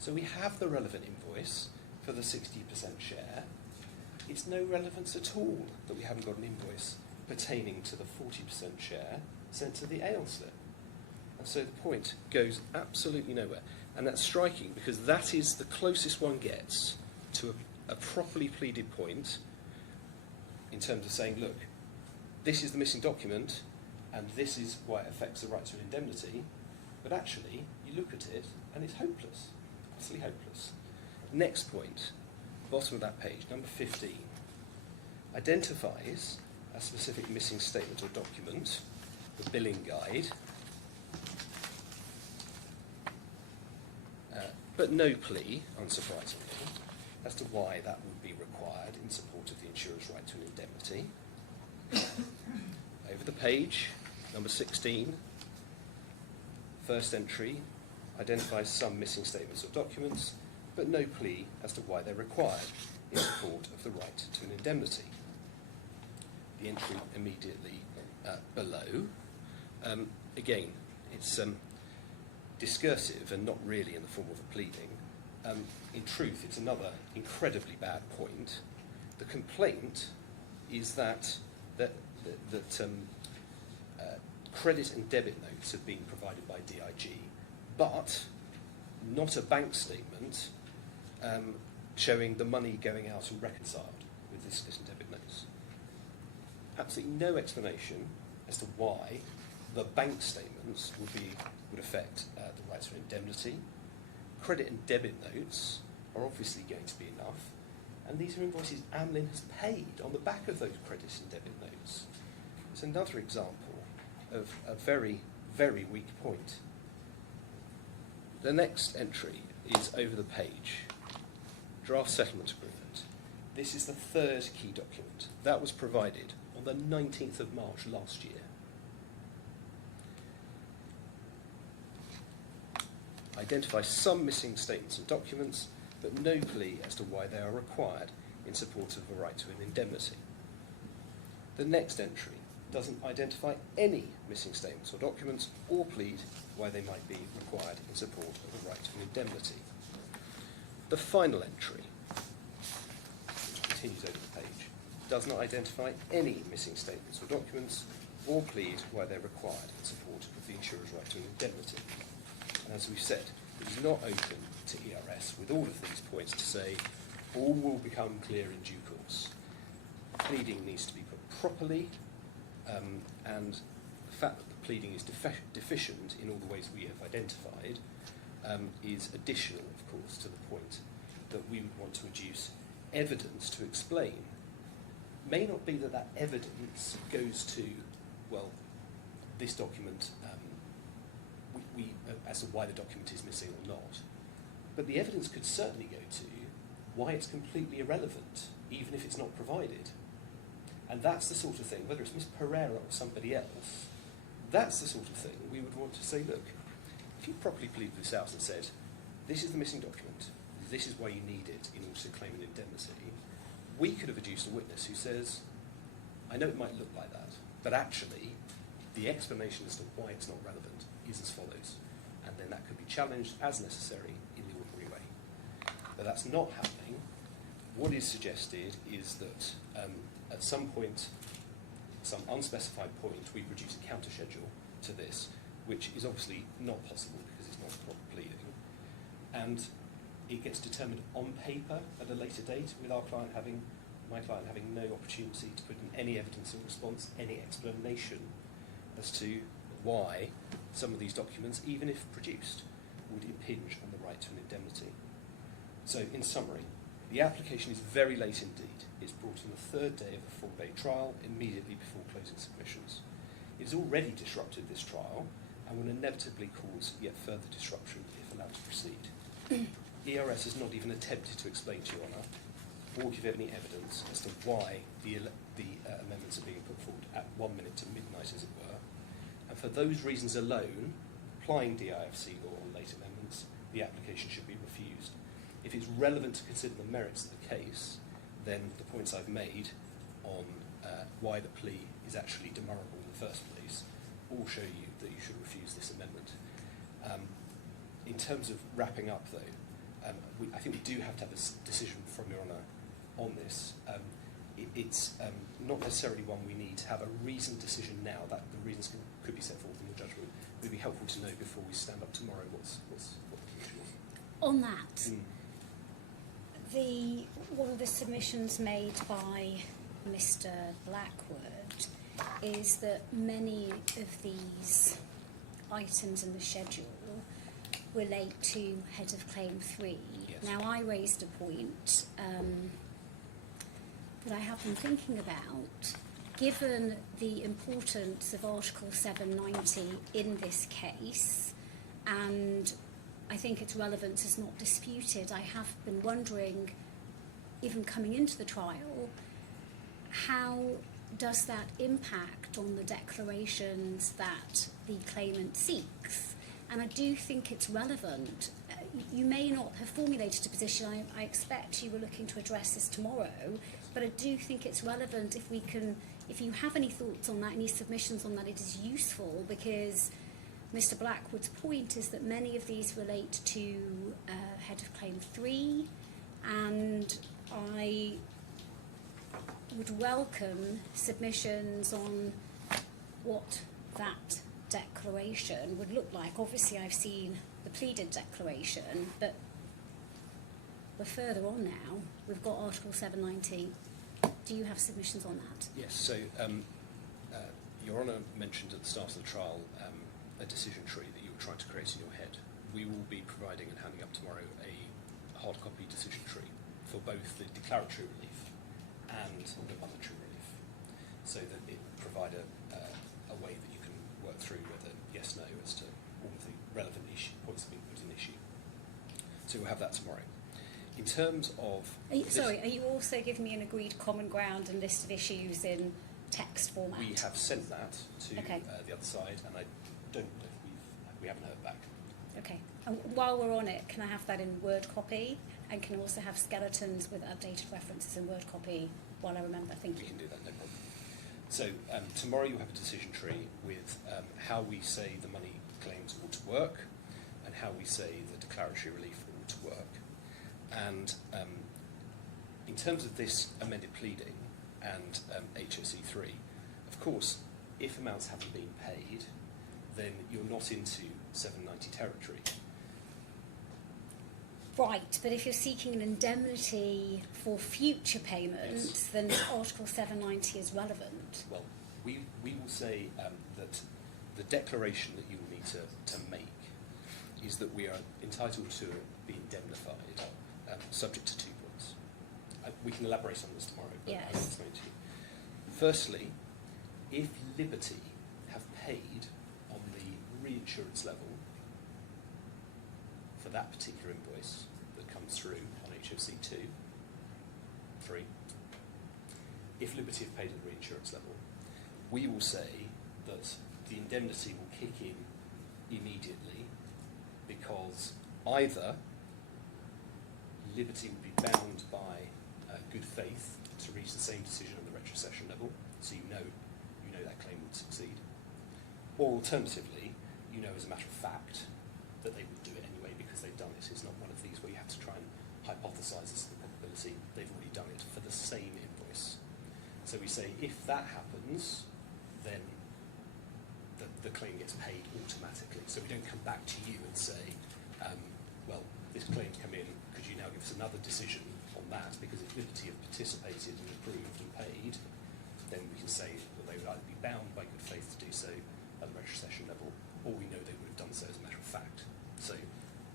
So we have the relevant invoice for the 60% share. It's no relevance at all that we haven't got an invoice pertaining to the 40% share sent to the Aon slip. And so the point goes absolutely nowhere. And that's striking because that is the closest one gets to a properly pleaded point in terms of saying, look, this is the missing document and this is why it affects the right to an indemnity. But actually, you look at it and it's hopeless, utterly hopeless. Next point, bottom of that page, number 15, identifies a specific missing statement or document, the billing guide, but no plea, unsurprisingly, as to why that would be required in support of the insurer's right to an indemnity. Over the page, number 16, first entry, identifies some missing statements or documents, but no plea as to why they're required in support of the right to an indemnity. The entry immediately below, again, it's discursive and not really in the form of a pleading. In truth, it's another incredibly bad point. The complaint is that credit and debit notes have been provided by DIG, but not a bank statement showing the money going out and reconciled with this credit and debit notes. absolutely no explanation as to why the bank statements would affect the rights for indemnity. Credit and debit notes are obviously going to be enough, and these are invoices Amlin has paid on the back of those credit and debit notes. It's another example of a very, very weak point. The next entry is over the page. Draft settlement agreement. This is the third key document. That was provided on the 19th of March last year. Identify some missing statements and documents, but no plea as to why they are required in support of the right to an indemnity. The next entry doesn't identify any missing statements or documents or plead why they might be required in support of the right to an indemnity. The final entry, which continues over the page, does not identify any missing statements or documents or plead why they're required in support of the insurer's right to an indemnity. And as we've said, it is not open to ERS with all of these points to say all will become clear in due course. Pleading needs to be put properly, and the fact that the pleading is deficient in all the ways we have identified is additional, of course, to the point that we would want to adduce evidence to explain. May not be that that evidence goes to, well, this document, as to why the document is missing or not, but the evidence could certainly go to why it's completely irrelevant, even if it's not provided. And that's the sort of thing, whether it's Ms. Pereira or somebody else, that's the sort of thing we would want to say, look, if you properly pleaded this out and said, this is the missing document, this is why you need it in order to claim an indemnity, we could have adduced a witness who says, I know it might look like that, but actually the explanation as to why it's not relevant is as follows. And then that could be challenged as necessary in the ordinary way. But that's not happening. What is suggested is that at some point, some unspecified point, we produce a counter schedule to this, which is obviously not possible because it's not proper pleading. And it gets determined on paper at a later date with my client having no opportunity to put in any evidence in response, any explanation as to why some of these documents, even if produced, would impinge on the right to an indemnity. So, in summary, the application is very late indeed. It's brought on the third day of the 4-day trial, immediately before closing submissions. It has already disrupted this trial and will inevitably cause yet further disruption if allowed to proceed. ERS has not even attempted to explain to Your Honour or give any evidence as to why the amendments are being put forward at 1 minute to midnight, as it were. And for those reasons alone, applying DIFC law on late amendments, the application should be refused. If it's relevant to consider the merits of the case, then the points I've made on why the plea is actually demurrable in the first place all show you that you should refuse this amendment. In terms of wrapping up, though, I think we do have to have a decision from Your Honour on this. It's not necessarily one we need to have a reasoned decision now. That the reasons could be set forth in the judgment. It would be helpful to know before we stand up tomorrow what the position is. On that, one of the submissions made by Mr. Blackwood is that many of these items in the schedule relate to head of claim 3. Yes. Now, I raised a point that I have been thinking about. Given the importance of Article 790 in this case, and I think its relevance is not disputed, I have been wondering, even coming into the trial, how does that impact on the declarations that the claimant seeks? And I do think it's relevant. You may not have formulated a position. I expect you were looking to address this tomorrow, but I do think it's relevant if you have any thoughts on that, any submissions on that, it is useful, because Mr. Blackwood's point is that many of these relate to head of claim 3, and I would welcome submissions on what that declaration would look like. Obviously, I've seen the pleaded declaration, but we're further on now. We've got Article 790 do you have submissions on that? Yes, so Your Honour mentioned at the start of the trial a decision tree that you were trying to create in your head. We will be providing and handing up tomorrow a hard copy decision tree for both the declaratory relief and the monetary relief, so that it will provide a way that you can work through whether yes, no, as to all of the relevant points that have been put in issue. So we'll have that tomorrow. In terms of... Are you also giving me an agreed common ground and list of issues in text format? We have sent that to Okay. the other side, and I don't know if we haven't heard back. Okay. And while we're on it, can I have that in Word copy? And can also have skeletons with updated references in Word copy while I remember We thinking? can do that, no problem. So tomorrow you have a decision tree with how we say the money claims ought to work and how we say the declaratory relief ought to work. And in terms of this amended pleading and HOC3, of course, if amounts haven't been paid, then you're not into 790 territory. Right, but if you're seeking an indemnity for future payments, Yes. then Article 790 is relevant. Well, we will say that the declaration that you will need to make is that we are entitled to be indemnified, subject to 2 points. We can elaborate on this tomorrow, but Yes. I will explain to you. Firstly, if Liberty have paid on the reinsurance level for that particular invoice that comes through on HOC2, 3, if Liberty have paid at the reinsurance level, we will say that the indemnity will kick in immediately because either Liberty will be bound by good faith to reach the same decision on the retrocession level, so you know that claim would succeed, or alternatively, you know as a matter of fact that they would do it anyway because they've done it. It's not one of these where you have to try and hypothesise as to the probability. They've already done it for the same invoice. So we say if that happens, then the claim gets paid automatically. So we don't come back to you and say, well, this claim's come in, could you now give us another decision on that? Because if Liberty have participated and approved and paid, then we can say that they would either be bound by good faith to do so at the retrocession level, or we know they would have done so as a matter of fact. So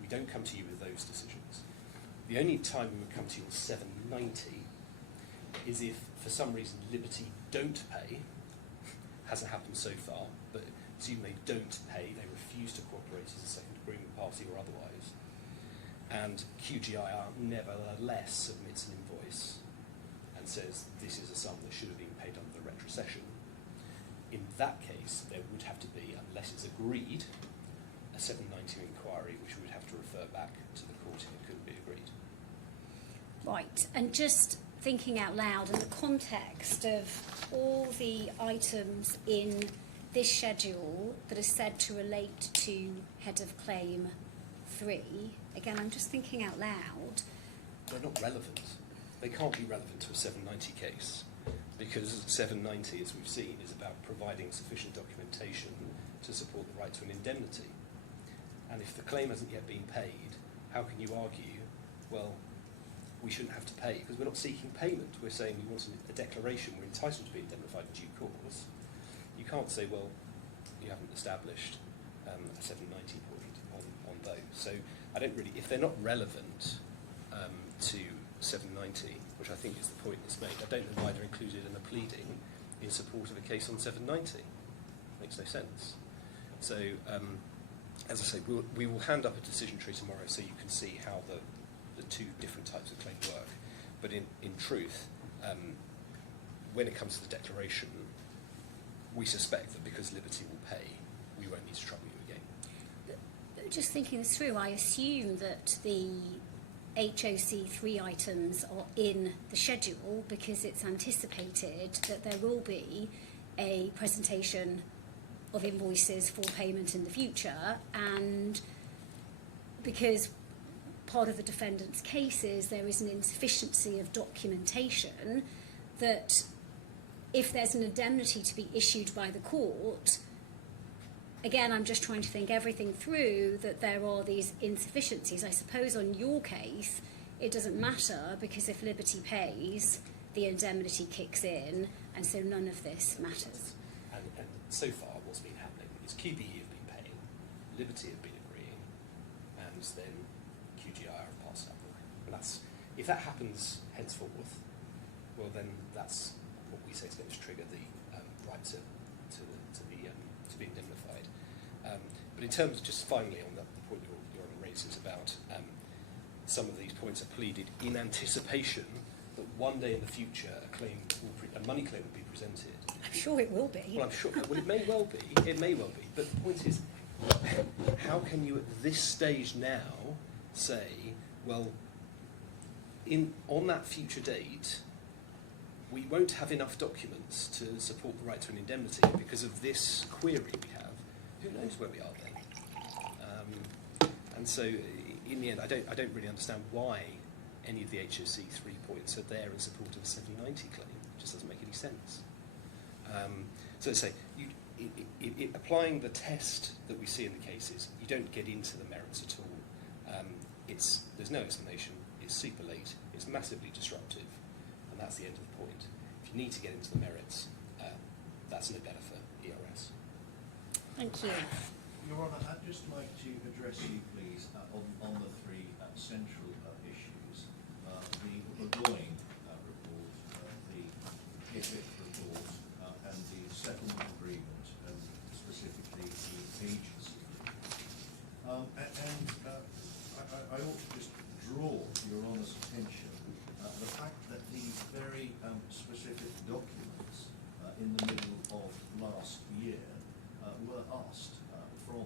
we don't come to you with those decisions. The only time we would come to you on 790 is if, for some reason, Liberty don't pay. Hasn't happened so far, but assume they don't pay, they refuse to cooperate as a second agreement party or otherwise, and QGIR nevertheless submits an invoice and says this is a sum that should have been paid under the retrocession. In that case, there would have to be, unless it's agreed, a 790 inquiry which we would have to refer back to the court if it couldn't be agreed. Right, and just thinking out loud in the context of all the items in this schedule that is said to relate to head of claim 3, again, I'm just thinking out loud. They're not relevant. They can't be relevant to a 790 case because 790, as we've seen, is about providing sufficient documentation to support the right to an indemnity. And if the claim hasn't yet been paid, how can you argue, well, we shouldn't have to pay because we're not seeking payment. We're saying we want a declaration. We're entitled to be indemnified in due course. You can't say, well, you haven't established a 790 point on those. So I don't really, if they're not relevant to 790, which I think is the point that's made, I don't know why they're included in a pleading in support of a case on 790. Makes no sense. So, as I say, we will hand up a decision tree tomorrow so you can see how the 2 different types of claim work. But in truth, when it comes to the declaration, we suspect that because Liberty will pay, we won't need to trouble you again. Just thinking this through, I assume that the HOC3 items are in the schedule because it's anticipated that there will be a presentation of invoices for payment in the future, and because part of the defendant's case is there is an insufficiency of documentation that if there's an indemnity to be issued by the court, again, I'm just trying to think everything through, that there are these insufficiencies. I suppose on your case, it doesn't matter because if Liberty pays, the indemnity kicks in, and so none of this matters. And so far, what's been happening is QBE have been paying, Liberty have been agreeing, and then QGI have passed up. And that's, if that happens henceforth, well then that's what we say is going to trigger the right to be indemnified. But in terms of just finally on the point you're on raises about some of these points are pleaded in anticipation that one day in the future a money claim will be presented. I'm sure it will be. Well, I'm sure. Well, it may well be. It may well be. But the point is, how can you at this stage now say, well, on that future date, we won't have enough documents to support the right to an indemnity because of this query we have. Who knows where we are then? And so, in the end, I don't really understand why any of the HOC 3 points are there in support of a 790 claim. It just doesn't make any sense. So to say, applying the test that we see in the cases, you don't get into the merits at all. There's no explanation. It's super late. It's massively disruptive, and that's the end of the point. If you need to get into the merits, that's no better for ERS. Thank you. Your Honour, I'd just like to address you, please, on the three central issues. The Burgoyne report, the IFIC report, and the settlement agreement, and specifically the agency agreement. I ought to just draw Your Honour's attention the fact that these very specific documents in the middle of last year were asked from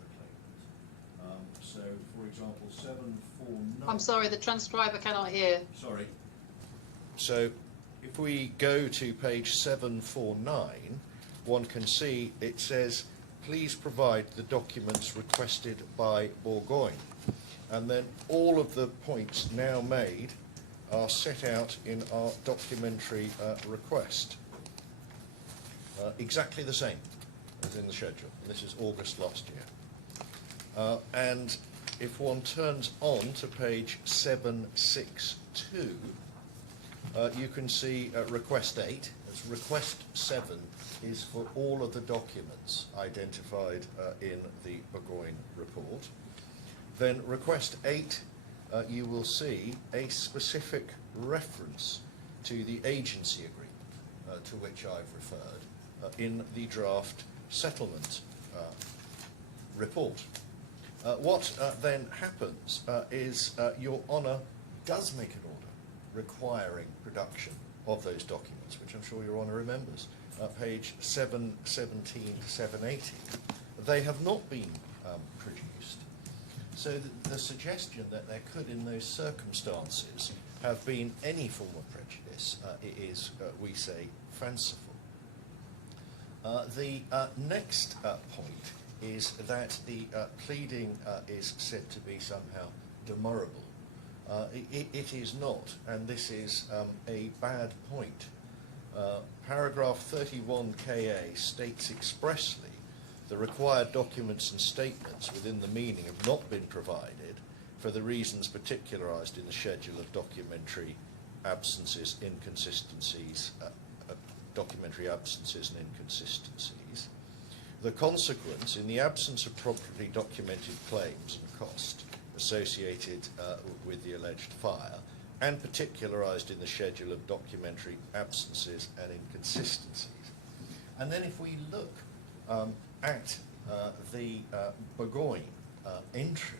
the claimant. So, for example, 749... I'm sorry, the transcriber cannot hear. Sorry. So, if we go to page 749, one can see it says, please provide the documents requested by Burgoyne. And then all of the points now made are set out in our documentary request. Exactly the same as in the schedule. This is August last year. And if one turns on to page 762, you can see request 8. As request 7 is for all of the documents identified in the Burgoyne report. Then request 8, you will see a specific reference to the agency agreement to which I've referred in the draft settlement report. What then happens is Your Honour does make an order requiring production of those documents, which I'm sure Your Honour remembers, page 717 to 718. They have not been produced. So the suggestion that there could, in those circumstances, have been any form of prejudice is, we say, fanciful. The next point is that the pleading is said to be somehow demurrable. It is not, and this is a bad point. Paragraph 31 KA states expressly the required documents and statements within the meaning have not been provided for the reasons particularised in the schedule of documentary absences, inconsistencies, documentary absences and inconsistencies. The consequence, in the absence of properly documented claims and cost associated with the alleged fire, and particularised in the schedule of documentary absences and inconsistencies. And then if we look at the Burgoyne entry,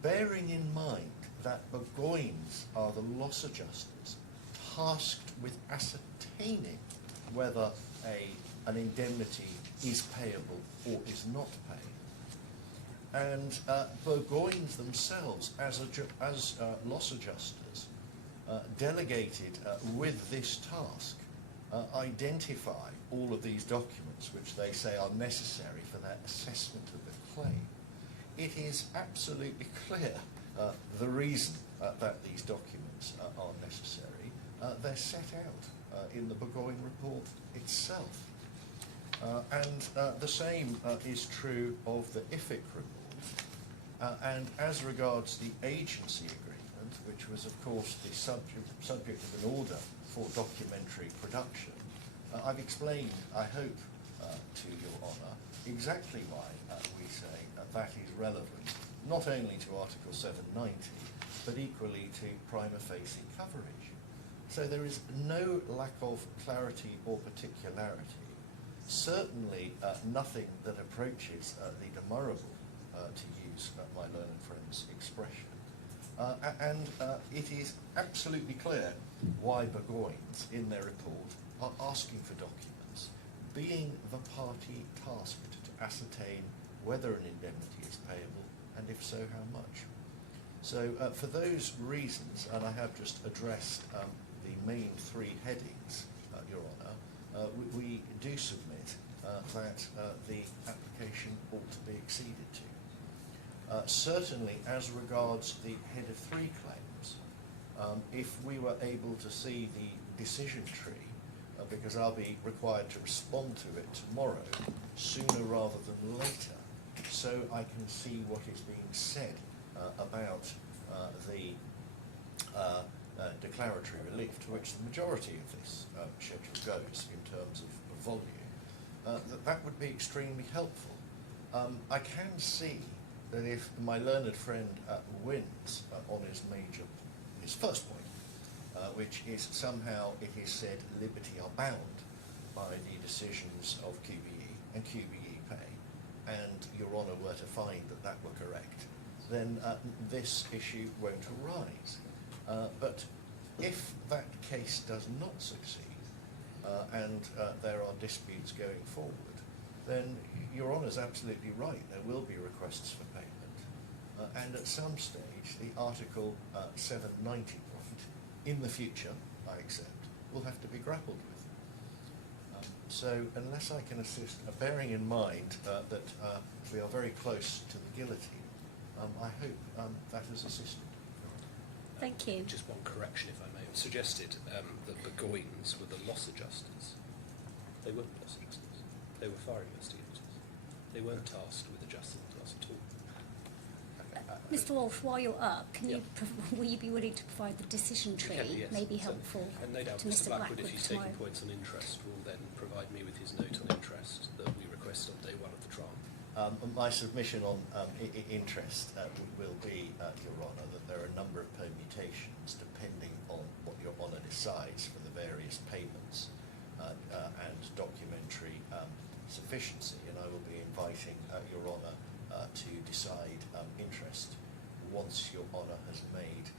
bearing in mind that Burgoynes are the loss adjusters tasked with ascertaining whether an indemnity is payable or is not paid. And Burgoynes themselves, as loss adjusters, delegated with this task, identify all of these documents which they say are necessary for that assessment of the claim. It is absolutely clear the reason that these documents are necessary. They're set out in the Burgoyne report itself. And the same is true of the IFIC report. And as regards the agency agreement, which was of course the subject of an order for documentary production, I've explained, I hope, to Your Honour, exactly why we say that is relevant, not only to Article 790, but equally to prima facie coverage. So there is no lack of clarity or particularity, certainly nothing that approaches the demurrable, to use my learned friend's expression. And it is absolutely clear why Burgoyne's, in their report, are asking for documents, being the party tasked to ascertain whether an indemnity is payable, and if so, how much. So for those reasons, and I have just addressed the main three headings, Your Honour, we do submit that the application ought to be acceded to. Certainly, as regards the head of three claims, if we were able to see the decision tree, because I'll be required to respond to it tomorrow, sooner rather than later, so I can see what is being said about the declaratory relief, to which the majority of this schedule goes in terms of volume, that would be extremely helpful. I can see that if my learned friend wins on his first point, which is somehow, it is said, liberty are bound by the decisions of QBE and QBE pay, and Your Honour were to find that that were correct, then this issue won't arise. But if that case does not succeed, and there are disputes going forward, then Your Honour's absolutely right, there will be requests for payment. And at some stage, the Article 790 point, in the future, I accept, will have to be grappled with. So unless I can assist, bearing in mind that we are very close to the guillotine, I hope that has assisted. Thank you. Just one correction, if I may. It suggested that Burgoyne's were the loss adjusters. They weren't loss adjusters. They were fire investigators. They weren't tasked with adjusting the loss at all. Mr. Walsh, while you're up, Yep. will you be willing to provide the decision We tree? can do, yes. May be So- helpful And no doubt to Mr. Mr. Blackwood, if he's tomorrow. taking points on interest, will then provide me with his note on interest that we requested on day one of the trial. My submission on interest will be, Your Honour, that there are a number of permutations depending on what Your Honour decides for the various payments and documentary sufficiency, and I will be inviting Your Honour to decide interest once Your Honour has made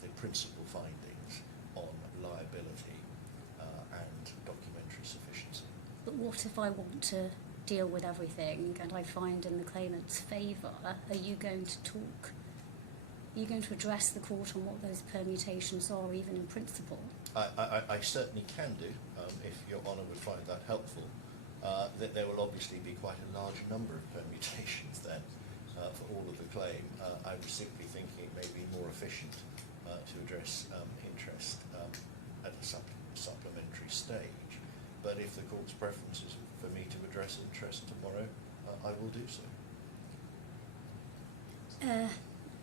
the principal findings on liability and documentary sufficiency. But what if I want to deal with everything and I find in the claimant's favour? Are you going to talk? Are you going to address the court on what those permutations are, even in principle? I certainly can do, if Your Honour would find that helpful. That there will obviously be quite a large number of permutations then for all of the claim. I was simply thinking it may be more efficient to address interest at a supplementary stage. But if the court's preference is for me to address interest tomorrow, I will do so.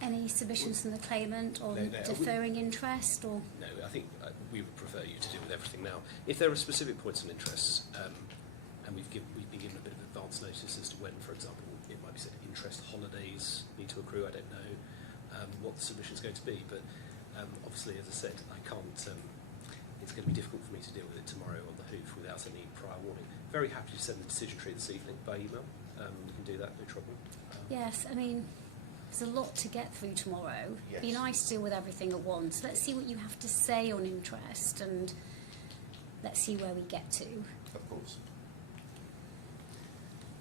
Any submissions from the claimant on No, deferring interest, or? No, I think we would prefer you to deal with everything now. If there are specific points and interests, and we've been given a bit of advance notice as to when, for example, it might be said interest holidays need to accrue, I don't know what the submission is going to be, but obviously, as I said, I can't, it's going to be difficult for me to deal with it tomorrow on the hoof without any prior warning. Very happy to send the decision tree this evening by email. We can do that, no trouble. Yes, I mean, there's a lot to get through tomorrow. Yes. Be nice to deal with everything at once. Let's see what you have to say on interest, and let's see where we get to. Of course.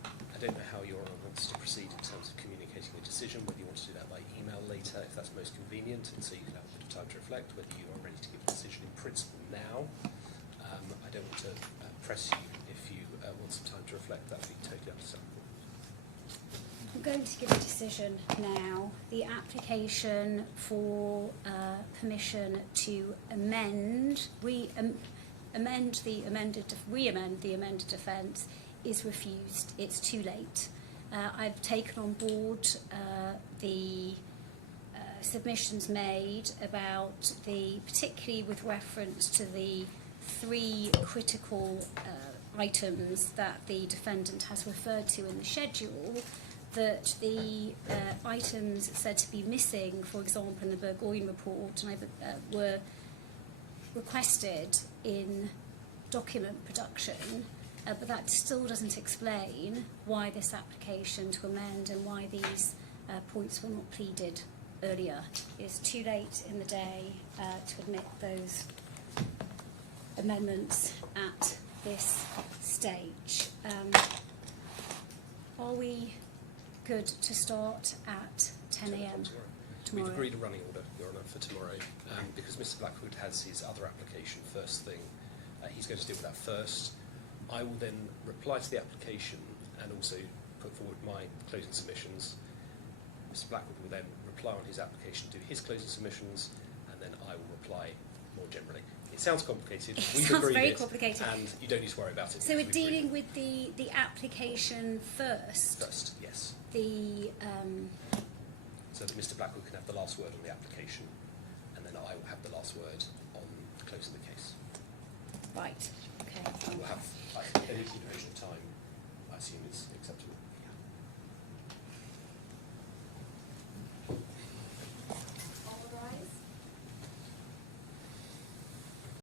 I don't know how Your Honour wants to proceed in terms of communicating the decision, whether you want to do that by email later, if that's most convenient, and so you can have a bit of time to reflect, whether you are ready to give a decision in principle now. I don't want to press you if you want some time to reflect. That would be totally understandable. I'm going to give a decision now. The application for permission to re-amend the amended defence is refused. It's too late. I've taken on board the submissions made about particularly with reference to the 3 critical items that the defendant has referred to in the schedule, that the items said to be missing, for example, in the Burgoyne report, were requested in document production, but that still doesn't explain why this application to amend and why these points were not pleaded earlier. It's too late in the day to admit those amendments at this stage. Are we good to start at 10 a.m. tomorrow? We've agreed a running order, Your Honour, for tomorrow, because Mr Blackwood has his other application first thing. He's going to deal with that first. I will then reply to the application and also put forward my closing submissions. Mr Blackwood will then reply on his application, do his closing submissions, and then I will reply more generally. It sounds complicated. We've Sounds agreed very it, complicated. and you don't need to worry about it. So we're because we've dealing agreed with the application first. it. First, yes. So that Mr Blackwood can have the last word on the application, and then I will have the last word on closing the case. Right. Okay. We'll have